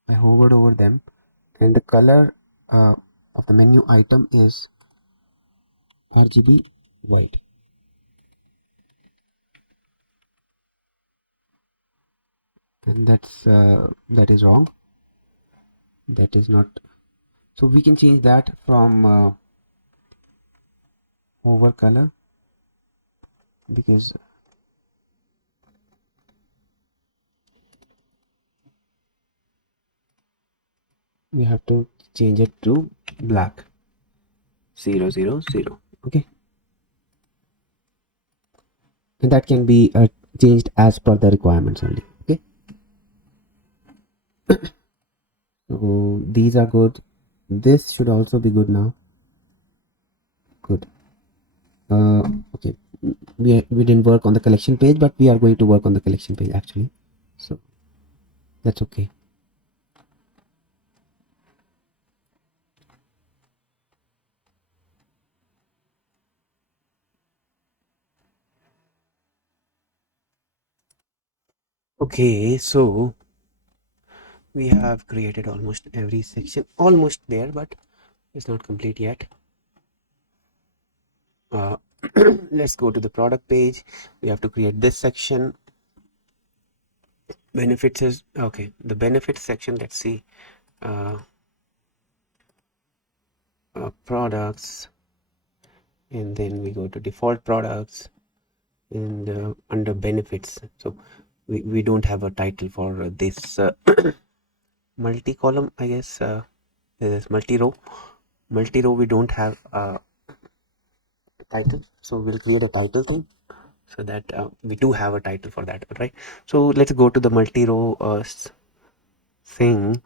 I hovered over them, and the color of the menu item is RGB white, and that is wrong. That is not. So we can change that from hover color, because we have to change it to black 000. Okay, and that can be changed as per the requirements only. Okay, so these are good. This should also be good now. Good. Okay, we didn't work on the collection page, but we are going to work on the collection page actually, so that's okay. Okay, so we have created almost every section, almost there, but it's not complete yet. uh, let's go to the product page. We have to create this section. Benefits is okay, the benefits section. Let's see. uh, Products, and then we go to default products, and under benefits, so we don't have a title for this multi-column, I guess. This is multi-row. We don't have a title, so we'll create a title thing, so that we do have a title for that, right? So let's go to the multi-row thing.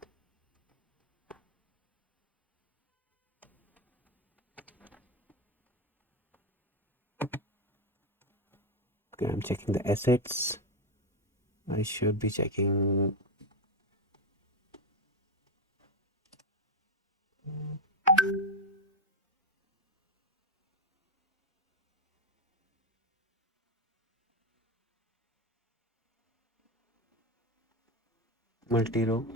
Okay, I'm checking the assets. I should be checking multi-row,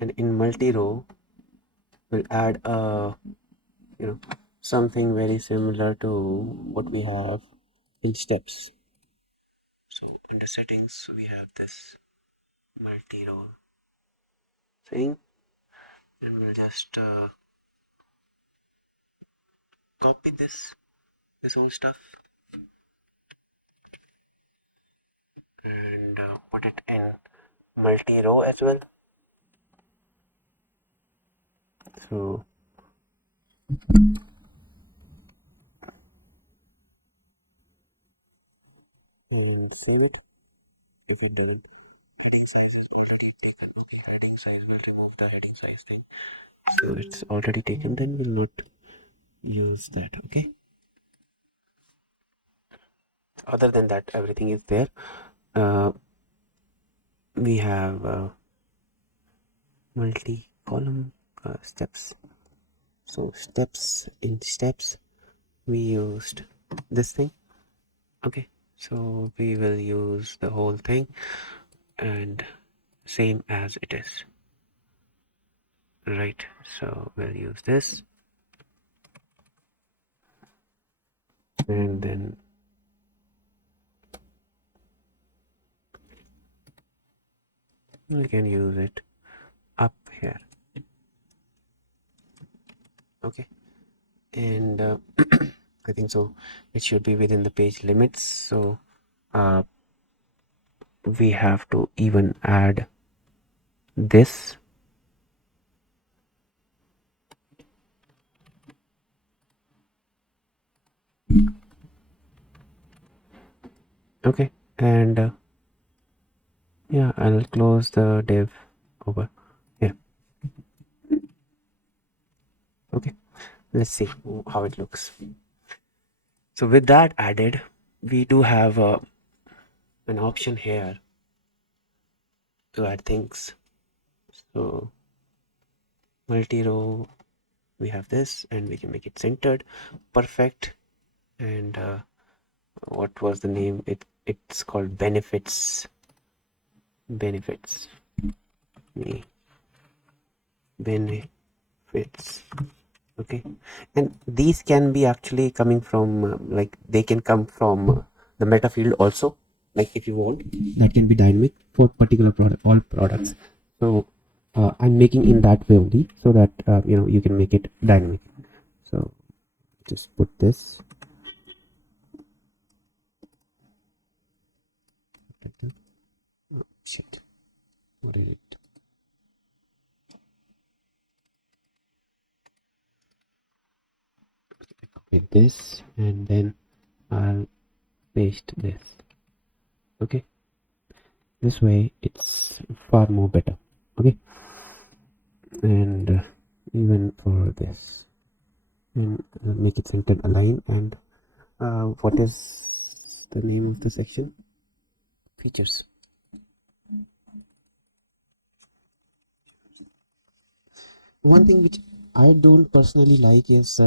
and in multi-row we'll add a something very similar to what we have in steps. So under settings we have this multi-row thing, and we'll just copy this whole stuff and put it in multi-row as well. So and save it. If it doesn't, heading size is already taken. Okay, heading size, will remove the heading size thing. So it's already taken, then we'll not use that. Okay, other than that everything is there. We have multi-column steps. So steps, in steps we used this thing. Okay, so we will use the whole thing and same as it is, right? So we'll use this, and then we can use it up here. Okay, and I think so it should be within the page limits. So we have to even add this. Okay, and yeah, I'll close the div over here. Okay, let's see how it looks. So with that added, we do have an option here to add things. So multi-row, we have this, and we can make it centered, perfect. And what was the name? It's called benefits. Benefits. Benefits. Okay, and these can be actually coming from like they can come from the meta field also, like if you want, that can be dynamic for particular product, all products. So I'm making in that way only, so that you can make it dynamic. So just put this. Oh, shit, what is it? Copy this, and then I'll paste this. Okay, this way it's far more better. Okay, and even for this, and make it centered align. And what is the name of the section? Features. One thing which I don't personally like is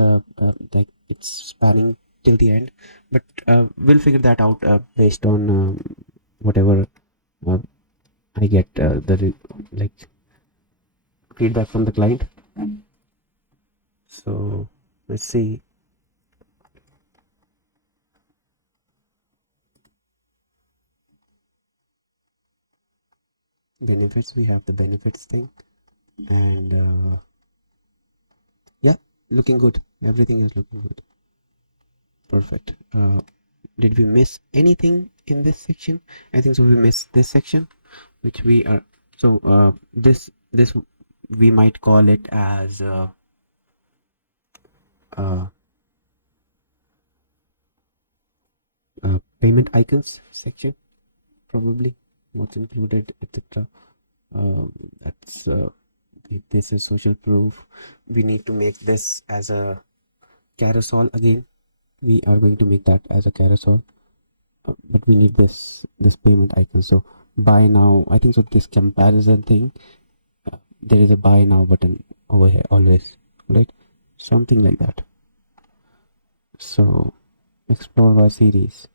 like it's spanning till the end, but we'll figure that out based on whatever I get like feedback from the client. So let's see. Benefits, we have the benefits thing, and yeah, looking good. Everything is looking good. Perfect. Did we miss anything in this section? I think so. We missed this section, which we are this we might call it as uh, payment icons section, probably what's included, etc. That's this is social proof. We need to make this as a carousel again. We are going to make that as a carousel, but we need this payment icon. So buy now, I think so this comparison thing, there is a buy now button over here always, right? Something like that. So explore by series.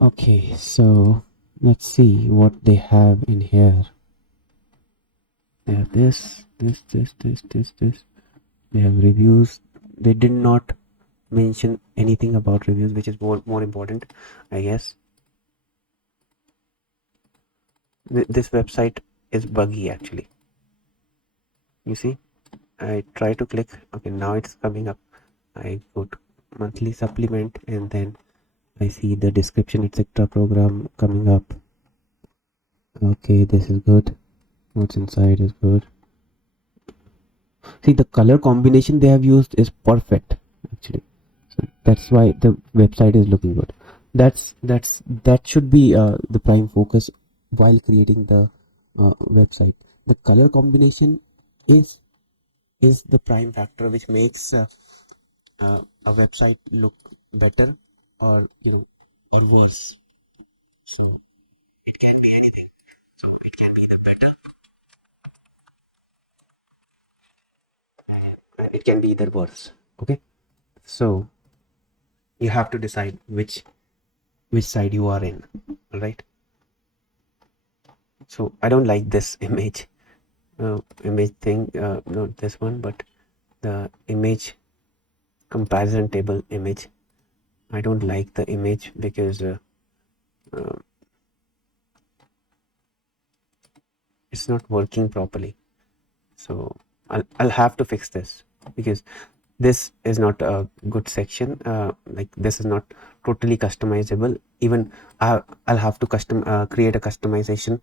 Okay, so let's see what they have in here. They have this. They have reviews. They did not mention anything about reviews, which is more important, I guess. This website is buggy actually. You see, I try to click. Okay, now it's coming up. I go to monthly supplement, and then I see the description, etc. program coming up. Okay, this is good. What's inside is good. See, the color combination they have used is perfect actually. So that's why the website is looking good. That should be the prime focus while creating the website. The color combination is the prime factor which makes a website look better, or always. So it can be anything. So it can be the better, it can be either worse. Okay, so you have to decide which side you are in. All right, so I don't like this image thing, not this one, but the image comparison table image. I don't like the image because uh, it's not working properly. So I'll have to fix this, because this is not a good section. Like this is not totally customizable. Even I'll have to create a customization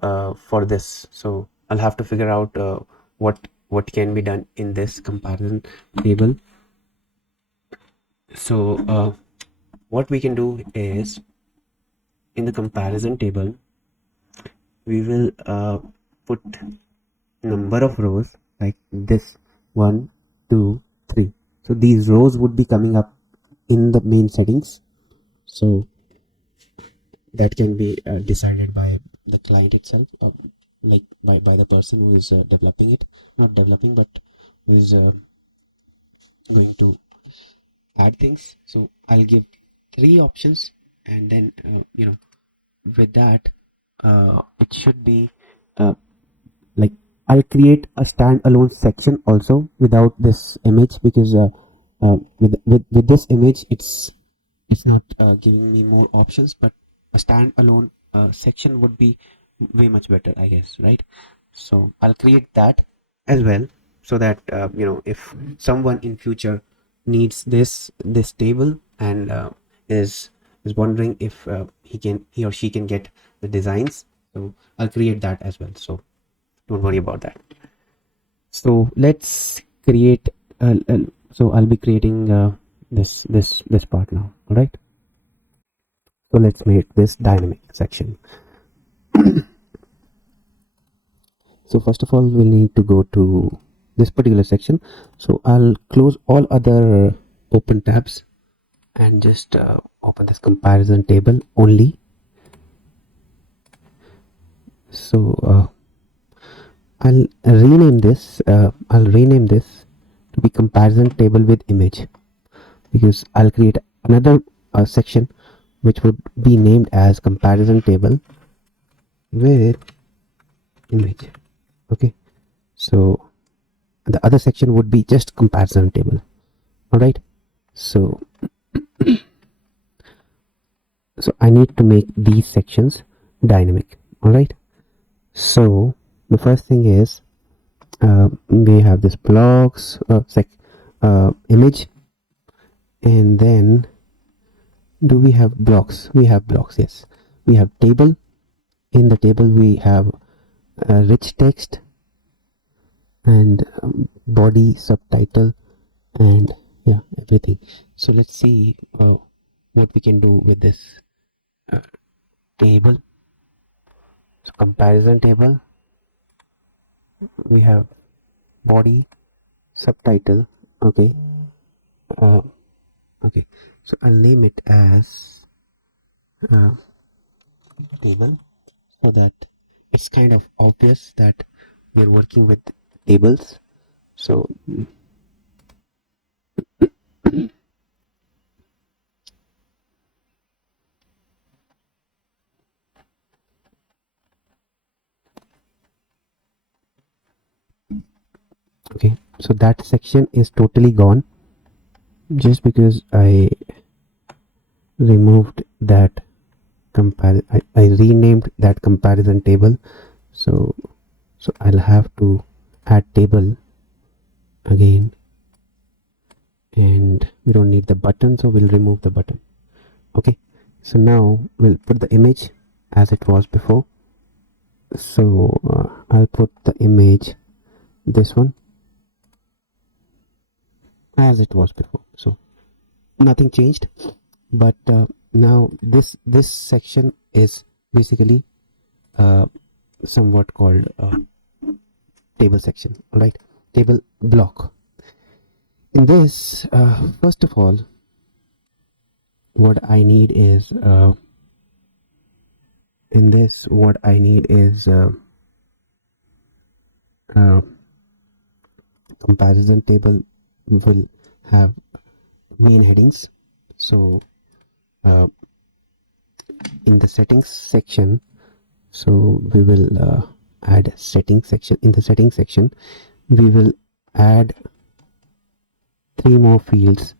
for this. So I'll have to figure out what can be done in this comparison table. So what we can do is, in the comparison table we will put number of rows like this: 1, 2, 3. So these rows would be coming up in the main settings. So that can be decided by the client itself, like by the person who is developing it, not developing, but who is going to add things. So I'll give 3 options, and then with that it should be like I'll create a standalone section also without this image, because with this image it's not giving me more options, but a standalone section would be way much better, I guess, right? So I'll create that as well, so that if someone in future needs this table and is wondering if he or she can get the designs, so I'll create that as well. So don't worry about that. So let's create so I'll be creating this part now. All right, so let's make this dynamic section. So first of all, we'll need to go to this particular section. So I'll close all other open tabs and just open this comparison table only. So I'll rename this to be comparison table with image, because I'll create another section which would be named as comparison table with image. Okay, so the other section would be just comparison table. All right, so I need to make these sections dynamic. All right, so the first thing is we have this blocks image, and then do we have blocks? We have blocks, yes. We have table. In the table we have rich text and body, subtitle, and yeah, everything. So let's see what we can do with this table. So comparison table, we have body, subtitle. Okay, uh, okay, so I'll name it as uh, table, so that it's kind of obvious that we're working with tables. So okay, so that section is totally gone just because I removed that I renamed that comparison table. So I'll have to add table again, and we don't need the button, so we'll remove the button. Okay, so now we'll put the image as it was before. So I'll put the image, this one, as it was before. So nothing changed, but now this section is basically somewhat called table section. All right, table block. In this, first of all, what I need is uh, comparison table will have main headings. So in the settings section, so we will add settings section. In the settings section, we will add 3 more fields.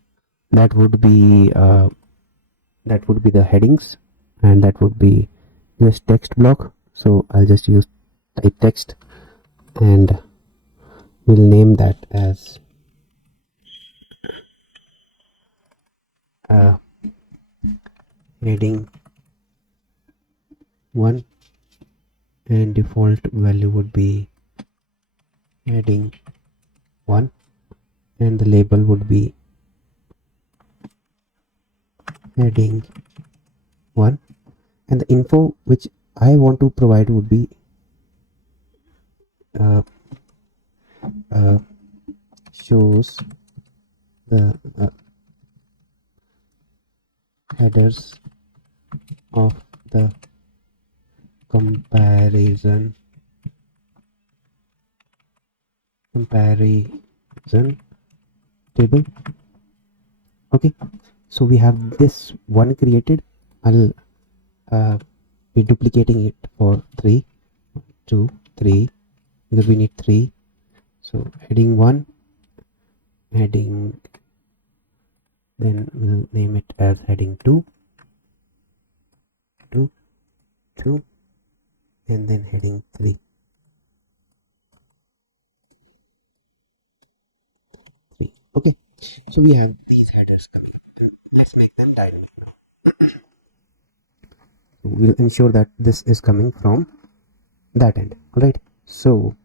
That would be the headings, and that would be this text block. So I'll just use type text, and we'll name that as heading 1, and default value would be heading 1, and the label would be heading 1, and the info which I want to provide would be uh, uh, shows the headers of the comparison table. Okay, so we have this one created. I'll be duplicating it for 3, 2, 3, because we need 3. So heading 1, heading, then we'll name it as heading 2, 2, 2, and then heading 3. Okay, so we have these headers coming up. Let's make them dynamic now. We'll ensure that this is coming from that end. All right, so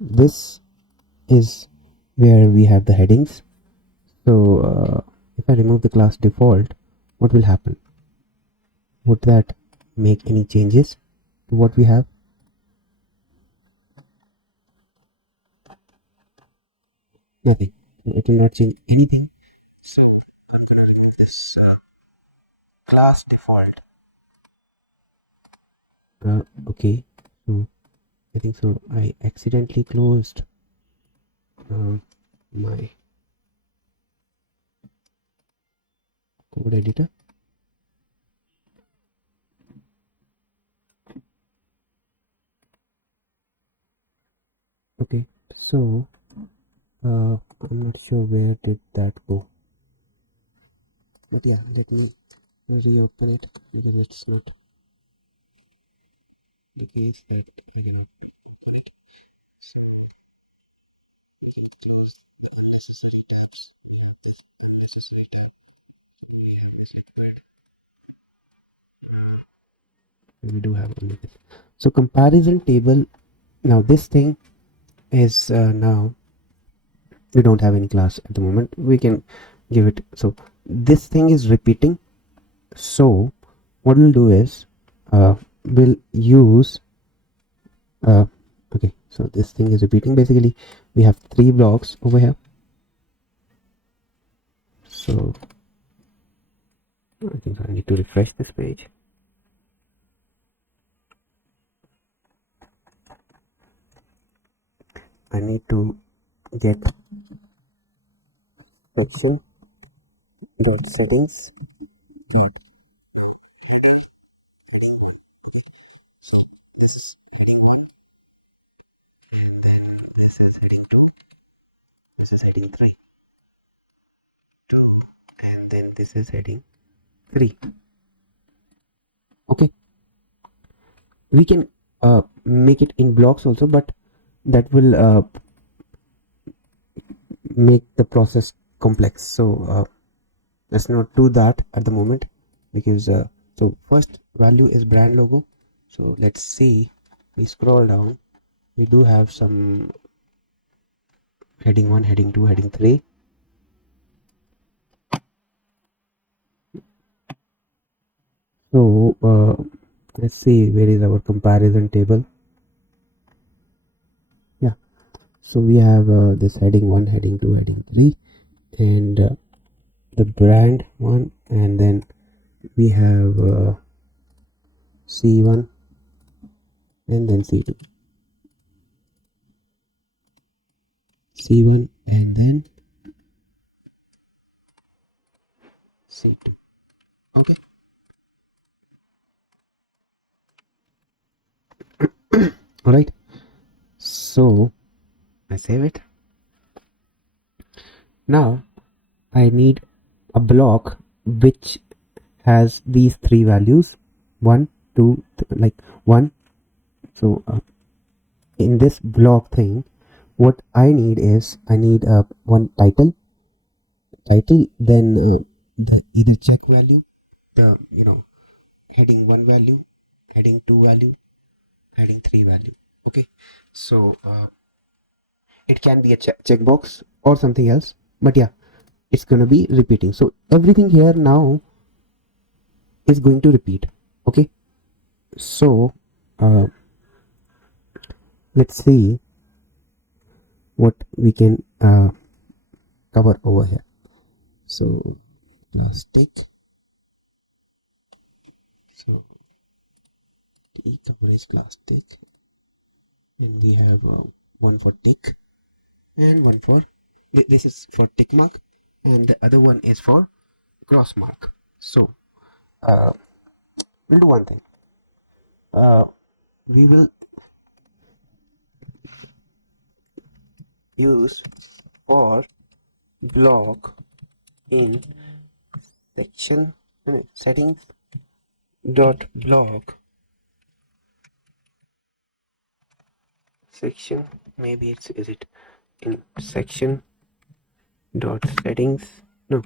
this is where we have the headings. So if I remove the class default, what will happen? Would that make any changes to what we have? Nothing. It will not change anything. So I'm gonna remove this class default. Okay, so I think so I accidentally closed my code editor. Okay, so I'm not sure where did that go, but yeah, let me reopen it because it's not the case that I can open it. So close the unnecessary tabs. This unnecessary tab. We have this input. We do have only this. So comparison table. Now this thing is now we don't have any class at the moment. We can give it. So this thing is repeating. So what we'll do is we'll use okay, so this thing is repeating. Basically we have 3 blocks over here. So I think I need to refresh this page. I need to get section dot settings. So this is heading 1, and then this is heading 2, this is heading 3, 2, and then this is heading 3. Okay, we can make it in blocks also, but that will make the process complex. So let's not do that at the moment, because so first value is brand logo. So let's see, we scroll down, we do have some heading 1, heading 2, heading 3. So let's see where is our comparison table. Yeah, so we have this heading 1, heading 2, heading 3, and the brand one, and then we have C1 and then C2, C1 and then C2. Okay. All right, so I save it. Now I need a block which has these 3 values, 1 2 like 1. So in this block thing, what I need is I need one title, then the either check value, the heading 1 value, heading 2 value, heading 3 value. Okay, so it can be a checkbox or something else, but yeah, it's gonna be repeating. So everything here now is going to repeat. Okay, so uh, let's see what we can cover over here. So plastic, so T coverage plastic, and we have one for tick and one for this is for tick mark, and the other one is for cross mark. So uh, we'll do one thing. We will use for block in section settings dot block section, maybe it's is it in section dot settings, no,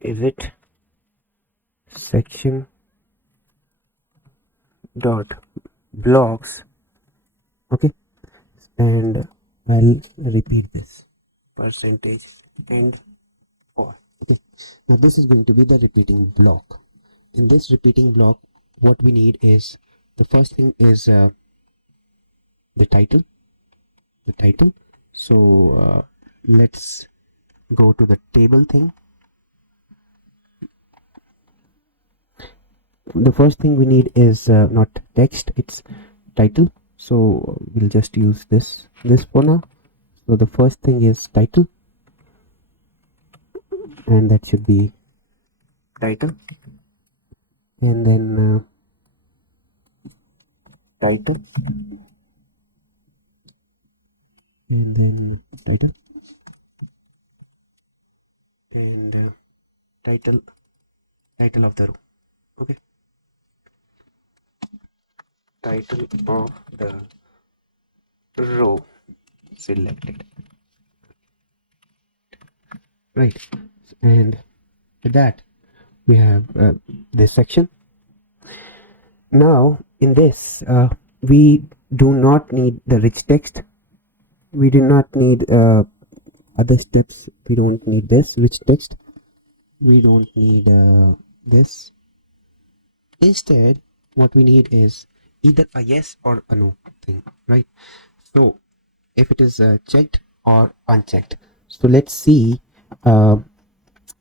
is it section dot blocks. Okay, and I'll repeat this percentage and for. Okay, now this is going to be the repeating block. In this repeating block, what we need is the first thing is the title. So let's go to the table thing. The first thing we need is not text, it's title. So we'll just use this for now. So the first thing is title, and that should be title, and then title, and then title, and title of the row. Okay, title of the row selected, right? And with that we have this section. Now in this we do not need the rich text, we do not need other steps, we don't need this rich text, we don't need this. Instead what we need is either a yes or a no thing, right? So if it is checked or unchecked, so let's see uh,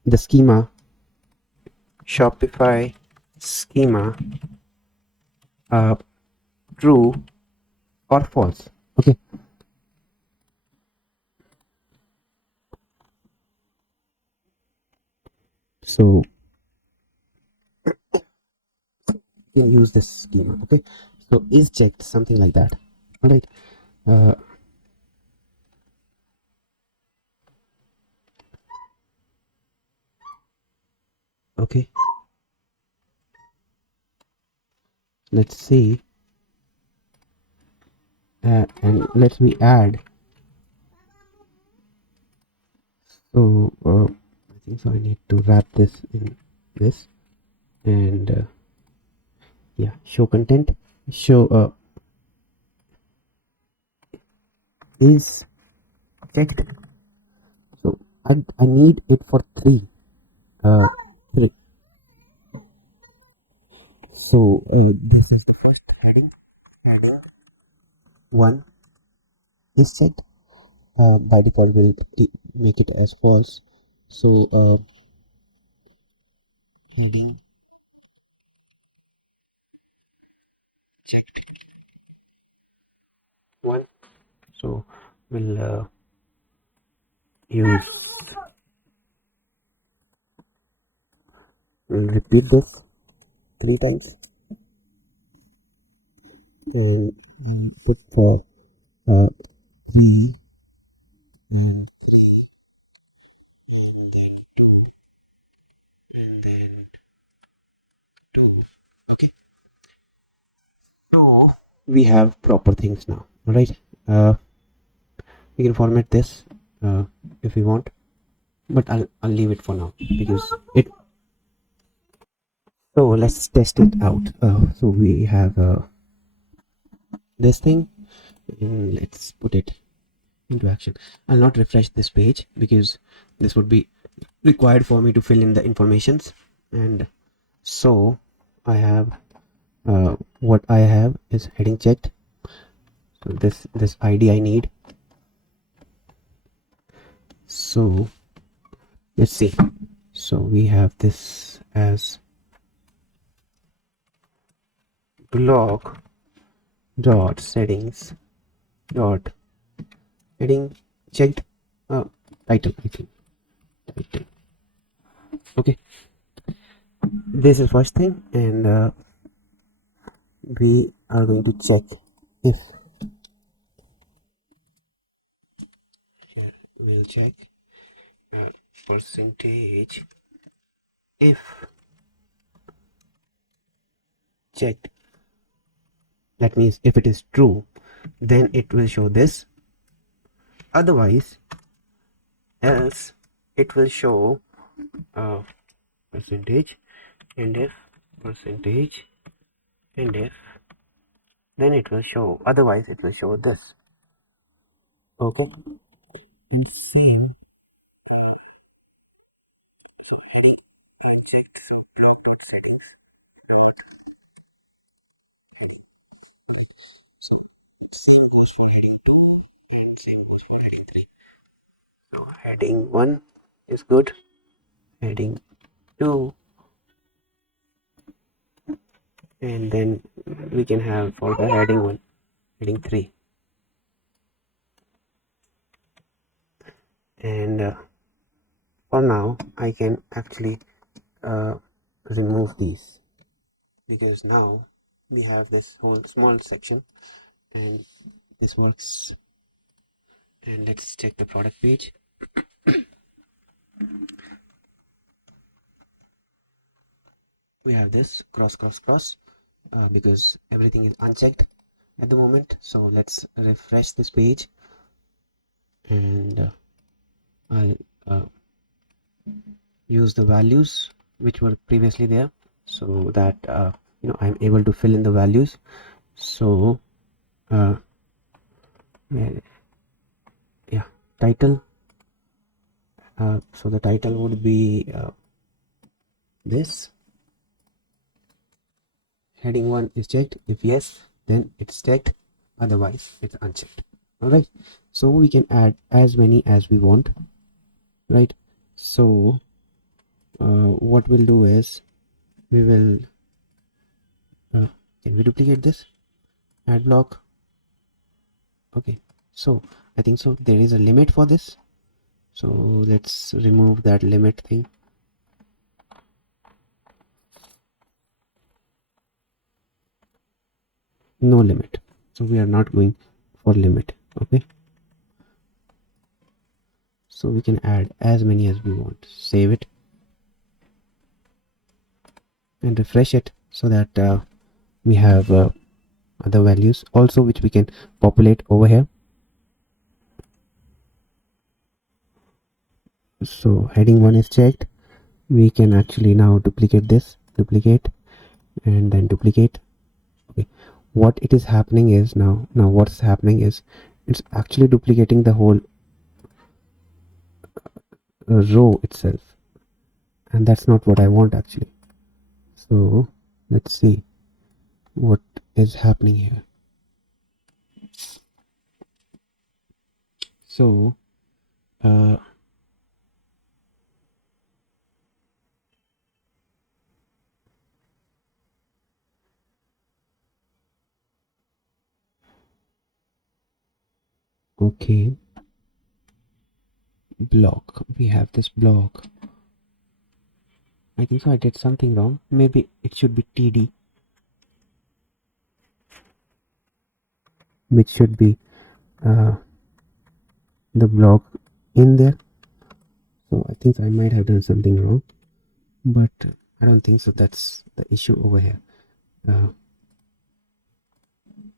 the schema, Shopify schema, uh, true or false. Okay, so you can use this schema. Okay, so is checked, something like that. All right, uh, okay, let's see, and let me add. So I think so I need to wrap this in this, and yeah, show content, show is checked. So I need it for uh three. So this is the first heading. Heading one is set. By default we'll make it as false. So heading one. So we'll use we'll repeat this 3 times, and put for uh, 3 and 2 and then 2. Okay, so we have proper things now. All right, we can format this if we want, but I'll leave it for now because it. So let's test it out. So we have this thing, and let's put it into action. I'll not refresh this page because this would be required for me to fill in the informations. And so I have what I have is heading checked. So this ID I need. So let's see. So we have this as blog dot settings dot heading checked, title, I think title. Okay, this is first thing, and we are going to check if, here we'll check percentage if checked. That means if it is true, then it will show this, otherwise else it will show uh, percentage, and if percentage, and if, then it will show, otherwise it will show this. Okay, and same checked, so have good settings. So same goes for heading 2 and same goes for heading 3. So heading 1 is good, heading 2, and then we can have for the heading 1 heading 3, and for now I can actually remove these because now we have this whole small section, and this works and let's check the product page. We have this cross because everything is unchecked at the moment. So let's refresh this page, and I'll use the values which were previously there, so that I'm able to fill in the values. So yeah, title. So the title would be this. Heading 1 is checked. If yes, then it's checked, otherwise it's unchecked. All right, so we can add as many as we want, right? So what we'll do is we will can we duplicate this add block? Okay, so I think so there is a limit for this, so let's remove that limit thing. No limit, so we are not going for limit. Okay, so we can add as many as we want. Save it and refresh it, so that we have other values also which we can populate over here. So heading 1 is checked. We can actually now duplicate this, duplicate, and then duplicate. Okay, what it is happening is now what's happening is it's actually duplicating the whole row itself, and that's not what I want actually. So let's see what is happening here. So okay, block, we have this block. I think so I did something wrong. Maybe it should be TD, which should be the block in there. So I think I might have done something wrong, but I don't think so that's the issue over here.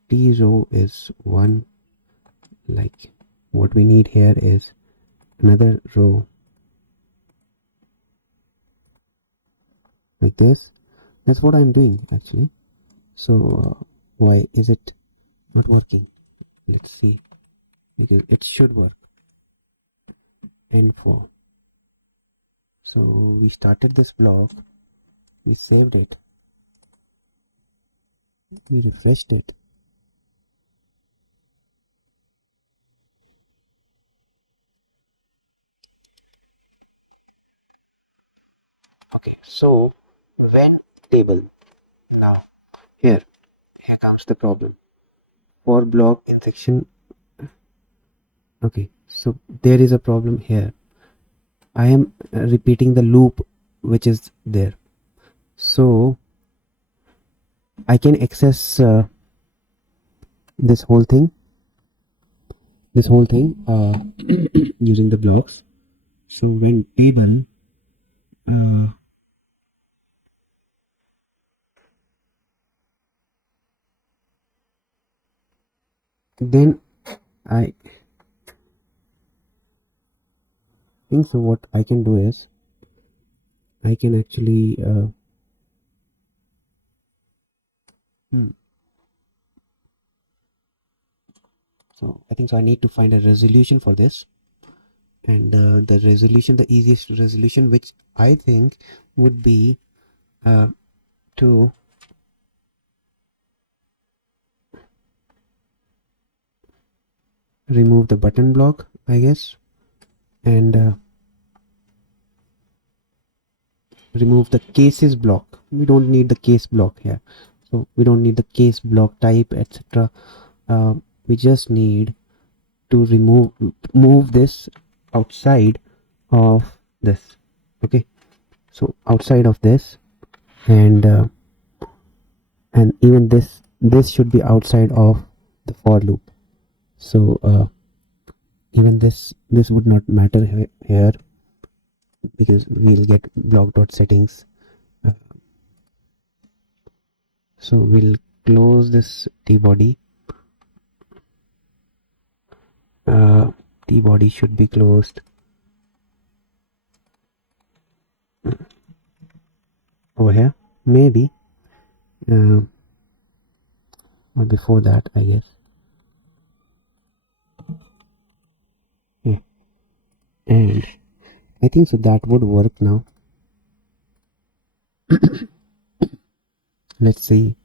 T row is 1, like what we need here is another row like this. That's what I'm doing actually. So why is it not working? Let's see, because it should work. N4. So we started this block, we saved it, we refreshed it. Okay, so when table, now here comes the problem. For block in section, okay, so there is a problem here. I am repeating the loop which is there, so I can access this whole thing using the blocks. So when table then I think so what I can do is I can actually so I think so I need to find a resolution for this, and the easiest resolution which I think would be to remove the button block, I guess, and remove the cases block. We don't need the case block here, so we don't need the case block type, etc. We just need to move this outside of this. Okay, so outside of this, and even this should be outside of the for loop. So even this would not matter here because we'll get block.settings. So we'll close this t-body. T-body should be closed over here, maybe, or before that, I guess. Yeah, and I think so that would work now. Let's see.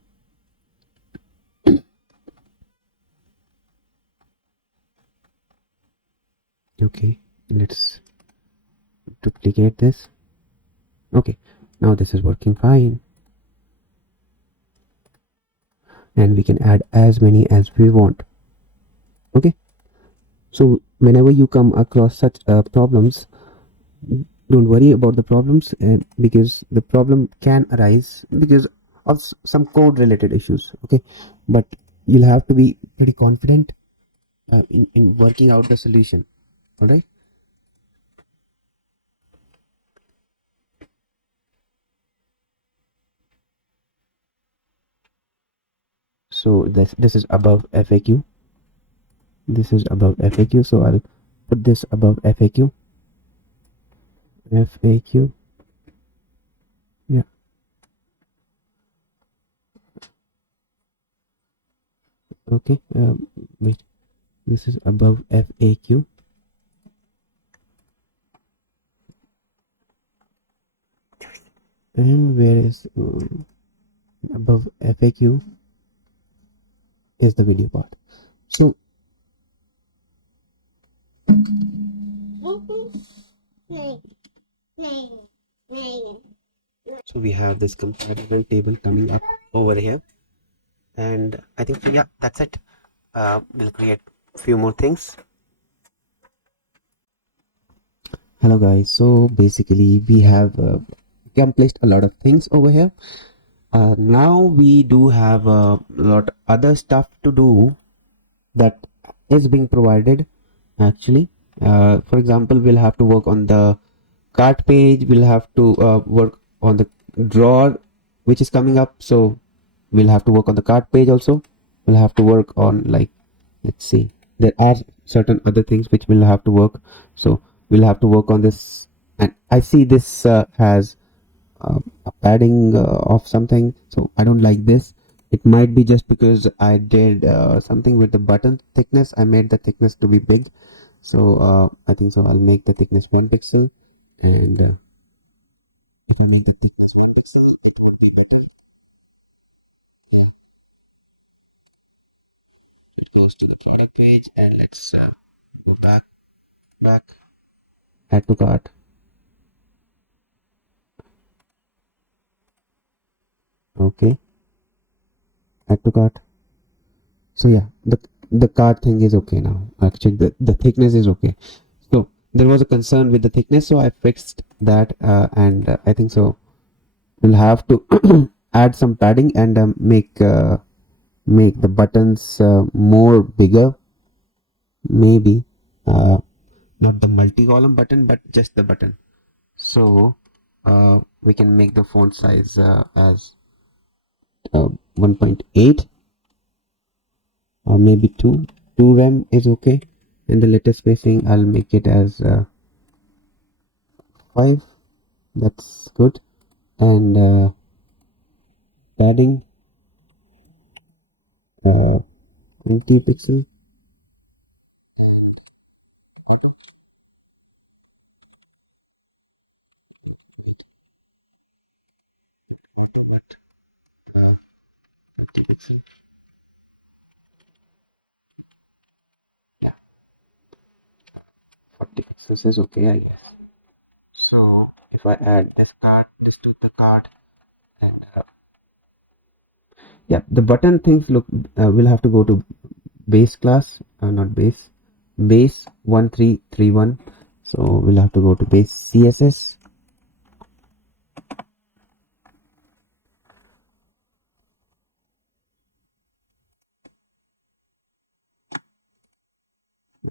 Okay, let's duplicate this. Okay, now this is working fine, and we can add as many as we want. Okay, so whenever you come across such problems, don't worry about the problems, because the problem can arise because of some code related issues. Okay, but you'll have to be pretty confident in working out the solution. All right. So this is above FAQ. This is above FAQ, so I'll put this above FAQ. FAQ. Yeah. Okay. Wait. This is above FAQ. And where is above FAQ is the video part. So we have this comparison table coming up over here, and I think yeah, that's it. We'll create a few more things. Hello guys, so basically we have accomplished a lot of things over here. Now we do have a lot other stuff to do that is being provided actually. For example, we'll have to work on the cart page, we'll have to work on the drawer which is coming up, so we'll have to work on the cart page also. We'll have to work on, like, let's see, there are certain other things which we'll have to work, so we'll have to work on this. And I see this has a padding of something, so I don't like this. It might be just because I did something with the button thickness. I made the thickness to be big, so I think so I'll make the thickness 1 pixel, and if I make the thickness 1 pixel it would be better. Okay. It goes to the product page, and let's go back, add to cart. Okay, add to cart. So yeah, the cart thing is okay now. Actually, the thickness is okay. So there was a concern with the thickness, so I fixed that, and I think so we'll have to add some padding and make the buttons more bigger, maybe not the multi-column button but just the button. So we can make the font size as 1.8 or maybe 2 rem is okay, and the letter spacing I'll make it as 5. That's good. And padding 20 pixel. And uh, 50 pixel. Yeah, 40 pixels is okay, I guess. So if I add this to the card, and yeah, the button things look, we'll have to go to base class, not base 1331. So we'll have to go to base CSS.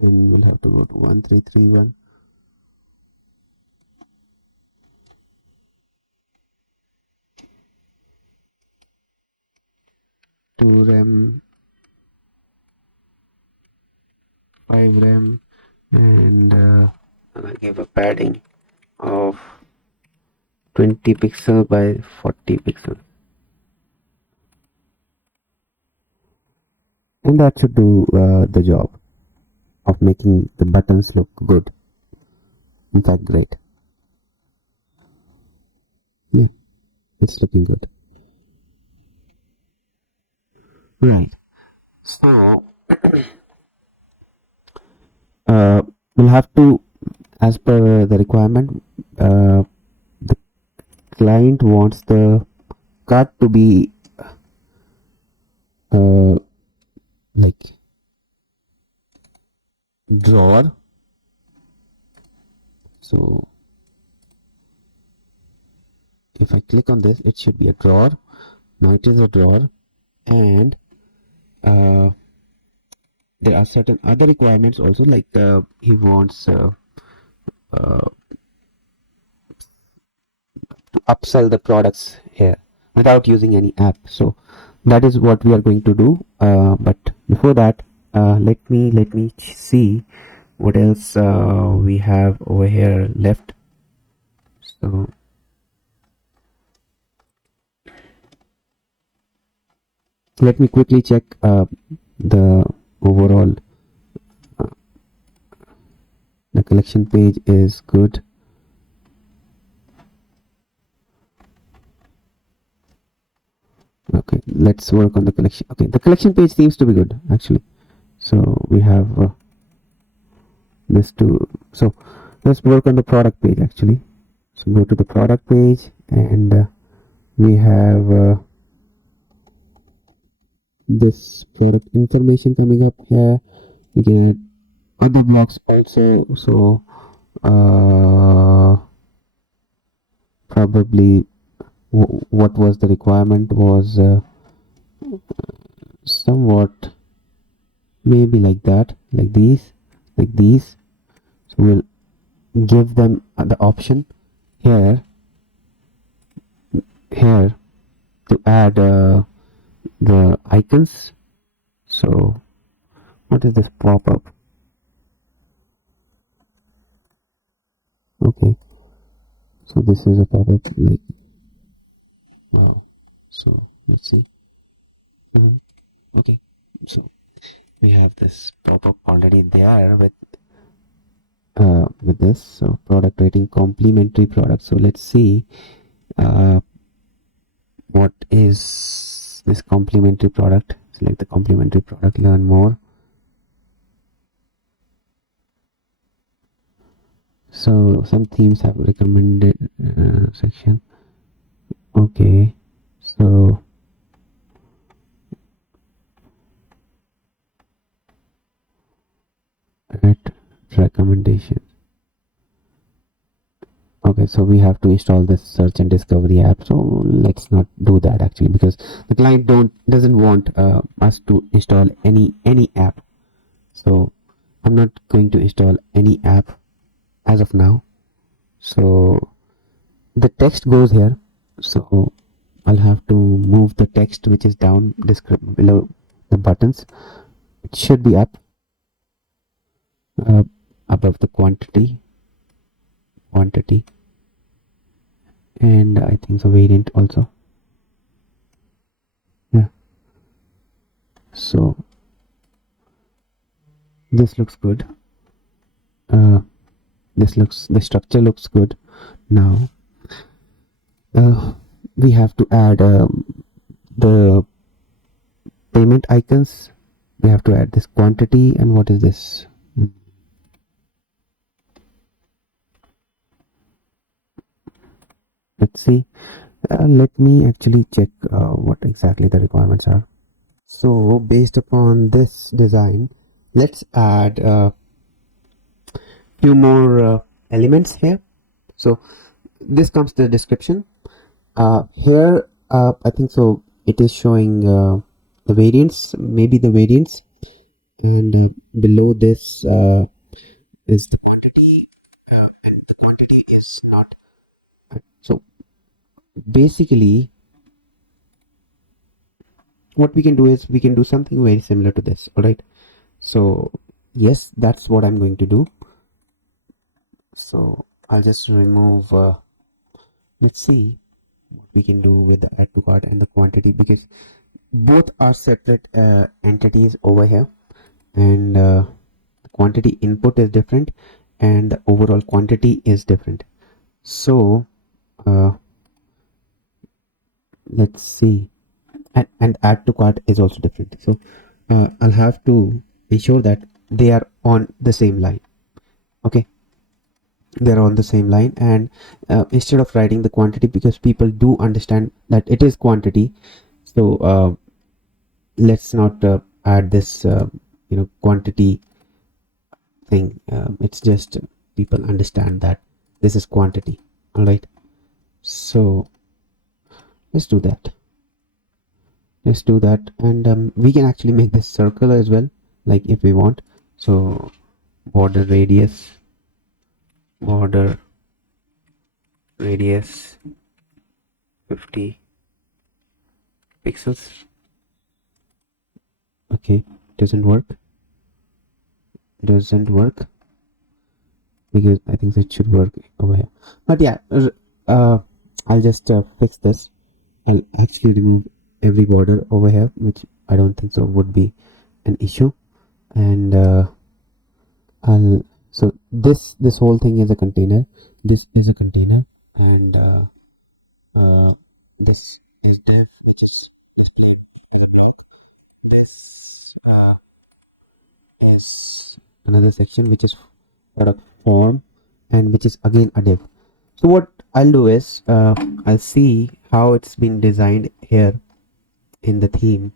and we'll have to go to 1331. Two rem, 5 rem, and I'll give a padding of 20 pixel by 40 pixel, and that should do the job of making the buttons look good. In fact, great. Yeah, it's looking good. Right. So we'll have to, as per the requirement, the client wants the cart to be like drawer. So if I click on this, it should be a drawer. Now it is a drawer, and there are certain other requirements also, like he wants to upsell the products here without using any app. So that is what we are going to do. But before that, let me see what else we have over here left. So let me quickly check the overall. The collection page is good. Okay, let's work on the collection. Okay, the collection page seems to be good actually. So we have this too. So let's work on the product page actually. So go to the product page, and we have this product information coming up here. We can add other blocks also. So probably what was the requirement was somewhat maybe like that, like these. So we'll give them the option here to add the icons. So what is this pop-up? Okay, so this is a pop-up like wow. So let's see. Okay, so we have this pop-up already there with this. So product rating, complementary product. So let's see what is this complementary product. Select the complementary product, learn more. So some themes have recommended section. Okay, so add recommendation. Okay, so we have to install this search and discovery app. So let's not do that actually, because the client doesn't want us to install any app. So I'm not going to install any app as of now. So the text goes here. So I'll have to move the text which is down below the buttons. It should be up above the quantity, and I think the variant also. Yeah. So this looks good. The structure looks good. Now we have to add the payment icons. We have to add this quantity, and what is this? Let's see. Let me actually check what exactly the requirements are. So based upon this design, let's add a few more elements here. So this comes to the description. Here I think so it is showing the variants, maybe the variants, and below this is the quantity, and the quantity is not. So basically what we can do is we can do something very similar to this. All right, so yes, that's what I'm going to do. So I'll just remove let's see what we can do with the add to cart and the quantity, because both are separate entities over here, and the quantity input is different and the overall quantity is different. So let's see, and add to cart is also different. So I'll have to ensure that they are on the same line. Okay, they're on the same line, and instead of writing the quantity, because people do understand that it is quantity, so let's not add this quantity thing. It's just people understand that this is quantity. All right, so let's do that. And we can actually make this circle as well, like if we want. So border radius 50 pixels. Okay, doesn't work because I think it should work over here. But yeah, I'll just fix this. I'll actually remove every border over here, which I don't think so would be an issue. And I'll so this whole thing is a container. This is a container, and this is dev, which is this is another section which is product form, and which is again a div. So what I'll do is I'll see how it's been designed here in the theme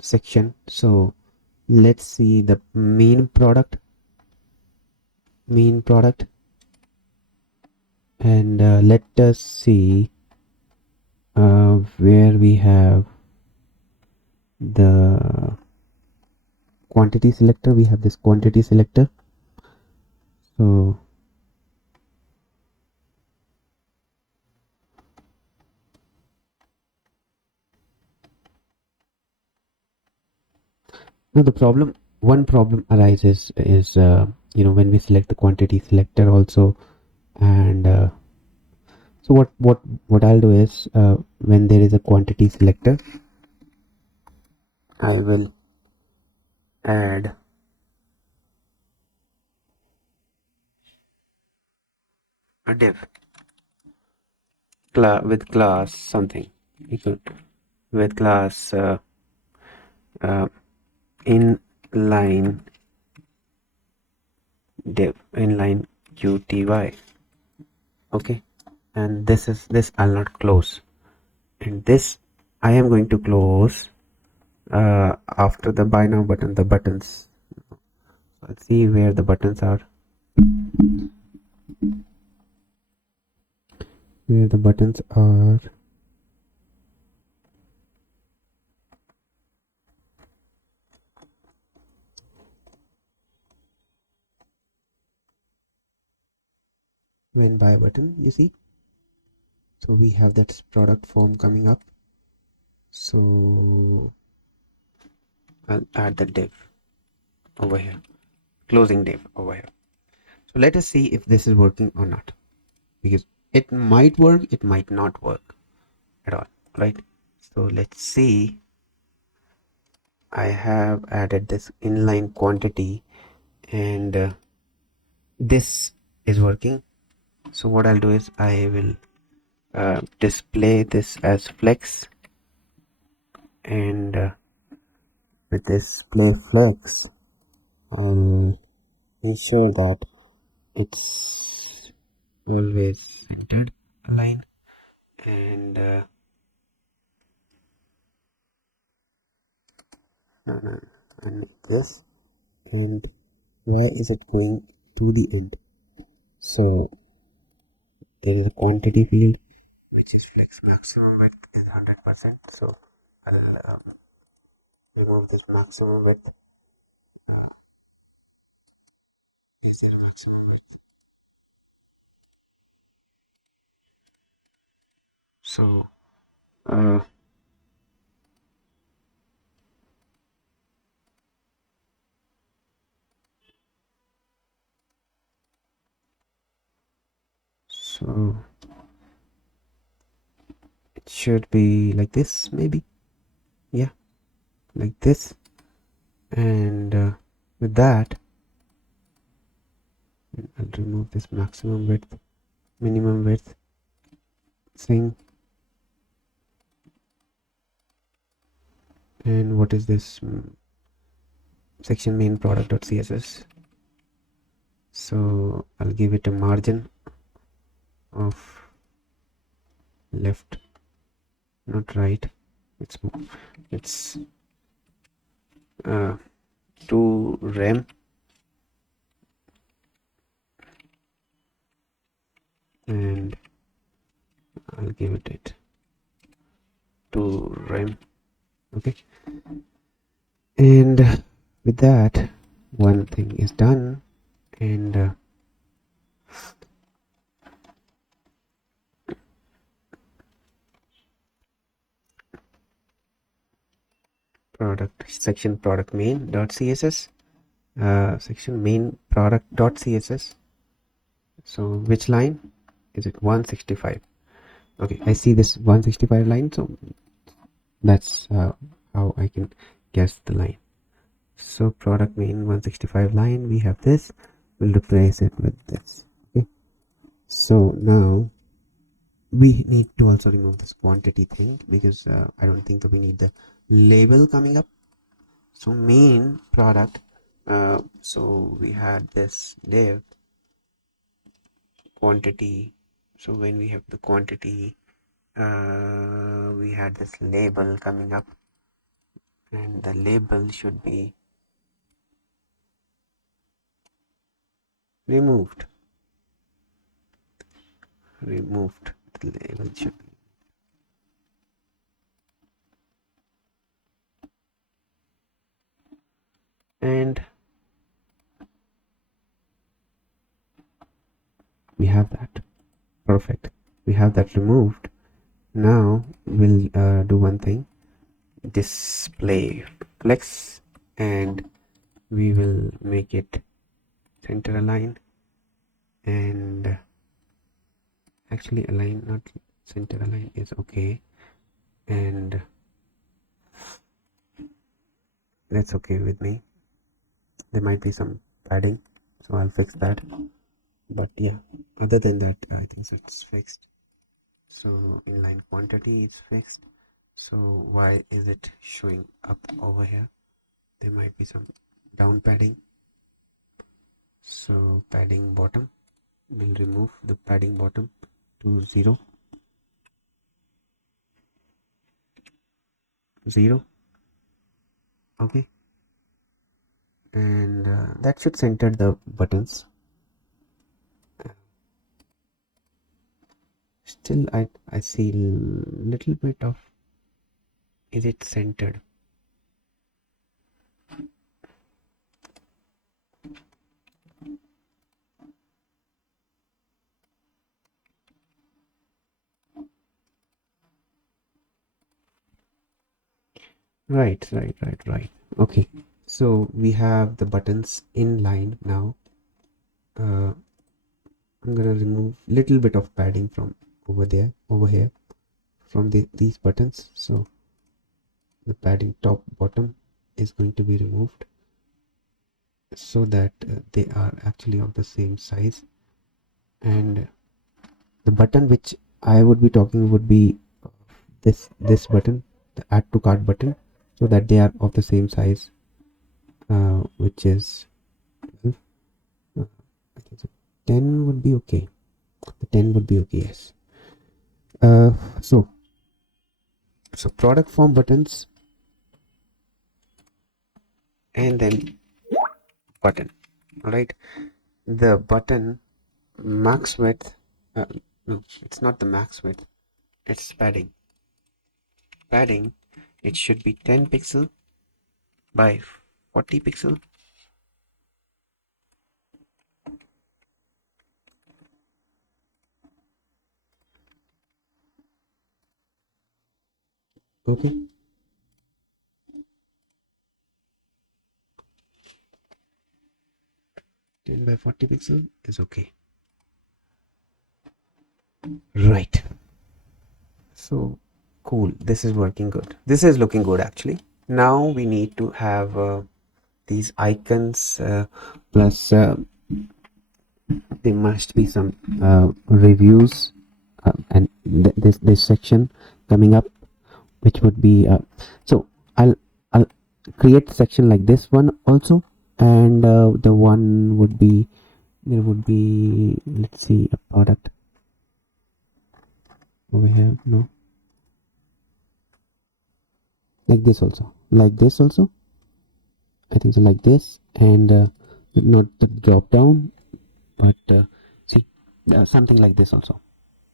section. So let's see the main product, and let us see where we have the quantity selector. We have this quantity selector. So now one problem arises is when we select the quantity selector also, and so what I'll do is when there is a quantity selector, I will add a div with class something equal with class inline div inline qty. Okay, and this I'll not close, and this I am going to close after the buy now button, the buttons. Let's see where the buttons are. Where the buttons are. When buy button, you see. So we have that product form coming up. So I'll add the div over here, closing div over here. So let us see if this is working or not, because it might work, it might not work at all, right? So let's see. I have added this inline quantity, and this is working. So what I'll do is I will display this as flex, and with display flex I'll ensure that it's always centered align, and and this, and why is it going to the end? So there is a quantity field which is flex maximum width is 100%. So I'll remove this maximum width is there a maximum width? So so it should be like this, maybe. Yeah, like this. And with that, I'll remove this maximum width, minimum width thing. And what is this? Section main product.css. So I'll give it a margin of left, not right. It's 2 rem, and I'll give it 2 rem. Okay, and with that, one thing is done. And product section product main dot css, section main product dot css. So which line is it? 165. Okay, I see this 165 line, so that's how I can guess the line. So product main 165 line, we have this. We'll replace it with this. Okay, so now we need to also remove this quantity thing, because I don't think that we need the label coming up. So main product, so we had this div quantity. So when we have the quantity, we had this label coming up, and the label should be removed. The label should be. And we have that. Perfect. We have that removed. Now we'll do one thing. Display flex, and we will make it center align, and actually align, not center align is okay, and that's okay with me. There might be some padding, so I'll fix that. But yeah, other than that, I think it's fixed. So inline quantity is fixed. So why is it showing up over here? There might be some down padding. So padding bottom, we'll remove the padding bottom to 0. Okay, and that should center the buttons. Still I see little bit of, is it centered? Right. Okay, so we have the buttons in line now. I'm gonna remove little bit of padding from over here from these buttons. So the padding top bottom is going to be removed, so that they are actually of the same size. And the button which I would be talking would be this button, the add to cart button, so that they are of the same size, which is 12. I think so. 10 would be okay. The 10 would be okay, yes. So product form buttons, and then button. All right, the button max width, no, it's not the max width, it's padding. It should be 10 pixel by 40 pixel. Okay. 10 by 40 pixel is okay. Right. So cool. This is working good. This is looking good actually. Now we need to have these icons plus there must be some reviews and this section coming up, which would be so I'll create a section like this one also, and the one would be, there would be, let's see, a product over here. No, like this also, I think so, like this, and not the drop down, but see, something like this also.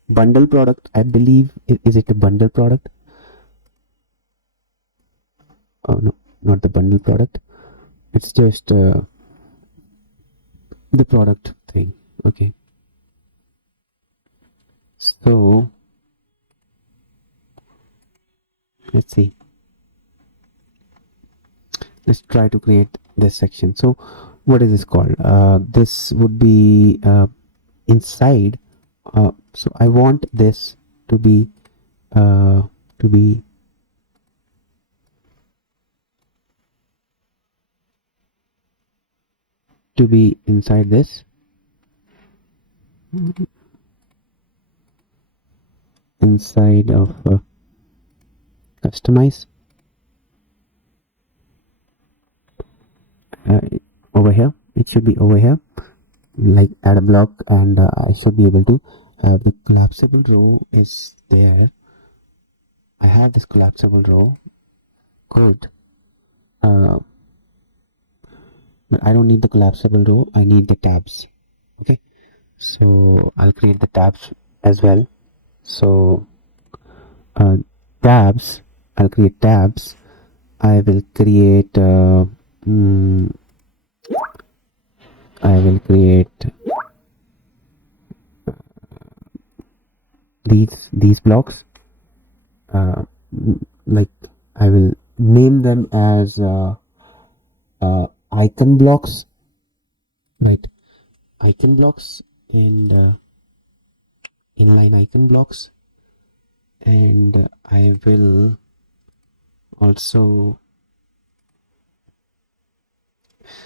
Bundle product, I believe. Is it a bundle product? Oh no, not the bundle product. It's just the product thing. Okay. So let's see. Let's try to create this section. So what is this called? This would be inside. So I want this to be uh, to be inside this, inside of customize, uh, over here. It should be over here, like add a block, and I should be able to the collapsible row is there. I have this collapsible row. Good. But I don't need the collapsible row, I need the tabs. Okay, so I'll create the tabs as well. So tabs, I'll create tabs. I will create I will create these blocks, like I will name them as icon blocks, right? Icon blocks, and inline icon blocks, and I will also,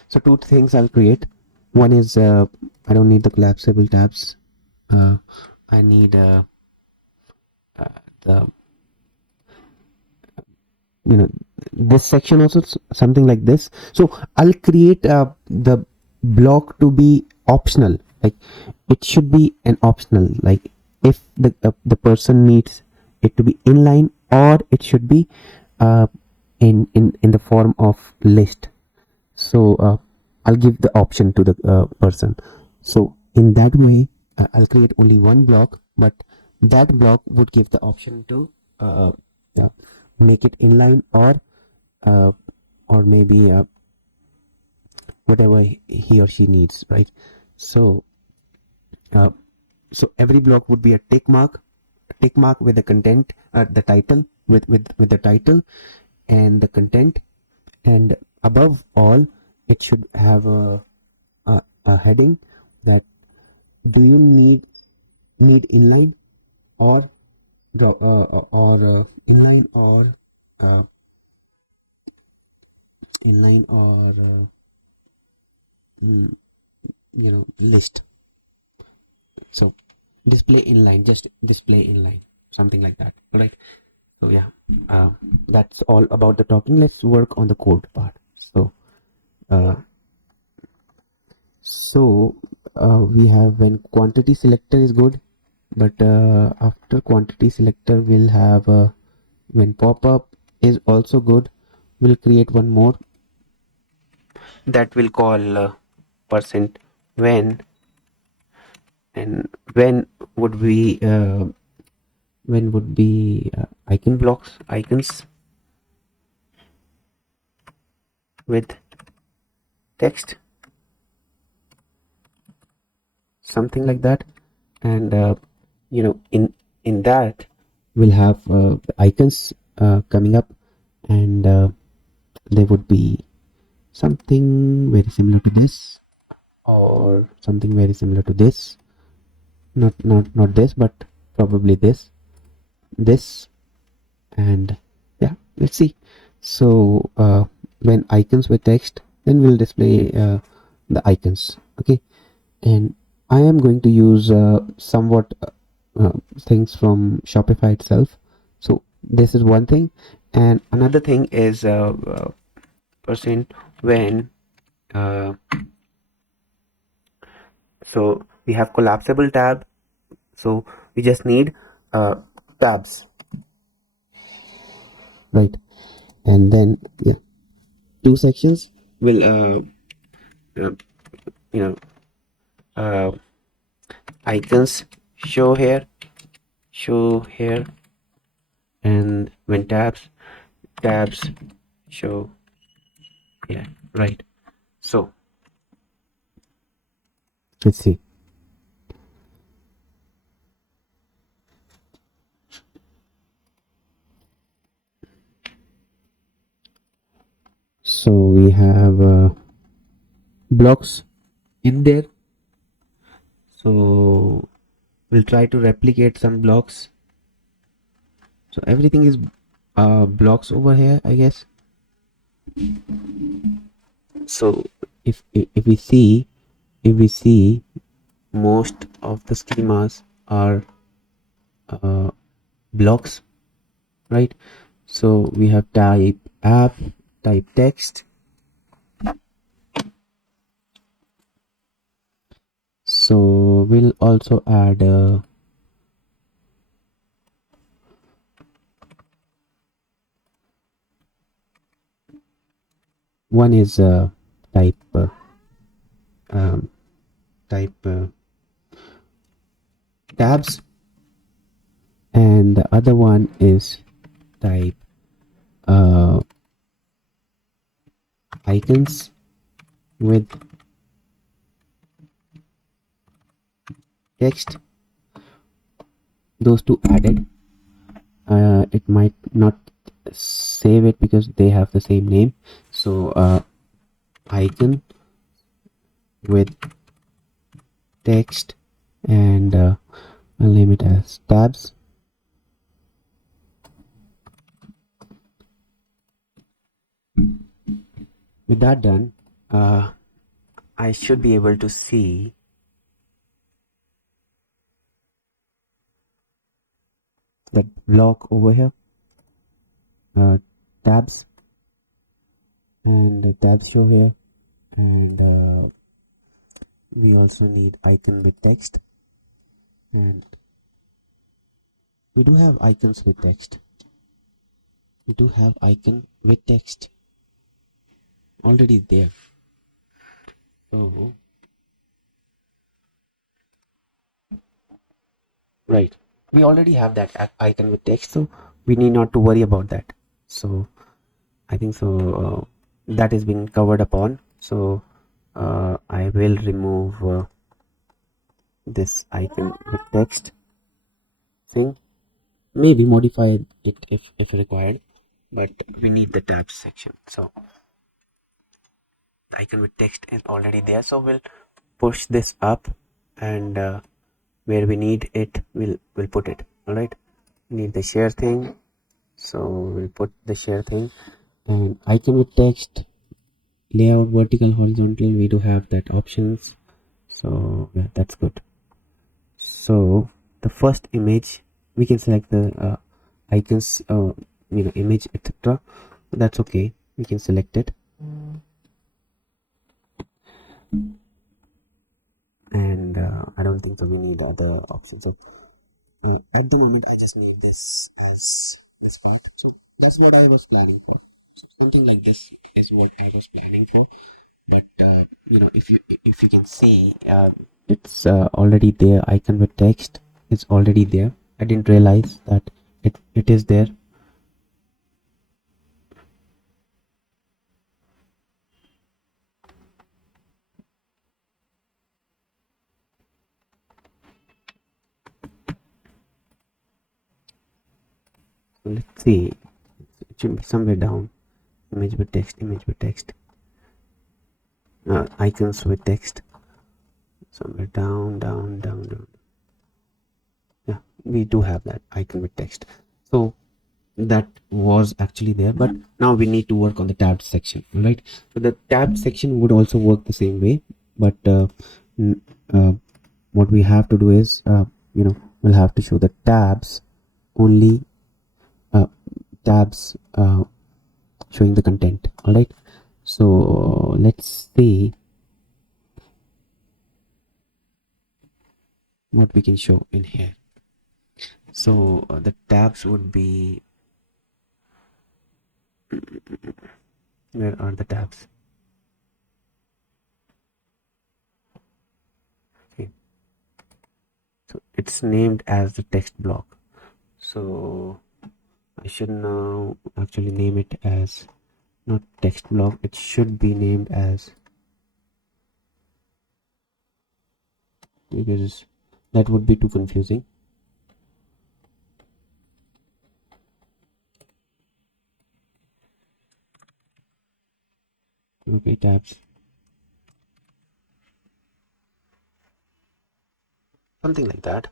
so two things I'll create. One is I don't need the collapsible tabs. I need the, you know, this section also, something like this. So I'll create the block to be optional. Like it should be an optional. Like if the person needs it to be inline, or it should be in the form of list. So I'll give the option to the person. So in that way, I'll create only one block, but that block would give the option to uh, make it inline, uh, or maybe whatever he or she needs, right? So uh, so every block would be a tick mark, with the content, the title, with the title and the content, and above all it should have a heading that, do you need inline or inline or uh, inline or list. So display inline, just display inline, something like that, right? So yeah, that's all about the talking. Let's work on the code part. So uh, we have, when quantity selector is good, but after quantity selector we'll have when pop-up is also good. We'll create one more that will call percent when, and when would be icon blocks, icons with text, something like that. And in that we'll have icons coming up, and there would be something very similar to this, or something very similar to this. Not this, but probably this, and yeah, let's see. So when icons with text, then we'll display the icons. Okay, and I am going to use somewhat things from Shopify itself. So this is one thing, and another thing is percent when so we have collapsible tab, so we just need tabs, right? And then yeah, two sections will uh, you know uh, icons show here, and when tabs show here, right? So let's see. So we have blocks in there, so we'll try to replicate some blocks. So everything is blocks over here, I guess. So if we see most of the schemas are blocks, right? So we have type app, type text. So we'll also add one is type um, tabs, and the other one is type icons with text. Those two added. It might not save it because they have the same name. So icon with text, and I'll name it as tabs. With that done, I should be able to see that block over here, tabs, and the tabs show here, and we also need icon with text, and we do have icons with text. We do have icon with text already there. So right, we already have that icon with text, so we need not to worry about that. So I think so that is being covered upon. So I will remove this icon with text thing, maybe modify it if required, but we need the tabs section. So the icon with text is already there, so we'll push this up, and where we need it we'll put it. All right, we need the share thing, so we'll put the share thing, and icon with text, layout vertical, horizontal, we do have that options. So yeah, that's good. So the first image, we can select the icons, image, etc. That's okay, we can select it, and I don't think so we need other options. So at the moment I just need this as this part, so that's what I was planning for. So something like this is what I was planning for, but if you can see, it's already there. Icon with text is already there. I didn't realize that it is there. So let's see. should be somewhere down. Image with text, icons with text, somewhere down. Yeah, we do have that icon with text. So that was actually there, but now we need to work on the tabbed section. Right, so the tabbed section would also work the same way, but what we have to do is we'll have to show the tabs only, tabs showing the content. All right, so let's see what we can show in here. So the tabs would be, where are the tabs? Okay, so it's named as the text block, so I should now actually name it as not text block, it should be named as, because that would be too confusing. Okay, tabs, something like that.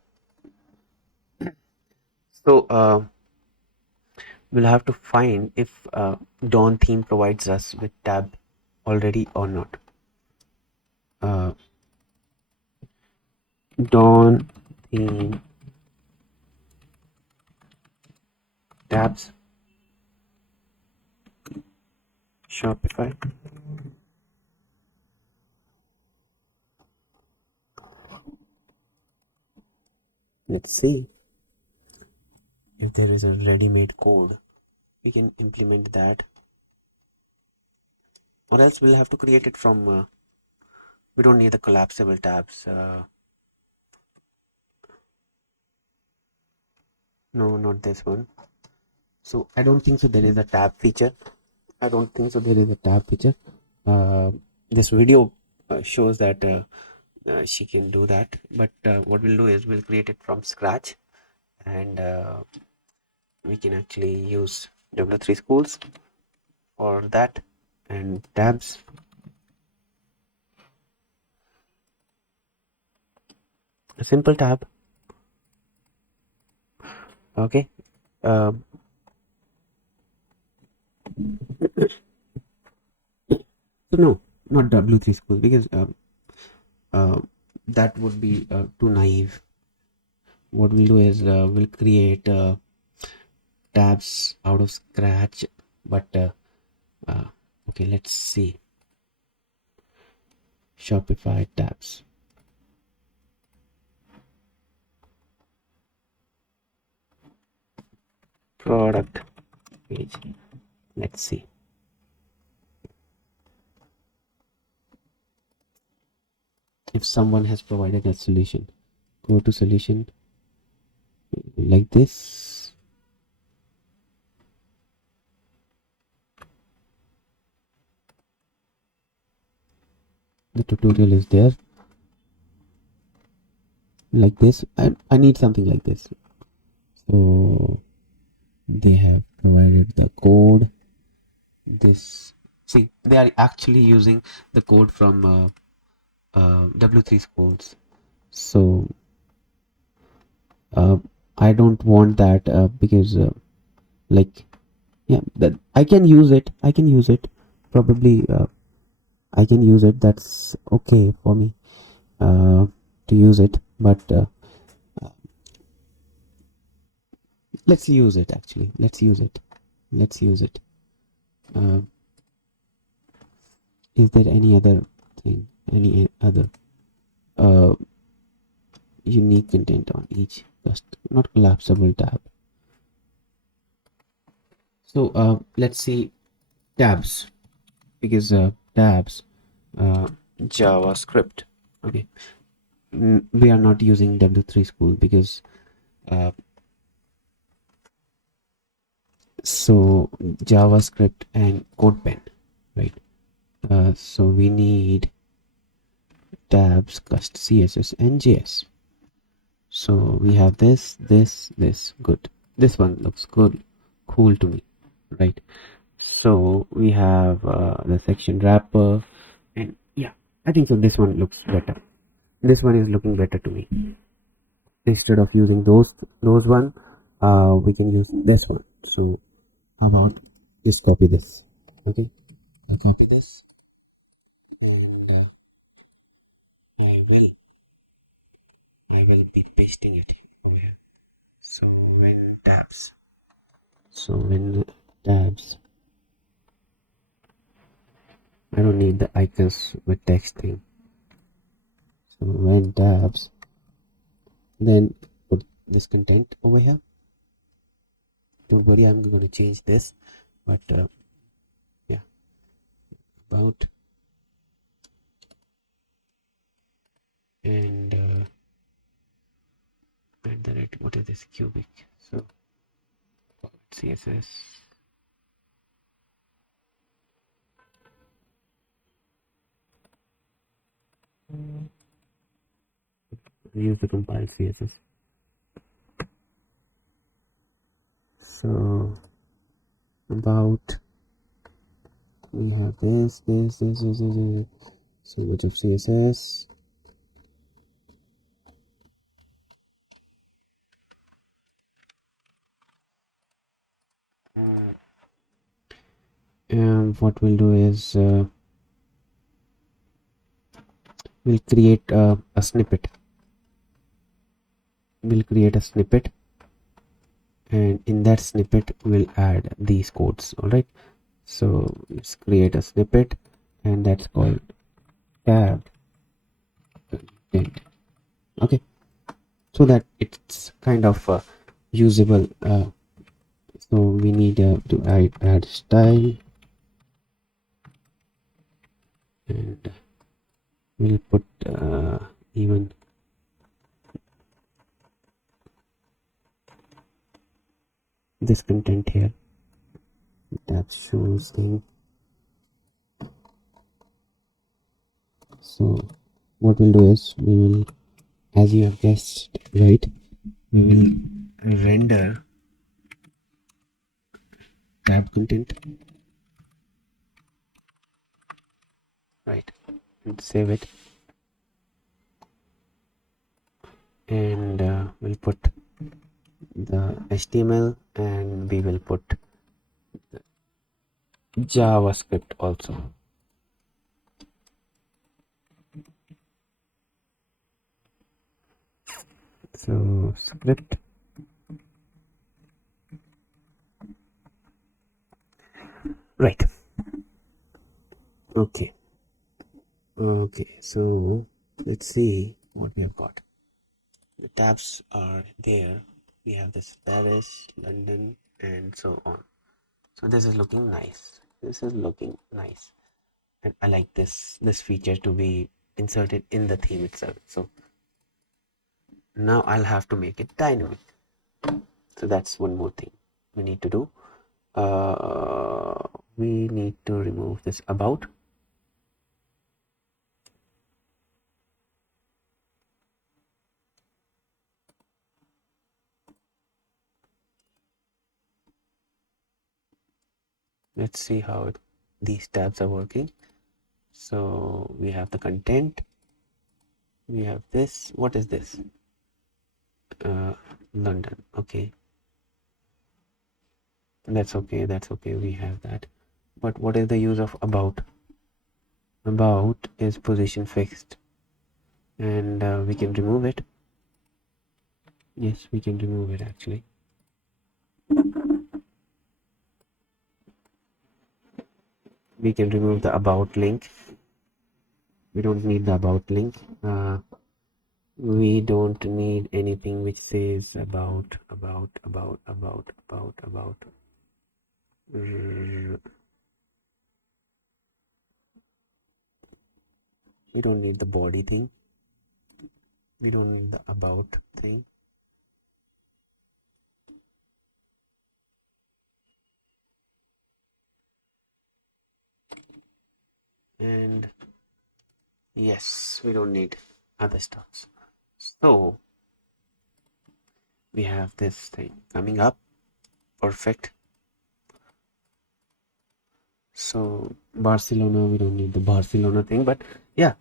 So we'll have to find if Dawn theme provides us with tab already or not. Dawn theme tabs Shopify. Let's see if there is a ready-made code. We can implement that, or else we'll have to create it from we don't need the collapsible tabs. No, not this one. So I don't think so there is a tab feature. This video shows that she can do that, but what we'll do is we'll create it from scratch, and we can actually use W3 schools for that, and tabs. A simple tab. Okay. So no, not W3 schools, because that would be too naive. What we'll do is we'll create tabs out of scratch, but okay, let's see. Shopify tabs. Product page. Let's see. If someone has provided a solution, go to solution like this. The tutorial is there like this. I need something like this. So they have provided the code. This, see, they are actually using the code from W3 schools. So I don't want that because like, yeah, that I can use it. Probably I can use it. That's okay for me to use it, but let's use it. Actually, let's use it. Is there any other thing, any other unique content on each, just not collapsible tab? So let's see tabs, because tabs JavaScript. Okay, we are not using W3 school because so JavaScript and CodePen, right? So we need tabs, cust CSS and JS. So we have this, good. This one looks good, cool to me. right? So we have the section wrapper, and yeah, I think so this one looks better. This one is looking better to me. Instead of using those one, we can use this one. So how about just copy this? Okay, I copy this, and I will be pasting it over here. So when tabs, so when tabs, I don't need the icons with texting. So when tabs, then put this content over here. Don't worry, I'm going to change this, but yeah, about, and then what is this cubic? So CSS, use the compiled CSS. So about, we have this, so much of CSS. And what we'll do is we'll create a snippet. We'll create a snippet, and in that snippet we'll add these codes. All right, so let's create a snippet, and that's called tab content. Okay, so that it's kind of usable. So we need to add style, and we'll put even this content here. Tab shows thing. So what we'll do is we will, as you have guessed, right, we will render tab content, right, and save it, and we'll put the HTML, and we will put JavaScript also. So script, right, okay, so let's see what we have got. The tabs are there. We have this Paris, London, and so on. So this is looking nice. This is looking nice, and I like this feature to be inserted in the theme itself. So now I'll have to make it dynamic. So that's one more thing we need to do. We need to remove this about. Let's see how these tabs are working. So we have the content, we have this. What is this? London. Okay, that's okay, we have that. But what is the use of about? About is position fixed, and we can remove it. Yes, we can remove it actually. We can remove the about link. We don't need the about link. We don't need anything which says about. We don't need the body thing. We don't need the about thing. And yes, we don't need other stuffs. So we have this thing coming up. Perfect. So Barcelona, we don't need the Barcelona thing, but yeah,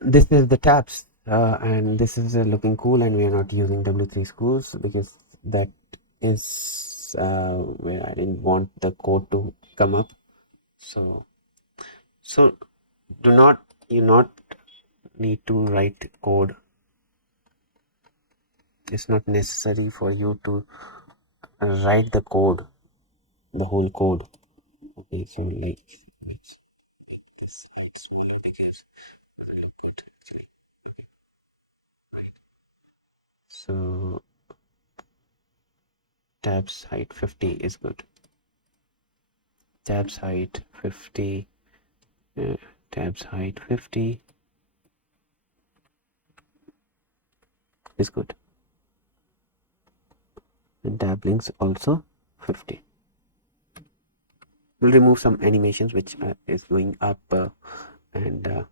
this is the tabs, and this is looking cool, and we are not using W3 schools because that is where I didn't want the code to come up. So do not need to write code. It's not necessary for you to write the code, the whole code. Okay, so like let's this smaller because so tabs height 50 is good. Tabs height 50. Tabs height 50 is good. And tab links also 50. We'll remove some animations which is going up and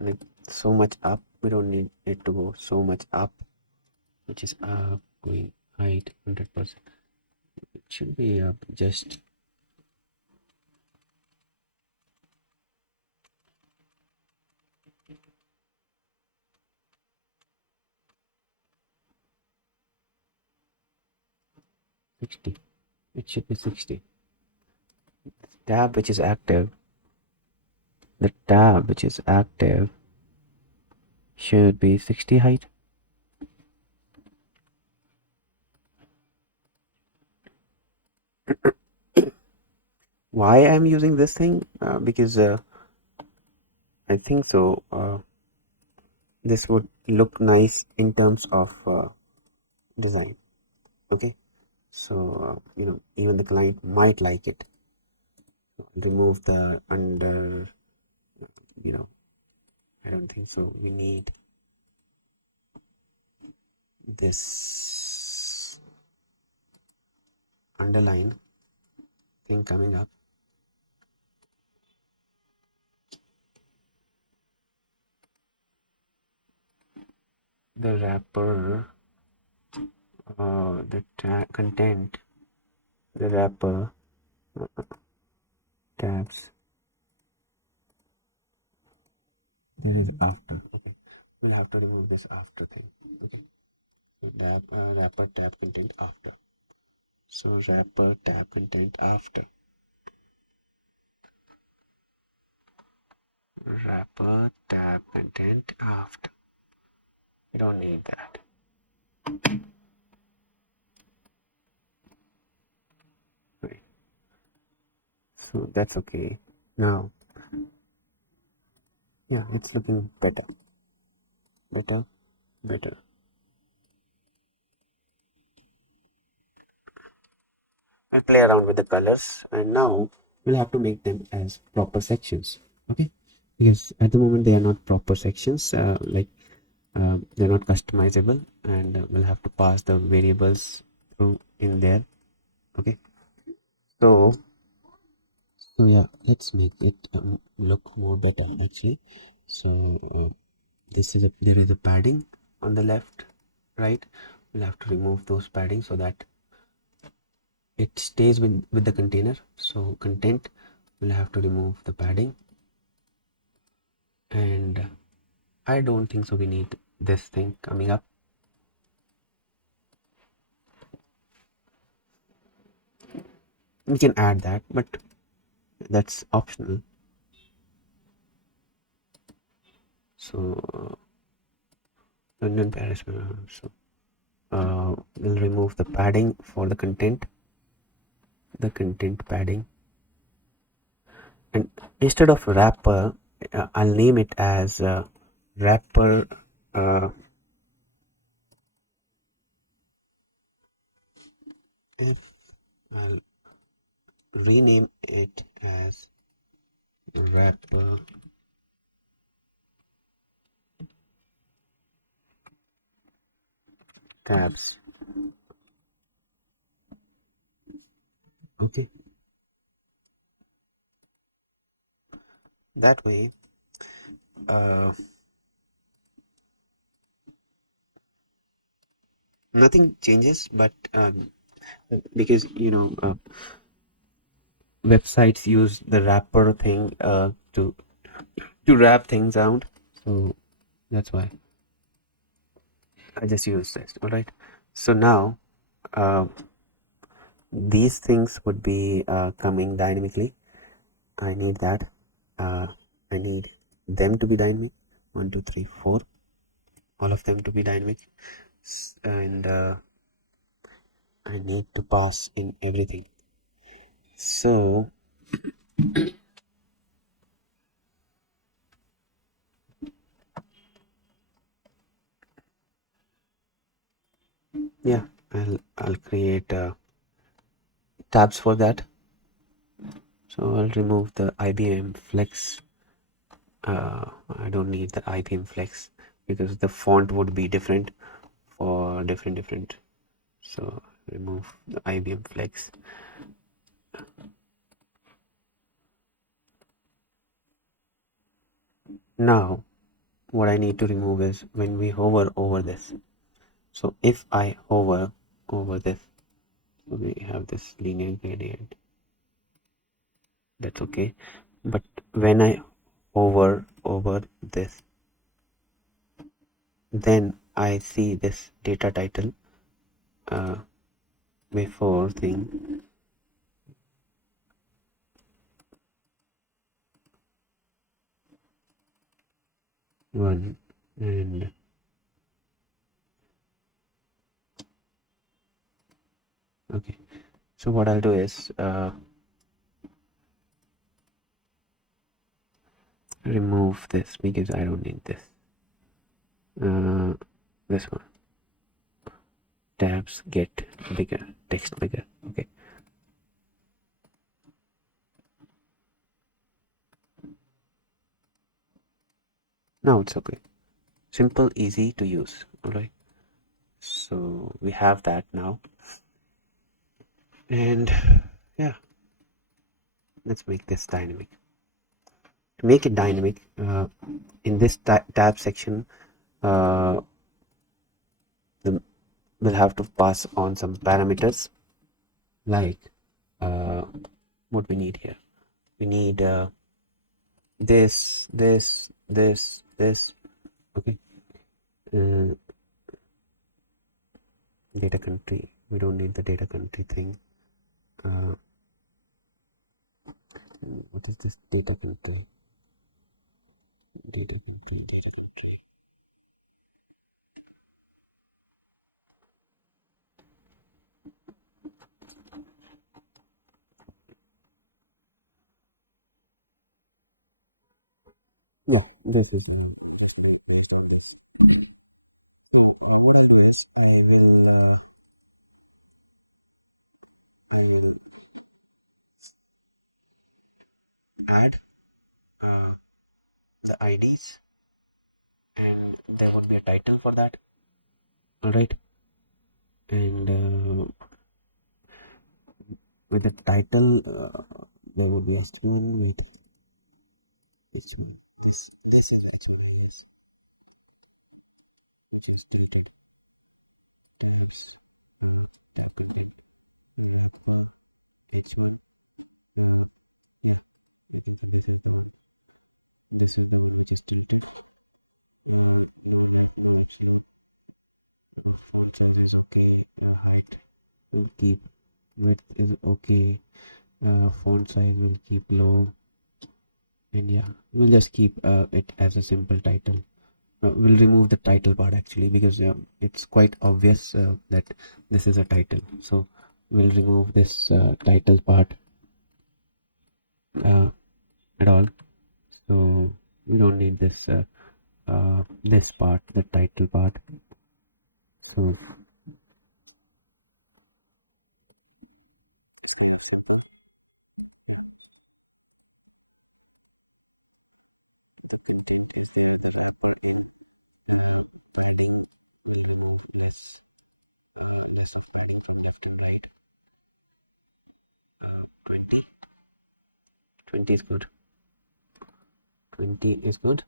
like so much up. We don't need it to go so much up, which is going height 100%. It should be up just 60. It should be 60. Tab which is active, the tab which is active should be 60 height. Why I'm using this thing? Because I think so. This would look nice in terms of design. Okay, so even the client might like it. Remove the under. I don't think so. We need this underline thing coming up. The wrapper, the content, the wrapper tabs. There is after. Okay, we'll have to remove this after thing. Okay, wrapper tab content after. So wrapper tab content after. Wrapper tab content after. We don't need that. Right. So that's okay. Now, yeah, it's looking better. Better. We'll play around with the colors, and now we'll have to make them as proper sections. Okay, because at the moment they are not proper sections. They're not customizable, and we'll have to pass the variables through in there. Okay, so yeah, let's make it look more better actually. So there is a padding on the left, right. We'll have to remove those padding so that it stays with the container. So content, we'll have to remove the padding, and I don't think so we need this thing coming up. We can add that, but that's optional. So we'll remove the padding for the content padding, and instead of wrapper I'll name it as wrapper if I'll rename it as wrapper tabs. Okay, that way nothing changes, but because websites use the wrapper thing to wrap things out, so that's why I just use this. All right, so now uh, these things would be coming dynamically. I need that. I need them to be dynamic. 1 2 3 4, all of them to be dynamic, and I need to pass in everything. So yeah, I'll create tabs for that. So I'll remove the IBM Flex. I don't need the IBM Flex because the font would be different for different. So remove the IBM Flex. Now what I need to remove is when we hover over this. So if I hover over this, so we have this linear gradient. That's okay. But when I hover over this, then I see this data title before thing. One and okay. So what I'll do is remove this because I don't need this. This one. Tabs get bigger, text bigger. Okay. Now it's okay. Simple, easy to use. All right. So we have that now. And yeah, let's make this dynamic. To make it dynamic, in this tab section, we'll have to pass on some parameters like what we need here. We need this. Okay. Data country. We don't need the data country thing. What is this data country? Data country. No, this is based on this. So what I'll do is I will add uh, the IDs, and there would be a title for that. All right, and with the title, there would be a string with this one. This is just data types. This one, this one, just font size is okay. Height will keep, width is okay. Font size will keep low, and yeah, we'll just keep it as a simple title. We'll remove the title part actually because it's quite obvious that this is a title, so we'll remove this title part at all. So we don't need this part, the title part. So twenty is good. 20 is good.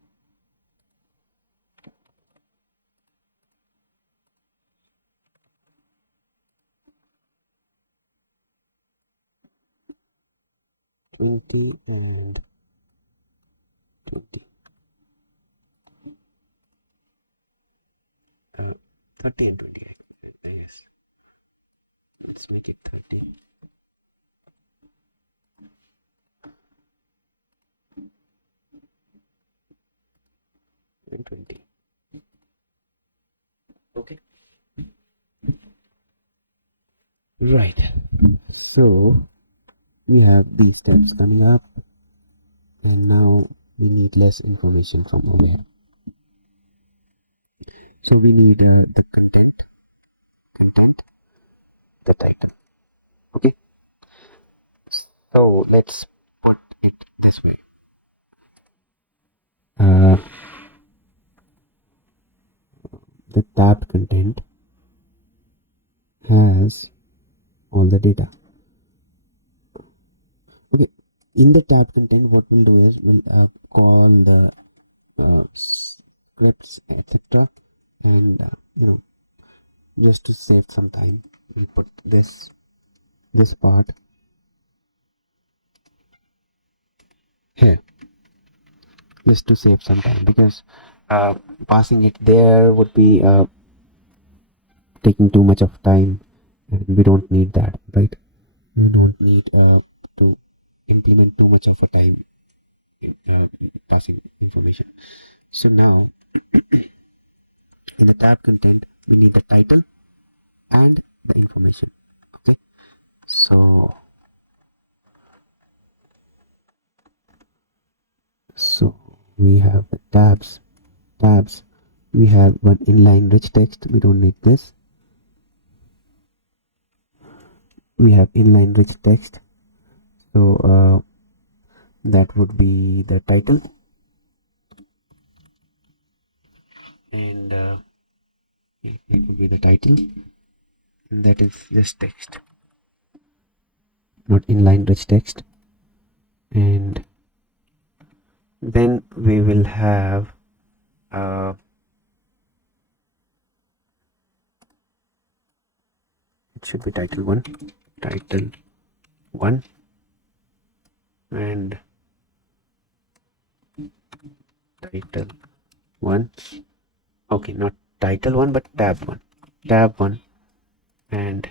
20 and 20. 30 and 20, I guess. Let's make it 30. And 20. Okay. Right. So we have these steps coming up, and now we need less information from over here. So we need the content, the title. Okay. So let's put it this way. The tab content has all the data. Okay, in the tab content, what we'll do is we'll call the scripts, etc., and just to save some time, we'll put this part here, just to save some time, because passing it there would be taking too much of time, and we don't need that, right? We don't need to implement too much of a time passing information. So now in the tab content, we need the title and the information. Okay, so we have the tabs. We have one inline rich text. We don't need this. We have inline rich text, so that would be the title, and it would be the title, and that is just text, not inline rich text. And then we will have it should be title 1 and title 1. Okay, not title 1 but tab 1 and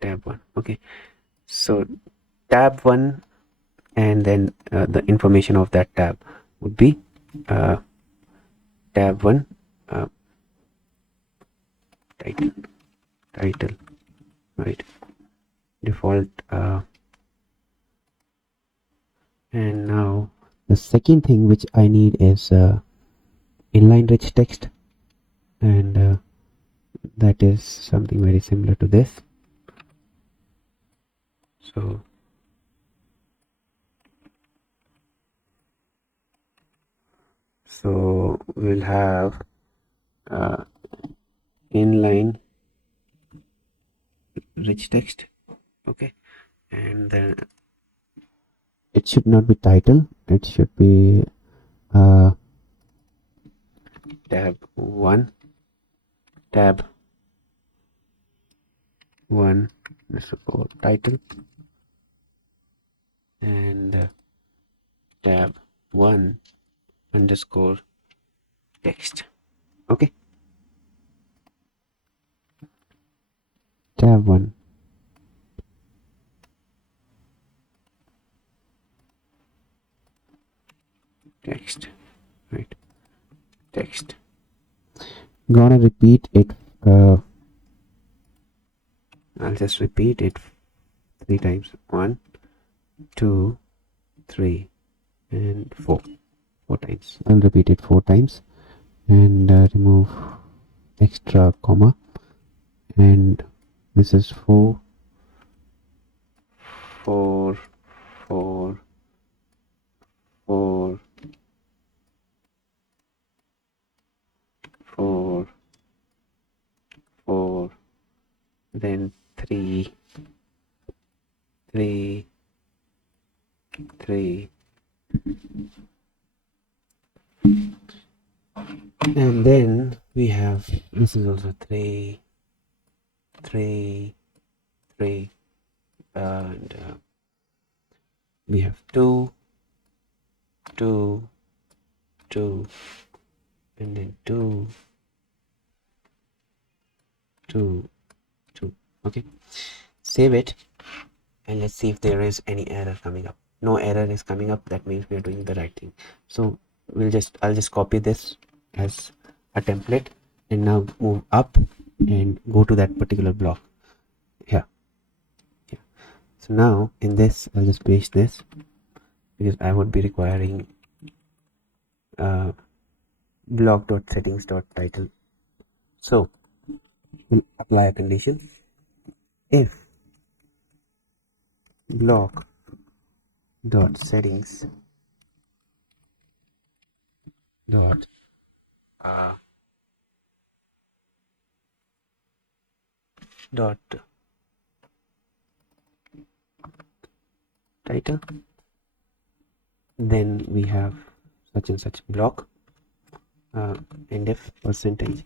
tab 1. Okay, so tab 1, and then the information of that tab would be tab 1 title, right, default. And now the second thing which I need is inline rich text, and that is something very similar to this. So we'll have inline rich text. Okay, and then it should not be title, it should be tab 1 underscore title, and tab 1 underscore text. Okay, tab 1 text, right, text. Gonna repeat it. I'll just repeat it 3 times. 1, 2, 3, and 4 times. I'll repeat it 4 times, and remove extra comma, and this is 4 4 4 4 4 4, then 3 3 3, and then we have, this is also 3 3 3, and we have 2, 2, 2, and then 2, 2, 2. Okay, save it, and let's see if there is any error coming up. No error is coming up. That means we are doing the right thing. So I'll just copy this as a template, and now move up and go to that particular block here. So now in this, I'll just paste this because I would be requiring block.settings.title. So we'll apply a condition. If block.settings dot dot title, then we have such and such block, and if percentage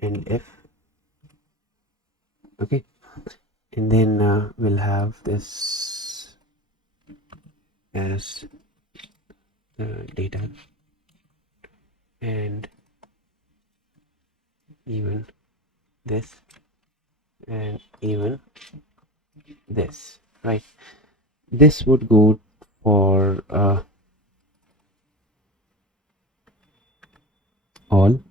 and if, okay, and then we'll have this as data, and even this, and even this, right? This would go for all,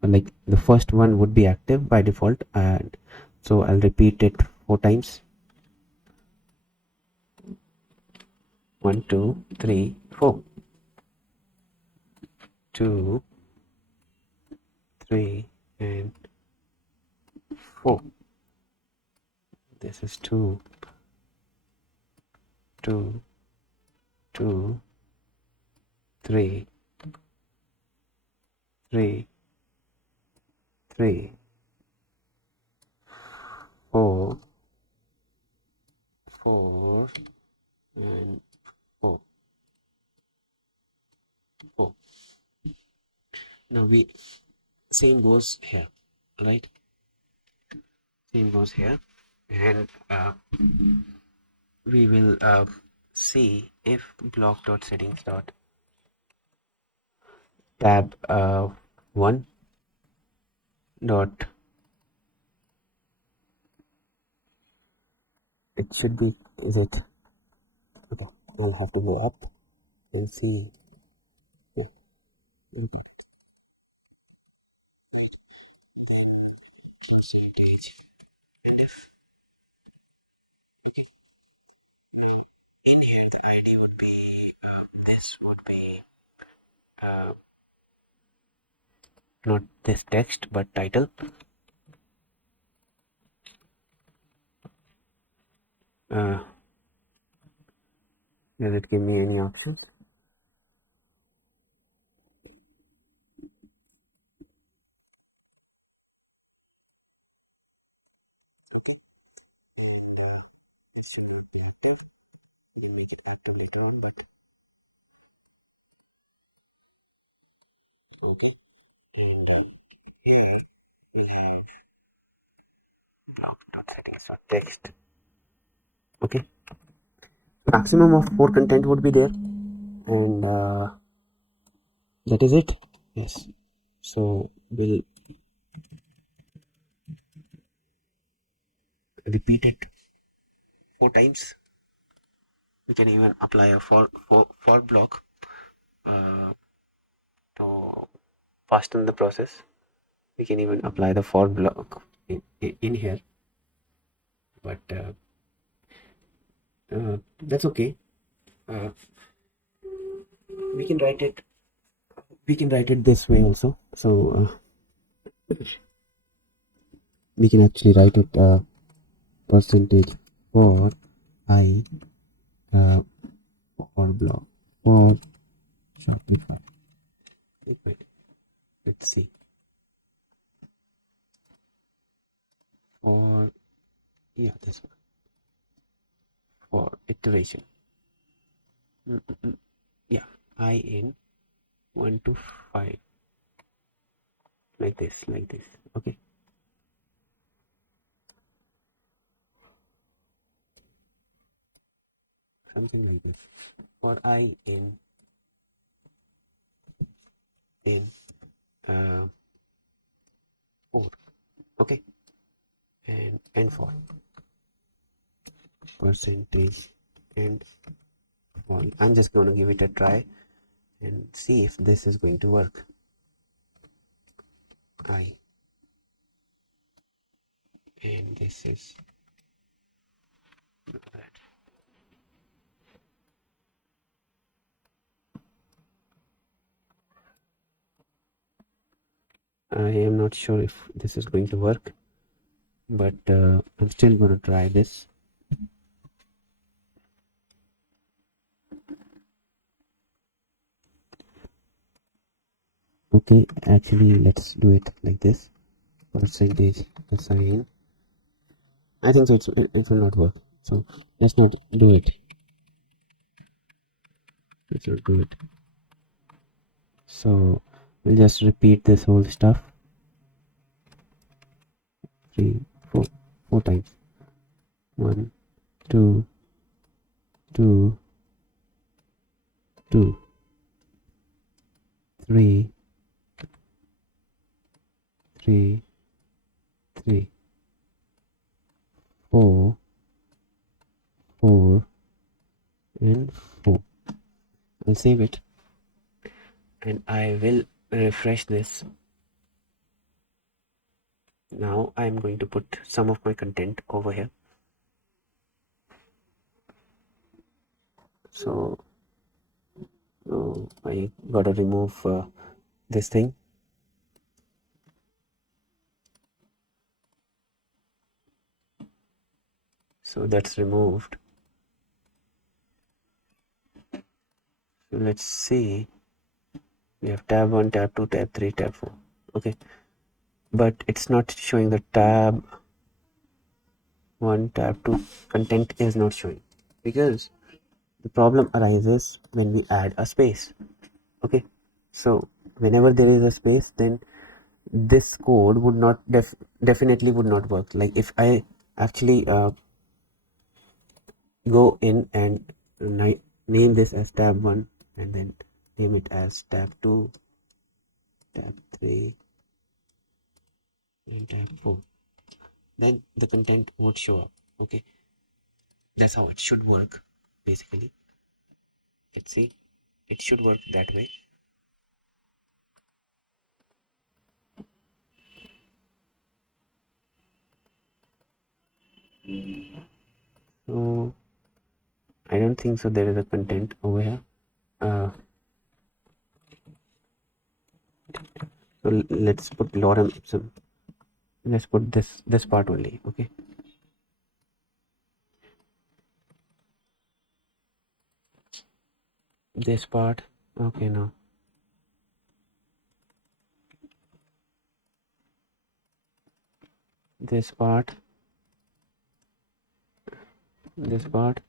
like the first one would be active by default, and so I'll repeat it 4 times. 1, 2, 3, 4. 2, 3, and 4. This is 2, 2, 2, 3, 3, 3, 4, 4, and 4, 4. Now same goes here, right? Same goes here, and we will see if block.settings.tab 1 dot, it should be, is it, okay, I'll have to go up and see. Yeah. Percentage, and if, okay, in here the ID would be this would be not this text but title. Does it give me any options? We'll make it active later on, but okay. And here we have block.settings.text. Okay, maximum of 4 content would be there, and that is it. Yes, so we'll repeat it 4 times. We can even apply a for block to fasten the process. We can even apply the for block in here, but that's okay. uh, we can write it this way also. So we can actually write it percentage for I for block for Shopify. Wait, let's see. For, yeah, this one, for iteration. Yeah, I in 1 to 5, like this, okay. something like this, for I in 4. Okay, and for percentage and all. I'm just going to give it a try and see if this is going to work. I, and this is that. I am not sure if this is going to work, but I'm still going to try this. Okay, actually let's do it like this. Percentage assign. I think so it will not work. So let's not do it. Let's not do it. So we'll just repeat this whole stuff 4 times. 1, 2, 2, 2, 3, 3, 3, 4, 4, and 4. I'll save it and I will refresh this. Now I'm going to put some of my content over here. So I gotta remove this thing. So that's removed. So let's see. We have tab 1, tab 2, tab 3, tab 4. Okay, but it's not showing the tab 1, tab 2 content is not showing because the problem arises when we add a space. Okay, so whenever there is a space, then this code would not definitely would not work. Like if I actually go in and name this as tab 1 and then name it as tab 2, tab 3, and tab 4, then the content would show up. Okay, that's how it should work basically. Let's see, it should work that way. So I don't think so there is a content over here. So let's put lorem ipsum. Let's put this part only. Okay, this part. Okay, now this part, this part,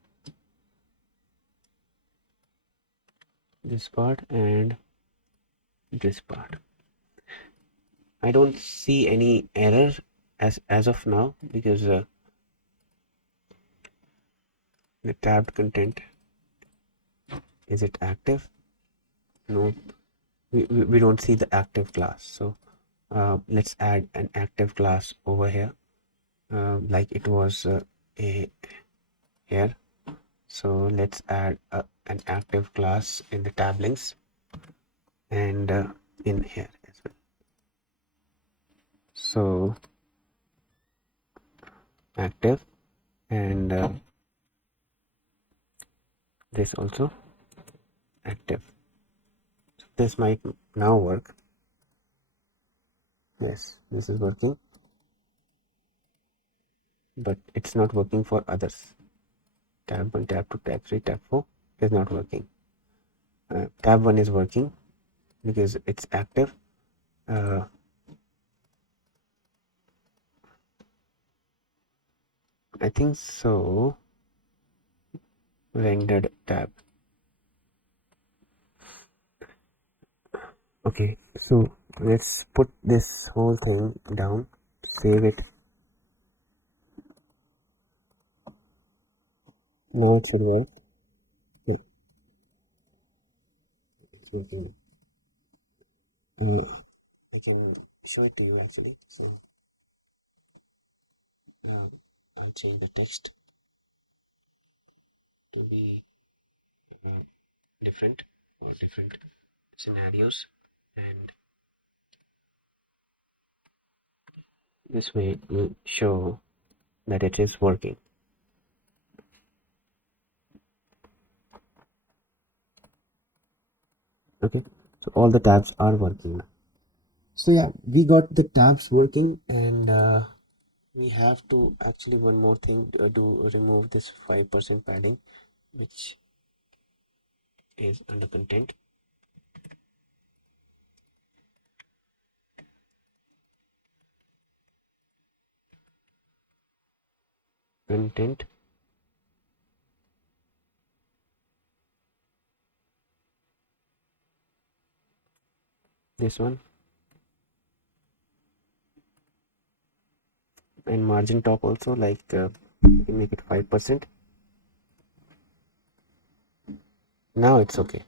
this part, and this part. I don't see any error as of now because the tabbed content, is it active? No, we don't see the active class. So let's add an active class over here, like it was here. So let's add an active class in the tab links and in here as well. So active, and this also active. So this might now work. Yes, this is working, but it's not working for others. Tab 1, tab 2, tab 3, tab 4 is not working. Tab 1 is working because it's active. I think so. Rendered tab. Okay, so let's put this whole thing down, save it. Now it should work. working. I can show it to you actually. So I'll change the text to be different or different scenarios, and this way it will show that it is working. Okay, so all the tabs are working now. So yeah, we got the tabs working, and we have to actually one more thing do remove this 5% padding which is under content. Content, this one, and margin top also, like you can make it 5%. Now it's okay.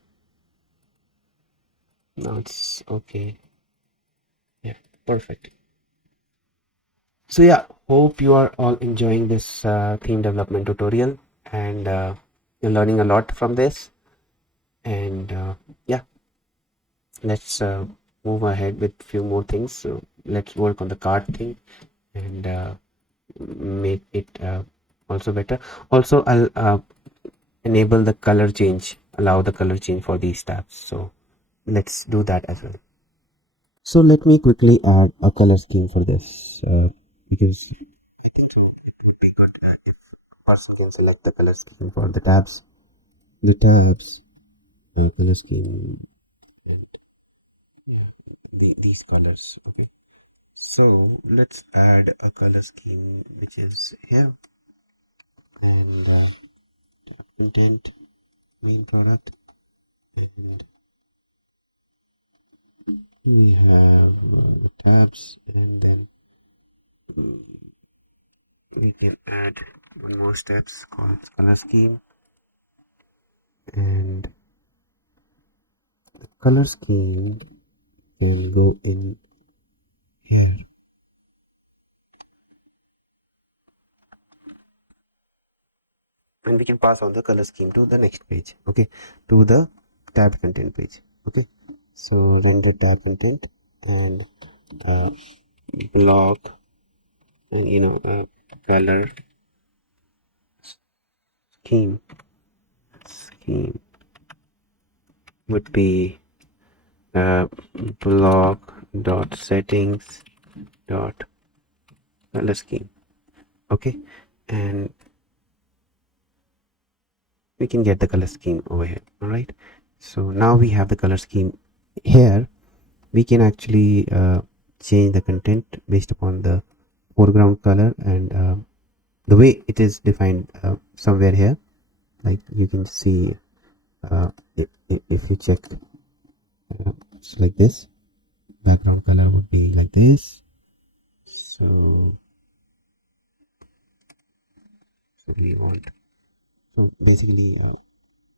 Now it's okay. Yeah, perfect. So yeah, hope you are all enjoying this theme development tutorial, and you're learning a lot from this. And yeah, let's move ahead with few more things. So let's work on the card thing and make it also better. Also, I'll enable the color change, allow the color change for these tabs. So let's do that as well. So let me quickly add a color scheme for this because I think it would be good if a person can select the color scheme for the tabs. The tabs color scheme, and yeah, these colors. Okay, so let's add a color scheme which is here, and content, main product, and we have the tabs, and then we can add one more steps called color scheme, and the color scheme can go in here, and we can pass on the color scheme to the next page. Okay, to the tab content page. Okay, so render tab content and block, and color scheme would be block dot settings dot color scheme. Okay, and we can get the color scheme over here. All right, so now we have the color scheme here. We can actually change the content based upon the foreground color, and the way it is defined somewhere here, like you can see if you check, it's like this. Background color would be like this. So we want, so basically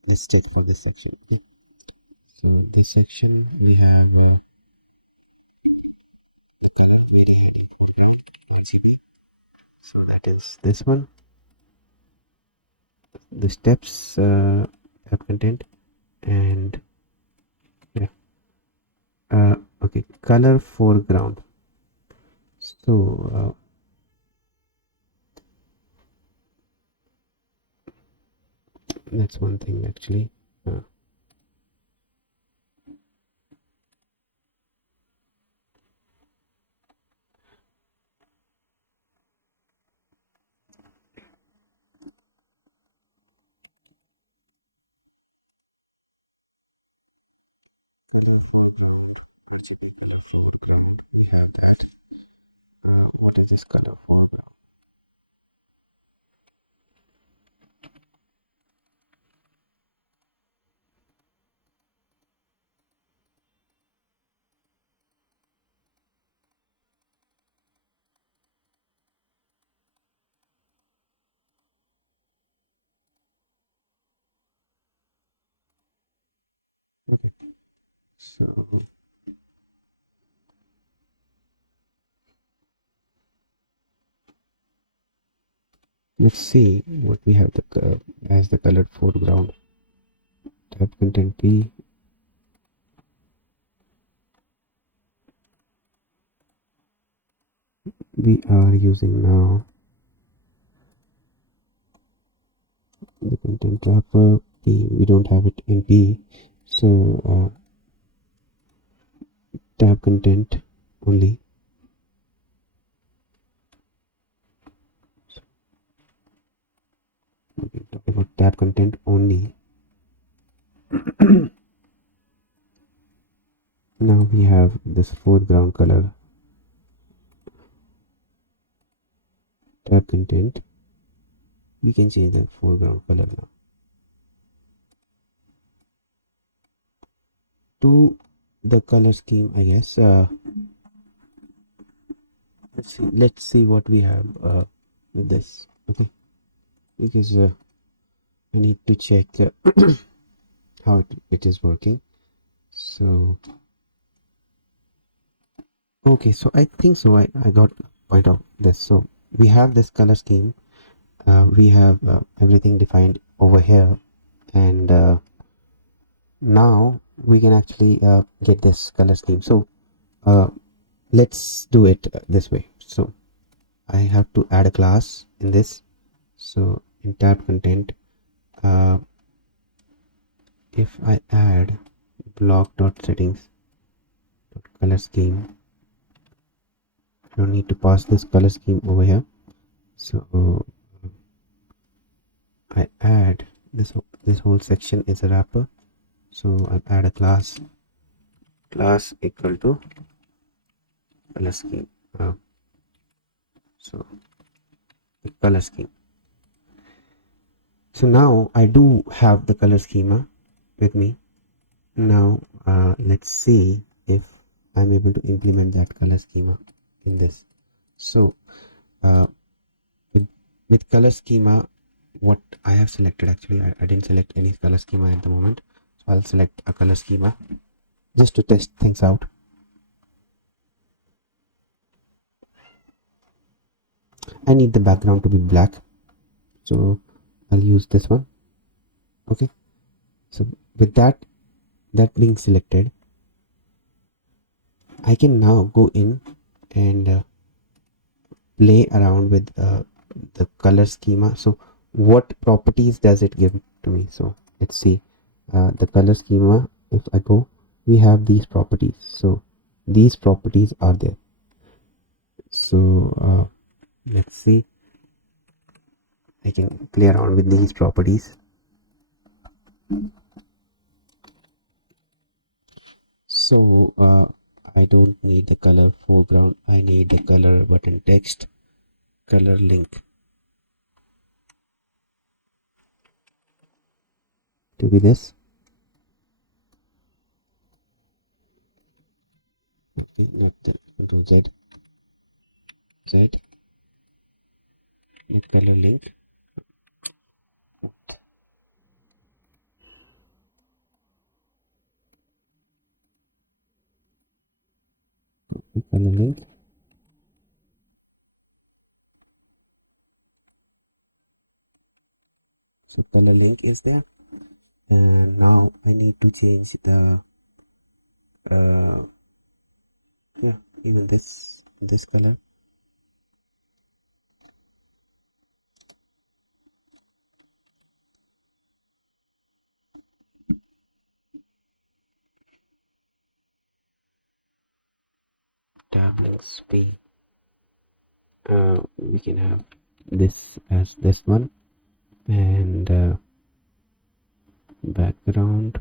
let's check for this section. Okay? So in this section we have so that is this one, the steps tab content, and yeah, okay, color foreground. So that's one thing actually. Color foreground, color foreground. We have that. What is this color foreground? Okay. So let's see what we have as the colored foreground. Tab content P. We are using now the content wrapper P. We don't have it in P, so tab content only. We can talk about tab content only. Now we have this foreground color, tab content. We can change the foreground color now to the color scheme, I guess. Let's see what we have with this. Okay, because I need to check how it is working. So okay, so I think so I got point of this. So we have this color scheme, we have everything defined over here, and now we can actually get this color scheme. So let's do it this way. So I have to add a class in this. So in tab content, if I add block.settings color scheme, I don't need to pass this color scheme over here. So I add this whole section is a wrapper. So I add a class equal to color scheme. So the color scheme. So now I do have the color schema with me. Now let's see if I'm able to implement that color schema in this. So with color schema, what I have selected, actually I didn't select any color schema at the moment, so I'll select a color schema just to test things out. I need the background to be black, so I'll use this one. Okay, so with that being selected, I can now go in and play around with the color schema. So what properties does it give to me? So let's see the color schema. If I go, we have these properties. So these properties are there. So let's see, I can play around with these properties. So I don't need the color foreground, I need the color button text, color link to be this. Okay, not the control Z, color link. Color link. So color link is there, and now I need to change the yeah, even this color. Tab links P. We can have this as this one, and background.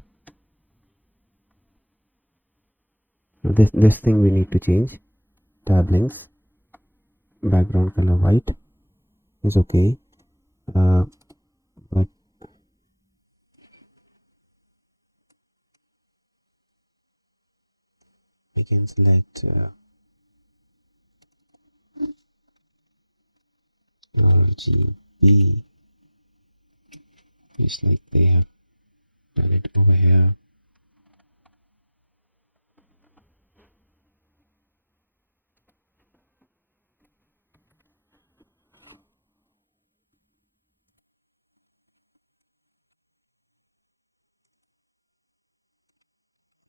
This thing we need to change. Tab links, background color white is okay, but we can select RGB, just like they have done it over here.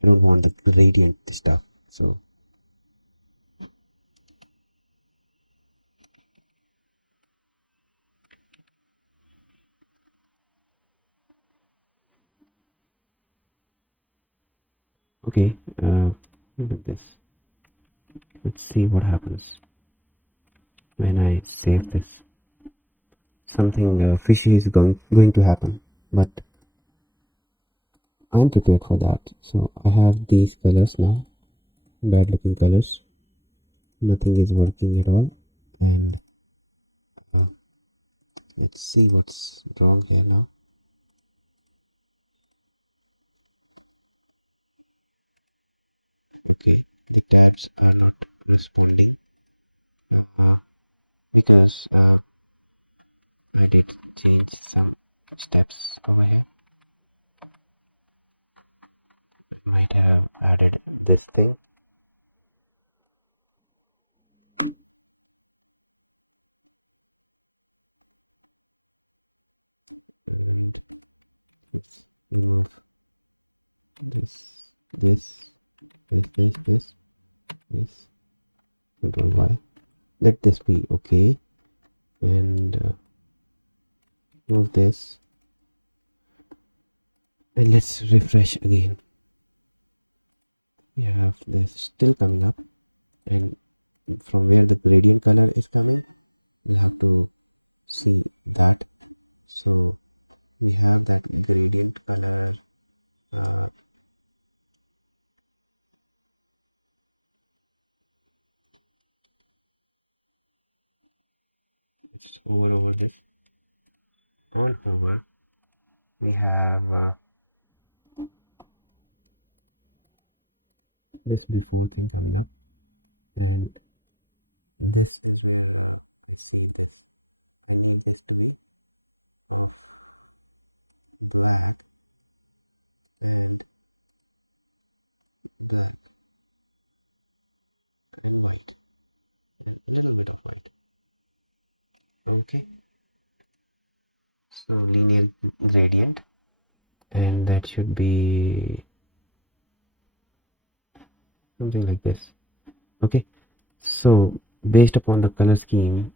don't want the gradient stuff. So okay, look at this. Let's see what happens when I save this. Something fishy is going to happen, but I'm prepared for that. So I have these colors now, bad looking colors. Nothing is working at all, and uh, let's see what's wrong here now. Because I did change some steps over here. Might have added this thing. Over this and over we have this default and this. Okay, so linear gradient, and that should be something like this. Okay, so based upon the color schema,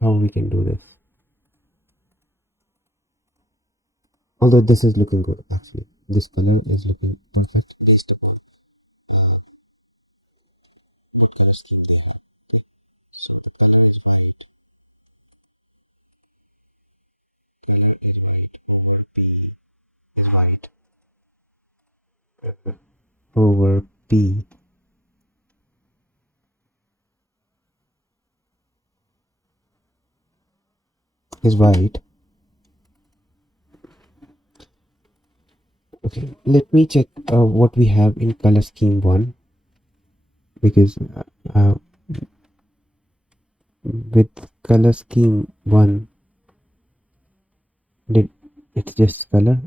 how we can do this? Although this is looking good, actually, this color is looking perfect. Over P is white. Okay, let me check what we have in color scheme 1, because uh, with color scheme 1, did it's just color.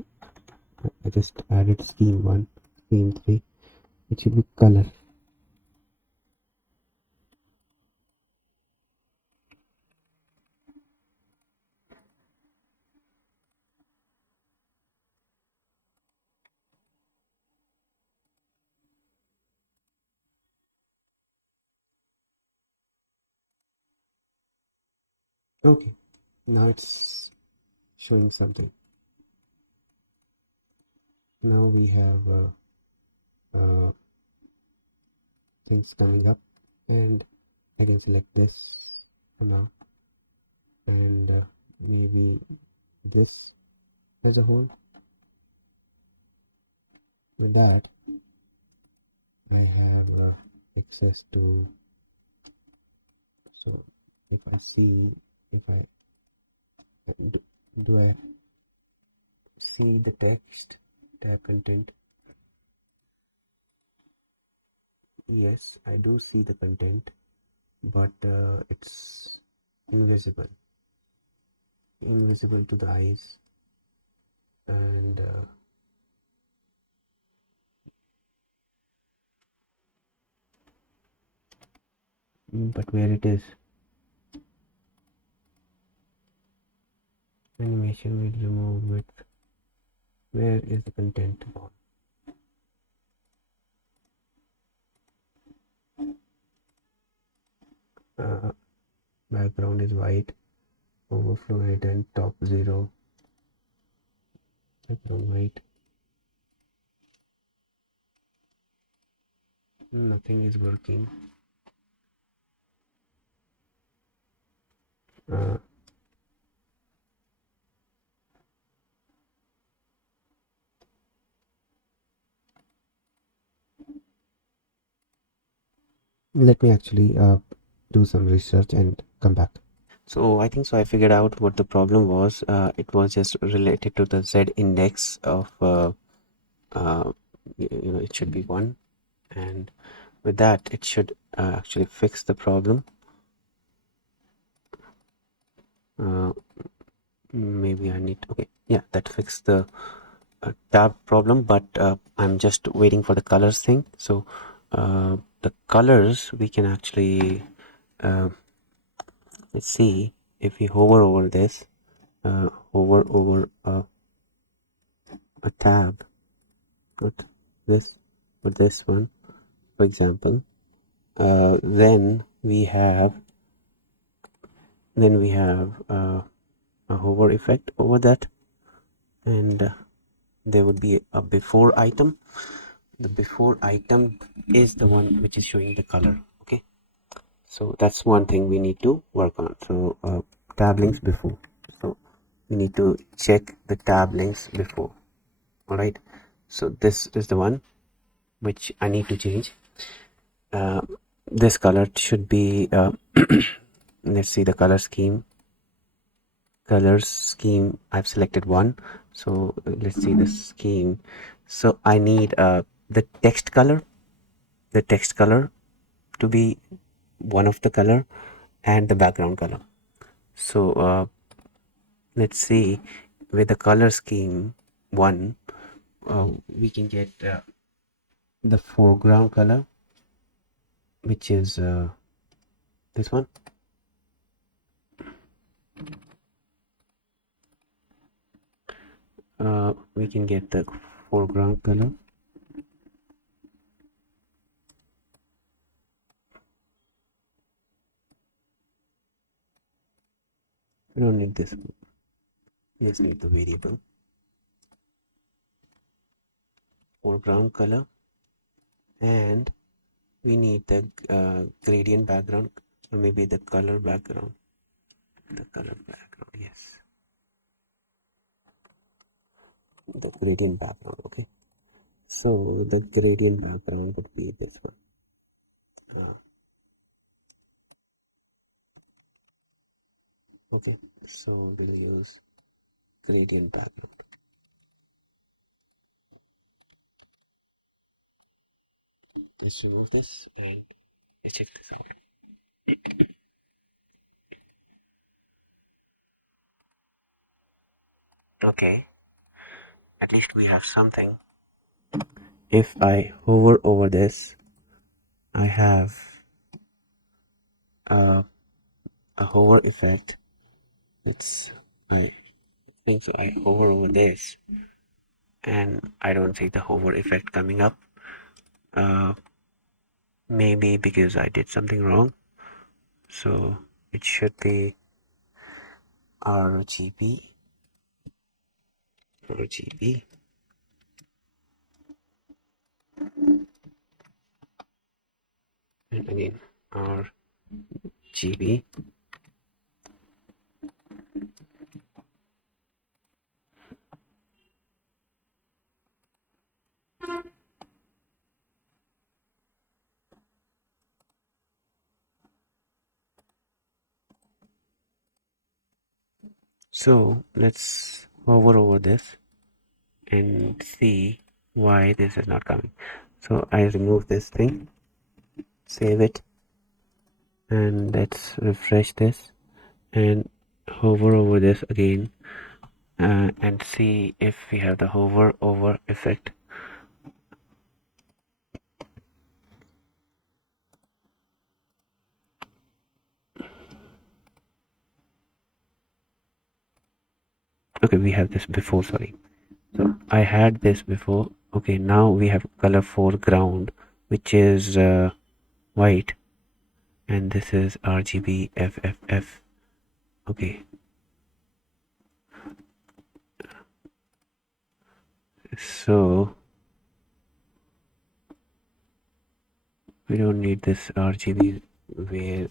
I just added scheme 1, scheme 3. It should be color. Okay, now it's showing something. Now we have things coming up, and I can select this for now, and maybe this as a whole. With that, I have access to. So if I see, if I do I see the text tab content? Yes, I do see the content, but it's invisible to the eyes, and but where it is, animation will remove width. Where is the content on? Background is white, overflow hidden, top 0, background white. Nothing is working. Let me actually do some research and come back. So I think so I figured out what the problem was. It was just related to the Z index of it should be 1, and with that it should actually fix the problem. Maybe I need, okay, yeah, that fixed the tab problem, but I'm just waiting for the colors thing. So the colors we can actually let's see if we hover over this, hover over a tab, not this but this one, for example, then we have a hover effect over that, and there would be a before item. The before item is the one which is showing the color. Okay, so that's one thing we need to work on. So tab links before, so we need to check the tab links before. All right, so this is the one which I need to change. This color should be let's see the color scheme. I've selected one, so let's see the scheme. So I need the text color to be one of the color, and the background color. So let's see, with the color scheme 1, we can get the foreground color, which is this one. We can get the foreground color. We don't need this one. We just need the variable foreground color, and we need the gradient background, or maybe the color background. Yes, the gradient background. Okay, so the gradient background would be this one. Okay, so we'll use gradient background. Let's remove this and let's check this out. Okay, at least we have something. If I hover over this, I have a hover effect. I think so. I hover over this, and I don't see the hover effect coming up. Maybe because I did something wrong. So it should be RGB, and again RGB. So let's hover over this and see why this is not coming. So I remove this thing, save it, and let's refresh this and hover over this again, and see if we have the hover over effect. Okay, we have this before, sorry. So I had this before. Okay, now we have color foreground, which is white, and this is RGB FFF. Okay, so we don't need this RGB where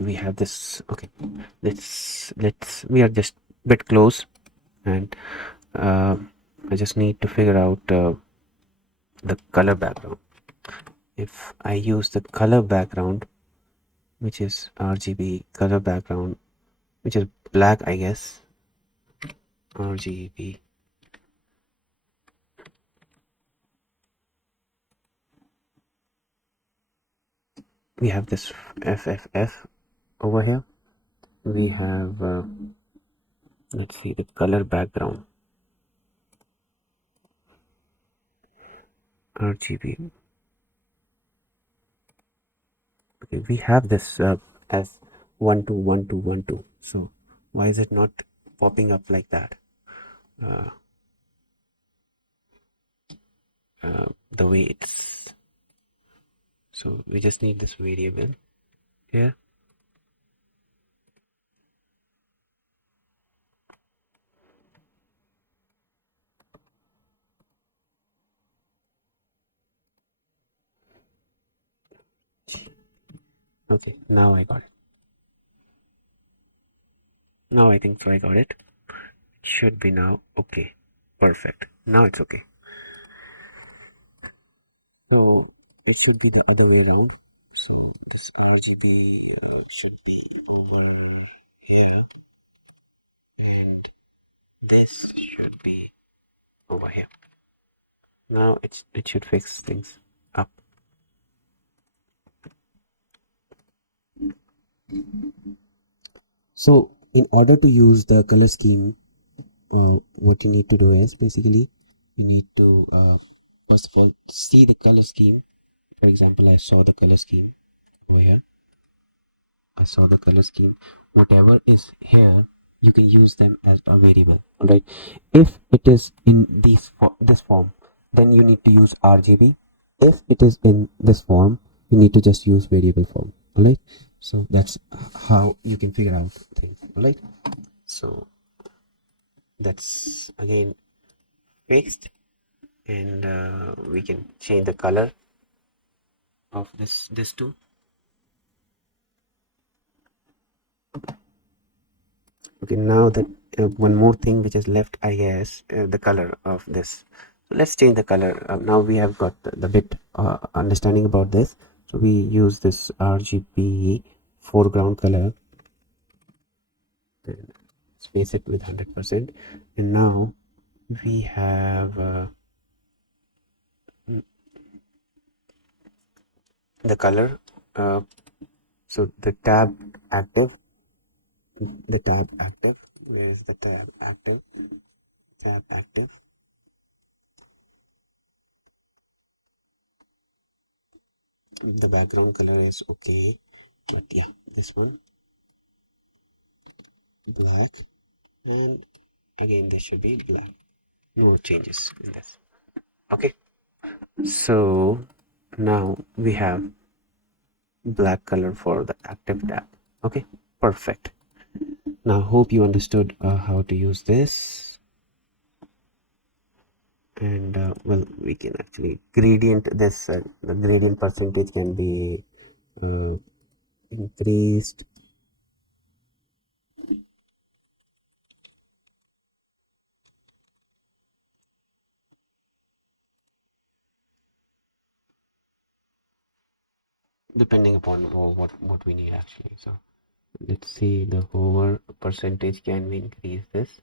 we have this. Okay, let's we are just a bit close, and I just need to figure out the color background. If I use the color background, which is RGB color background, which is black, I guess. RGB. We have this FFF over here. We have let's see the color background. RGB. Okay, we have this as 121212. So why is it not popping up like that? Uh, the way it's. So we just need this variable here. Okay, now I got it. Now I think so I got it. Should be now okay. Perfect. Now it's okay. So it should be the other way around. So this RGB should be over here, and this should be over here. Now it should fix things up. So in order to use the color scheme, what you need to do is basically you need to first of all see the color scheme. For example, I saw the color scheme over here. I saw the color scheme. Whatever is here, you can use them as a variable. Right? If it is in this form, then you need to use RGB. If it is in this form, you need to just use variable form. All right. So that's how you can figure out things. All right. So that's again fixed, and we can change the color of this too. Okay, now that one more thing which is left, I guess, the color of this. So let's change the color. Now we have got the bit understanding about this. So we use this RGB foreground color and space it with 100%. And now we have the color. So the tab active. The tab active. Where is the tab active? Tab active. The background color is okay, but yeah, this one black, and again this should be black. No changes in this. Okay, so now we have black color for the active tab. Okay, perfect. Now hope you understood how to use this, and well, we can actually gradient this. The gradient percentage can be uh, increased. Depending upon what we need actually. So let's see the hover percentage. Can we increase this?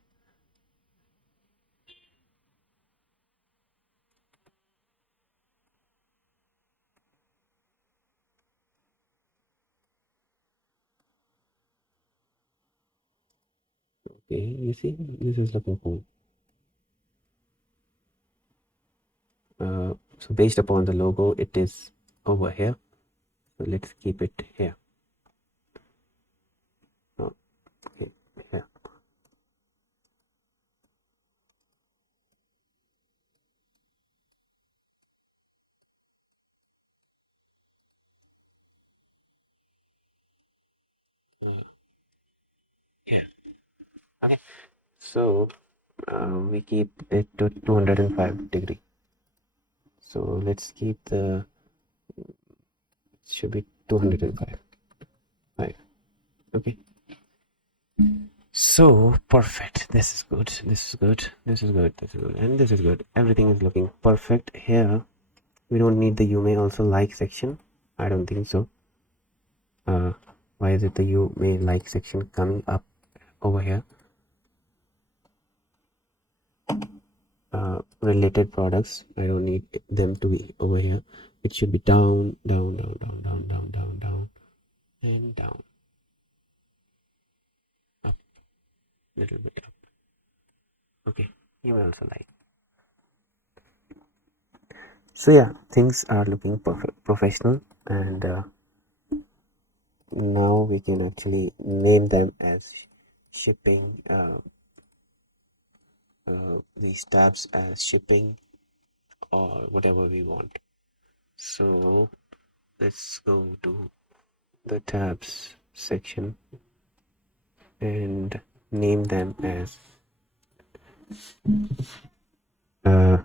Okay, you see, this is the perform. So based upon the logo, it is over here. So let's keep it here. Okay, here. Yeah. Okay. So we keep it to 205 degree. So let's keep the, should be 205. Right. Okay. So perfect. This is good. This is good. This is good. This is good. And this is good. Everything is looking perfect here. We don't need the you may also like section. I don't think so. Why is it the you may like section coming up over here? Related products, I don't need them to be over here. It should be down, down, down, down, down, down, down, down, and down, up, little bit up. Okay, you will also like. So yeah, things are looking perfect, professional, and now we can actually name them as shipping. These tabs as shipping or whatever we want. So let's go to the tabs section and name them as uh,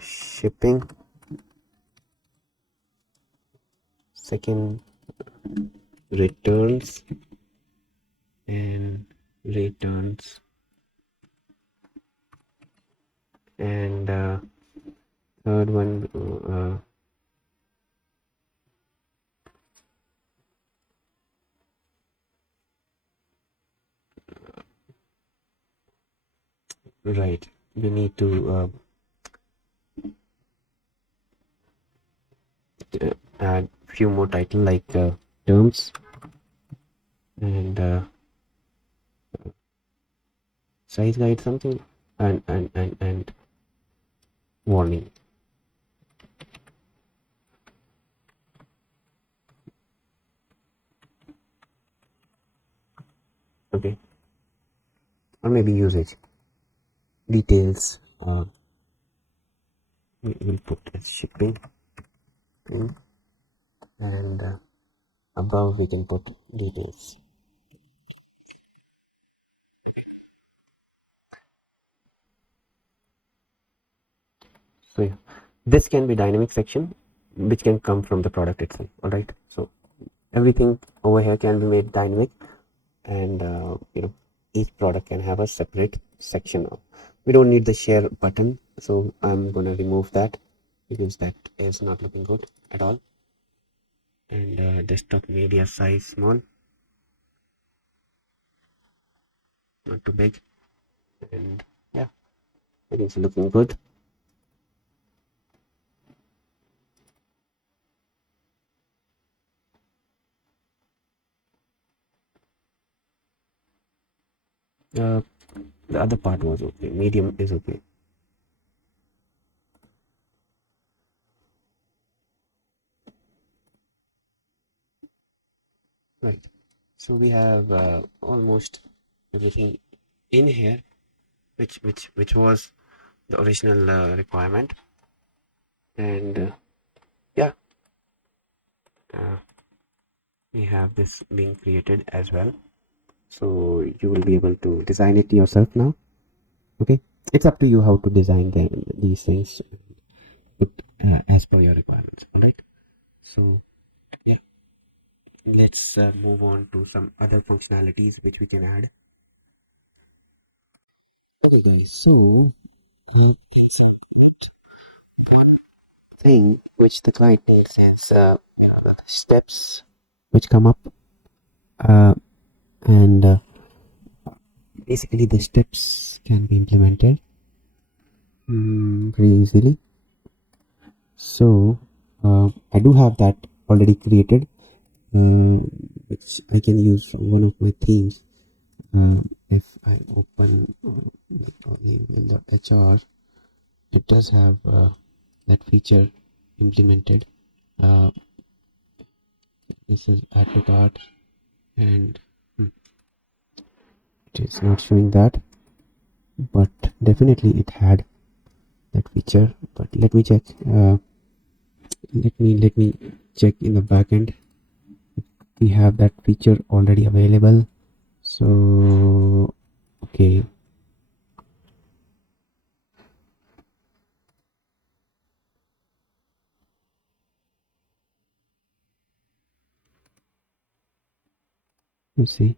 shipping, second returns, and returns, and third one right, we need to add few more title like terms and size guide something and warning. Okay, or maybe usage details. We will put as shipping and above we can put details. So yeah, this can be dynamic section which can come from the product itself. All right, so everything over here can be made dynamic, and each product can have a separate section. We don't need the share button, so I'm gonna remove that because that is not looking good at all. And desktop media size small, not too big, and yeah, it is looking good. The other part was okay. Medium is okay. Right. So we have almost everything in here, which was the original requirement, and yeah, uh, we have this being created as well. So you will be able to design it yourself now. Okay, it's up to you how to design these things, but as per your requirements. All right. So yeah, let's move on to some other functionalities which we can add. Okay, guys. So thing which the client needs is the steps which come up, and basically the steps can be implemented pretty easily. So I do have that already created, which I can use from one of my themes. If I open the email.hr it does have that feature implemented. This is add to cart, and it is not showing that, but definitely it had that feature. But let me check. Let me check in the backend. We have that feature already available. So okay. Let's see.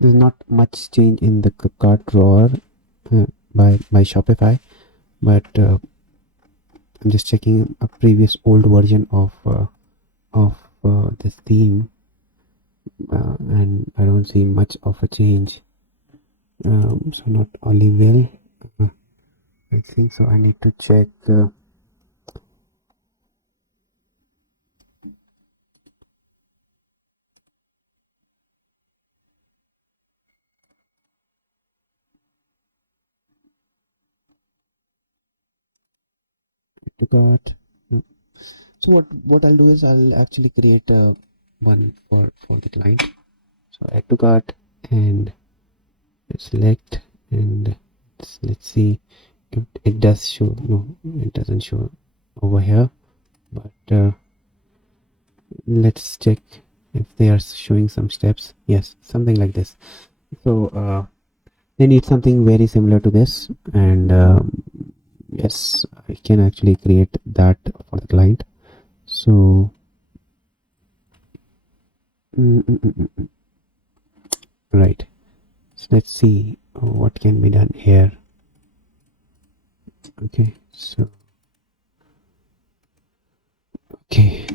There's not much change in the cart drawer by Shopify, but I'm just checking a previous old version of this theme, and I don't see much of a change. So not only will, I think so. I need to check. To cart. No. So what I'll do is I'll actually create one for the client. So add to cart and select, and let's see if it does show. No, it doesn't show over here, but let's check if they are showing some steps. Yes, something like this. So they need something very similar to this, and yes, I can actually create that for the client. So right, so let's see what can be done here. Okay, so okay,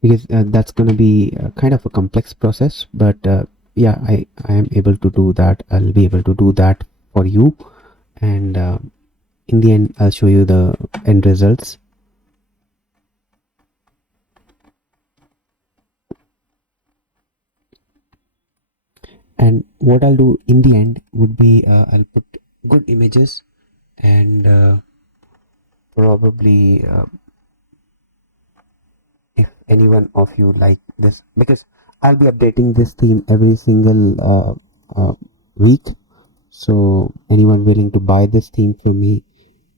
because that's going to be kind of a complex process, but yeah, I am able to do that. I'll be able to do that for you, and in the end I'll show you the end results. And what I'll do in the end would be I'll put good images, and probably if anyone of you like this, because I'll be updating this theme every single week. So anyone willing to buy this theme from me,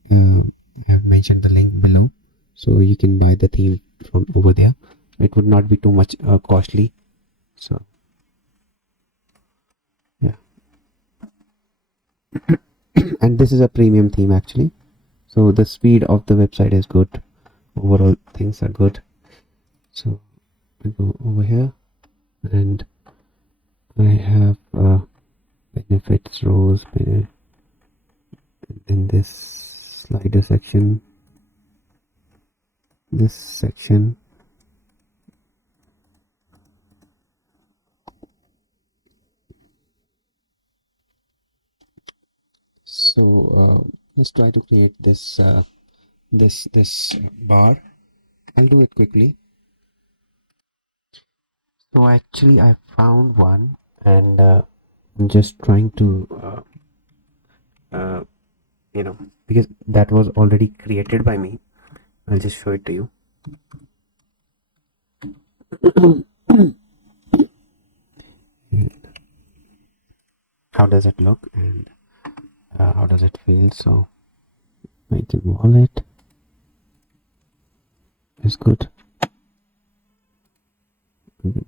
I have mentioned the link below, so you can buy the theme from over there. It would not be too much costly. So yeah, and this is a premium theme actually. So the speed of the website is good. Overall things are good. So I go over here, and I have benefits rows in this slider section, this section. So let's try to create this bar. I'll do it quickly. So actually I found one, and I'm just trying to because that was already created by me. I'll just show it to you. How does it look, and how does it feel? So making wallet is good.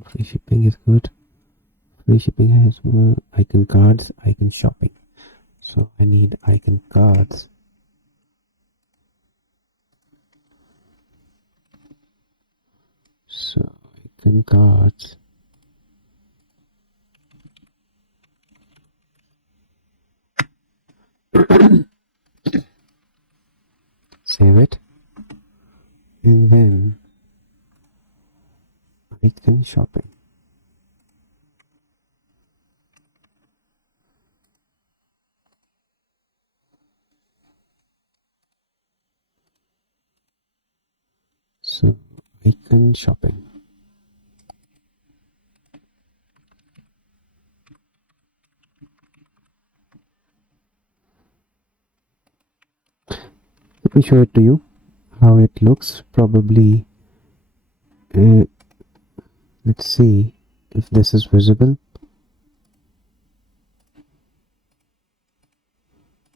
Free shipping is good. Free shipping has more icon cards, icon shopping. So I need icon cards. So icon cards. Save it, and then icon shopping. So icon shopping. Let me show it to you how it looks. Probably let's see if this is visible.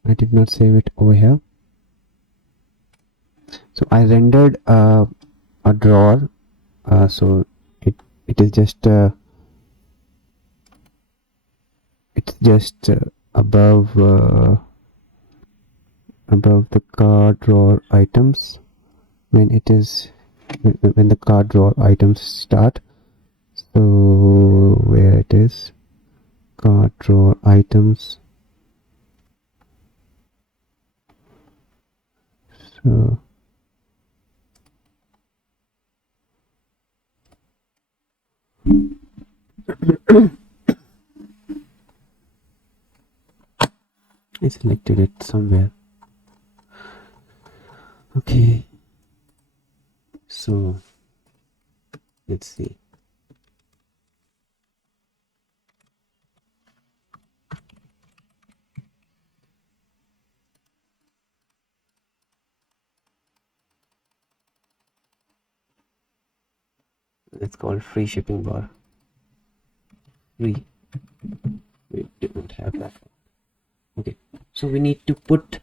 I did not save it over here. So I rendered a drawer, so it is just it's just above the card drawer items when the card drawer items start. So where it is, card drawer items. So I selected it somewhere. Okay, so let's see. It's called free shipping bar. Free. We didn't have that. Okay, so we need to put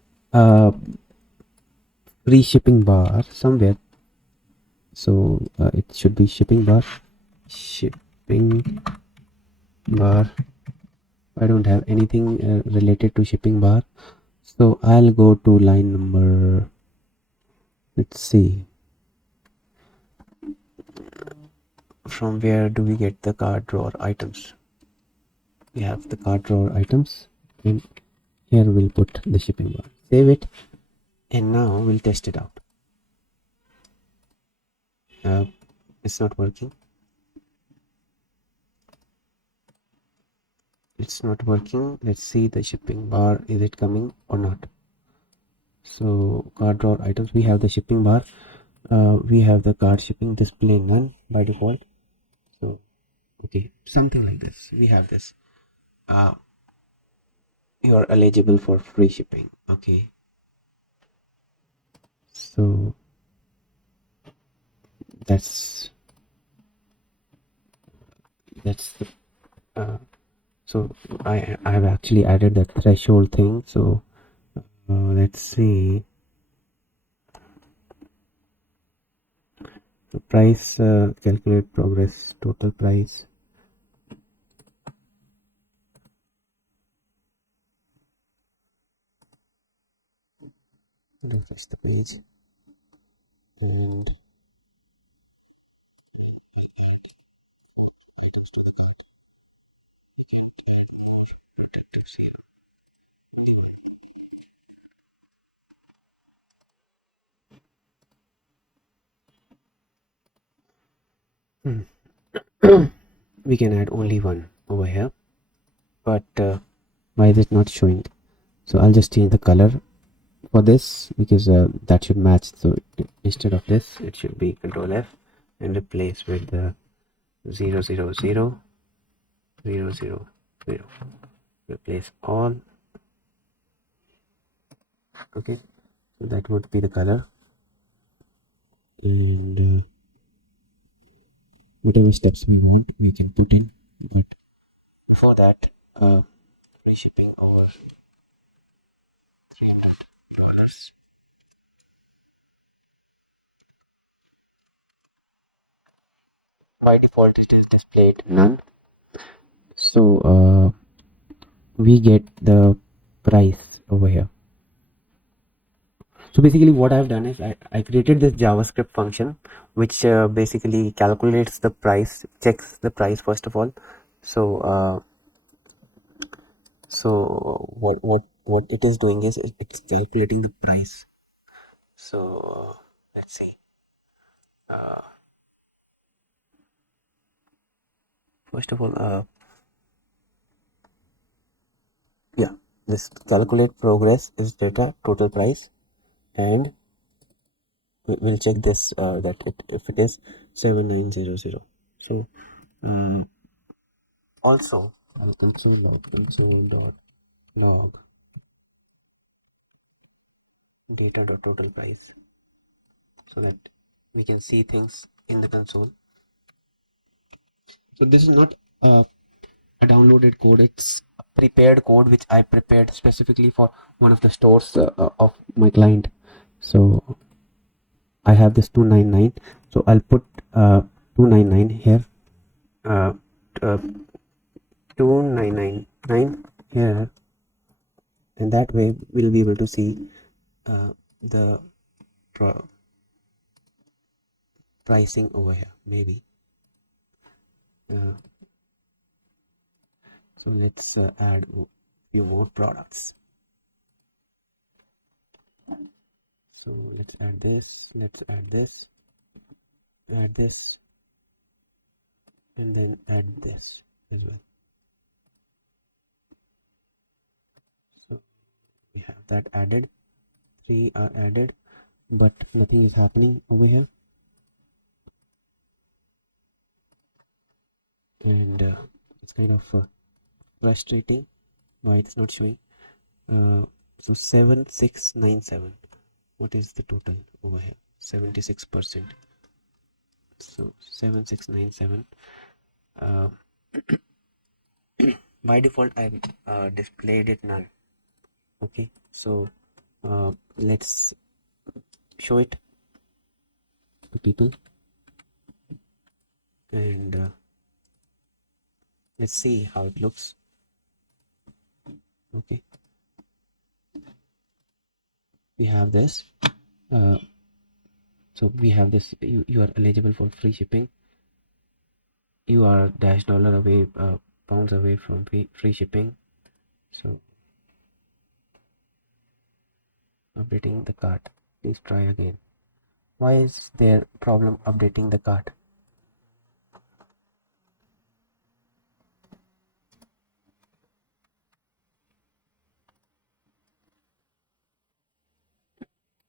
free shipping bar somewhere. So it should be shipping bar. I don't have anything related to shipping bar, so I'll go to line number, let's see, from where do we get the card drawer items? We have the card drawer items, and here we'll put the shipping bar. Save it, and now we'll test it out. It's not working. Let's see the shipping bar. Is it coming or not? So card drawer items, we have the shipping bar. We have the card shipping display none by default. So okay, something like this. We have this. You are eligible for free shipping. Okay, so that's the so I've actually added the threshold thing. So let's see the price, calculate progress total price. Refresh the page, and we can add only one over here, but why is it not showing? So I'll just change the color for this, because that should match. So instead of this, it should be Control F and replace with the 0 0 0 0 0 0. Replace all. Okay, so that would be the color, and whatever steps we want we can put in, but before that, free shipping over $300. By default it is displayed none, so we get the price over here. So basically what I've done is I created this JavaScript function which basically calculates the price, checks the price first of all. So what what it is doing is it's calculating the price. So let's see. First of all, yeah, this calculate progress is data total price, and we'll check this that if it is 7900. So also I'll console.log data dot total price, so that we can see things in the console. So this is not a downloaded code, it's a prepared code which I prepared specifically for one of the stores of my client. So I have this 299, so I'll put 299 here, uh, uh, 2999 here, and that way we'll be able to see the pricing over here maybe. So let's add a few more products. So let's add this, add this, and then add this as well. So we have that added, 3 are added, but nothing is happening over here, and it's kind of frustrating why it's not showing. So 7697, what is the total over here? 76%. So 7697, by default I've displayed it null. Okay, so let's show it to people, and let's see how it looks. Okay, we have this, so we have this, you are eligible for free shipping, you are $- away, pounds away from free shipping. So updating the cart, please try again. Why is there problem updating the cart?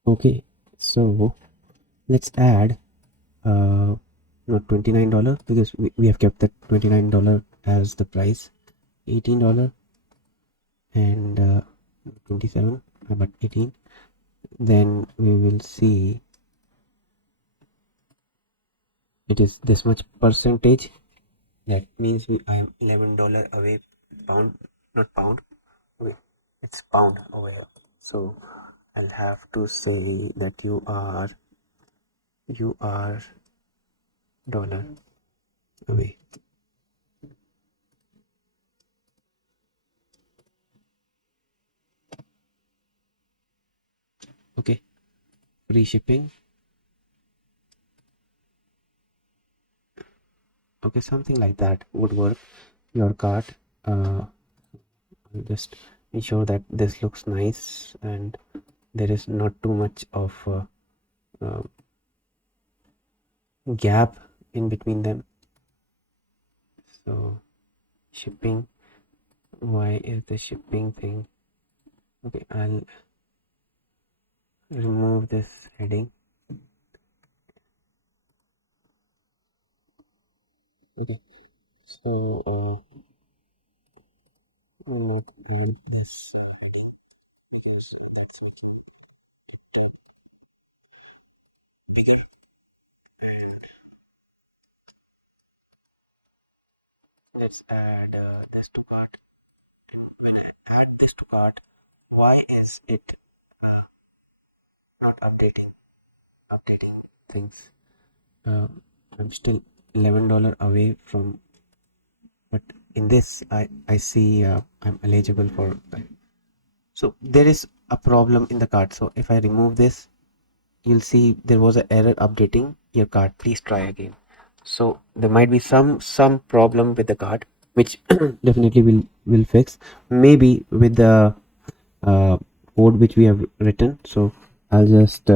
Okay, so let's add not $29, because we have kept that $29 as the price, $18 and 27, but 18. Then we will see it is this much percentage. That means I am $11 away, pound, not pound, it's pound over here. So I'll have to say that you are dollar away. Okay, free shipping. Okay, something like that would work. Your cart, just ensure that this looks nice and there is not too much of uh, gap in between them. So shipping, why is the shipping thing? Okay, I'll remove this heading. Okay, so not this. Let's add this to cart. Add this to cart. Why is it not updating things? I'm still $11 away from, but in this I see I'm eligible for. So there is a problem in the cart. So if I remove this, you'll see there was an error updating your cart. Please try again. So there might be some problem with the cart, which definitely will fix, maybe with the code which we have written. So I'll just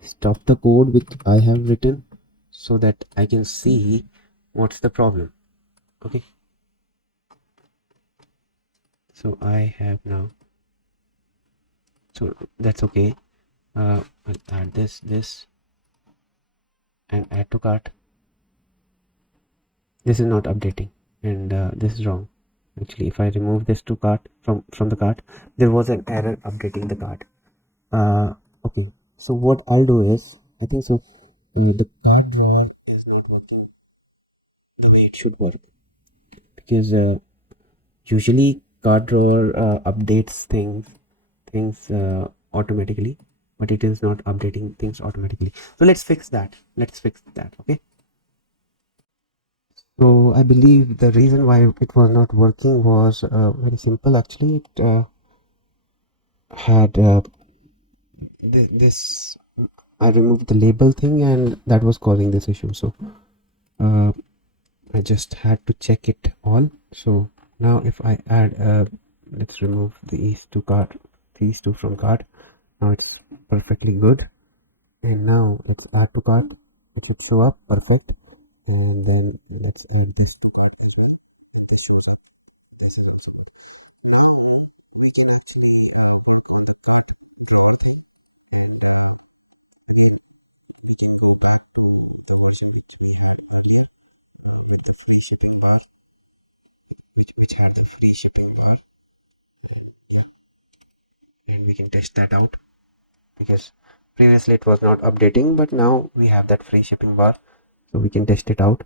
stop the code which I have written so that I can see what's the problem. Okay, so I have now, so that's okay. I'll add this and add to cart. This is not updating, and this is wrong. Actually, if I remove this to cart from the cart, there was an error updating the cart. Okay, so what I'll do is, I think so the cart drawer is not working the way it should work, because usually cart drawer updates things automatically, but it is not updating things automatically. So let's fix that. Okay, so I believe the reason why it was not working was very simple. Actually, it had this, I removed the label thing, and that was causing this issue. So uh, I just had to check it all. So now if I add let's remove these two from cart. Now it's perfectly good, and now let's add to cart. It should show up perfect, and then let's add this to the and this shows up. This is also good. Now we can actually work in the cart layout, and again we can go back to the version which we had earlier with the free shipping bar, which had the free shipping bar. Yeah, and we can test that out, because previously it was not updating, but now we have that free shipping bar, so we can test it out.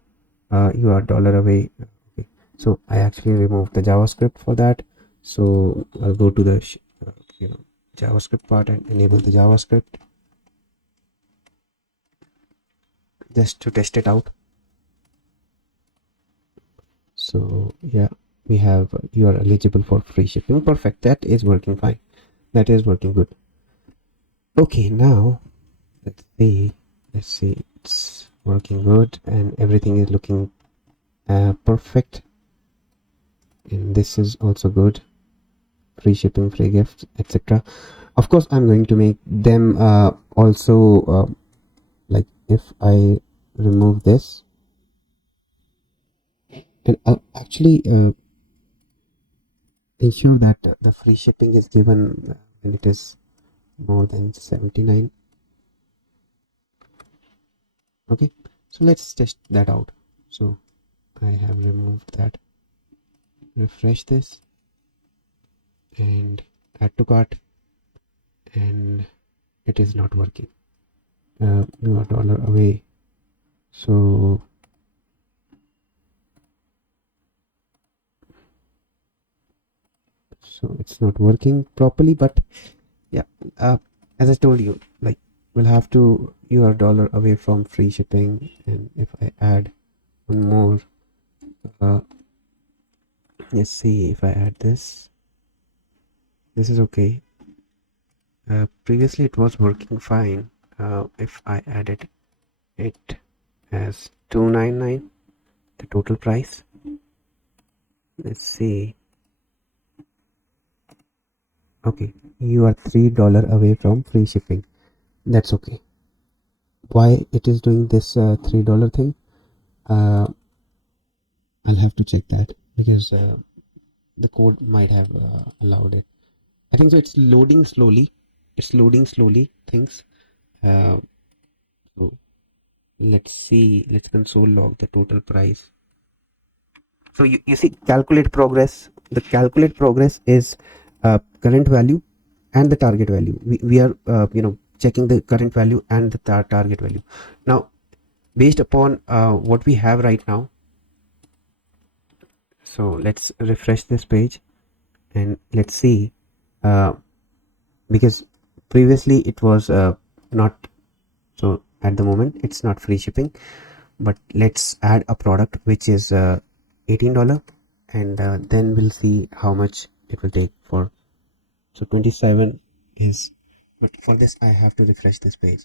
You are dollar away. Okay, so I actually removed the JavaScript for that. So I'll go to the JavaScript part and enable the JavaScript just to test it out. So yeah, we have you are eligible for free shipping. Perfect. That is working fine. That is working good. Okay, now let's see, it's working good and everything is looking perfect, and this is also good. Free shipping, free gifts, etc. Of course I'm going to make them also like if I remove this, and I'll actually ensure that the free shipping is given when it is more than 79. Okay, so let's test that out. So I have removed that, refresh this and add to cart, and it is not working. You are dollar away, so it's not working properly. But yeah, as I told you, like, we'll have to, you are dollar away from free shipping, and if I add one more, uh, let's see, if I add this is okay. Previously it was working fine. If I added it as 299, the total price, let's see. Okay, you are $3 away from free shipping. That's okay. Why it is doing this $3 thing, I'll have to check that, because the code might have allowed it. I think so. It's loading slowly. Things. So let's see. Let's console log the total price. So you see, calculate progress. The calculate progress is current value and the target value. We are checking the current value and the target value. Now, based upon what we have right now, so let's refresh this page and let's see, because previously it was not, so at the moment it's not free shipping. But let's add a product which is $18, and then we'll see how much it will take for. So 27 is, but for this I have to refresh this page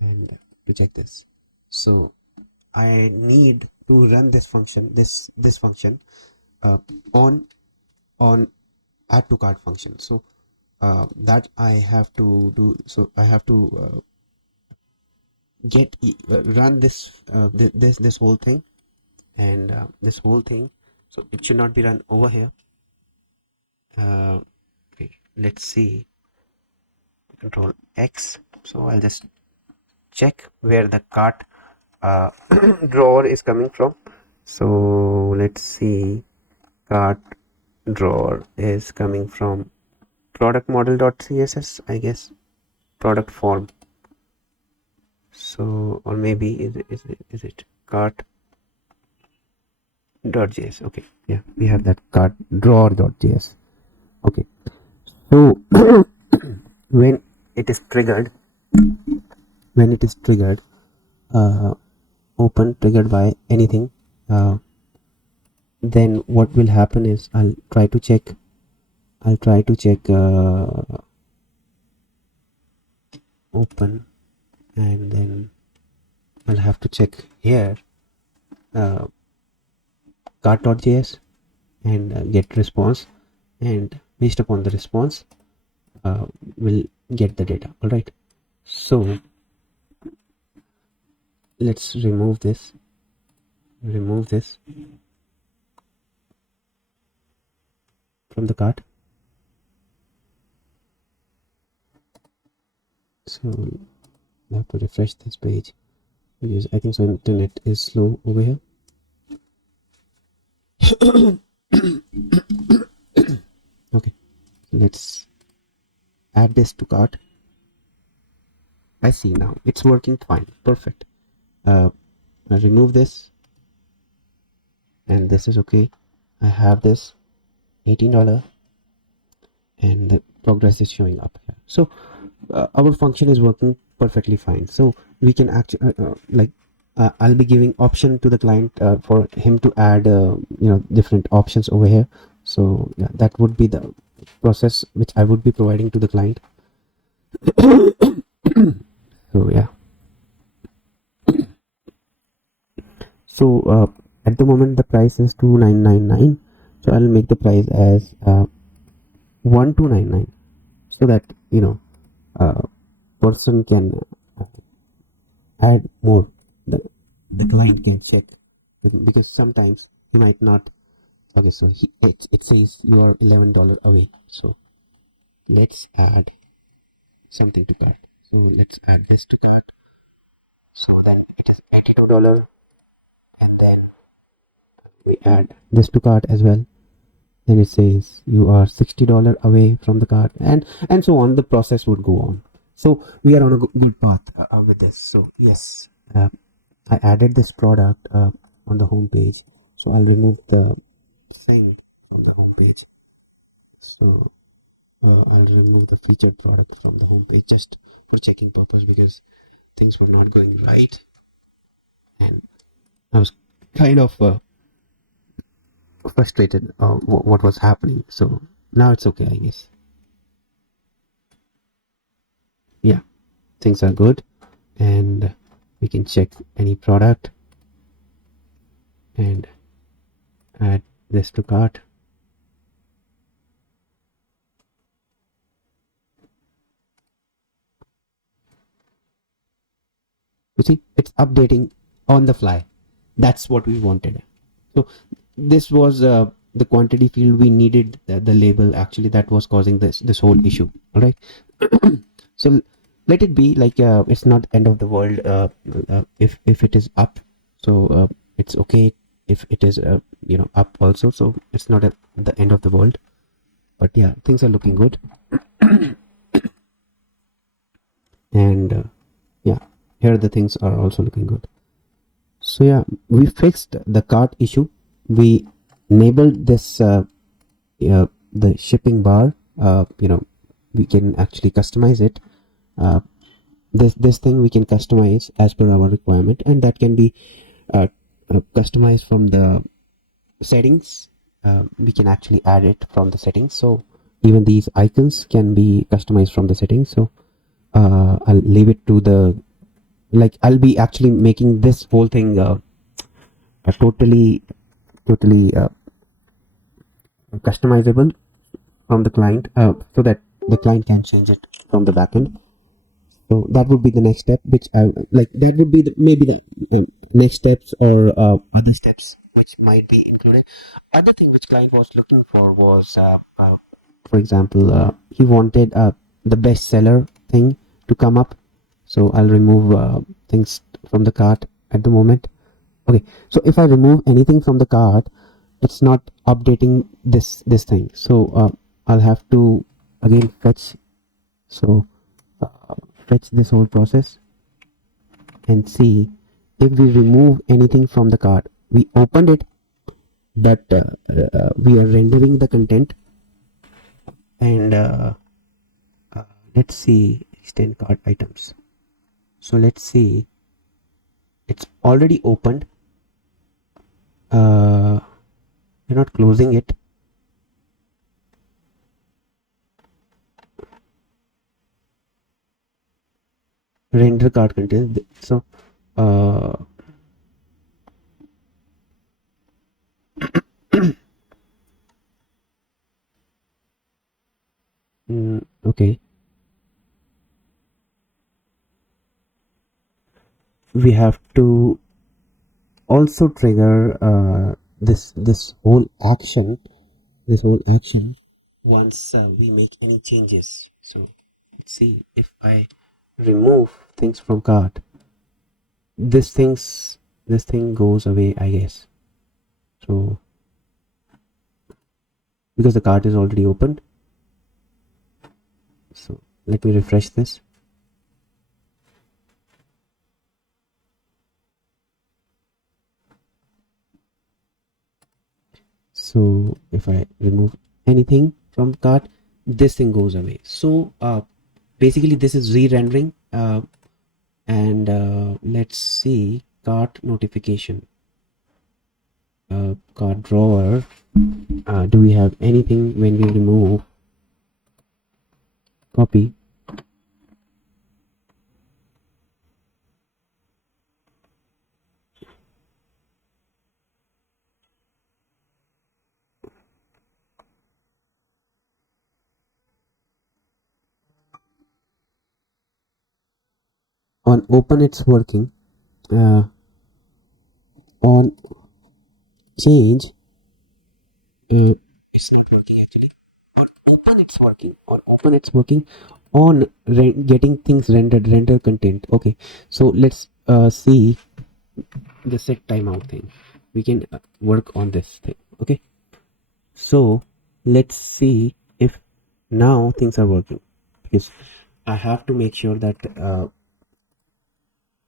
and to check this. So I need to run this function, this function on on add to cart function. So that I have to do. So I have to run this whole thing, and this whole thing, so it should not be run over here. Okay, let's see, control X. So I'll just check where the cart drawer is coming from. So let's see, cart drawer is coming from product model.css, I guess, product form. So, or maybe is it cart.js? Okay, yeah, we have that cart drawer.js. Okay, so when it is triggered, uh, open triggered by anything, then what will happen is I'll try to check open, and then I'll have to check here cart.js and get response, and based upon the response we'll get the data. All right, so let's remove this from the cart. So I have to refresh this page because I think so internet is slow over here. Okay, let's add this to cart. I see now it's working fine, perfect. I remove this, and this is okay. I have this $18 and the progress is showing up here. So our function is working perfectly fine. So we can actually I'll be giving option to the client for him to add different options over here. So yeah, that would be the process which I would be providing to the client. So yeah, so at the moment the price is 2999, so I'll make the price as 1299, so that person can add more. The client can check, because sometimes he might not. Okay, so it says you are $11 away, so let's add something to cart. So let's add this to cart. So then it is $82, and then we add this to cart as well. Then it says you are $60 away from the cart, and so on. The process would go on. So we are on a good path with this. So yes, I added this product on the home page. So I'll remove the thing from the home page. So I'll remove the featured product from the home page just for checking purpose, because things were not going right, and I was kind of frustrated what was happening. So now it's okay, I guess. Yeah, things are good, and we can check any product and add this to cart. You see, it's updating on the fly. That's what we wanted. So this was the quantity field we needed, the label actually that was causing this whole issue. All right. So let it be like it's not end of the world if it is up. So it's okay if it is up also. So it's not the end of the world. But yeah, things are looking good. And yeah, here the things are also looking good. So yeah, we fixed the cart issue. We enabled this the shipping bar. We can actually customize it. This thing we can customize as per our requirement, and that can be customized from the settings. We can actually add it from the settings. So even these icons can be customized from the settings. So I'll leave it to the, like, I'll be actually making this whole thing totally customizable from the client, so that the client can change it from the backend. So that would be the next step, which I like. That would be maybe the next steps, or other steps which might be included. Other thing which client was looking for was, for example, he wanted the bestseller thing to come up. So I'll remove things from the cart at the moment. Okay, so if I remove anything from the cart, it's not updating this thing. So I'll have to again fetch. So fetch this whole process and see if we remove anything from the cart. We opened it, but we are rendering the content, and let's see extend cart items. So let's see, it's already opened. We're not closing it. Render cart content. So okay, we have to also trigger this whole action once we make any changes. So let's see, if I remove things from cart, this thing goes away, I guess. So because the cart is already opened, so let me refresh this. So if I remove anything from cart, this thing goes away. So basically this is re-rendering, and let's see cart notification, cart drawer. Do we have anything when we remove? Copy. On open it's working, on change it's not working actually. On open it's working. On getting things rendered, render content. Okay, so let's see the set timeout thing. We can work on this thing. Okay, so let's see if now things are working, because I have to make sure that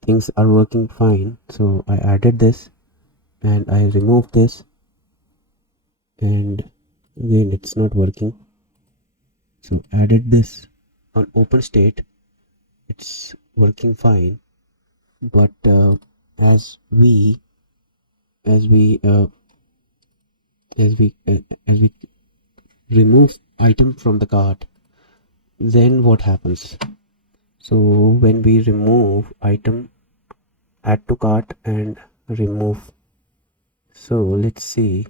things are working fine. So I added this and I removed this, and again it's not working. So added this. On open state it's working fine, but as we as we uh, as we remove item from the cart, then what happens? So when we remove item, add to cart and remove, so let's see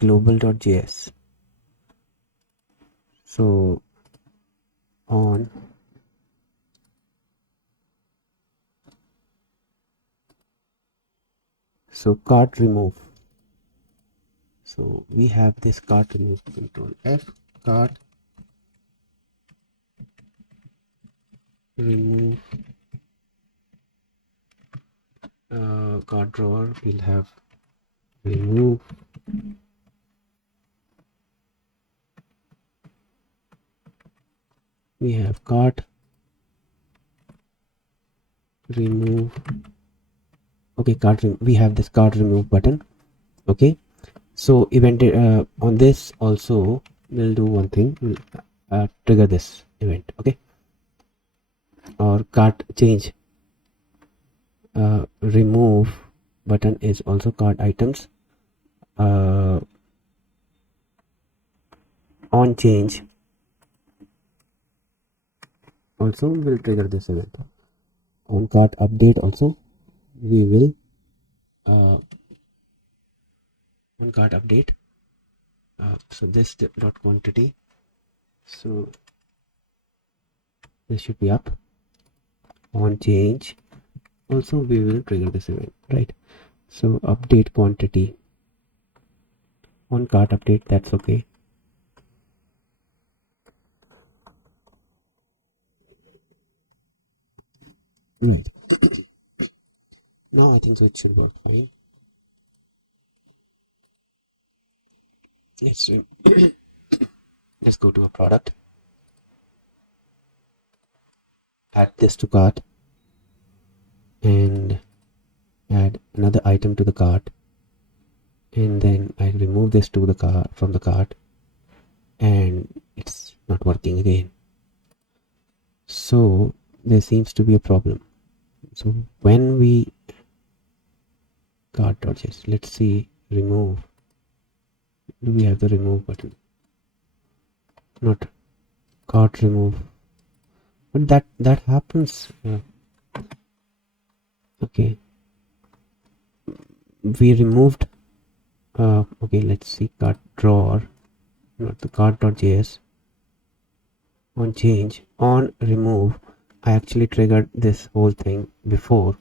global.js. So on cart remove. So we have this cart remove, control F, cart remove, cart drawer, we'll have remove, we have cart remove. Okay, we have this cart remove button. Okay, so event on this also we'll do one thing, we'll trigger this event. Okay, or cart change, remove button is also cart items, on change also will trigger this event. On cart update also we will on cart update So this dot quantity, so this should be up. On change also we will trigger this event, right? So update quantity on cart update, that's okay. Right. Now I think so it should work fine. Let's go to a product, add this to cart, and add another item to the cart, and then I remove this to the cart from the cart, and it's not working again. So there seems to be a problem. So when we cart dodges, let's see, remove. Do we have the remove button? Not cart remove, but that happens. Okay, we removed. Okay, let's see, cart drawer, not the cart.js. On change, on remove, I actually triggered this whole thing before.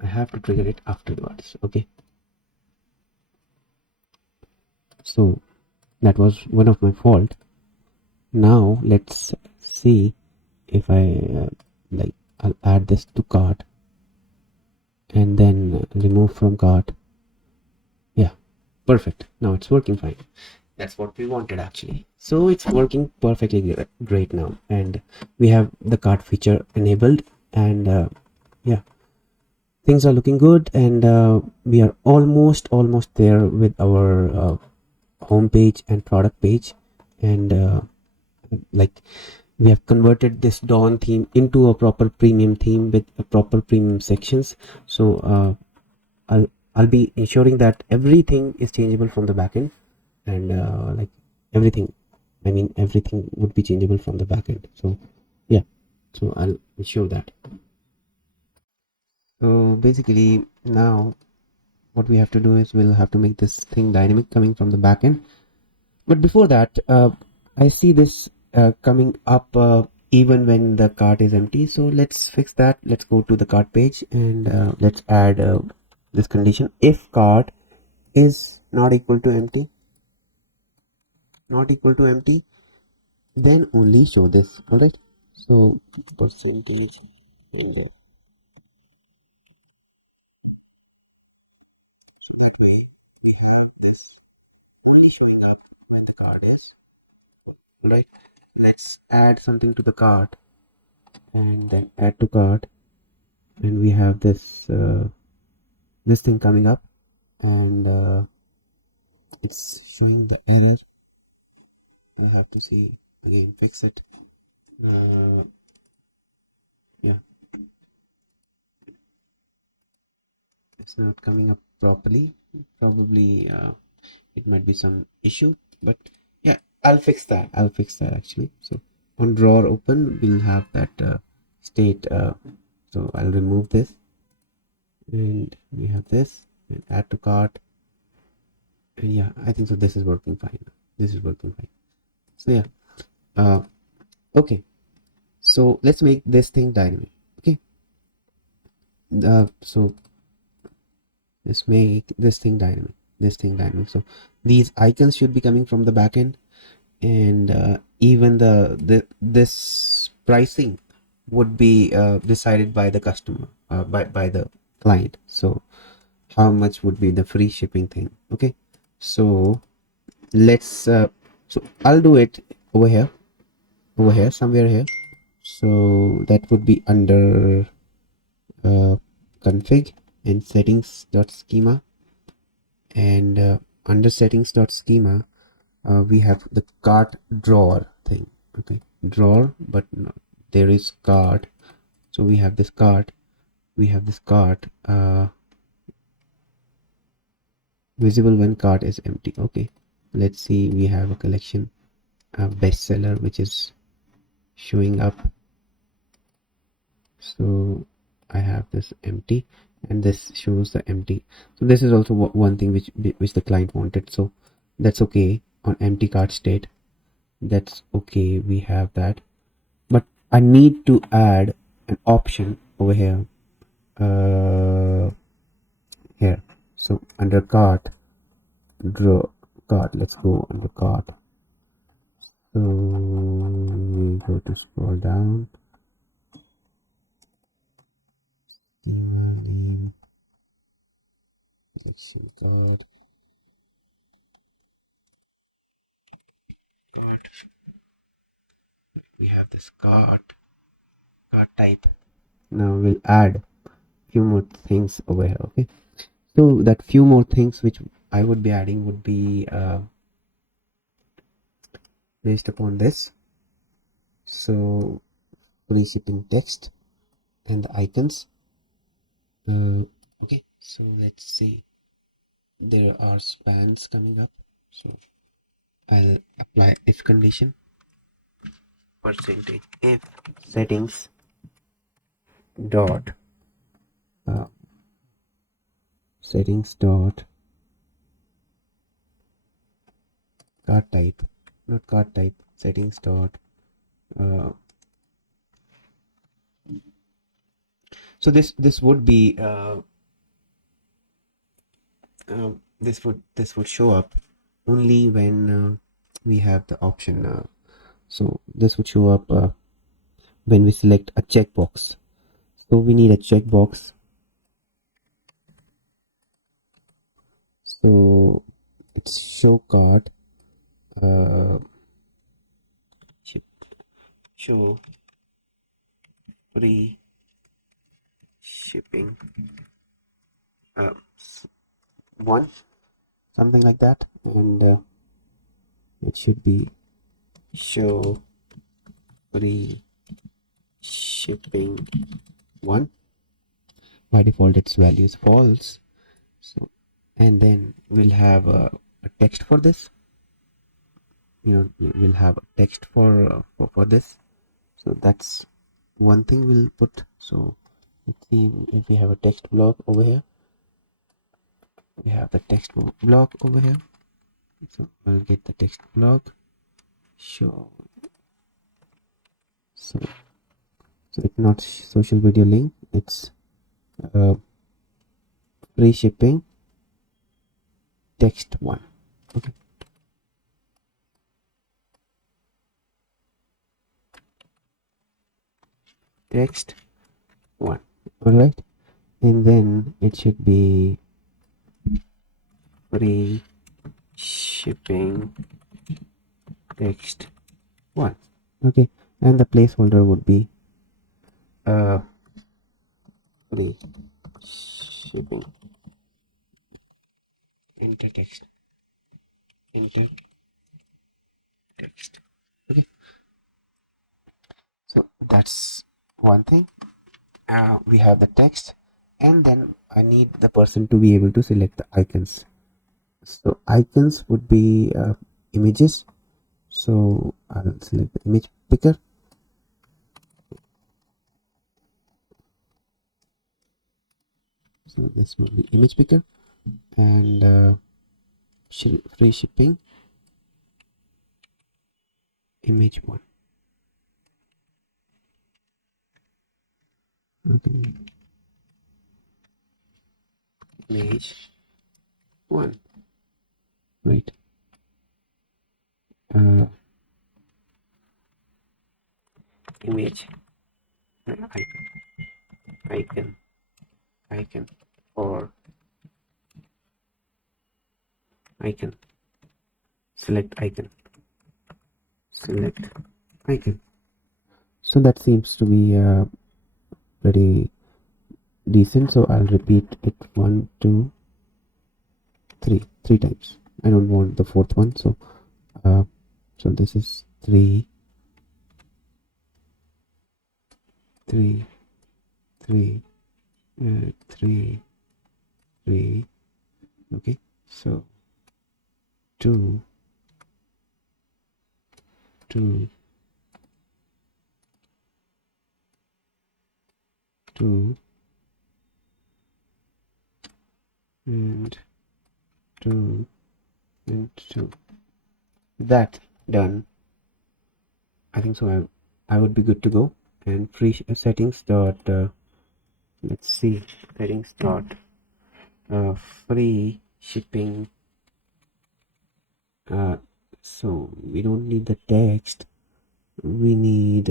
I have to trigger it afterwards. Okay, so that was one of my fault. Now let's see if I I'll add this to cart and then remove from cart. Yeah, perfect. Now it's working fine. That's what we wanted actually. So it's working perfectly great now, and we have the cart feature enabled, and yeah, things are looking good, and we are almost there with our home page and product page, and like we have converted this Dawn theme into a proper premium theme with a proper premium sections. So I'll be ensuring that everything is changeable from the backend, and like everything, I mean everything would be changeable from the backend. So yeah, so I'll ensure that. So basically now what we have to do is we'll have to make this thing dynamic coming from the backend. But before that, I see this coming up even when the cart is empty. So let's fix that. Let's go to the cart page, and let's add this condition: if cart is not equal to empty, then only show this. All right. So percentage, and so that way we have this only showing up when the cart is full. Right. Let's add something to the cart, and then add to cart, and we have this thing coming up, and it's showing the error. I have to see again, fix it. Yeah, it's not coming up properly. Probably it might be some issue, but yeah, I'll fix that actually. So on drawer open, we'll have that state. So I'll remove this, and we have this, and add to cart. And yeah, I think so this is working fine. So yeah, okay, so let's make this thing dynamic. Okay, so let's make this thing dynamic. So these icons should be coming from the backend, and even this pricing would be decided by the customer, by the client. So how much would be the free shipping thing? Okay, so let's so I'll do it over here, somewhere here. So that would be under config and settings.schema, and under settings.schema we have the cart drawer thing. Okay, drawer, but no, there is cart. So we have this cart, visible when cart is empty. Okay, let's see, we have a collection, bestseller, which is showing up. So I have this empty, and this shows the empty. So this is also one thing which the client wanted, so that's okay. On empty cart state, that's okay, we have that. But I need to add an option over here, here. So under cart, draw cart, let's go under cart. So we go to scroll down. Let's see, cart. We have this cart type. Now we'll add few more things over here. Okay, so that few more things which I would be adding would be based upon this. So free shipping text and the icons. Okay, so let's see, there are spans coming up, so I'll apply if condition, percentage if settings dot uh, settings dot card type, not card type, settings dot so this would be this would show up only when we have the option, so this would show up when we select a checkbox. So we need a checkbox. So it's show cart, show free shipping uh, one, something like that, and it should be show free shipping one. By default its value is false, so and then we'll have a text for this, we'll have a text for this. So that's one thing we'll put. So let's see if we have a text block over here. We have the text block over here, so I'll get the text block. Show, so it's not social video link, it's uh, free shipping text one. Okay, text one. All right, and then it should be free shipping text one. Okay, and the placeholder would be free shipping enter text, enter text. Okay, so that's one thing. We have the text, and then I need the person to be able to select the icons. So icons would be images, so I'll select the image picker. So this would be image picker, and free shipping image one. Okay, image one, right? uh, Image icon icon or icon, select icon, select icon. So that seems to be pretty decent, so I'll repeat it one, two, three times. I don't want the fourth one, so so this is three, three, three, three, three. Okay, so two, two, two, and 2 and 2. That done. I think so. I would be good to go. And free settings dot let's see, settings dot free shipping. So we don't need the text. We need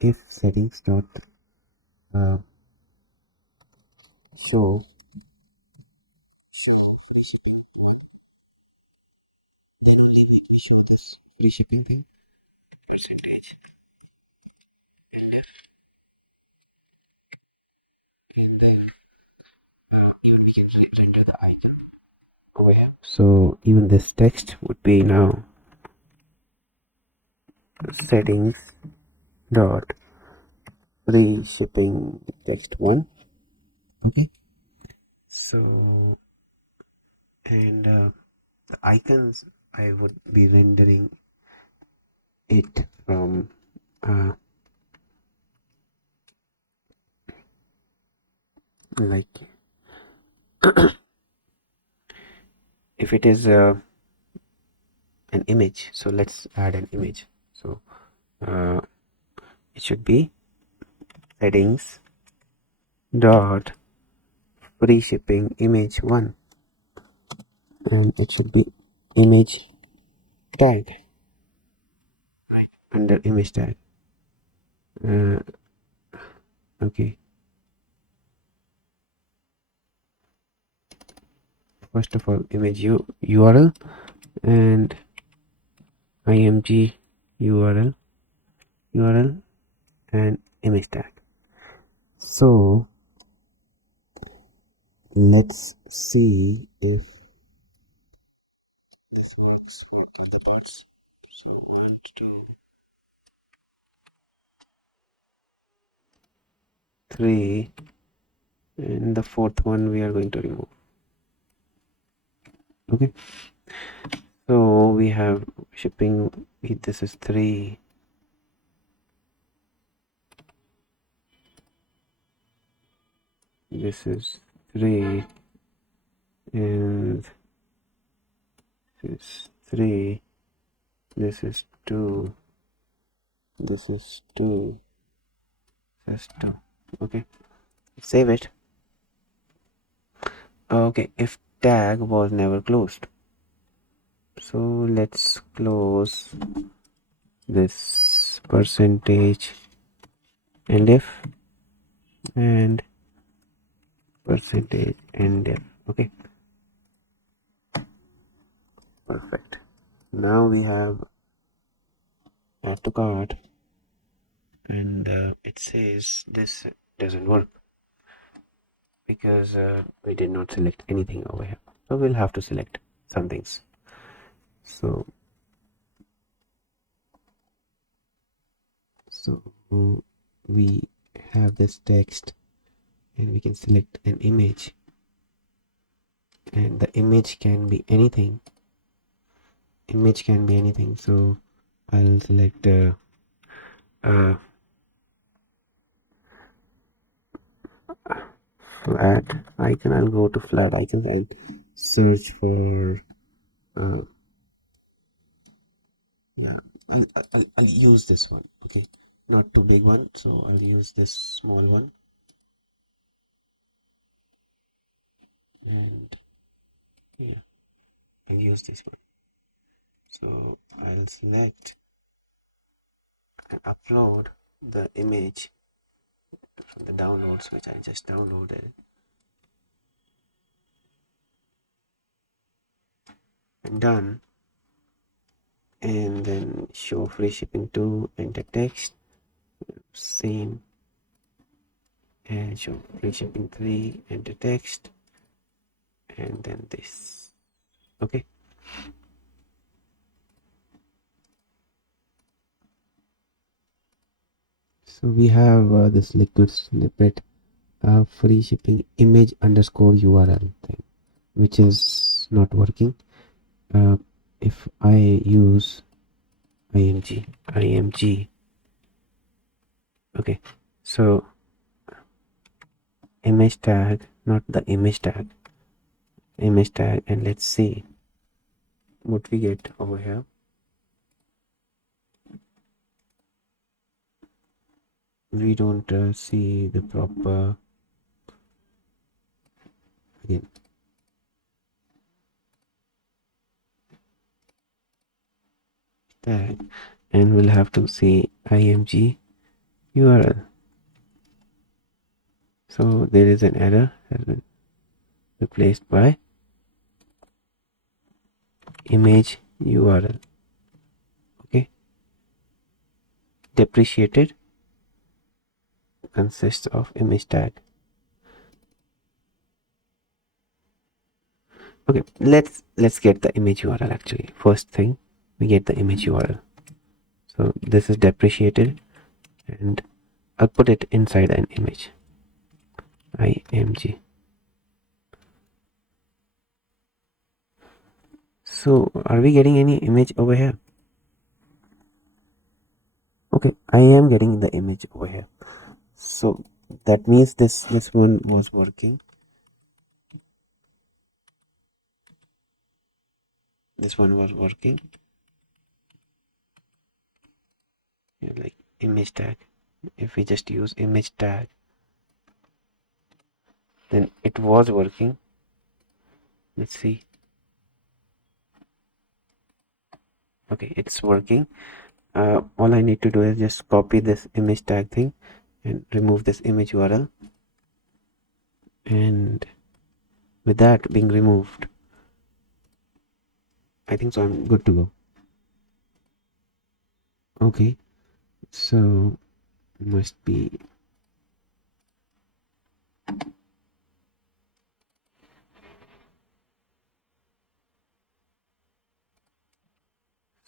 if settings dot so show this free shipping thing percentage. Over here. So even this text would be now settings dot free shipping text 1. Okay. So and the icons I would be rendering it from like if it is an image, so let's add an image. So it should be settings dot free shipping image 1, and it should be image tag, right under image tag. Okay, first of all image URL and img URL and image tag. So let's see if this works for other parts. So 1 2 3, and the fourth one we are going to remove. Okay, so we have shipping, this is 3, this is 3, and this is 3, this is 2, this is 2, this is 2. Okay, save it. Okay, if tag was never closed, so let's close this percentage and if and percentage and if. Okay, perfect. Now we have add to cart, and it says this doesn't work because we did not select anything over here, so we'll have to select some things. So we have this text and we can select an image, and the image can be anything. So I'll select flat icon. I'll go to flat icons and search for yeah, I'll use this one. Okay, not too big one, so I'll use this small one, and yeah, I'll use this one. So I'll select and upload the image from the downloads which I just downloaded, and done. And then show free shipping 2, enter text, same, and show free shipping 3, enter text, and then this. Okay, so we have this liquid snippet free shipping image underscore URL thing, which is not working. If I use img, okay, so image tag, not the image tag, image tag, and let's see what we get over here. We don't see the proper again tag, and we'll have to see img URL. So there is an error, has been replaced by image URL. Okay, depreciated consists of image tag. Okay, let's get the image URL. Actually, first thing, we get the image URL. So this is depreciated, and I'll put it inside an image, img. So are we getting any image over here? Okay, I am getting the image over here. So that means this one was working. This one was working. Yeah, like image tag. If we just use image tag, then it was working. Let's see. Okay, it's working. All I need to do is just copy this image tag thing and remove this image URL, and with that being removed, I think so I'm good to go. Okay, so must be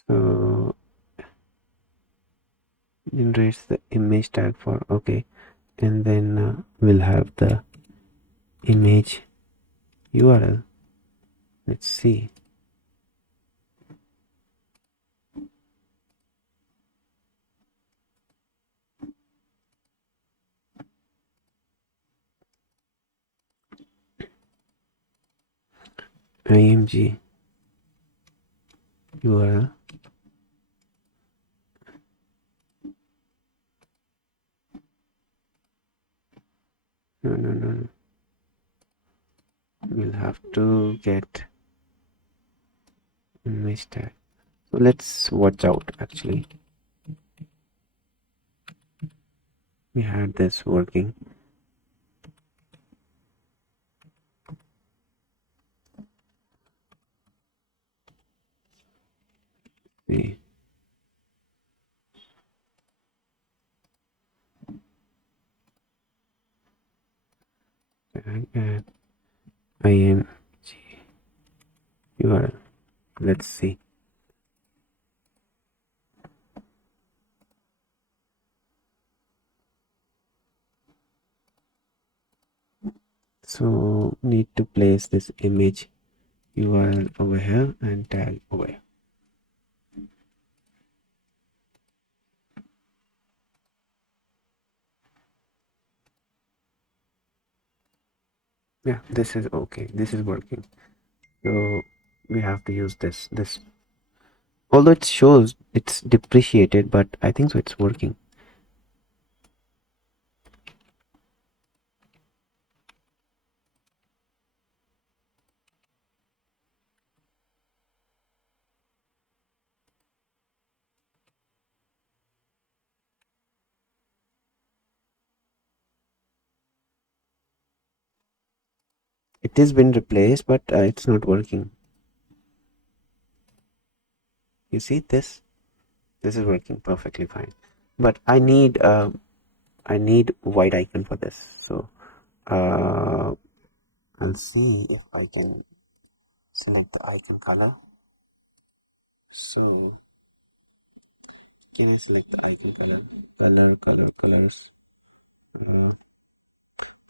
so generates the image tag for okay, and then we'll have the image URL. Let's see. img URL. No. We'll have to get image tag. So let's watch out. Actually, we had this working. See. Tag img URL. Let's see. So need to place this image URL over here and tag over here. Yeah, this is okay. This is working. So we have to use this. Although it shows it's depreciated, but I think so it's working. It has been replaced, but it's not working. You see this? This is working perfectly fine. But I need white icon for this. So I'll see if I can select the icon color. So can I select the icon colors? Uh,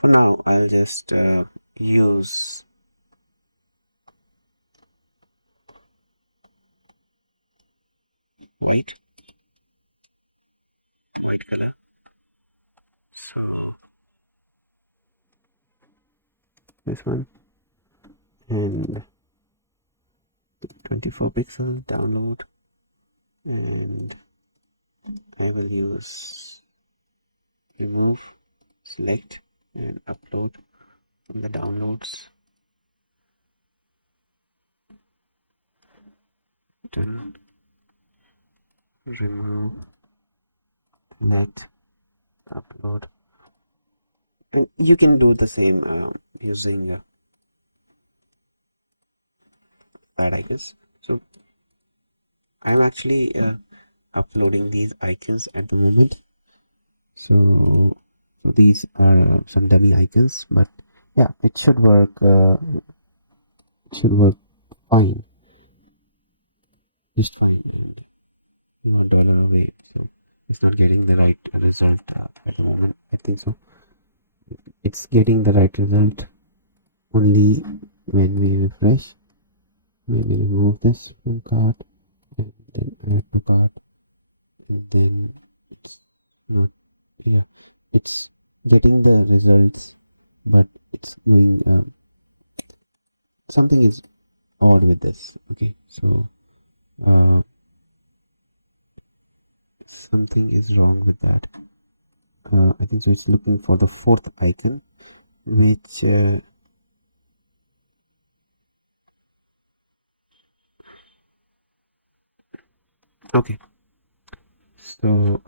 for now, I'll just use white. This one. and 24 pixel download, and I will use remove, select, and upload from the downloads. Done. Remove, select, upload, and you can do the same using that, I guess. So I'm actually uploading these icons at the moment. So these are some dummy icons, but yeah, it should work. Should work fine, just fine. And $1 away, so it's not getting the right result at the moment. I think so. It's getting the right result only when we refresh. When we remove this from cart and then add to cart, and then it's not, yeah, it's getting the results, but it's going something is odd with this. Okay, so something is wrong with that. I think so. It's looking for the fourth icon, which okay. So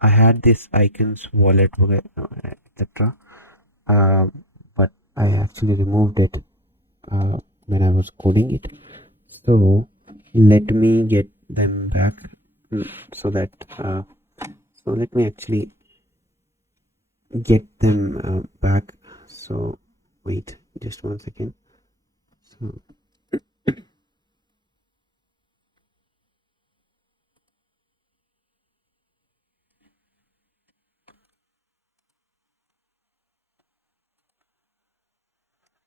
I had this icons wallet, etc. But I actually removed it when I was coding it. So let me get them back, so that so let me actually get them back. So wait just 1 second.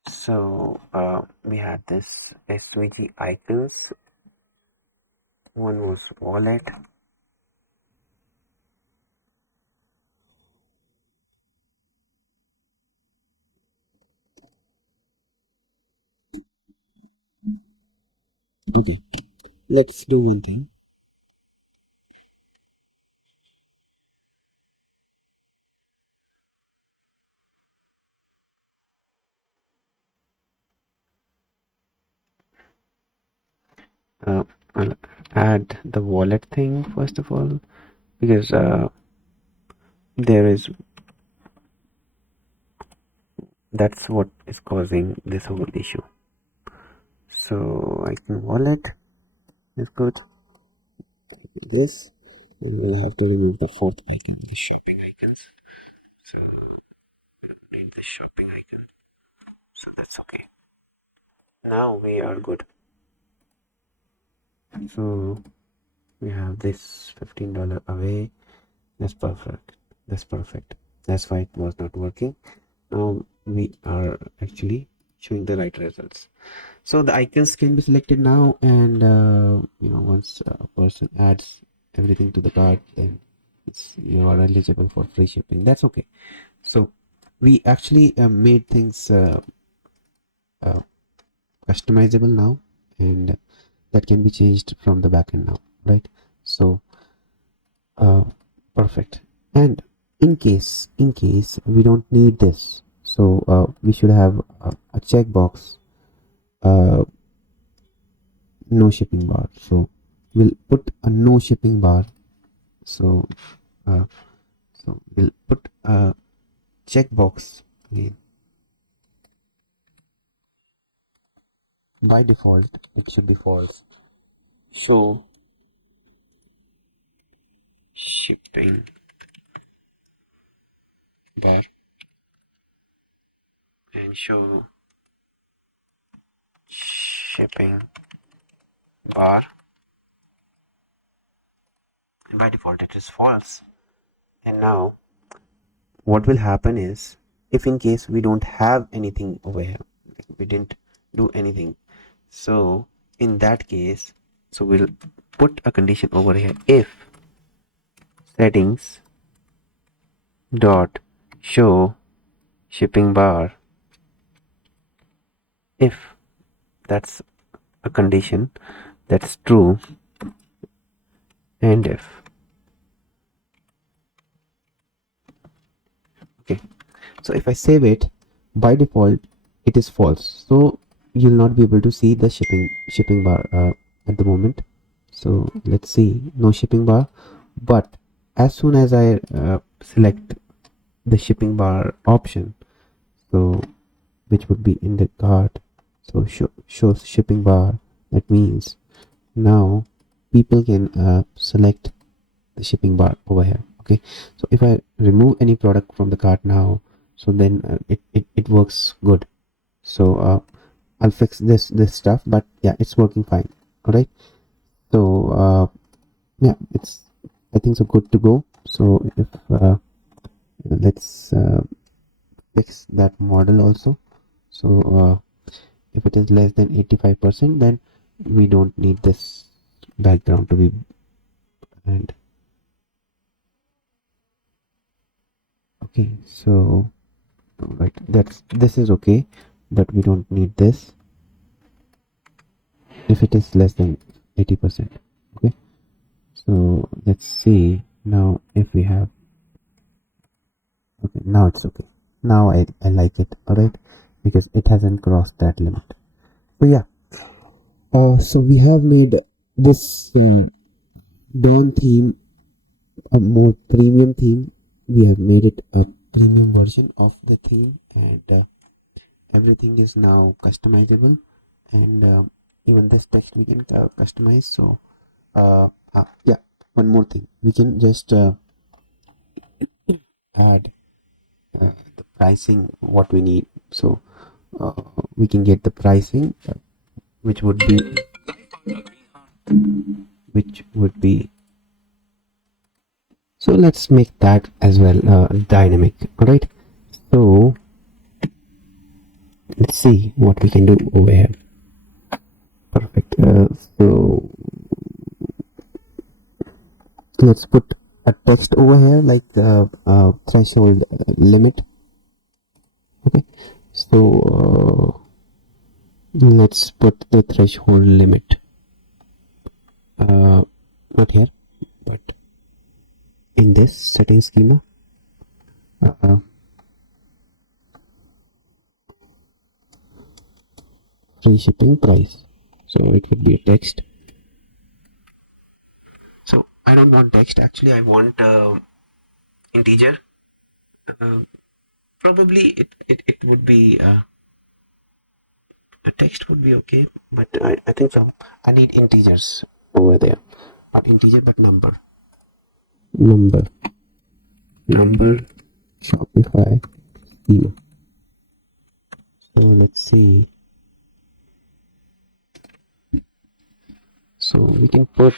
So we had this SVG icons. One was wallet. Okay, let's do one thing. I'll add the wallet thing first of all, because there is that's what is causing this whole issue. So icon wallet is good. This, and we'll have to remove the fourth icon, the shopping icons. So need the shopping icon. So that's okay. Now we are good. So we have this $15 away. That's perfect. That's perfect. That's why it was not working. Now we are actually showing the right results. So the icons can be selected now, and once a person adds everything to the cart, then you are eligible for free shipping. That's okay. So we actually made things customizable now, and that can be changed from the backend now, right? So perfect. And in case we don't need this, so we should have a checkbox, no shipping bar. So we'll put a no shipping bar. So we'll put a checkbox again. By default it should be false. Show shipping bar, and show shipping bar. By default it is false. And now what will happen is, if in case we don't have anything over here, we didn't do anything, so in that case, so we'll put a condition over here: if settings dot show shipping bar If that's a condition that's true, and if, okay, so if I save it, by default it is false, so you'll not be able to see the shipping bar at the moment. So let's see, no shipping bar. But as soon as I select the shipping bar option, so which would be in the cart, so shows shipping bar, that means now people can select the shipping bar over here. Okay, so if I remove any product from the cart now, so then it works good. So I'll fix this stuff, but yeah, it's working fine. All right, so yeah, it's, I think so, good to go. So if let's fix that model also. So if it is less than 85%, then we don't need this background to be, and okay, so right, this is okay, but we don't need this if it is less than 80%. Okay, so let's see now if we have, okay, now it's okay. Now I like it. All right, because it hasn't crossed that limit. So yeah, so we have made this Dawn theme a more premium theme. We have made it a premium version of the theme, and everything is now customizable, and even this text we can customize. So yeah, one more thing, we can just add the pricing what we need. So uh, we can get the pricing which would be so let's make that as well dynamic. All right, so let's see what we can do over here. Perfect. So let's put a text over here, like the threshold limit. Okay, so let's put the threshold limit not here, but in this setting schema. Free shipping price, so it would be a text. So I don't want text, actually I want integer. Probably it would be a text would be okay, but I think so I need integers over there, not integer but number Shopify schema. So let's see, so we can put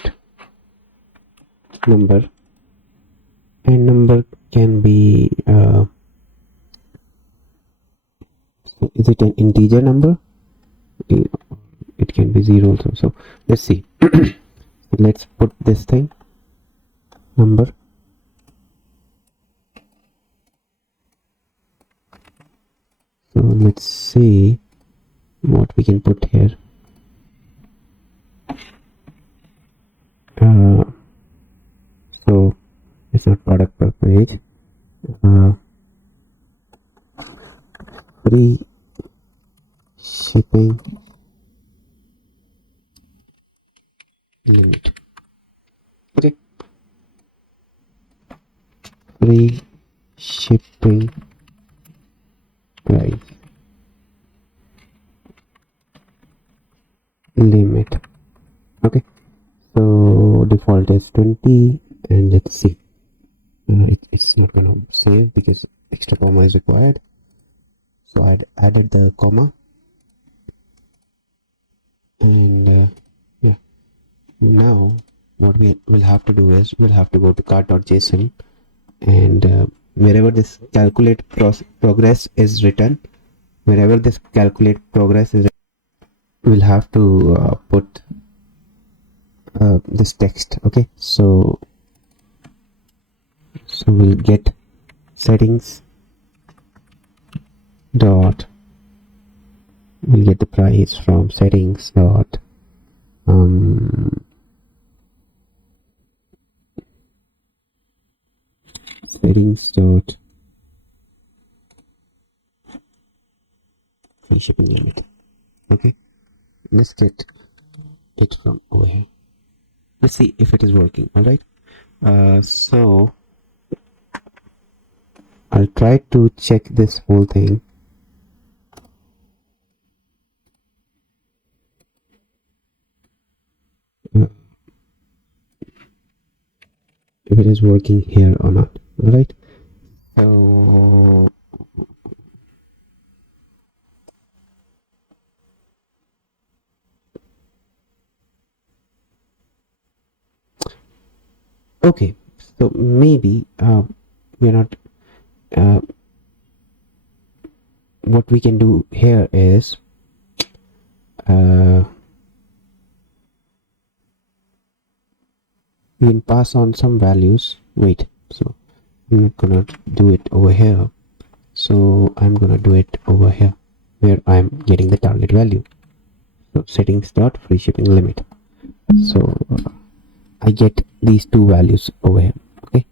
number, and number can be is it an integer number? It can be 0 also. So let's see. Let's put this thing number, so let's see what we can put here. So it's not product per page. Free shipping limit. Okay, free shipping price limit. Okay, so default is 20, and let's see, it's not gonna save because extra comma is required, so I'd added the comma, and yeah, now what we will have to do is we'll have to go to cart.json, and wherever this calculate progress is written, wherever this calculate progress is, we'll have to put this text. Okay, so we'll get settings dot we'll get the price from settings dot settings dot free shipping limit. Okay, let's get it from over here. Let's see if it is working. All right, so I'll try to check this whole thing. If it is working here or not. All right, so okay, so maybe we're not what we can do here is we can pass on some values. Wait, so I'm not gonna do it over here, so I'm gonna do it over here where I'm getting the target value. So settings dot free shipping limit. So I get these two values over here. Okay,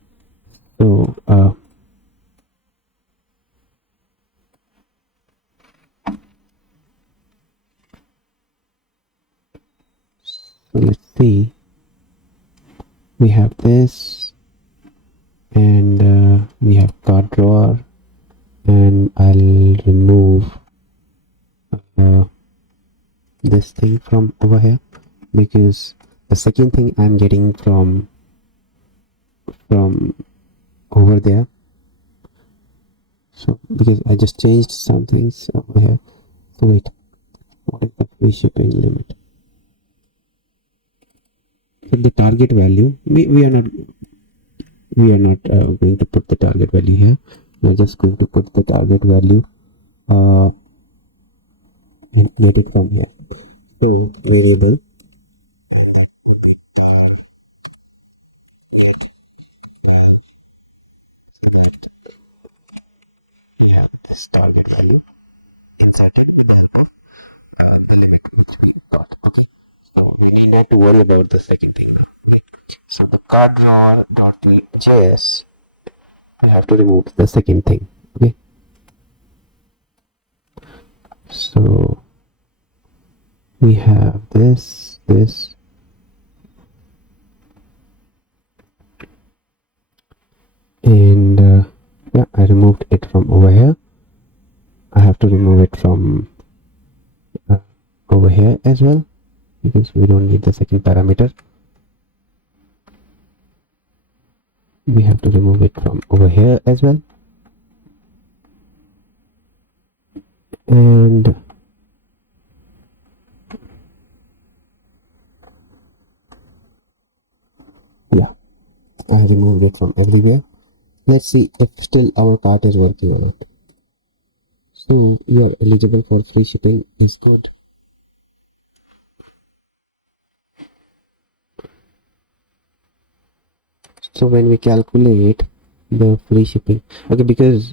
so let's see, we have this and we have card drawer, and I'll remove this thing from over here because the second thing I'm getting from over there. So because I just changed some things over here. So wait, what is the free shipping limit? So the target value, we are not going to put the target value here. We're just going to put the target value and get it from here. So variable we have this target value inserted in the limit which we got. Okay, so we need not to worry about the second thing now. Okay, so the card drawer dot js, I have to remove the second thing. Okay, so we have this and yeah, I removed it from over here. I have to remove it from over here as well because we don't need the second parameter. We have to remove it from over here as well, and yeah, I removed it from everywhere. Let's see if still our cart is working or not. So you are eligible for free shipping is good. So when we calculate the free shipping, okay, because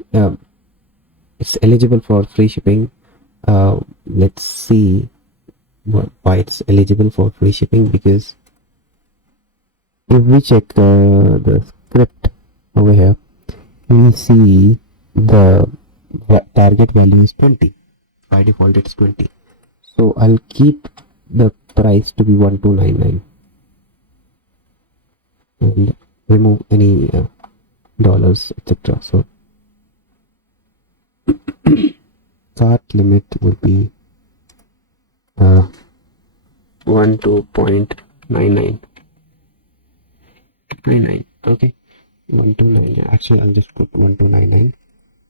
it's eligible for free shipping, let's see why it's eligible for free shipping. Because if we check the script over here, we see the target value is 20. By default it's 20, so I'll keep the price to be 1299 and remove any dollars, etc. So cart limit would be 12.99. Okay, 1299. Actually, I'll just put 1299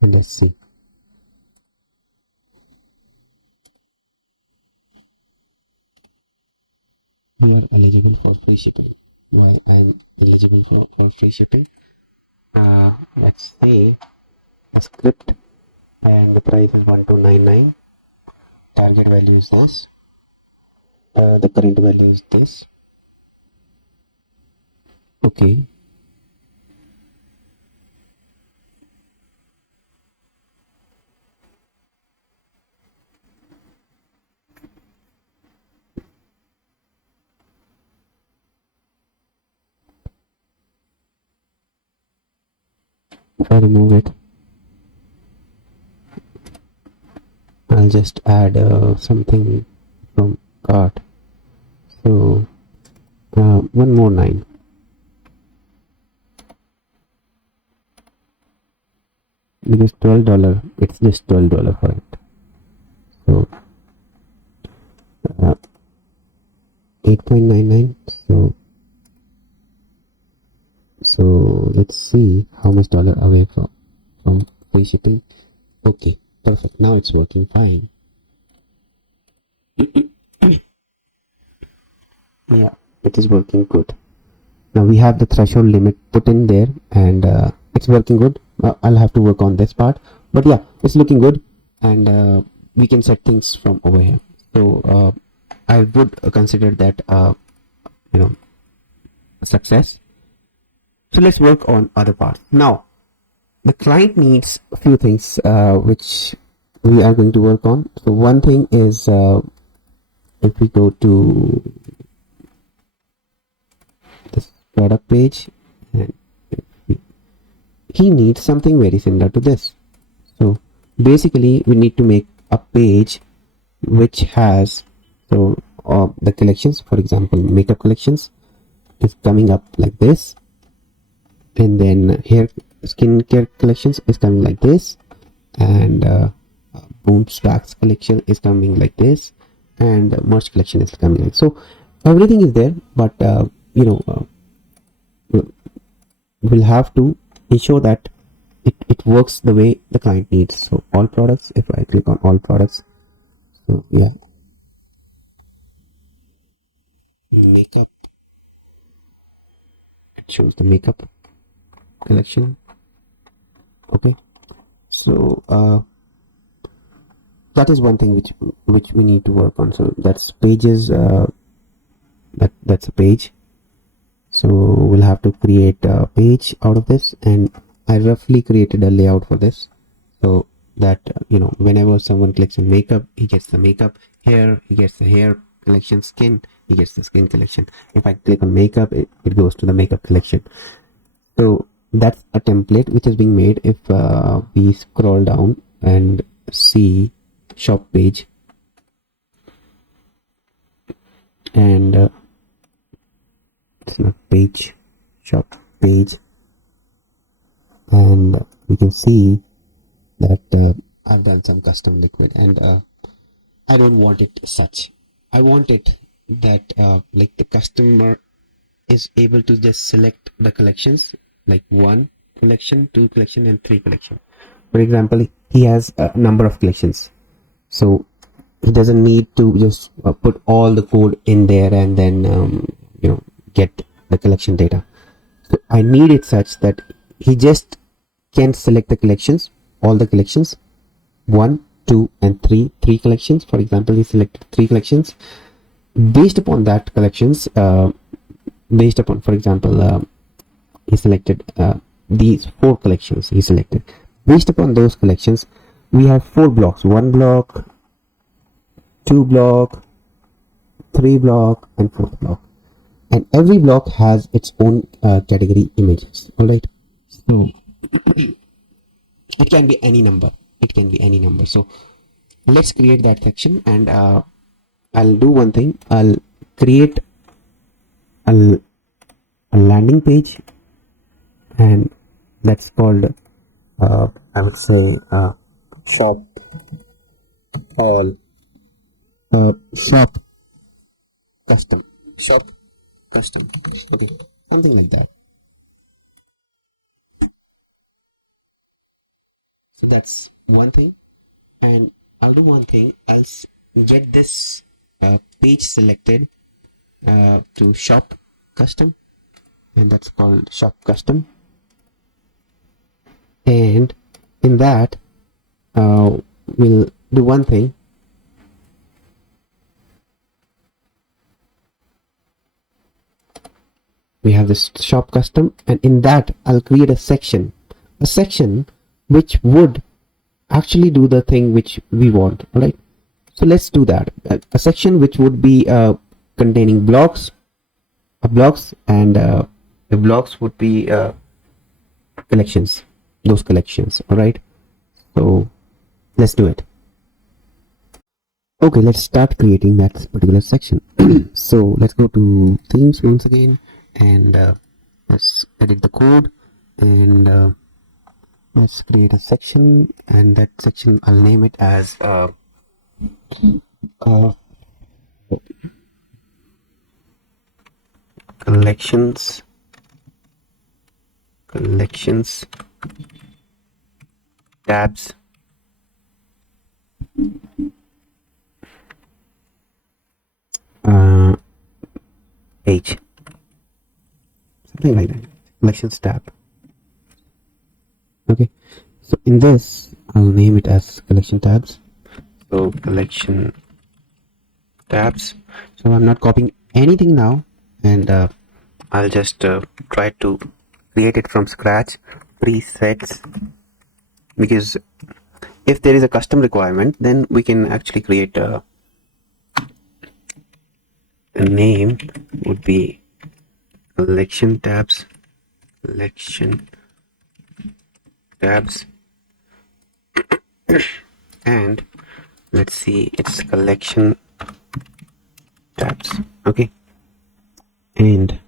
and let's see. We are eligible for free shipping. Why I'm eligible for free shipping? Let's say a script and the price is 1299. Target value is this. The current value is this. Okay. If I remove it, I'll just add something from cart. So one more 9. Because $12, it's just $12 for it. So 8.99. So let's see how much dollar away from free shipping. Okay, perfect. Now it's working fine. Yeah, it is working good. Now we have the threshold limit put in there, and it's working good. I'll have to work on this part, but yeah, it's looking good, and we can set things from over here. So I would consider that a success. So let's work on other parts. Now the client needs a few things which we are going to work on. So one thing is if we go to this product page, and he needs something very similar to this. So basically we need to make a page which has the collections. For example, makeup collections is coming up like this, and then hair skincare collections is coming like this, and boom stacks collection is coming like this, and merch collection is coming like so. Everything is there, but we'll have to ensure that it works the way the client needs. So all products, if I click on all products, so yeah, makeup, it shows the makeup collection. Okay, so that is one thing which we need to work on. So that's pages, that's a page. So we'll have to create a page out of this, and I roughly created a layout for this, so that whenever someone clicks on makeup, he gets the makeup. Hair, he gets the hair collection. Skin, he gets the skin collection. If I click on makeup, it goes to the makeup collection. So that's a template which is being made. If we scroll down and see shop page, and it's not page, shop page, and we can see that I've done some custom liquid, and I don't want it such. I want it that like the customer is able to just select the collections, like 1 collection, 2 collection, and 3 collection. For example, he has a number of collections, so he doesn't need to just put all the code in there and then get the collection data. So I need it such that he just can select the collections, all the collections, 1, 2, and 3 collections. For example, he selected 3 collections. Based upon that collections, based upon, for example, he selected these 4 collections he selected. Based upon those collections, we have 4 blocks: 1 block, 2 block, 3 block, and 4th block. And every block has its own category images. All right. So it can be any number. So let's create that section, and I'll do one thing. I'll create a landing page, and that's called I would say shop all shop custom. Okay, something like that. So that's one thing, and I'll do one thing. I'll get this page selected to shop custom, and that's called shop custom. And in that we'll do one thing. We have this shop custom, and in that I'll create a section which would actually do the thing which we want. All right, so let's do that. A section which would be containing blocks, and the blocks would be collections. those collections. All right, so let's do it. Okay, let's start creating that particular section. So let's go to themes once again, and let's edit the code, and let's create a section, and that section I'll name it as collections tabs page, something like that. Collections tab. Okay, so in this I'll name it as collection tabs. So collection tabs. So I'm not copying anything now, and I'll just try to create it from scratch, presets, because if there is a custom requirement, then we can actually create a name would be collection tabs, and let's see, it's collection tabs. Okay, and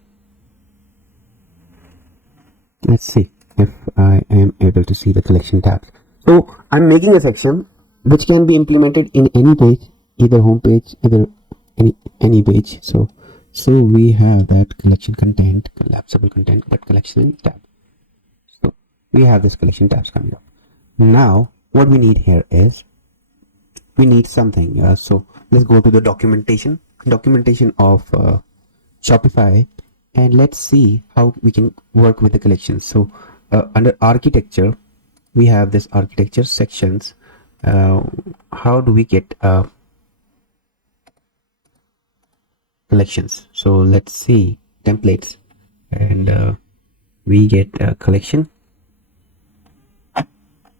let's see if I am able to see the collection tabs. So I'm making a section which can be implemented in any page, either home page, either any page. So we have that collection content, collapsible content, but collection tab. So we have this collection tabs coming up. Now what we need here is we need something. So let's go to the documentation of Shopify, and let's see how we can work with the collections. So under architecture, we have this architecture sections. How do we get collections? So let's see templates, and we get a collection.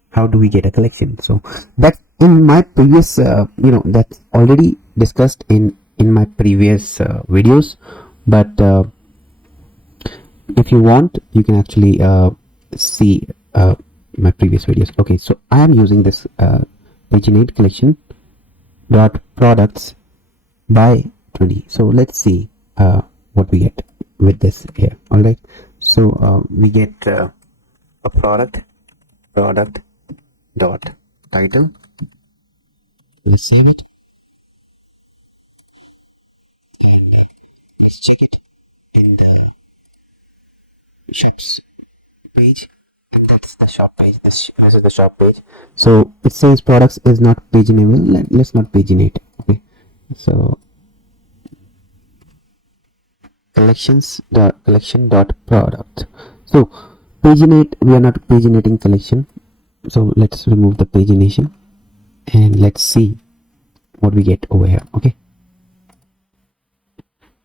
How do we get a collection? So that's in my previous that's already discussed in my previous videos, but if you want, you can actually see my previous videos. Okay, so I am using this paginate collection dot products by 20. So let's see what we get with this here. All right, so we get a product dot title. Let's save it. Let's check it in the shops page, and that's the shop page. This is the shop page. So it says products is not paginable. Let's not paginate. Okay, so collection dot product. So paginate, we are not paginating collection, so let's remove the pagination, and let's see what we get over here. Okay,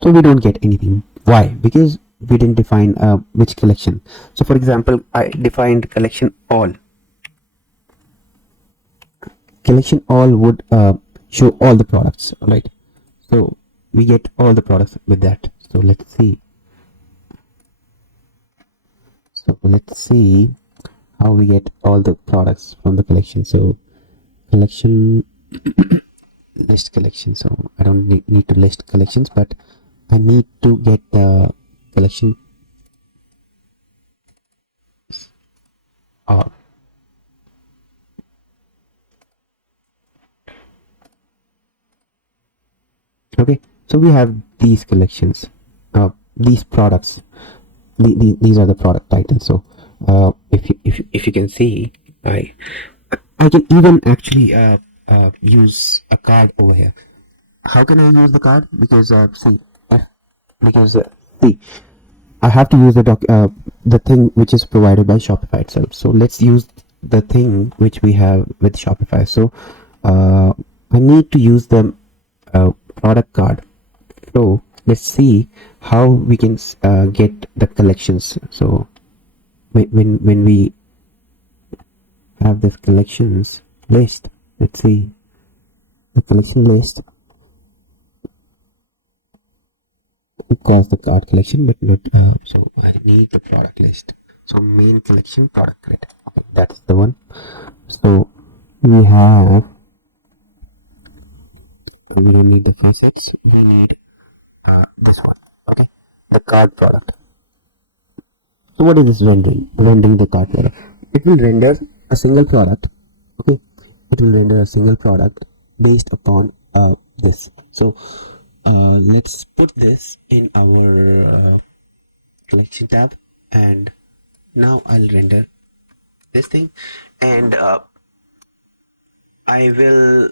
so we don't get anything. Why? Because we didn't define which collection. So for example, I defined collection all would show all the products, right? So we get all the products with that. So let's see how we get all the products from the collection. So collection list collection. So I don't need to list collections, but I need to get the collection all. Okay, so we have these collections, these products. These are the product titles. So if you can see, I can even actually use a card over here. How can I use the card? Because see, I have to use the thing which is provided by Shopify itself. So let's use the thing which we have with Shopify. So I need to use the product card. So let's see how we can get the collections. So when we have this collections list, let's see the collection list. It calls the card collection, but not so I need the product list. So main collection product grid. Okay, that's the one. So we have, we don't need the facets, we need this one. Okay, the card product. So what is this rendering? Rendering the card product. It will render a single product. Okay, it will render a single product based upon this. So let's put this in our collection tab, and now I'll render this thing, and I will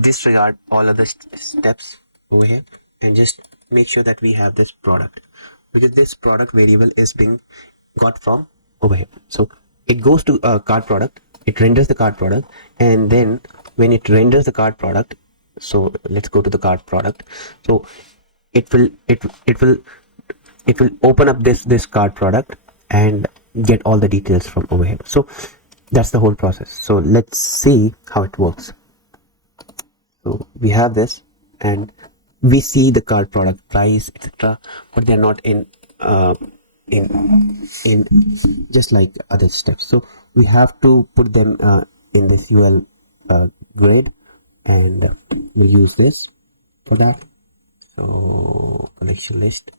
disregard all other steps over here and just make sure that we have this product, because this product variable is being got from over here. So it goes to a card product, it renders the card product, and then when it renders the card product, so let's go to the card product. So it will open up this card product and get all the details from over here. So that's the whole process. So let's see how it works. So we have this, and we see the card product price, etc., but they're not in just like other steps. So we have to put them in this UL grid, and we'll use this for that. So collection list.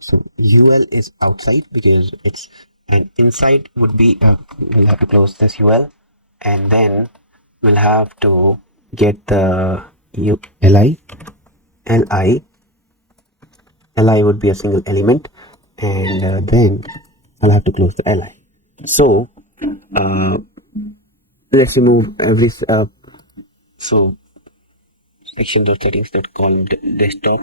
So UL is outside because it's, and inside would be we'll have to close this UL, and then we'll have to get the li li would be a single element, and then I'll have to close the li. So let's remove every so section dot settings that called desktop.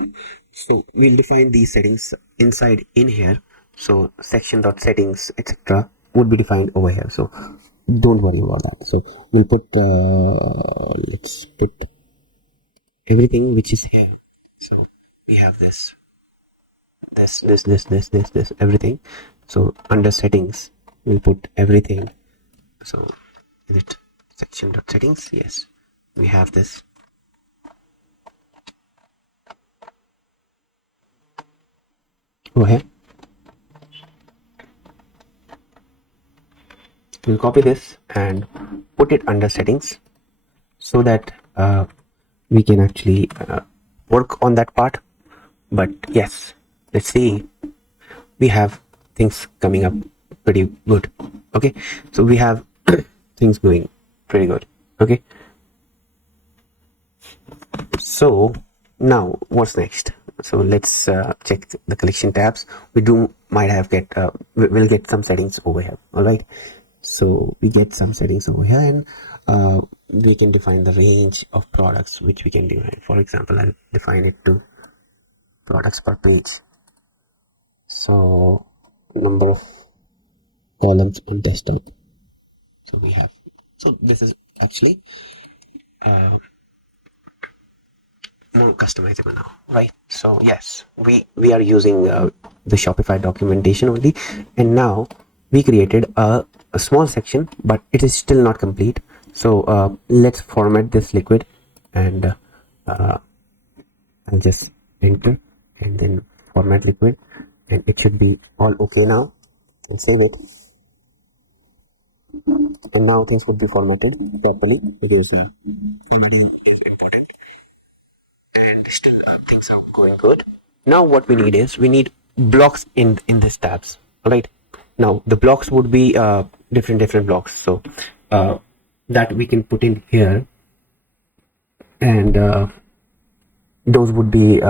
So we'll define these settings inside in here. So section dot settings, etc., would be defined over here. So don't worry about that. So we'll put let's put everything which is here. So we have this everything. So under settings we'll put everything. So is it section dot settings? Yes, we have this. Go ahead. We'll copy this and put it under settings so that we can actually work on that part. But yes, let's see, we have things coming up pretty good. Okay, so we have things going pretty good. Okay, so now what's next? So let's check the collection tabs. We might have we'll get some settings over here. All right, so we get some settings over here, and we can define the range of products which we can define. For example, I'll define it to products per page. So number of columns on desktop. So we have, so this is actually more customizable now, right? So yes, we are using the Shopify documentation only, and now we created a small section, but it is still not complete. So let's format this liquid, and I'll just enter and then format liquid, and it should be all okay now, and save it. And now things would be formatted properly because formatting is important, and still things are going good. Now what we need is we need blocks in this tabs. All right, now the blocks would be different blocks, so that we can put in here, and those would be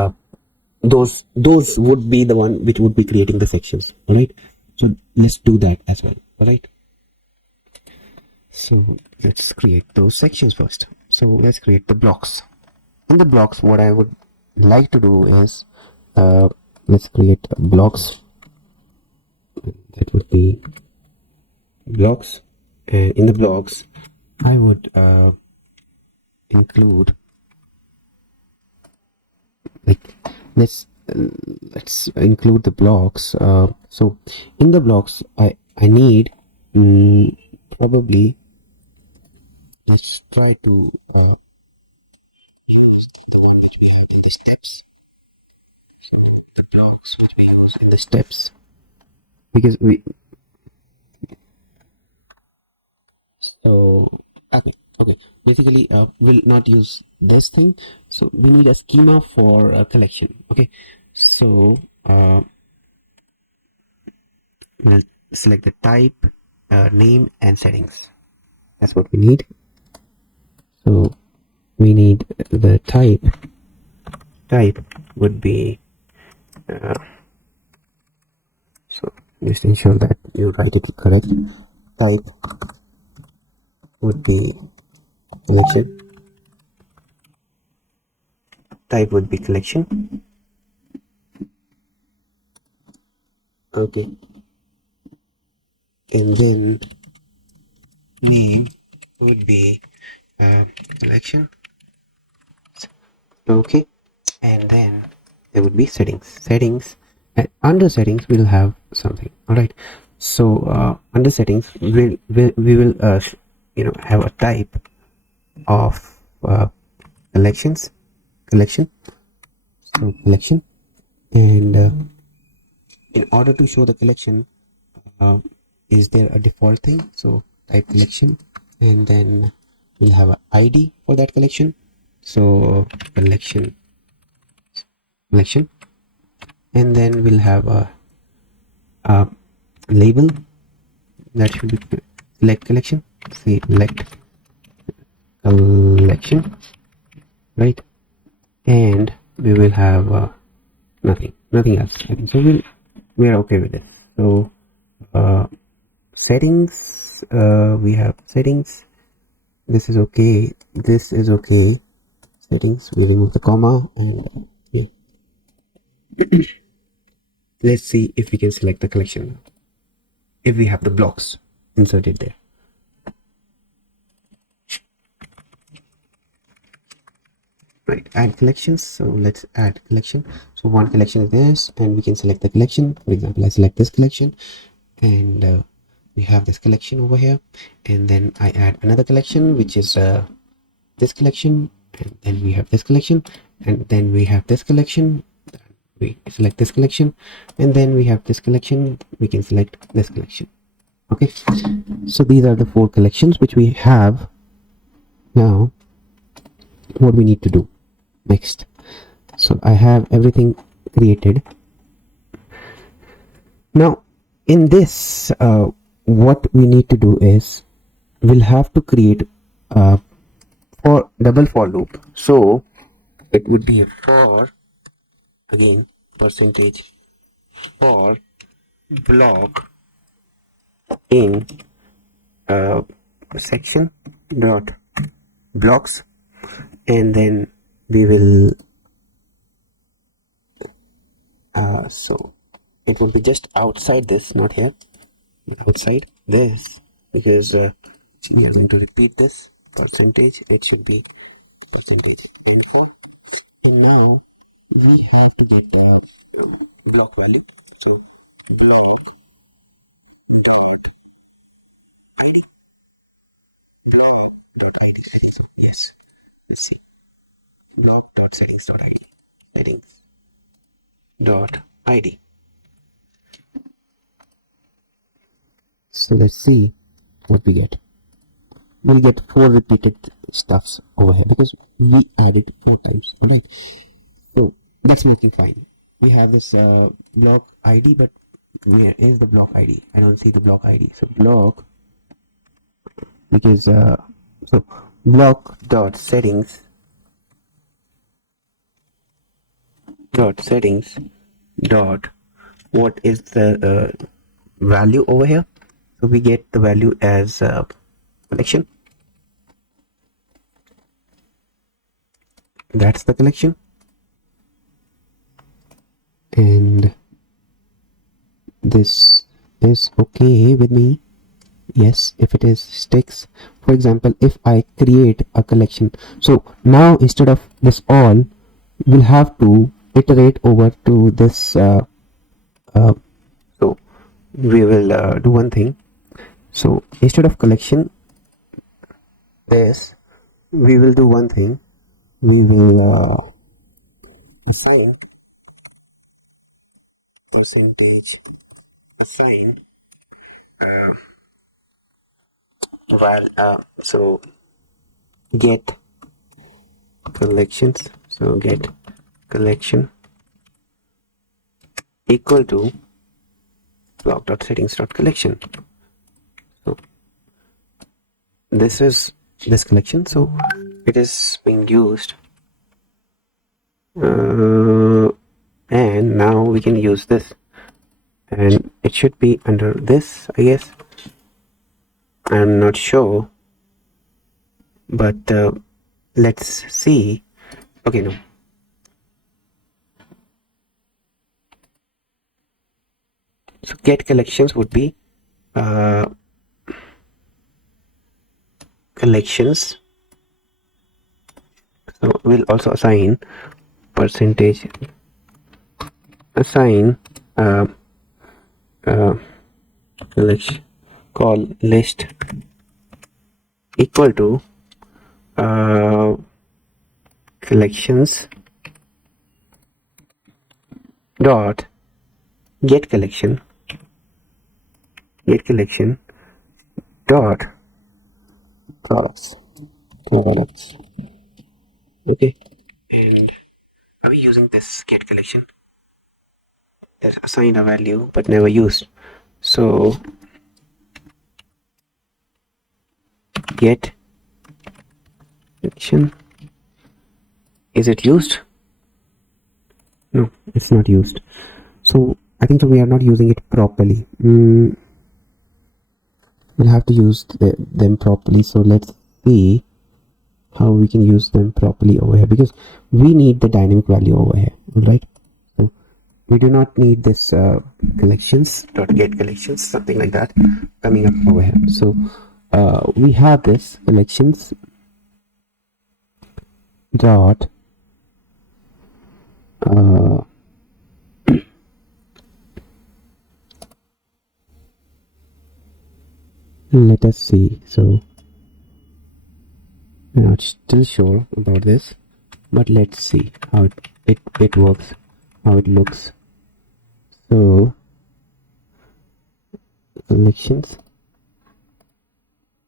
those would be the one which would be creating the sections. All right, so let's do that as well. All right, so let's create those sections first. So let's create the blocks. In the blocks, what I would like to do is let's create blocks. That would be blocks, and in the blocks I would include, like, let's include the blocks. So in the blocks I need probably, let's try to use the one that we have in the steps. the blocks which we use in the steps, because we okay, basically we'll not use this thing, so we need a schema for a collection. Okay, so we'll select the type, name and settings. That's what we need. So we need the type would be so just ensure that you write it correct. Type would be collection. Type would be collection. Okay, and then name would be collection. Okay, and then there would be settings, and under settings we'll have something. All right, so under settings we will have a type of collection, so collection, and in order to show the collection, is there a default thing? So type collection, and then we'll have an ID for that collection. So collection, and then we'll have a label that should be select collection. Select collection, right? And we will have nothing else. I think so. We are okay with this. So settings, we have settings. This is okay. Settings, we remove the comma, and let's see if we can select the collection if we have the blocks inserted there. Right, add collections. So let's add collection. So one collection is this, and we can select the collection. For example, I select this collection, and we have this collection over here, and then I add another collection, which is this collection, and then we have this collection, and then we have this collection. We select this collection, and then we have this collection. We can select this collection. Okay, so these are the 4 collections which we have. Now what we need to do next, so I have everything created. Now in this what we need to do is we'll have to create a double for loop. So it would be a for, again, percentage for block in section dot blocks, and then we will so it would be just outside this, not here, outside this, because we are going to repeat this percentage. It should be percentage info, and now we have to get the block value. So block dot id, block dot id, I think so, yes. Let's see, block dot settings dot id, settings dot id. So let's see what we get. We'll get 4 repeated stuffs over here because we added 4 times. All right, so that's working fine. We have this block id, but where is the block id? I don't see the block id. So block, because so block dot settings dot what is the value over here. So we get the value as collection. That's the collection, and this is okay with me. Yes, if it is sticks. For example, if I create a collection, so now instead of this all, we'll have to iterate over to this so we will do one thing. So instead of collection this, we will do one thing. We will assign percentage assign while so get collections, so get collection equal to block.settings.collection. So this is this collection, so it is being used, and now we can use this, and it should be under this, I guess. I'm not sure, but let's see. Okay, no. So get collections would be collections. So we'll also assign percentage assign collection call list equal to collections dot get collection dot products. Okay, and are we using this get collection as assign a value but never used? So get collection, is it used? No, it's not used. So I think we are not using it properly. We'll have to use them properly. So let's see how we can use them properly over here, because we need the dynamic value over here. All right, so we do not need this collections dot get collections, something like that coming up over here. So we have this collections dot let us see. So I'm not still sure about this, but let's see how it works, how it looks. So collections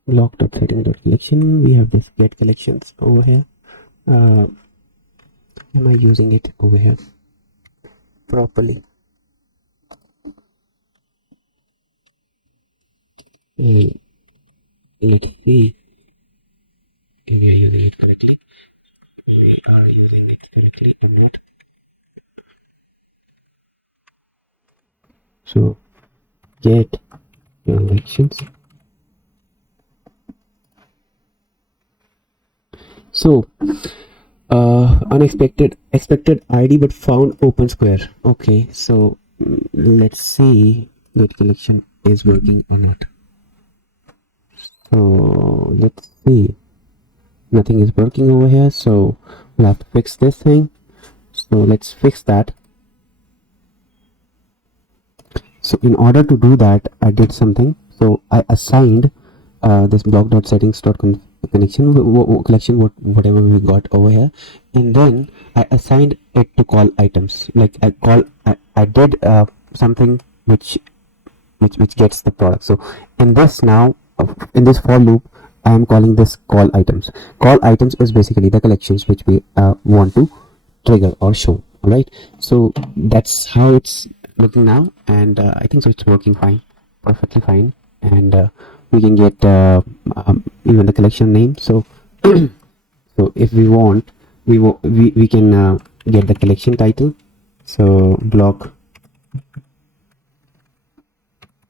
block.setting.collection, we have this get collections over here. Am I using it over here properly? Let's see if we are using it correctly. We are using it correctly or not. So get collections. So expected ID but found open square. Okay, so let's see that collection is working or not. So let's see, nothing is working over here, so we'll have to fix this thing. So let's fix that. So in order to do that, I did something. So I assigned this block.settings.connection collection, whatever we got over here, and then I assigned it to call items. Like I did something which gets the product. So in this now, in this for loop, I am calling this call items. Call items is basically the collections which we want to trigger or show. All right, so that's how it's looking now, and I think so it's working fine, perfectly fine, and we can get even the collection name. So so if we want, we can get the collection title. So block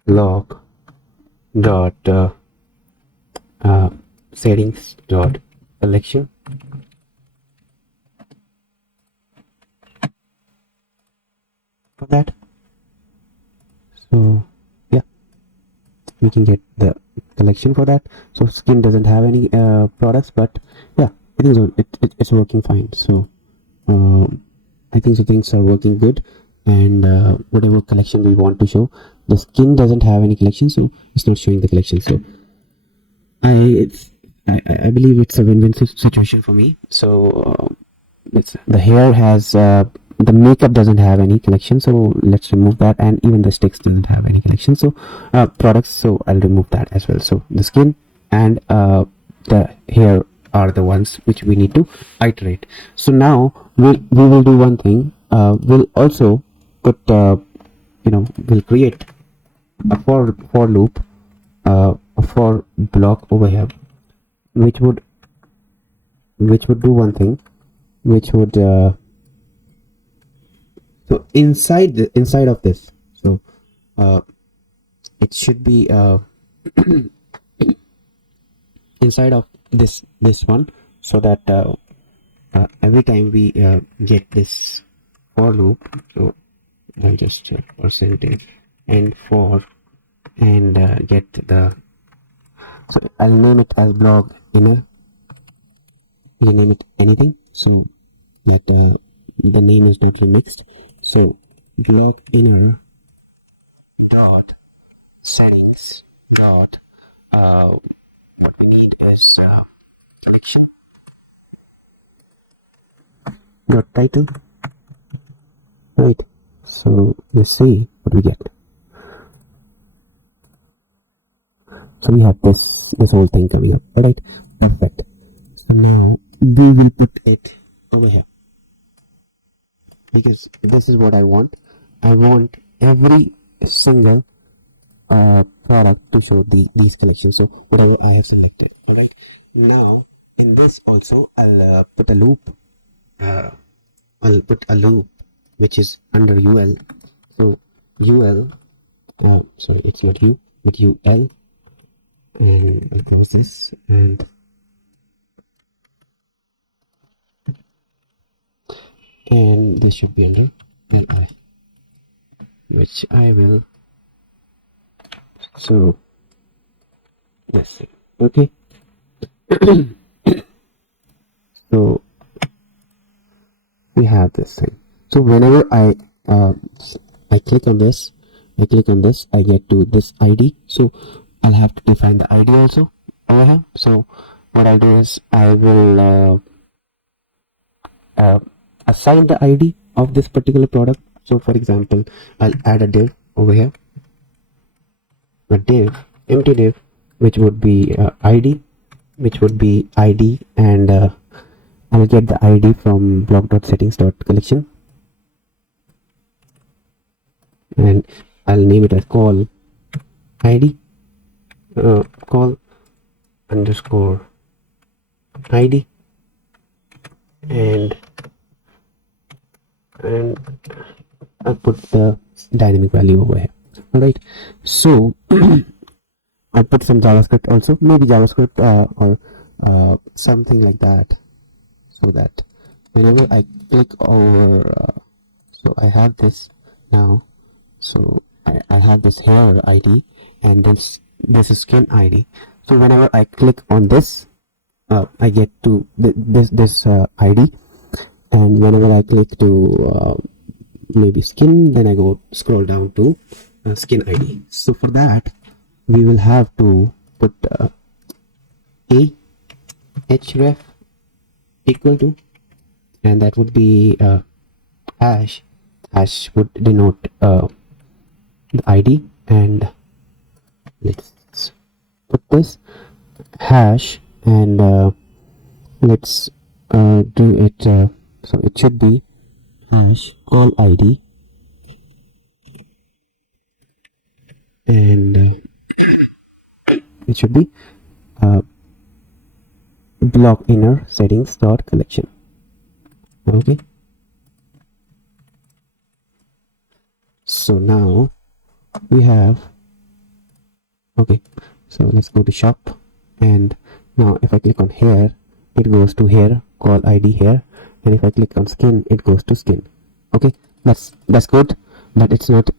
dot settings dot collection. For that, so yeah, we can get the collection for that. So skin doesn't have any products, but yeah, I think so it's working fine. So I think so things are working good, and whatever collection we want to show, the skin doesn't have any collection, so it's not showing the collection. So I believe it's a win-win situation for me. So the hair has the makeup doesn't have any collection, so let's remove that, and even the sticks doesn't have any collection, so products, so I'll remove that as well. So the skin and the hair are the ones which we need to iterate. So now we will do one thing. We'll also put we'll create a for loop, a for block over here, which would do one thing, which would so inside of this, so it should be inside of this one, so that every time we get this for loop, so I'll just percentage and for, and get the, so I'll name it as blog inner. You name it anything, so that the name is not remixed. So blog inner dot settings dot what we need is collection dot title, right? So let's see what we get. So we have this whole thing coming up. All right, perfect. So now we will put it over here, because this is what I want. I want every single product to show these collections, so whatever I have selected. All right, now in this also I'll put a loop. I'll put a loop which is under ul. So ul, sorry, it's not u but ul, and I'll close this, and this should be under li, which I will, so yes, okay. So we have this thing. So whenever I click on this, I get to this ID. So I'll have to define the ID also over here. So what I'll do is I will assign the ID of this particular product. So for example, I'll add a div over here, a div, empty div, which would be ID, and I'll get the ID from block.settings.collection, and I'll name it as call ID, call underscore ID, and I'll put the dynamic value over here. All right, so I'll put some JavaScript also, maybe JavaScript or something like that, so that whenever I click over, so I have this now, so I have this hair ID, and then this is skin ID. So whenever I click on this, I get to this ID, and whenever I click to maybe skin, then I go scroll down to skin ID. So for that we will have to put a href equal to, and that would be hash would denote the ID, and let's put this hash, and let's do it, so it should be hash all ID, and it should be block inner settings dot collection. Okay, so now we have, okay, so let's go to shop, and now if I click on hair, it goes to hair call ID hair, and if I click on skin, it goes to skin. Okay, that's good, but it's not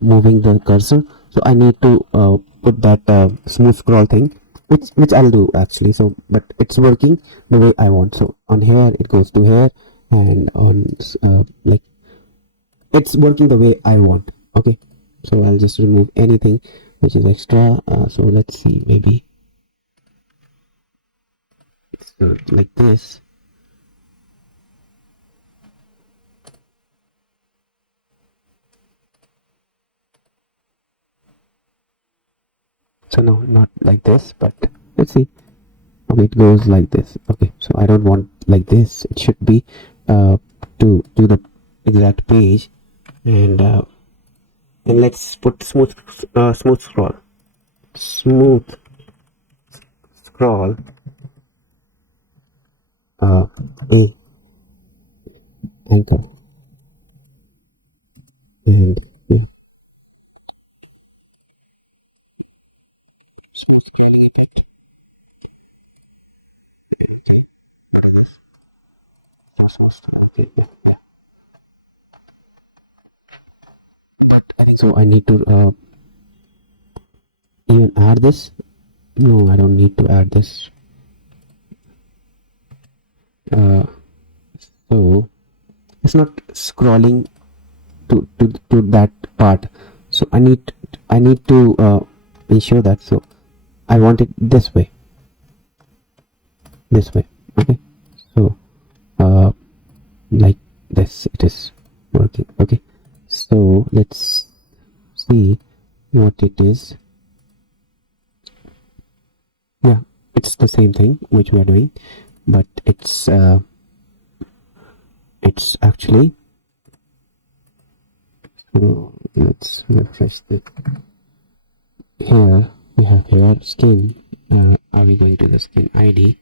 moving the cursor, so I need to put that smooth scroll thing, which I'll do actually. So but it's working the way I want. So on hair it goes to hair, and on like it's working the way I want. Okay, so I'll just remove anything which is extra. So let's see, maybe so like this. So no, not like this, but let's see. Okay, it goes like this. Okay, so I don't want like this. It should be to the exact page, and let's put smooth scroll. Smooth scroll. A anchor and a smooth scrolling effect. So I need to even add this. No, I don't need to add this. Uh, so it's not scrolling to that part. So I need to ensure that. So I want it this way. Okay. So like this it is working. Okay. So let's see what it is. Yeah, it's the same thing which we are doing, but it's actually, so let's refresh this. Here we have here skin. Are we going to the skin id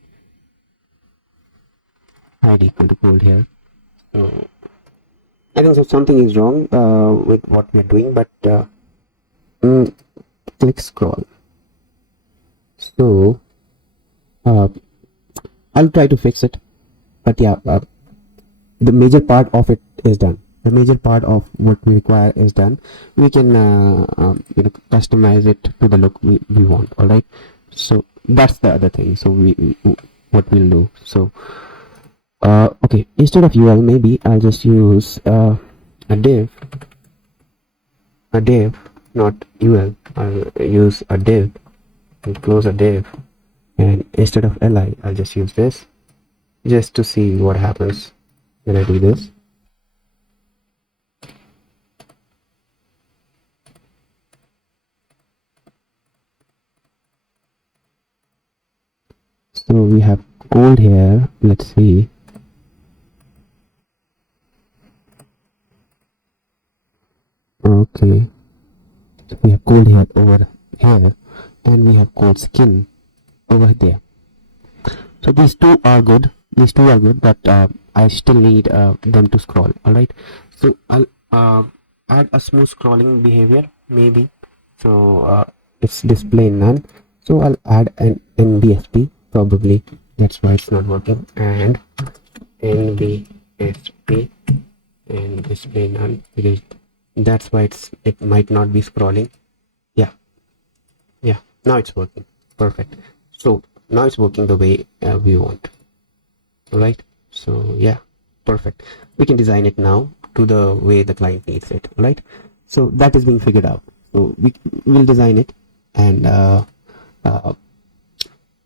equal to gold here? So I think so something is wrong with what we're doing, but click scroll. So I'll try to fix it, but yeah, the major part of it is done. The major part of what we require is done. We can customize it to the look we want. All right, so that's the other thing. So what we'll do. So okay, instead of ul, maybe I'll just use a div, not ul. I'll use a div and close a div, and instead of li, I'll just use this, just to see what happens when I do this. So we have gold here. Let's see. Okay, so we have gold here over here, and we have gold skin over there. So these two are good. But I still need them to scroll. All right. So I'll add a smooth scrolling behavior, maybe. So it's display none. So I'll add an NBSP. Probably that's why it's not working. And NBSP and display none, because that's why it might not be scrolling. Yeah, now it's working. Perfect. So now it's working the way we want. All right. So yeah, perfect. We can design it now to the way the client needs it. All right. So that is being figured out. So we will design it, and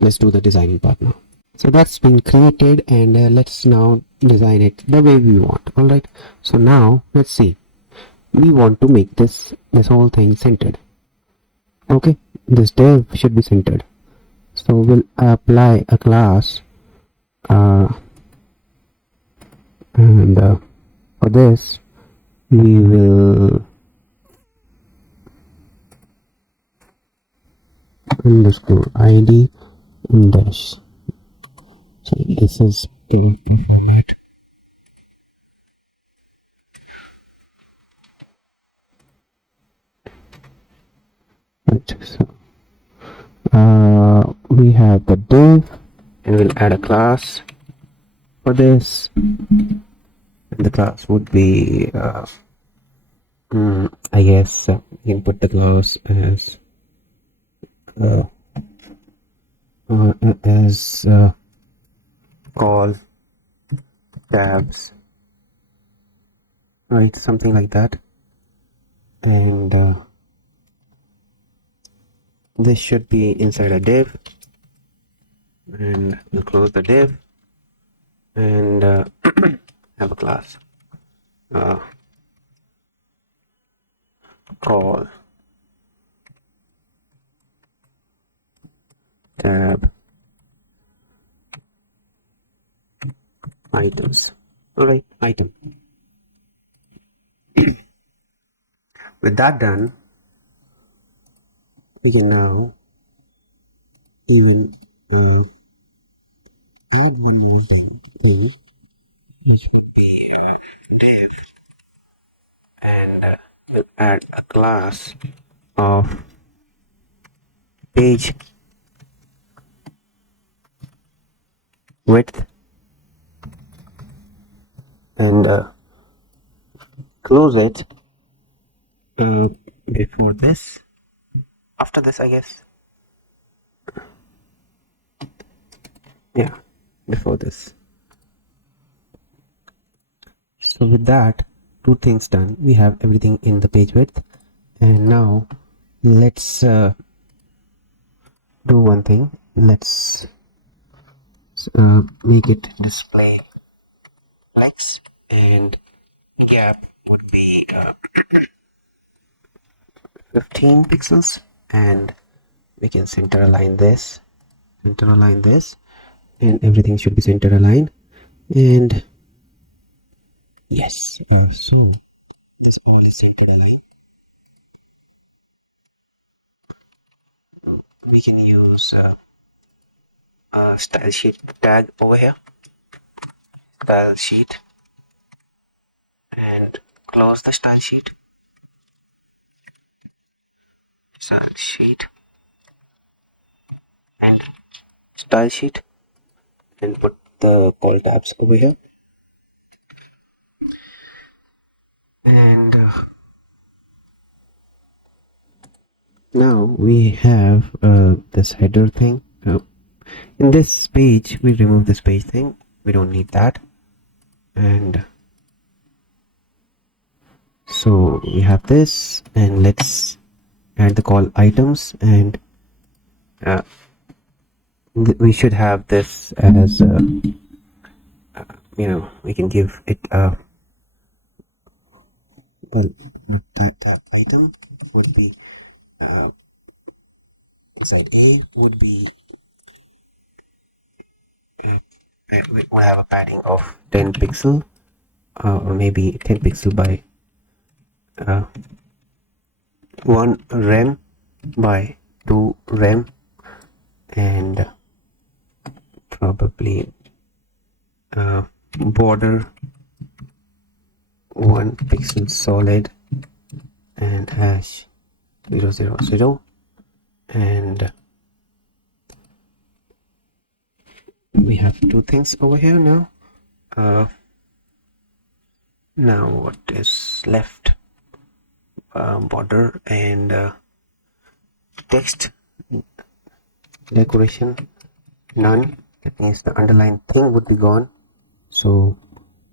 let's do the designing part now. So that's been created, and let's now design it the way we want. All right. So now let's see. We want to make this whole thing centered. Okay, this div should be centered. So we'll apply a class, and for this we will underscore id dash. So this is the format. Right. So we have the div, and we'll add a class for this, and the class would be I guess you can put the class as call tabs, right? Something like that. And this should be inside a div, and we'll close the div and have a class call tab items. All right, item. With that done, we can now even add one more thing, which would be div, and we'll add a class of page width, and close it before this, after this, I guess. Yeah, before this. So with that, two things done. We have everything in the page width, and now let's do one thing. Let's make it display flex, and gap would be 15 pixels, and we can center align this, and everything should be center aligned. And yes, so this all is center aligned. We can use style sheet tag over here, style sheet, and close the style sheet, and style sheet, and put the call tabs over here. And now we have this header thing. In this page, we remove this page thing. We don't need that. And so we have this, and let's add the call items, and we should have this as we can give it a that item would be side A would be we will have a padding of 10 pixel, or maybe 10 pixel by 1 rem by 2 rem, and probably border 1 pixel solid, and hash 000, and we have two things over here now. Now what is left? Border and text decoration none. That means the underlined thing would be gone. So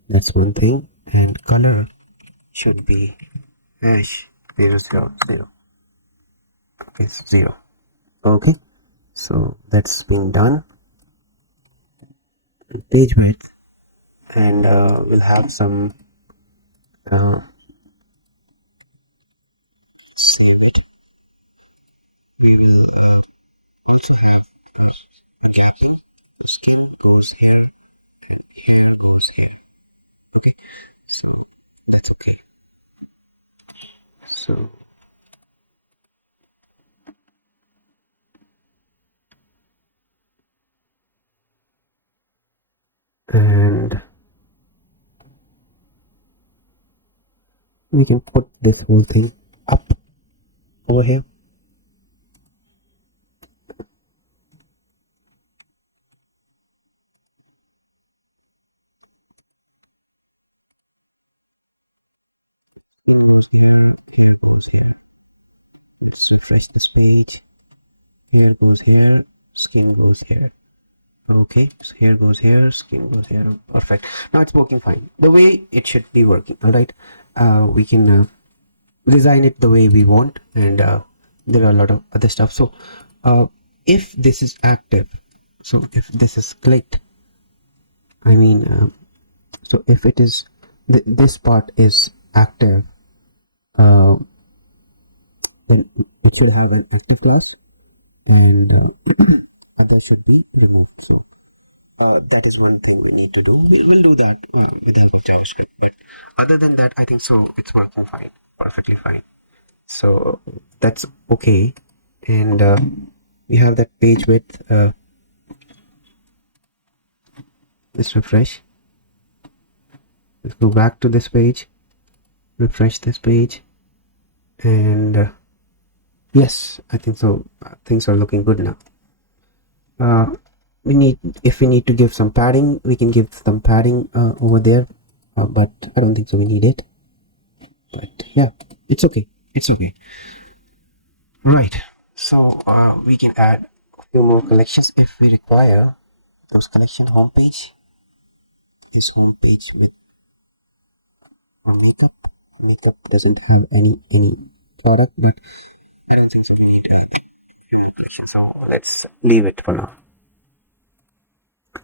that's one thing. And color should be hash 000. Okay, 0. Okay, so that's being done. Page width, and we'll have some save it. We will also have a gapping. The skin goes here, here goes here. Okay, so that's okay. So and we can put this whole thing up over here. Here goes here, here goes here. Let's refresh this page. Here goes here, skin goes here. Okay, so here goes here, skin goes here. Perfect. Now it's working fine, the way it should be working. All right, we can design it the way we want, and there are a lot of other stuff. So if this is active, so if this is clicked, I mean so if it is this part is active, then it should have an active class, and Others should be removed. So that is one thing we need to do. We'll do that with help of JavaScript. But other than that, I think so it's working fine, perfectly fine. So that's okay. And we have that page width. Let's refresh. Let's go back to this page, refresh this page, and yes, I think so. Things are looking good now. If we need to give some padding, we can give some padding over there, but I don't think so we need it. But yeah, it's okay. It's okay. Right. So we can add a few more collections if we require. Those collection homepage. This homepage with makeup. Makeup doesn't have any product, but I don't think so we need a collection. So let's leave it for now.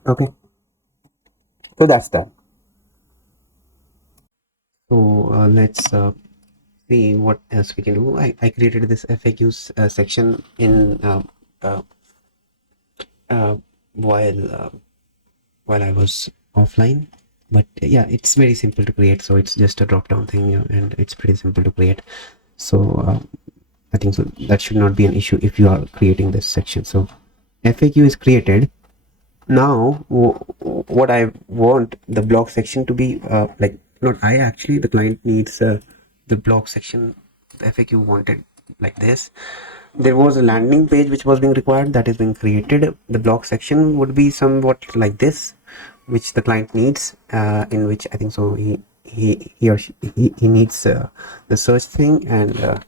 Okay. So that's that. So let's see what else we can do. I created this FAQs section in uh, uh, while while I was offline, but yeah, it's very simple to create. So it's just a drop down thing, and it's pretty simple to create. So I think so that should not be an issue if you are creating this section. So FAQ is created. Now what I want the blog section to be like, not I actually, the client needs the blog section, the FAQ wanted like this. There was a landing page which was being required, that is being created. The blog section would be somewhat like this, which the client needs, in which I think so he or she, he needs the search thing and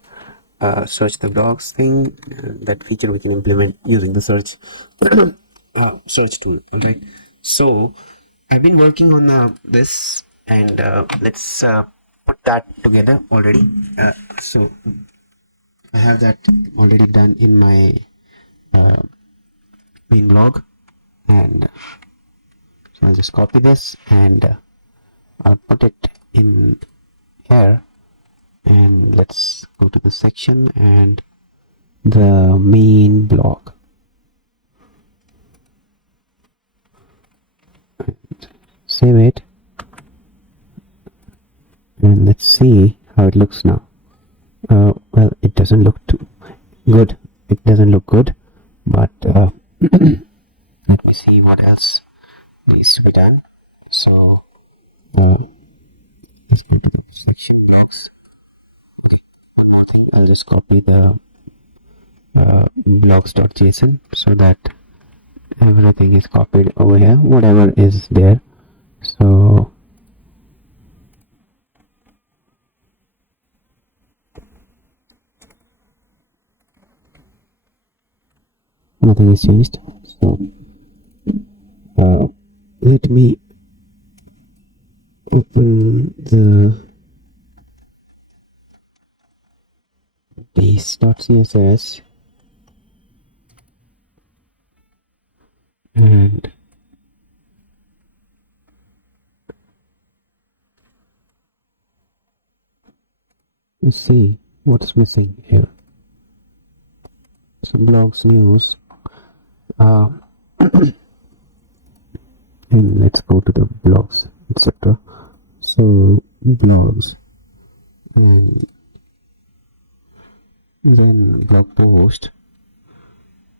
search the blogs thing. That feature we can implement using the search search tool. All right, so I've been working on this, and let's put that together already. So I have that already done in my main blog, and so I'll just copy this and I'll put it in here, and let's go to the section and the main blog. Save it, and let's see how it looks now. Well, it doesn't look too good. It doesn't look good, but let me see what else needs to be done. So let's go to the section blocks. Okay, one more thing. I'll just copy the blocks.json so that everything is copied over here, whatever is there. So nothing is changed. So let me open the base.css and let's see what's missing here. Some blogs news, and let's go to the blogs, etc. So blogs, and then blog post.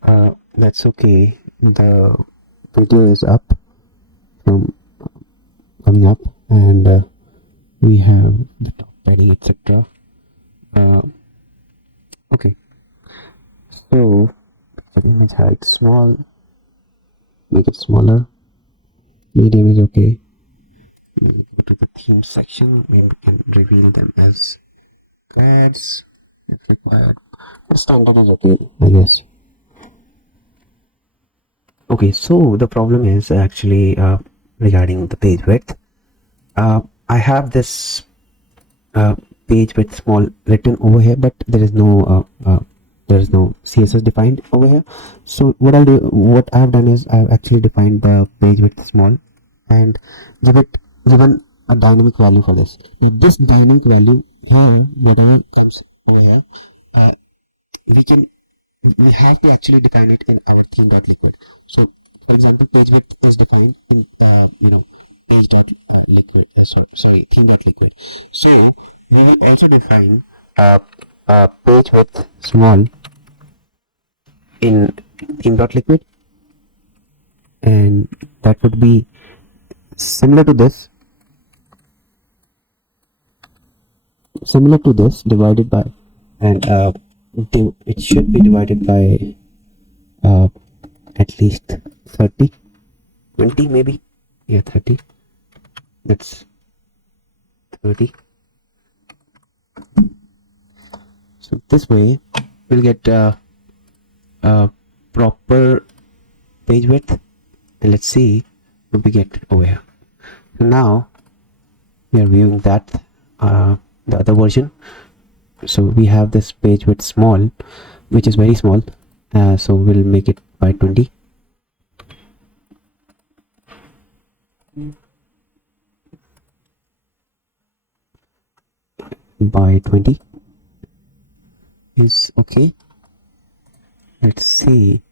That's okay. The video is up, from coming up, and we have the top heading, etc. Okay, so the image height small, make it smaller. Medium is okay. Go to the theme section. Maybe we can reveal them as grades if required. The standard is okay, I guess. Okay, so the problem is actually regarding the page width. I have this page width small written over here, but there is no CSS defined over here. So what I've done is I've actually defined the page width small and given a dynamic value for this. Now this dynamic value here, whatever comes over here, we can we have to actually define it in our theme.liquid. So for example, page width is defined in page.liquid, sorry, theme.liquid. So we will also define page width small in theme.liquid, and that would be similar to this divided by, and it should be divided by uh, at least 30, 20 maybe, yeah, 30, that's 30. So this way we'll get a proper page width, and let's see what we get over here. So now we are viewing that the other version. So we have this page width small, which is very small, so we'll make it by 20. By 20 is okay. Let's see,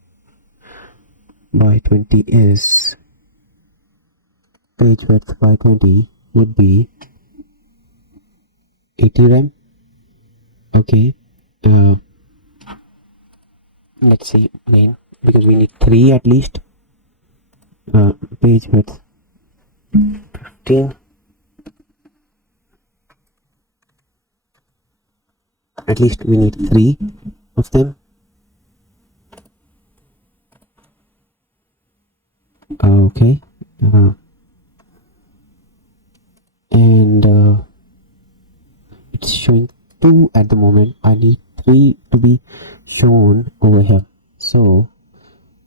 by 20 is, page width by 20 would be 80 rem. Okay, let's see main, because we need 3 at least. Page width 15, at least we need 3 of them. Okay, and it's showing 2 at the moment. I need 3 to be shown over here. So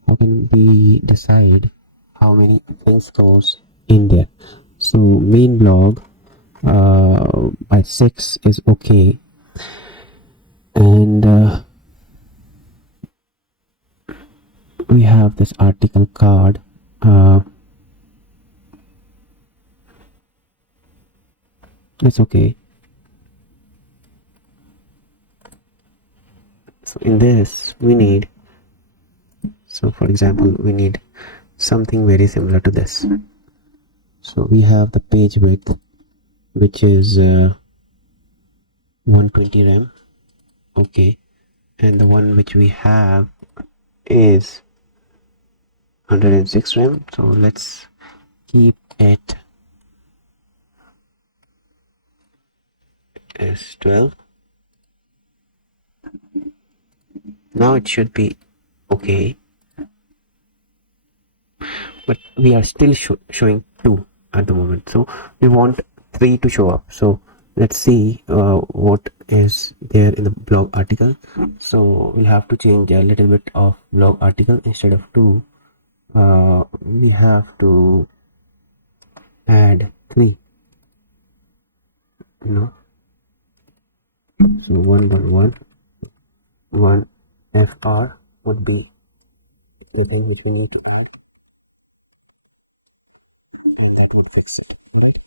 how can we decide how many things goes in there? So main blog by 6 is okay, and we have this article card. That's okay. So in this we need, so for example, we need something very similar to this. So we have the page width, which is 120 rem. Okay, and the one which we have is 106 rem. So let's keep it as 12. Now it should be okay, but we are still showing 2 at the moment, so we want 3 to show up. So let's see what is there in the blog article. So we'll have to change a little bit of blog article. Instead of 2, we have to add 3, so 1 fr would be the thing which we need to add, and that would fix it, right?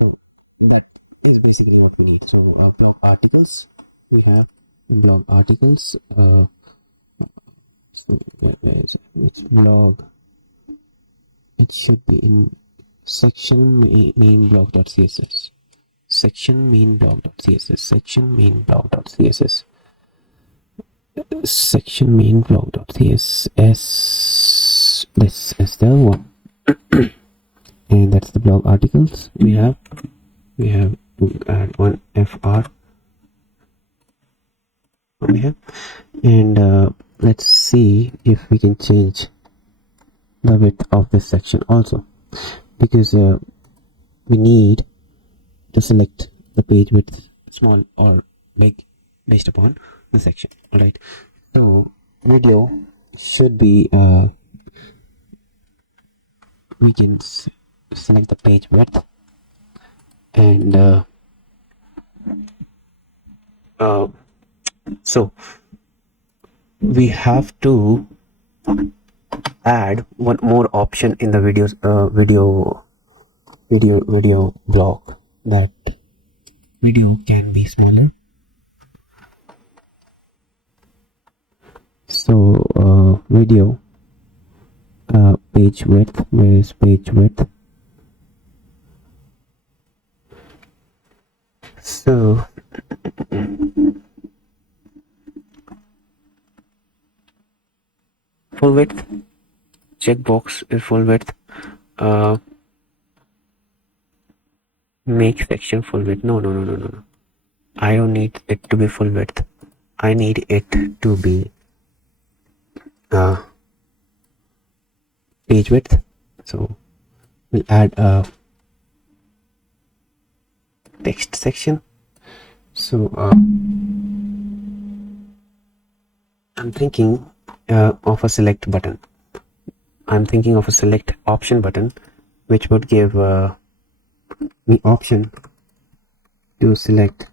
So that is basically what we need. So blog articles, we have blog articles. So where is it? Which blog? It should be in section main blog.css. Section main blog.css. Section main blog.css. Section main blog.css. This is the one. And that's the blog articles we have to add 1 fr over here, and let's see if we can change the width of this section also, because we need to select the page width small or big based upon the section. All right, so video should be we can select the page width, and so we have to add one more option in the video block, that video can be smaller. So video page width, where is page width? So full width checkbox is full width. Make section full width. No. I don't need it to be full width. I need it to be page width. So we'll add a text section. So I'm thinking of a select button. I'm thinking of a select option button, which would give me option to select.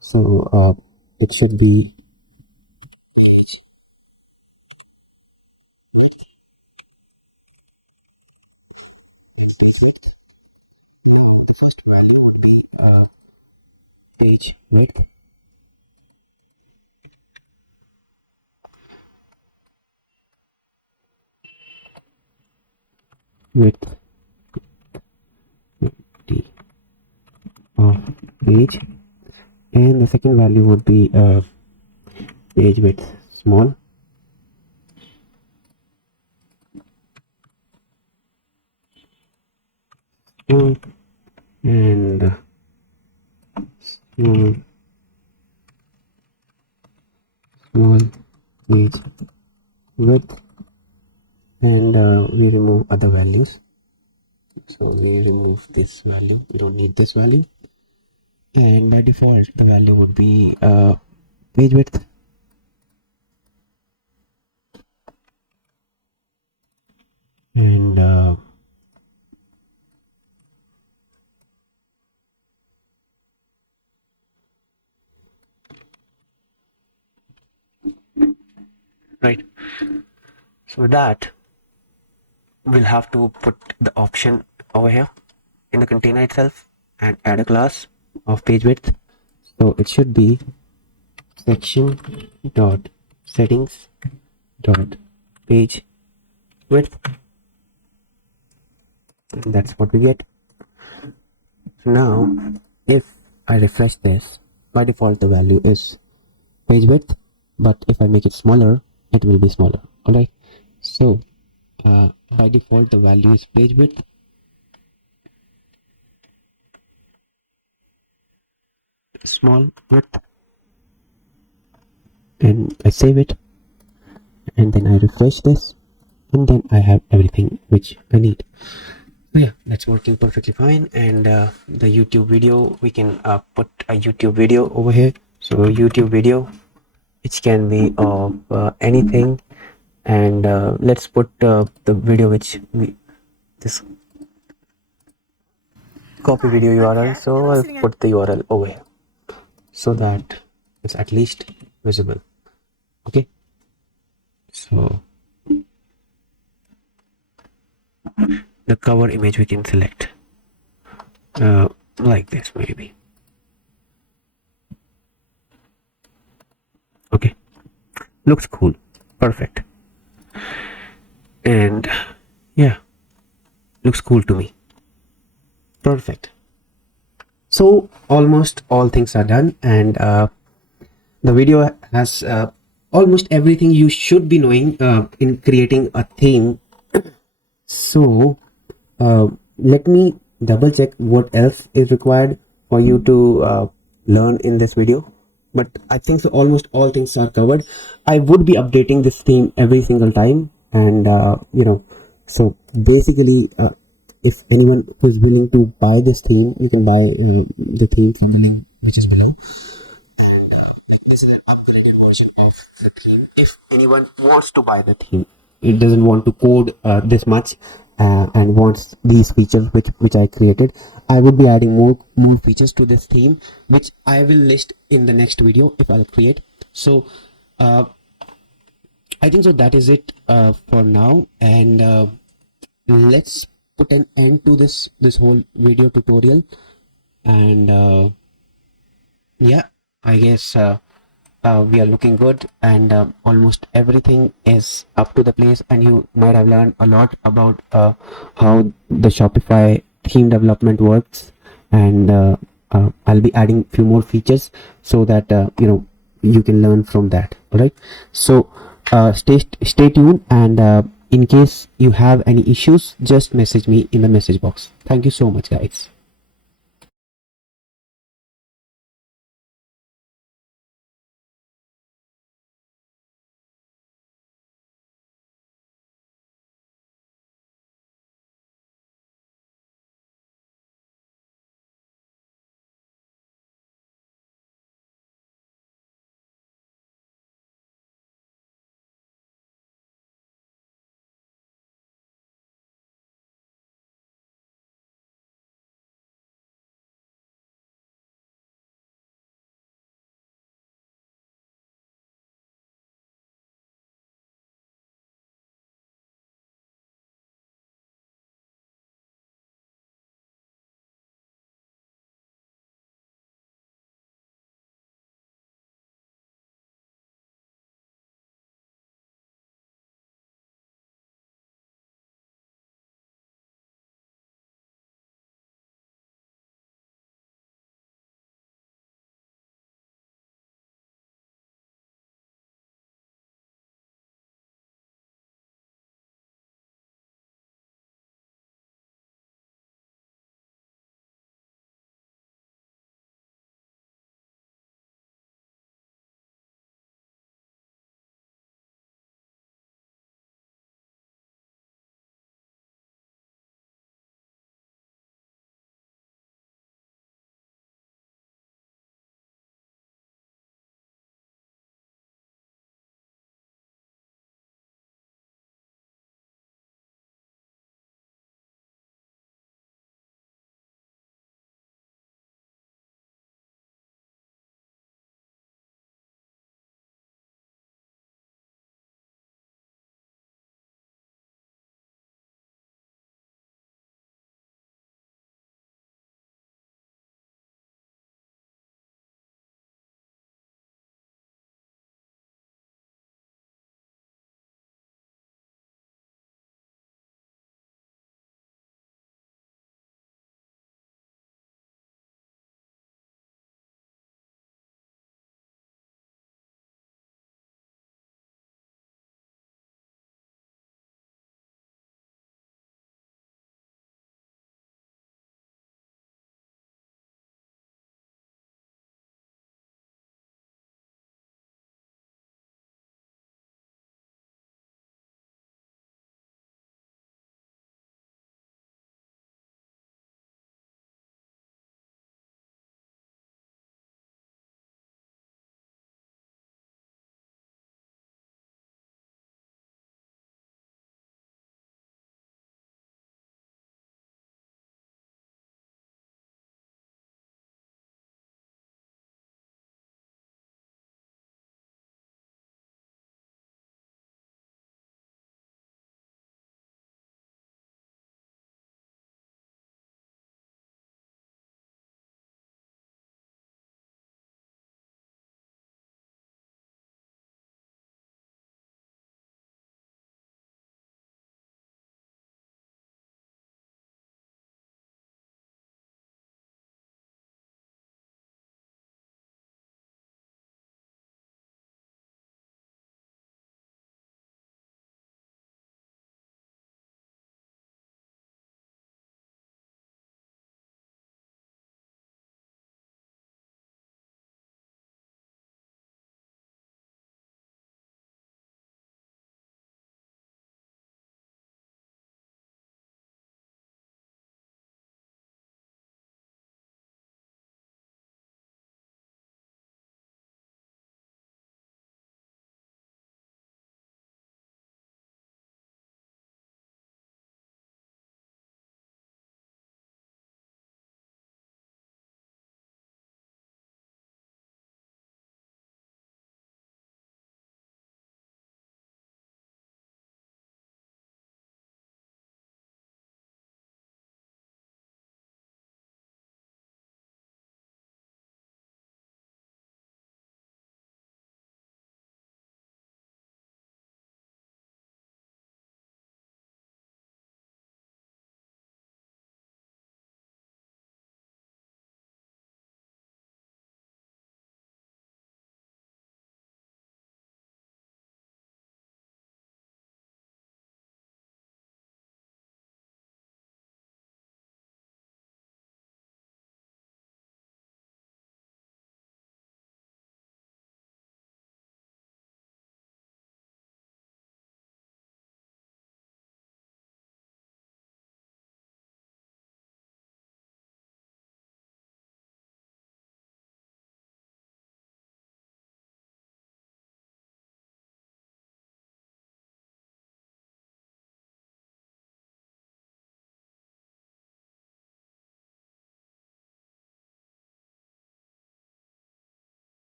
So it should be page. The first value would be page width. Width of page, and the second value would be page width small. And small page width, and we remove other values. So we remove this value, we don't need this value, and by default the value would be page width and right. So that we'll have to put the option over here in the container itself and add a class of page width. So it should be section dot settings dot page width, and that's what we get. Now if I refresh this, by default the value is page width, but if I make it smaller it will be smaller. Alright, so by default the value is page width, small width, and I save it, and then I refresh this, and then I have everything which I need. So yeah, that's working perfectly fine. And the YouTube video, we can put a YouTube video over here. So YouTube video, which can be of anything, and let's put the video which this copy video URL. So I'll put the URL over here so that it's at least visible. Okay, so the cover image we can select like this maybe. Okay, looks cool, perfect, and yeah, looks cool to me. Perfect. So almost all things are done, and the video has almost everything you should be knowing in creating a theme. So let me double check what else is required for you to learn in this video, but I think so almost all things are covered. I would be updating this theme every single time, and so basically if anyone who's willing to buy this theme, you can buy the theme from the link which is below. This is an upgraded version of the theme. If anyone wants to buy the theme, it doesn't want to code this much and wants these features which I created, I would be adding more features to this theme, which I will list in the next video if I'll create. So I think so that is it for now, and let's put an end to this whole video tutorial. And yeah, I guess we are looking good, and almost everything is up to the place, and you might have learned a lot about how the Shopify theme development works. And I'll be adding few more features so that you can learn from that. All right, so stay tuned, and in case you have any issues, just message me in the message box. Thank you so much, guys.